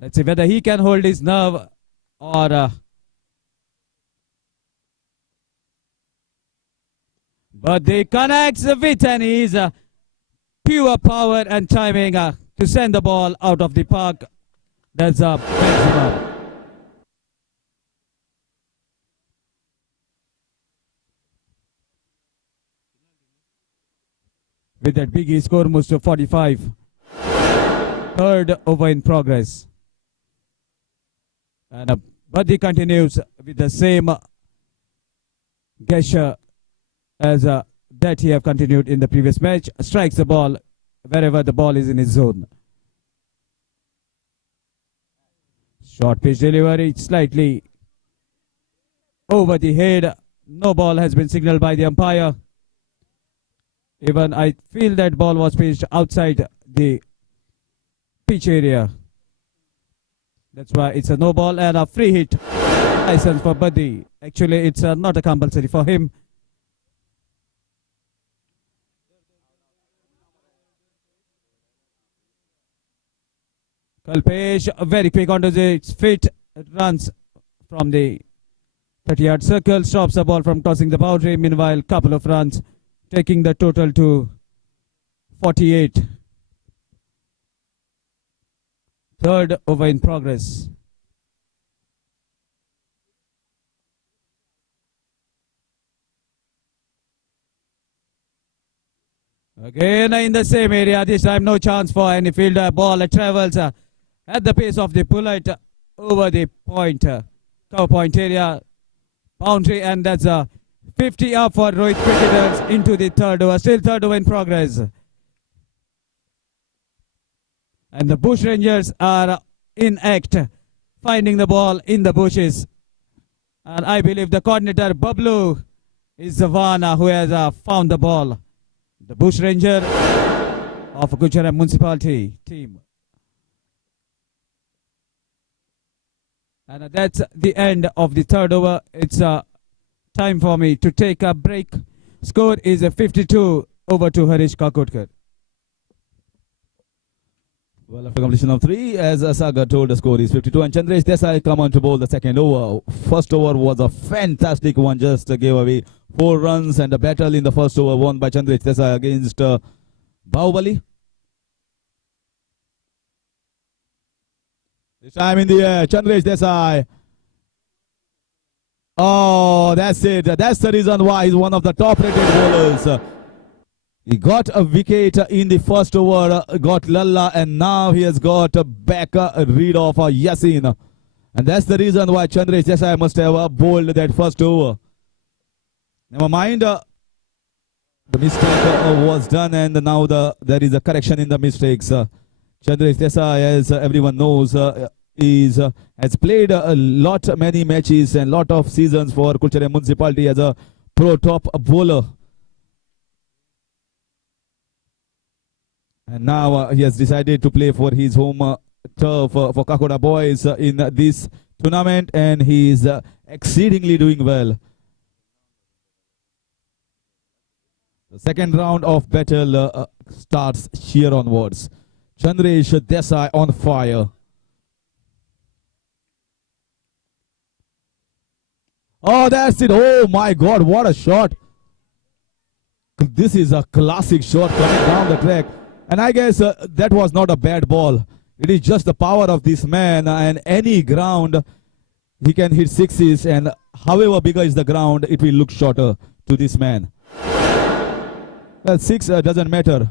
Let's see whether he can hold his nerve or Buddy connects with an ease, pure power and timing to send the ball out of the park. That's a maximum. With that, Biggie score moves to 45. Third over in progress. And Buddy continues with the same gesture as that he have continued in the previous match. Strikes the ball wherever the ball is in his zone. Short pitch delivery, slightly over the head. No ball has been signaled by the umpire. Even I feel that ball was pitched outside the pitch area. That's why it's a no ball and a free hit license for Buddy. Actually, it's not a compulsory for him. Kalpesh very quick onto its feet, runs from the 30-yard circle, stops the ball from crossing the boundary. Meanwhile, couple of runs, taking the total to 48. Third over in progress. Again in the same area, this time no chance for any fielder. Ball travels at the pace of the bullet over the point, cover point area, boundary, and that's a 50 up for Rohit cricketers into the third over. Still third over in progress. And the Bush Rangers are in act, finding the ball in the bushes. And I believe the coordinator, Bablu, is the one who has found the ball. The Bush Ranger of Curchorem Municipality team. And that's the end of the third over. It's time for me to take a break. Score is 52 over to Harish Kakotkar. Well, after completion of 3, as Sagar told, the score is 52, and Chandresh Desai come on to bowl the second over. First over was a fantastic one, just gave away 4 runs, and the battle in the first over won by Chandresh Desai against Bahubali. This time in the air, Chandresh Desai. Oh, that's it. That's the reason why he's one of the top-rated bowlers. He got a wicket in the first over, got Lalla, and now he has got back a read of Yasin. And that's the reason why Chandresh Desai must have bowled that first over. Never mind, the mistake was done, and now there is a correction in the mistakes. Chandresh Desai, as everyone knows, has played many matches and lot of seasons for Curchorem Municipality as a pro top bowler. And now he has decided to play for his home turf for Kakoda boys in this tournament, and he is exceedingly doing well. The second round of battle starts here onwards. Chandresh Desai on fire. Oh, that's it. Oh my God, what a shot. This is a classic shot coming down the track. And I guess that was not a bad ball. It is just the power of this man, and any ground he can hit sixes, and however bigger is the ground, it will look shorter to this man. Well, 6 doesn't matter.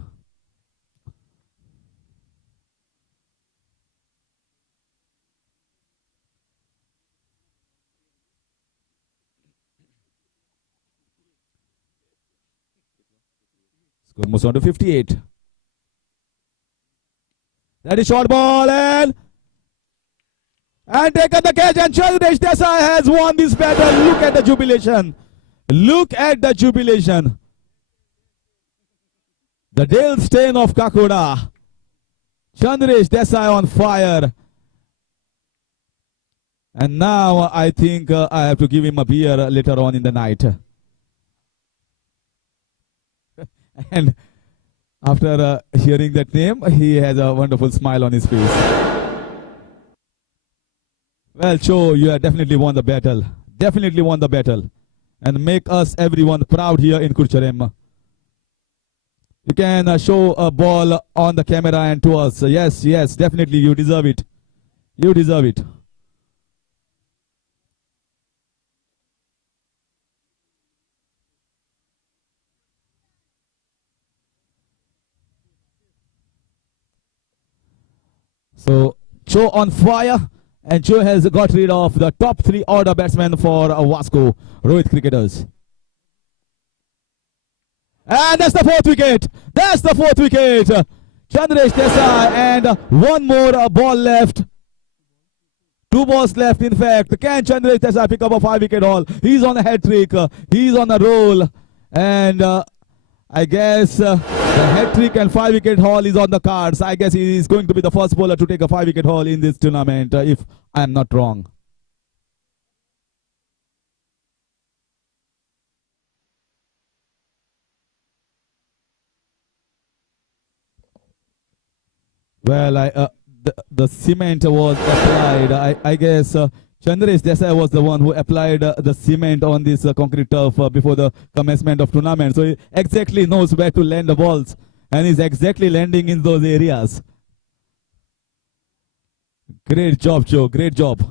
Score moves on to 58. That is short ball, and taken the catch, and Chandresh Desai has won this battle. Look at the jubilation. Look at the jubilation. The Dale Stain of Kakoda. Chandresh Desai on fire. And now I think I have to give him a beer later on in the night. And after hearing that name, he has a wonderful smile on his face. Well, Cho, you have definitely won the battle. Definitely won the battle. And make us everyone proud here in Curchorem. You can show a ball on the camera and to us. Yes, yes, definitely you deserve it. You deserve it. So, Cho on fire, and Cho has got rid of the top 3 order batsmen for Vasco Rohit cricketers. And that's the 4th wicket. That's the 4th wicket. Chandresh Desai, and one more ball left. 2 balls left, in fact. Can Chandresh Desai pick up a 5-wicket haul? He's on a hat trick. He's on a roll. And I guess the hat trick and 5-wicket haul is on the cards. I guess he is going to be the first bowler to take a 5-wicket haul in this tournament, if I am not wrong. Well, the cement was applied. I guess Chandresh Desai was the one who applied the cement on this concrete turf before the commencement of tournament. So he exactly knows where to land the balls, and is exactly landing in those areas. Great job, Joe. Great job.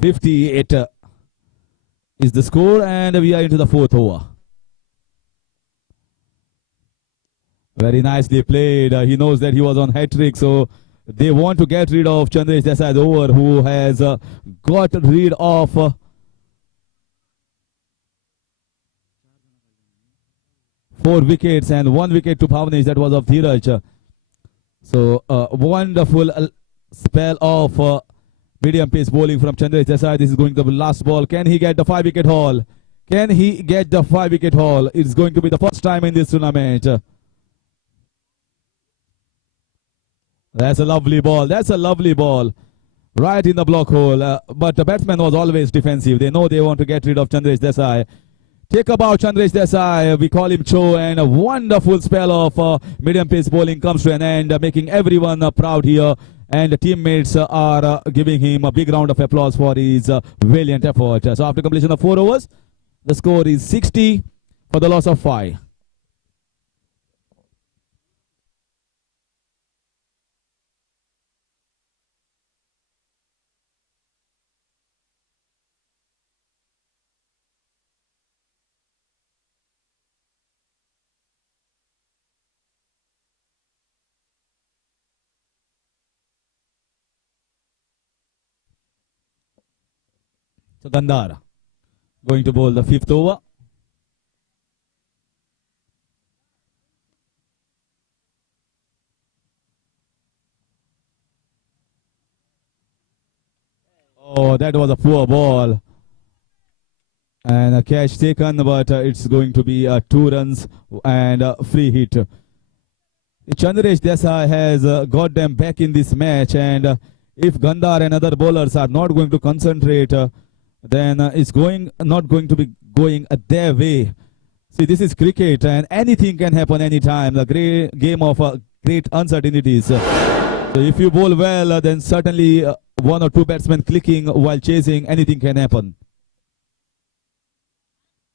.58 is the score, and we are into the 4th over. Very nicely played. He knows that he was on hat-trick, so they want to get rid of Chandresh Desai over, who has got rid of 4 wickets and 1 wicket to Bhavnesh. That was of Dheeraj. So wonderful spell of medium pace bowling from Chandresh Desai. This is going to be the last ball. Can he get the 5-wicket haul? Can he get the 5-wicket haul? It's going to be the first time in this tournament. That's a lovely ball. That's a lovely ball. Right in the block hole. But the batsman was always defensive. They know they want to get rid of Chandresh Desai. Take about Chandresh Desai, we call him Cho, and a wonderful spell of medium pace bowling comes to an end, making everyone proud here. And the teammates are giving him a big round of applause for his valiant effort. So after completion of 4 overs, the score is 60 for the loss of 5. So Gandhar going to bowl the 5th over. Oh, that was a poor ball. And a catch taken, but it's going to be 2 runs and a free hit. Chandresh Desai has got them back in this match, and if Gandhar and other bowlers are not going to concentrate, then it's not going to be going their way. See, this is cricket, and anything can happen anytime. The great game of great uncertainties. So if you bowl well, then certainly 1 or 2 batsmen clicking while chasing, anything can happen.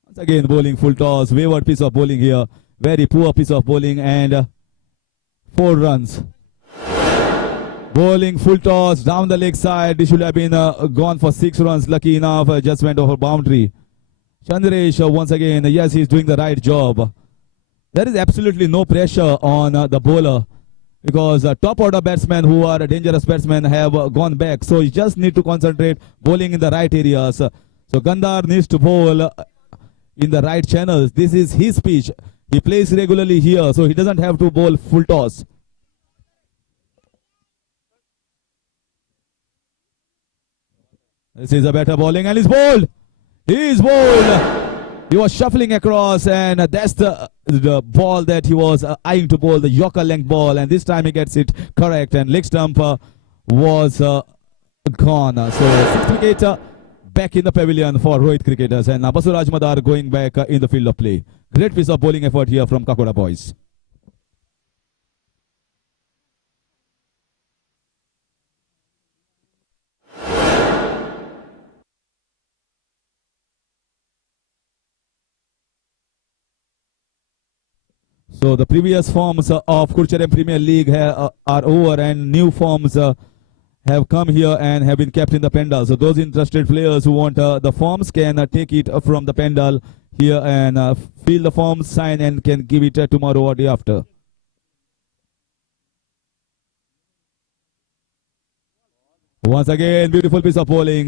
Once again, bowling full toss, wayward piece of bowling here. Very poor piece of bowling, and 4 runs. Bowling full toss down the leg side. This should have been gone for 6 runs. Lucky enough, just went over boundary. Chandresh once again, yes, he's doing the right job. There is absolutely no pressure on the bowler, because top order batsmen who are dangerous batsmen have gone back. So you just need to concentrate bowling in the right areas. So Gandhar needs to bowl in the right channels. This is his pitch. He plays regularly here, so he doesn't have to bowl full toss. This is a better bowling, and he's bowled. He is bowled. He was shuffling across, and that's the ball that he was eyeing to bowl, the Yorker length ball, and this time he gets it correct, and leg stump was gone. So 6th wicket back in the pavilion for Rohit cricketers, and Basuraj Madar going back in the field of play. Great piece of bowling effort here from Kakoda boys. So the previous forms of Curchorem Premier League are over, and new forms have come here and have been kept in the pendal. So those interested players who want the forms can take it from the pendal here and fill the forms, sign, and can give it tomorrow or day after. Once again, beautiful piece of bowling.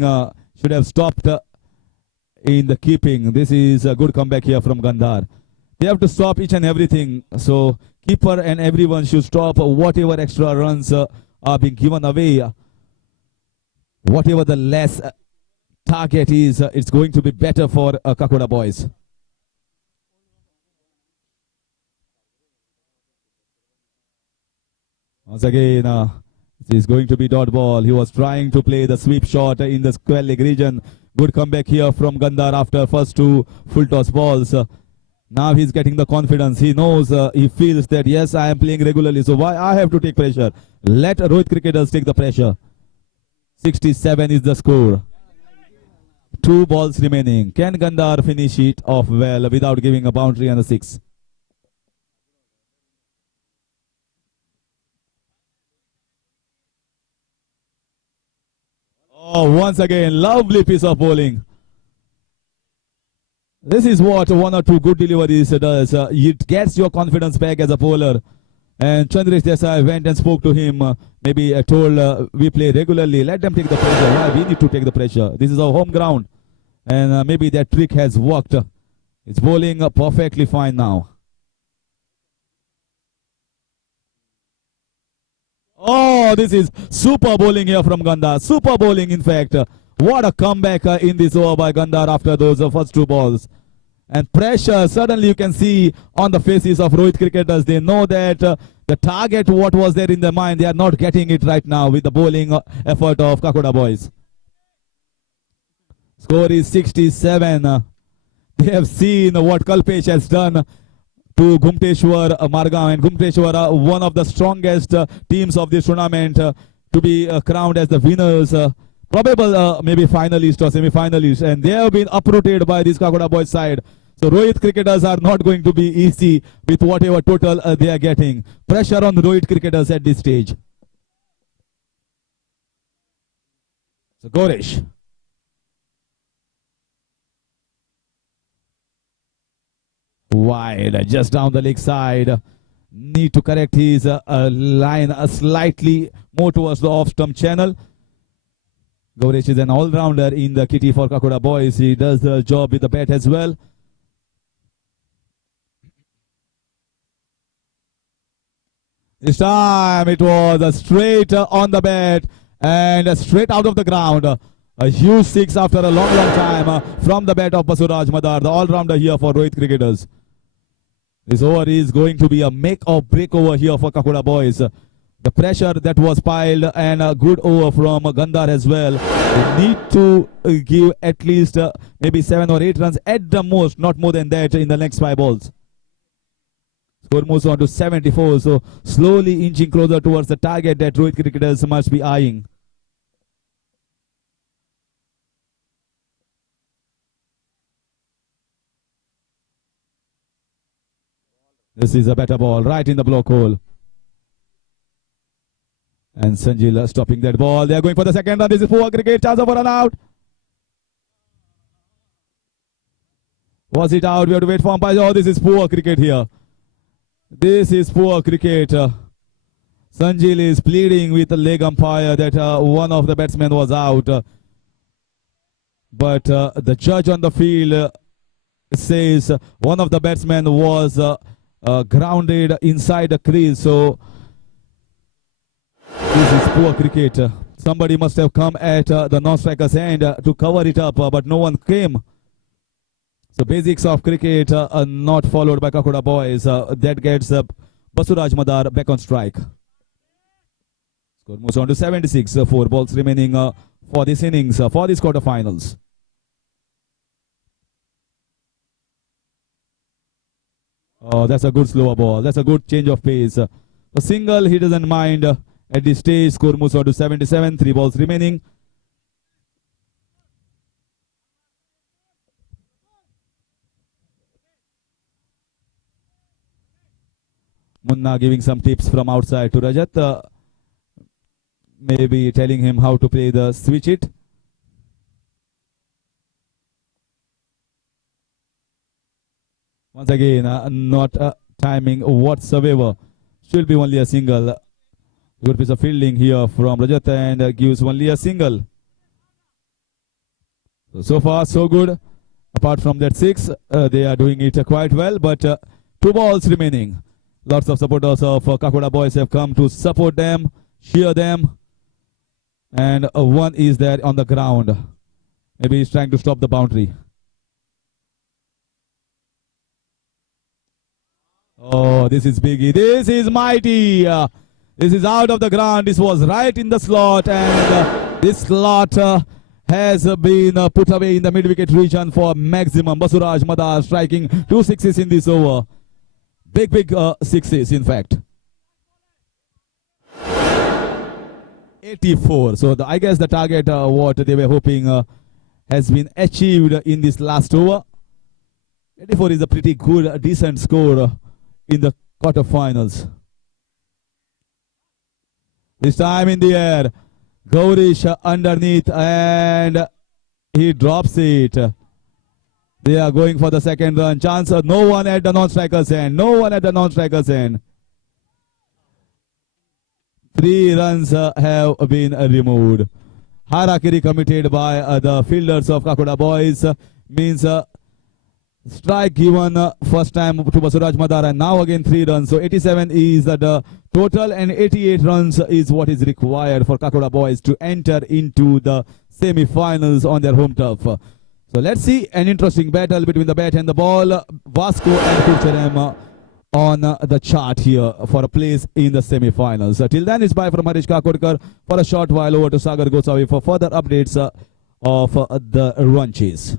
Should have stopped in the keeping. This is a good comeback here from Gandhar. They have to stop each and everything. So keeper and everyone should stop whatever extra runs are being given away. Whatever the less target is, it's going to be better for Kakoda boys. Once again, it is going to be dot ball. He was trying to play the sweep shot in the square leg region. Good comeback here from Gandhar after first 2 full toss balls. Now he's getting the confidence. He knows, he feels that, yes, I am playing regularly, so why I have to take pressure? Let Rohit cricketers take the pressure. 67 is the score. 2 balls remaining. Can Gandhar finish it off well without giving a boundary on the 6? Oh, once again, lovely piece of bowling. This is what 1 or 2 good deliveries does. It gets your confidence back as a bowler. And Chandresh Desai went and spoke to him. Maybe told we play regularly. Let them take the pressure. Why? We need to take the pressure. This is our home ground. And maybe that trick has worked. It's bowling perfectly fine now. Oh, this is super bowling here from Gandhar. Super bowling, in fact. What a comeback in this over by Gandhar after those first 2 balls. And pressure, suddenly you can see on the faces of Rohit cricketers. They know that the target, what was there in their mind, they are not getting it right now with the bowling effort of Kakoda boys. Score is 67. They have seen what Kalpesh has done to Gumteshwar Margaon, and Gumteshwar, one of the strongest teams of this tournament, to be crowned as the winners, probable maybe finalist or semi-finalist, and they have been uprooted by this Kakoda boys side. So Rohit cricketers are not going to be easy with whatever total they are getting. Pressure on Rohit cricketers at this stage. So Goresh. Wide, just down the leg side. Need to correct his line slightly more towards the off-stump channel. Goresh is an all-rounder in the kitty for Kakoda boys. He does the job with the bat as well. This time it was straight on the bat and straight out of the ground. A huge six after a long time from the bat of Basuraj Madar, the all-rounder here for Rohit cricketers. This over is going to be a make or break over here for Kakoda boys. The pressure that was piled and a good over from Gandhar as well. They need to give at least maybe 7 or 8 runs at the most, not more than that in the next 5 balls. Score moves on to 74, so slowly inching closer towards the target that Rohit cricketers must be eyeing. This is a better ball right in the block hole. And Sanjil stopping that ball. They are going for the second run. This is poor cricket. Chance of a run out. Was it out? We have to wait for umpires. Oh, this is poor cricket here. This is poor cricket. Sanjil is pleading with the leg umpire that one of the batsmen was out. But the judge on the field says one of the batsmen was grounded inside the crease. So this is poor cricket. Somebody must have come at the non-striker's end to cover it up, but no one came. So basics of cricket are not followed by Kakoda boys. That gets Basuraj Madar back on strike. Score moves on to 76. 4 balls remaining for this innings, for these quarterfinals. Oh, that's a good slower ball. That's a good change of pace. A single, he doesn't mind at this stage. Score moves on to 77. 3 balls remaining. Munna giving some tips from outside to Rajat. Maybe telling him how to play the switch it. Once again, not timing whatsoever. Should be only a single. Good piece of fielding here from Rajat and gives only a single. So far, so good. Apart from that 6, they are doing it quite well. But 2 balls remaining. Lots of supporters of Kakoda boys have come to support them, cheer them. And one is there on the ground. Maybe he's trying to stop the boundary. Oh, this is biggie. This is mighty. This is out of the ground. This was right in the slot. And this slot has been put away in the mid-wicket region for maximum. Basuraj Madar striking 2 sixes in this over. Big sixes, in fact. 84. So I guess the target, what they were hoping, has been achieved in this last over. 84 is a pretty good, decent score in the quarterfinals. This time in the air. Gaurish underneath and he drops it. They are going for the second run. Chance, no one at the non-striker's end. No one at the non-striker's end. 3 runs have been removed. Harakiri committed by the fielders of Kakoda boys. Means strike given first time to Basuraj Madar and now again 3 runs. So 87 is the total and 88 runs is what is required for Kakoda boys to enter into the semi-finals on their home turf. So let's see an interesting battle between the bat and the ball. Vasco and Curchorem on the chart here for a place in the semi-finals. Till then, it's bye from Harish Kakodkar. For a short while, over to Sagar Gosavi for further updates of the run chase.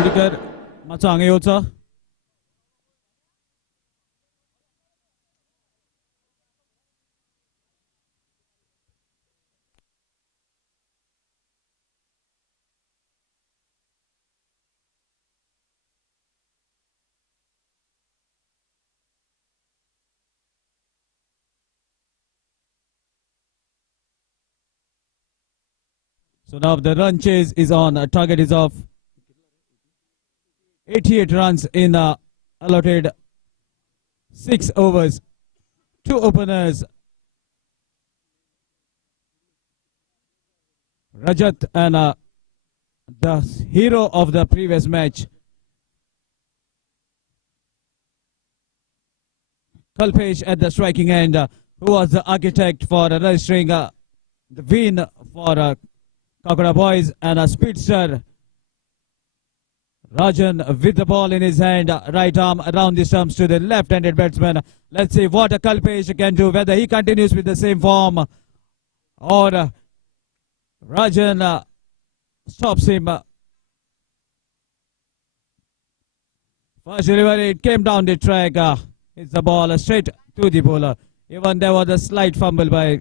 Sudikar मातसो हांगा येवचो. So now the run chase is on. Target is off. 88 runs in allotted 6 overs. 2 openers. Rajat and the hero of the previous match, Kalpesh at the striking end, who was the architect for registering the win for Kakura Boys, and a speedster Rajan with the ball in his hand, right arm around the stumps to the left-handed batsman. Let's see what Kalpesh can do, whether he continues with the same form or Rajan stops him. First delivery, it came down the track. It's the ball straight to the bowler. Even there was a slight fumble by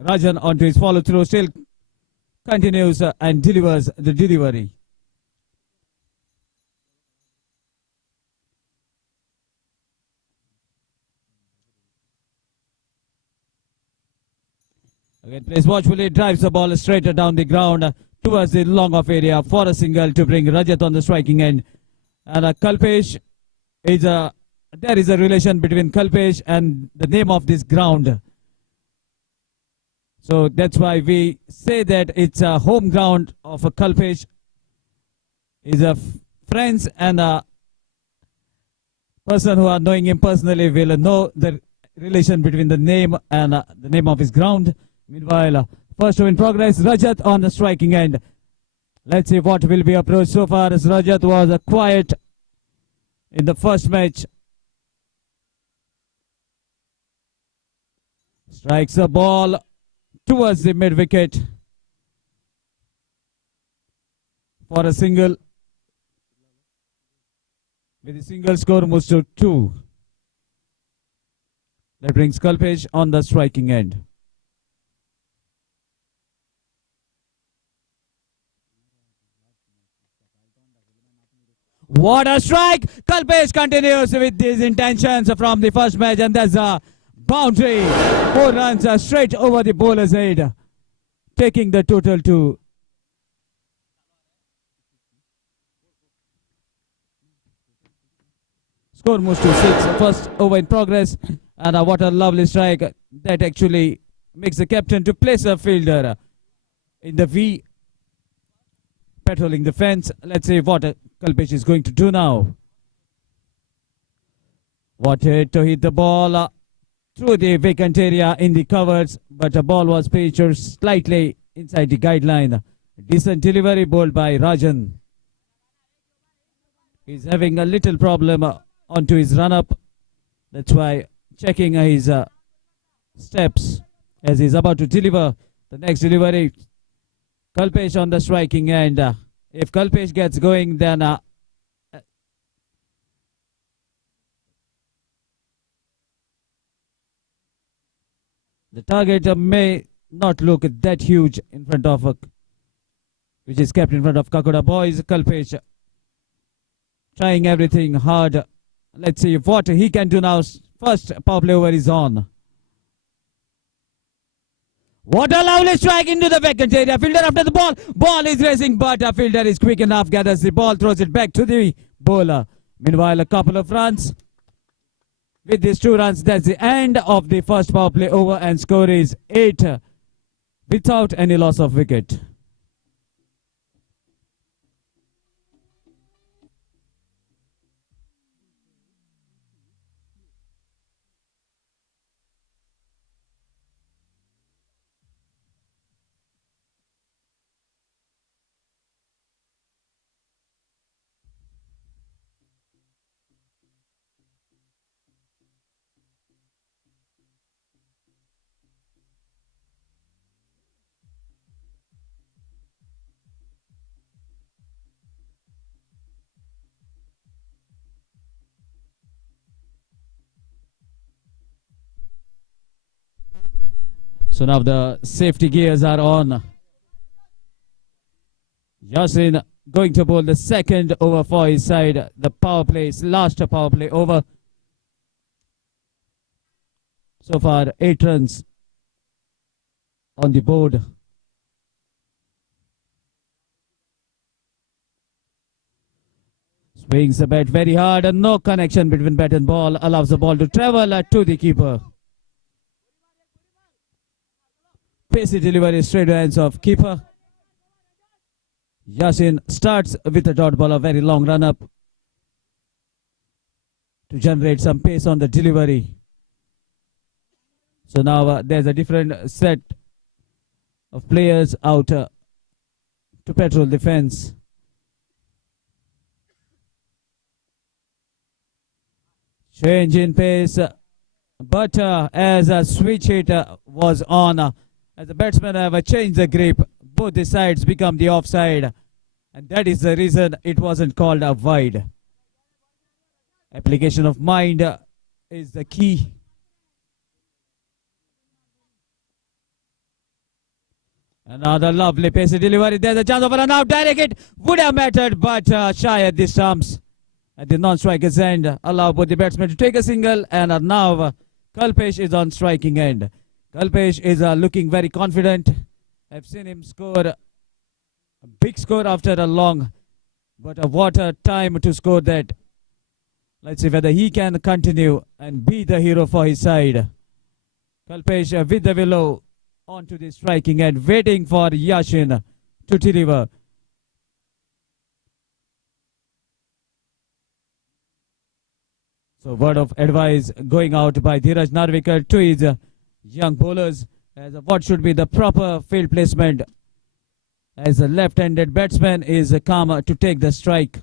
Rajan onto his follow-through. Still continues and delivers the delivery. Again, plays watchfully, drives the ball straight down the ground towards the long off area for a single to bring Rajat on the striking end. And Kalpesh is there is a relation between Kalpesh and the name of this ground. So that's why we say that it's a home ground of a Kalpesh. Is a friends and a person who are knowing him personally will know the relation between the name and the name of his ground. Meanwhile, first over in progress, Rajat on the striking end. Let's see what will be approached. So far as Rajat was quiet in the first match. Strikes a ball towards the mid wicket for a single. With the single score moves to 2. That brings Kalpesh on the striking end. What a strike! Kalpesh continues with these intentions from the first match, and that's a boundary. 4 runs are straight over the bowler's head, taking the total to score moves to 6. First over in progress, and what a lovely strike that actually makes the captain to place a fielder in the V, patrolling the fence. Let's see what Kalpesh is going to do now. Wanted to hit the ball through the vacant area in the covers, but the ball was pitched slightly inside the guideline. Decent delivery bowled by Rajan. He's having a little problem onto his run-up. That's why checking his steps as he's about to deliver the next delivery. Kalpesh on the striking end. If Kalpesh gets going, then the target may not look that huge in front of, which is kept in front of Kakura Boys. Kalpesh trying everything hard. Let's see what he can do now. First power play over is on. What a lovely strike into the vacant area. Fielder after the ball. Ball is racing, but a fielder is quick enough. Gathers the ball, throws it back to the bowler. Meanwhile, a couple of runs. With these 2 runs, that's the end of the first power play over, and score is 8 without any loss of wicket. So now the safety gears are on. Yasin going to bowl the second over for his side. The power play is last power play over. So far 8 runs on the board. Swings the bat very hard and no connection between bat and ball. Allows the ball to travel to the keeper. Pacey delivery straight to hands of keeper. Yasin starts with a dot ball, a very long run up to generate some pace on the delivery. So now there's a different set of players out to patrol defense. Change in pace, but as a switch hit was on, as the batsmen have changed the grip, both the sides become the offside, and that is the reason it wasn't called a wide. Application of mind is the key. Another lovely pacey delivery. There's a chance of a run out. Direct hit would have mattered, but shy at the stumps. At the non-striker's end, allow both the batsmen to take a single, and now Kalpesh is on striking end. Kalpesh is looking very confident. I've seen him score a big score after a long, but what a time to score that. Let's see whether he can continue and be the hero for his side. Kalpesh with the willow onto the striking end, waiting for Yasin to deliver. So word of advice going out by Dhiraj Narvikar to his young bowlers as what should be the proper field placement, as a left-handed batsman is calm to take the strike.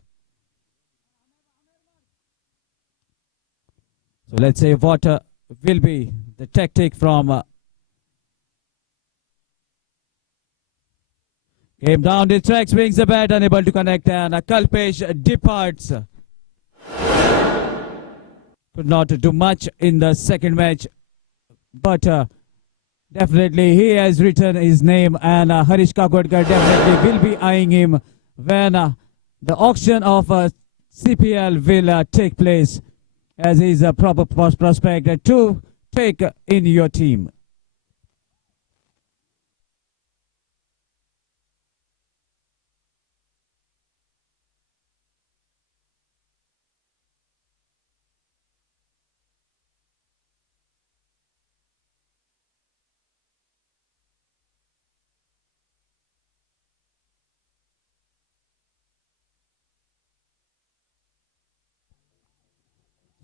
So let's say what will be the tactic from came down the track, swings the bat, unable to connect, and Kalpesh departs. Could not do much in the second match, but definitely he has written his name, and Harish Kakodkar definitely will be eyeing him when the auction of CPL will take place, as he is a proper prospect to take in your team.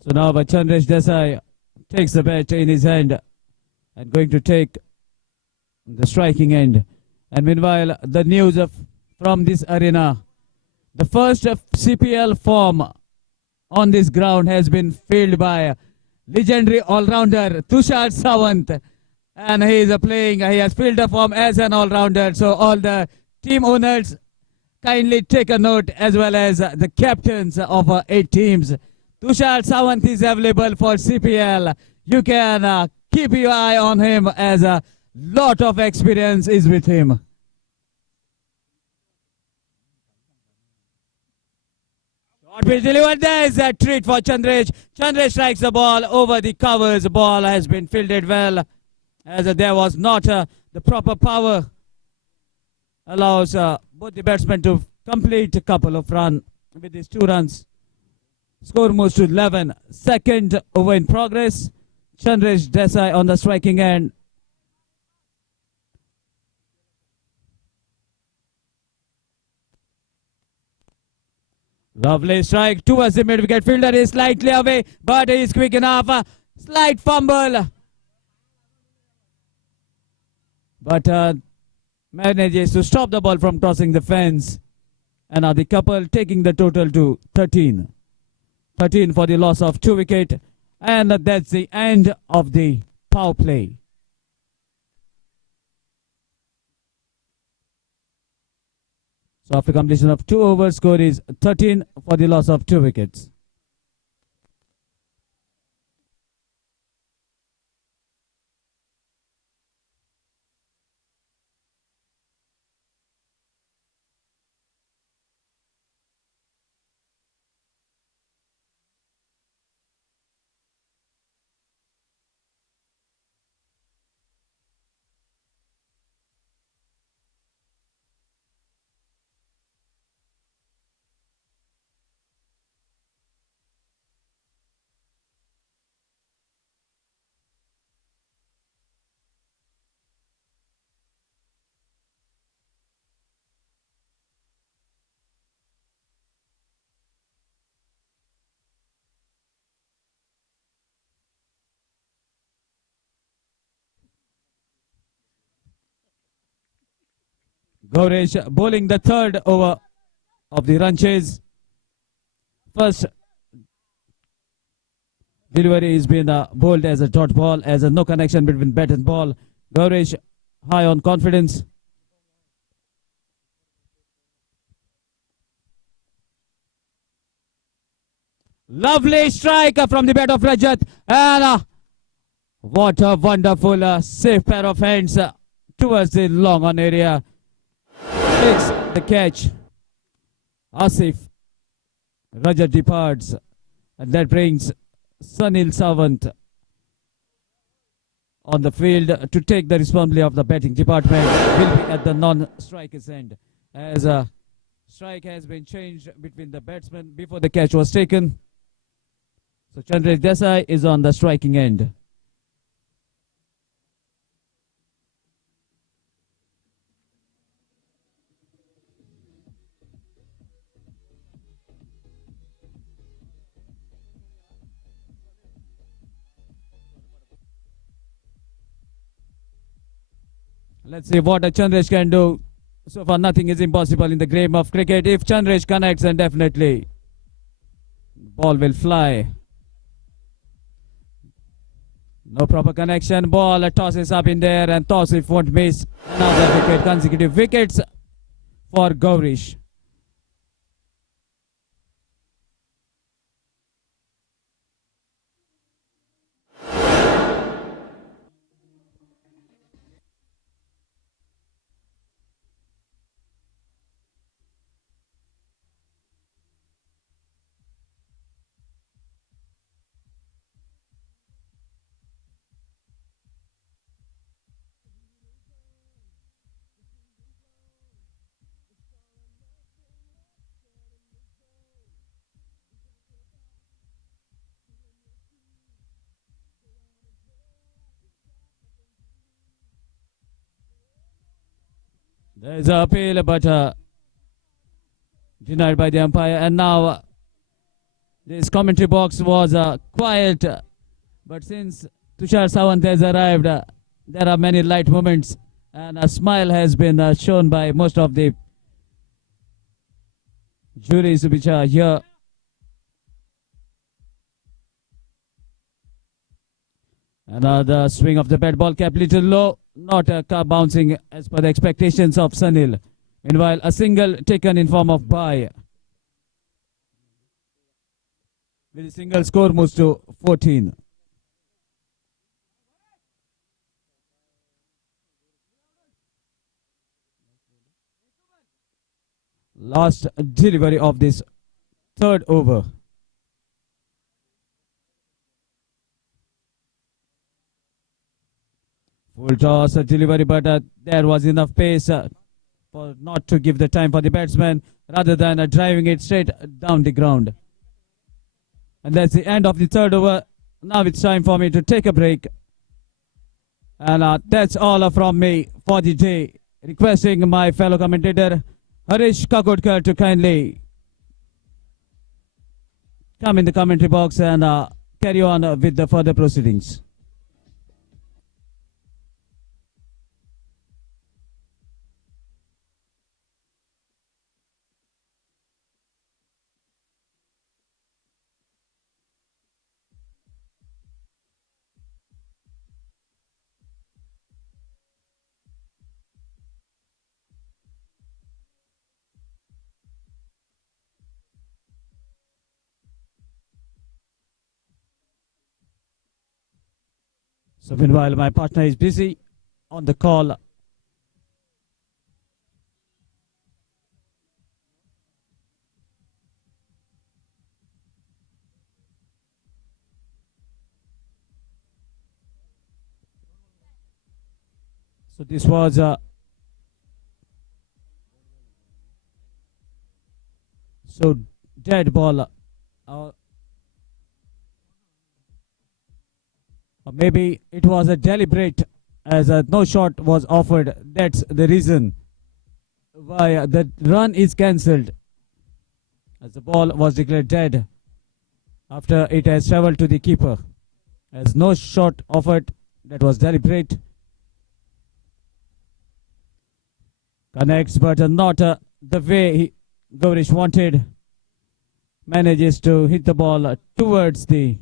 So now Chandresh Desai takes the bat in his hand and going to take the striking end. And meanwhile, the news from this arena, the first CPL form on this ground has been filled by legendary all-rounder Tushar Sawant, and he is he has filled the form as an all-rounder. So all the team owners kindly take a note, as well as the captains of 8 teams. Tushar Sawant is available for CPL. You can keep your eye on him, as a lot of experience is with him. Short pitch delivered. There is a treat for Chandresh. Chandresh strikes the ball over the covers. The ball has been fielded well, as there was not the proper power. Allows both the batsmen to complete a couple of runs with these 2 runs. Score moves to 11. Second over in progress. Chandresh Desai on the striking end. Lovely strike towards the mid-wicket. Fielder is slightly away, but he is quick enough. Slight fumble, but manages to stop the ball from crossing the fence. And now the couple taking the total to 13. 13 for the loss of 2 wickets, and that's the end of the power play. So after completion of 2 overs, score is 13 for the loss of 2 wickets. Gaurish bowling the third over of the run chase. First delivery is being bowled as a dot ball, as a no connection between bat and ball. Gaurish high on confidence. Lovely strike from the bat of Rajat, and what a wonderful safe pair of hands towards the long on area. Takes the catch. Asif. Rajat departs, and that brings Sunil Sawant on the field to take the responsibility of the batting department. Will be at the non-striker's end, as a strike has been changed between the batsmen before the catch was taken. So Chandresh Desai is on the striking end. Let's see what Chandresh can do. So far, nothing is impossible in the game of cricket. If Chandresh connects, then definitely ball will fly. No proper connection. Ball tosses up in there, and Tausif won't miss another wicket. Consecutive wickets for Gaurish. There is an appeal, but denied by the umpire. And now this commentary box was quiet. But since Tushar Sawant has arrived, there are many light moments. And a smile has been shown by most of the juries which are here. Another swing of the bat, ball kept little low. Not bouncing as per the expectations of Sunil. Meanwhile, a single taken in form of bye. With a single, score moves to 14. Last delivery of this third over. Full toss delivery, but there was enough pace for not to give the time for the batsman, rather than driving it straight down the ground. And that's the end of the third over. Now it's time for me to take a break. And that's all from me for the day. Requesting my fellow commentator Harish Kakodkar to kindly come in the commentary box and carry on with the further proceedings. So meanwhile, my partner is busy on the call. So this was so dead ball. Or maybe it was a deliberate, as no shot was offered. That's the reason why the run is cancelled, as the ball was declared dead after it has travelled to the keeper. As no shot offered, that was deliberate. Connects, but not the way Gaurish wanted. Manages to hit the ball towards the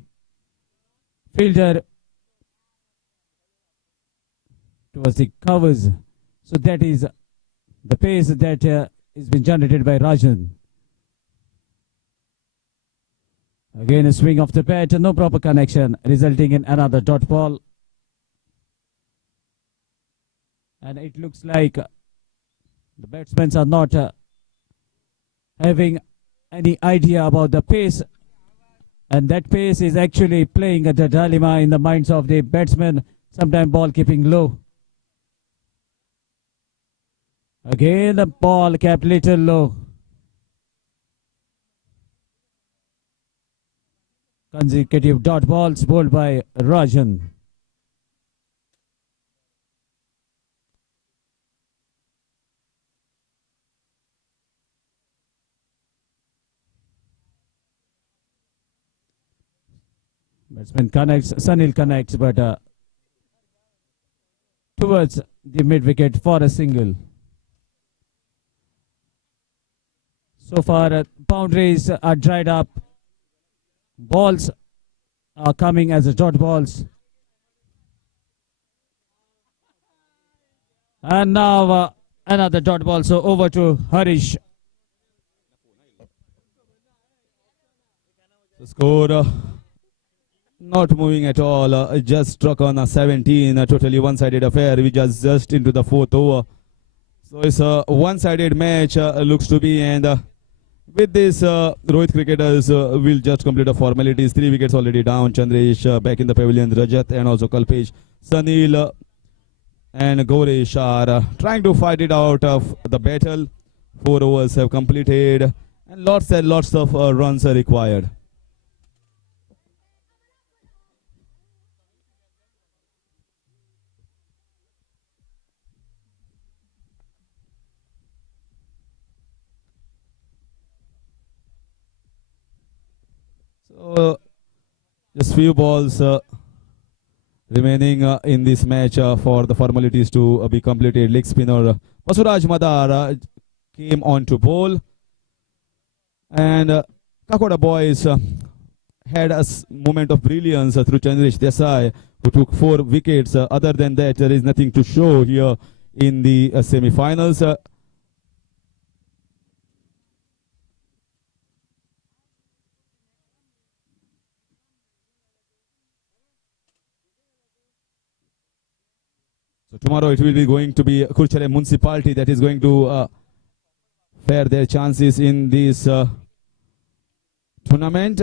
fielder, towards the covers. So that is the pace that is being generated by Rajan. Again, a swing of the bat, no proper connection, resulting in another dot ball. And it looks like the batsmen are not having any idea about the pace. And that pace is actually playing at the dilemma in the minds of the batsmen, sometimes ball keeping low. Again, the ball kept little low. Consecutive dot balls bowled by Rajan. Batsman connects, Sunil connects, but towards the mid wicket for a single. So far, boundaries are dried up. Balls are coming as dot balls. And now another dot ball. So over to Harish. The score not moving at all. Just struck on a 17. A totally one-sided affair. We just into the fourth over. So it's a one-sided match. Looks to be, and with this, Rohit cricketers will just complete the formalities. 3 wickets already down. Chandresh back in the pavilion. Rajat and also Kalpesh. Sunil and Gaurish are trying to fight it out of the battle. 4 overs have completed, and lots of runs are required. So just few balls remaining in this match for the formalities to be completed. Leg spinner Masuraj Madar came on to bowl, and Kakoda boys had a moment of brilliance through Chandresh Desai, who took 4 wickets. Other than that, there is nothing to show here in the semi-finals. So tomorrow it will be going to be Curchorem Municipality that is going to fare their chances in this tournament.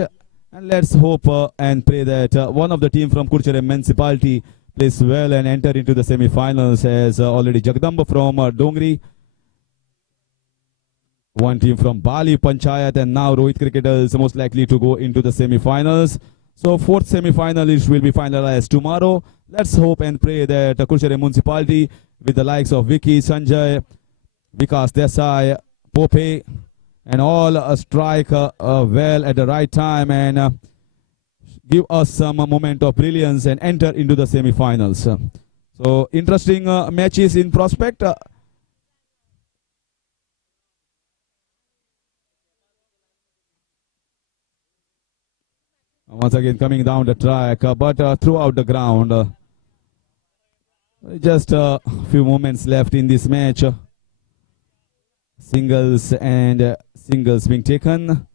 And let's hope and pray that one of the team from Curchorem Municipality plays well and enter into the semi-finals, as already Jagdamba from Dongri, one team from Bali, Panchayat, and now Rohit cricketers most likely to go into the semi-finals. So 4th semi-finalist will be finalized tomorrow. Let's hope and pray that Curchorem Municipality, with the likes of Vicky, Sanjay, Vikas Desai, Pope, and all strike well at the right time and give us some moment of brilliance and enter into the semi-finals. So interesting matches in prospect. Once again coming down the track, but throughout the ground. Just a few moments left in this match. Singles and singles being taken.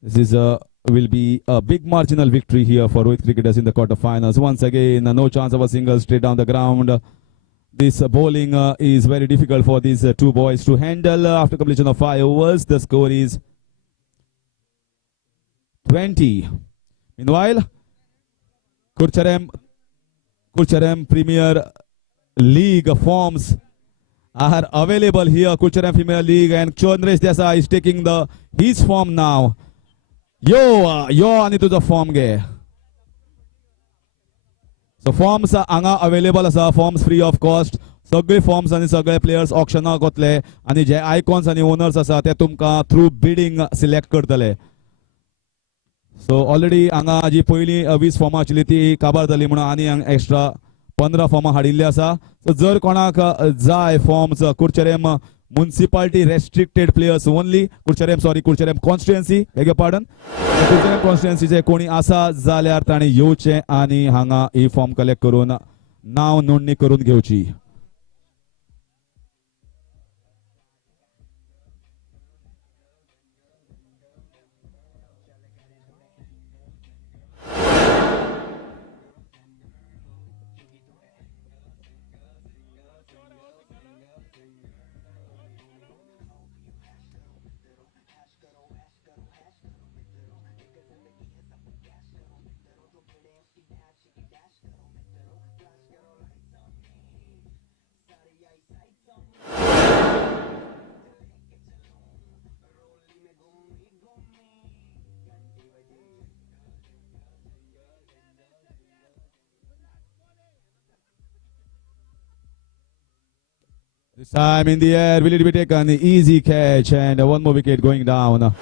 This is will be a big marginal victory here for Rohit cricketers in the quarterfinals. Once again, no chance of a single straight down the ground. This bowling is very difficult for these 2 boys to handle. After completion of 5 overs, the score is 20. Meanwhile, Curchorem Premier League forms are available here. Curchorem Premier League, and Chandresh Desai is taking his form now. Yo ani tujo form ge. So forms anga available as forms free of cost. सगळे forms आणि सगळे players ऑक्शनाक वतले आणि जे icons आणि owners आसा ते तुमकां through bidding select करतले. सो ऑलरेडी हांगा जी पयली 20 फॉर्मां आशिल्ली ती काबार जाली म्हणून आनी एक्स्ट्रा 15 फॉर्म हाडिल्ले आसा. सो जर कोणाक जाय forms Curchorem municipality restricted players only Curchorem constituency beg pardon Curchorem कॉन्स्टिट्युएन्सीचे कोणी आसा जाल्यार ताणी येवचे आनी हांगा ही फॉर्म कलेक्ट करून नाव नोंदणी करून घेवची. This time in the air, will it be taken? Easy catch and one more wicket going down.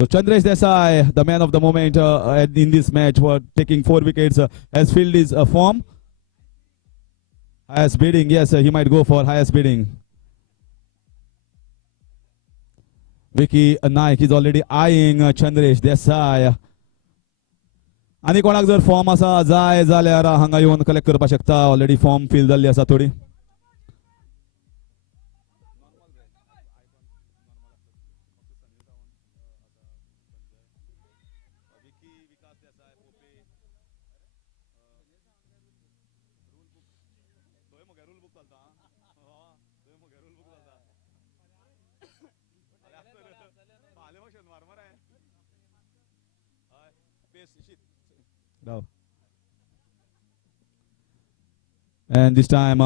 So Chandresh Desai, the man of the moment in this match, for taking 4 wickets, has filled his form. Highest bidding, yes, he might go for highest bidding. Vicky Naik is already eyeing Chandresh Desai. आणि कोणाक जर form आसा जाय जाल्यार हांगा येवन collect करपाक शकता. ऑलरेडी फॉर्म फील जाल्ली आसा थोडी. And this time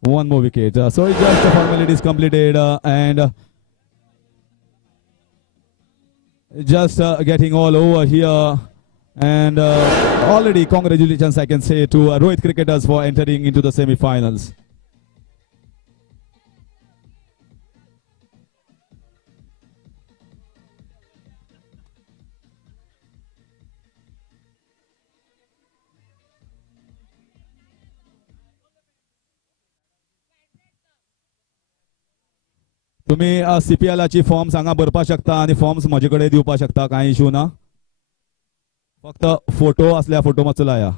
one more wicket. So it's just the formalities completed and just getting all over here. And already congratulations I can say to Rohit cricketers for entering into the semi-finals. तुम्ही CPL ची forms हांगा भरपाक शकता आणि forms म्हजे कडेन दिवपाक शकता. कांय इशू ना. फक्त फोटो असल्या फोटो मातसो लाया.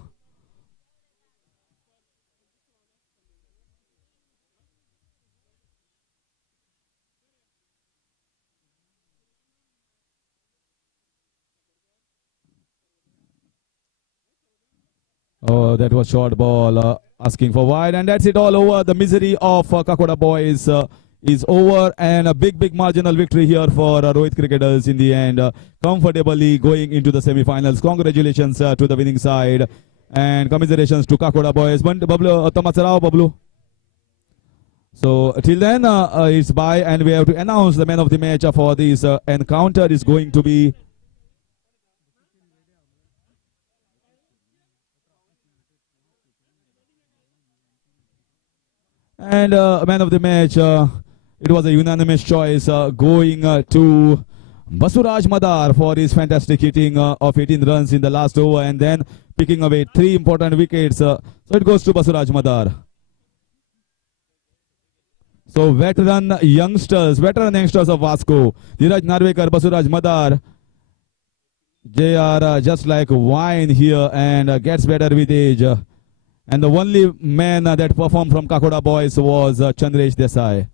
Oh, that was short ball asking for wide, and that's it all over. The misery of Kakoda boys is over, and a big marginal victory here for Rohit cricketers in the end, comfortably going into the semi-finals. Congratulations to the winning side, and commiserations to Kakoda boys. Bablu. So till then it's bye, and we have to announce the man of the match for this encounter is going to be and man of the match, it was a unanimous choice going to Basuraj Madar for his fantastic hitting of 18 runs in the last over and then picking away 3 important wickets. So it goes to Basuraj Madar. So veteran youngsters of Vasco, Dheeraj Narvekar, Basuraj Madar, they are just like wine here and gets better with age. And the only man that performed from Kakoda boys was Chandresh Desai.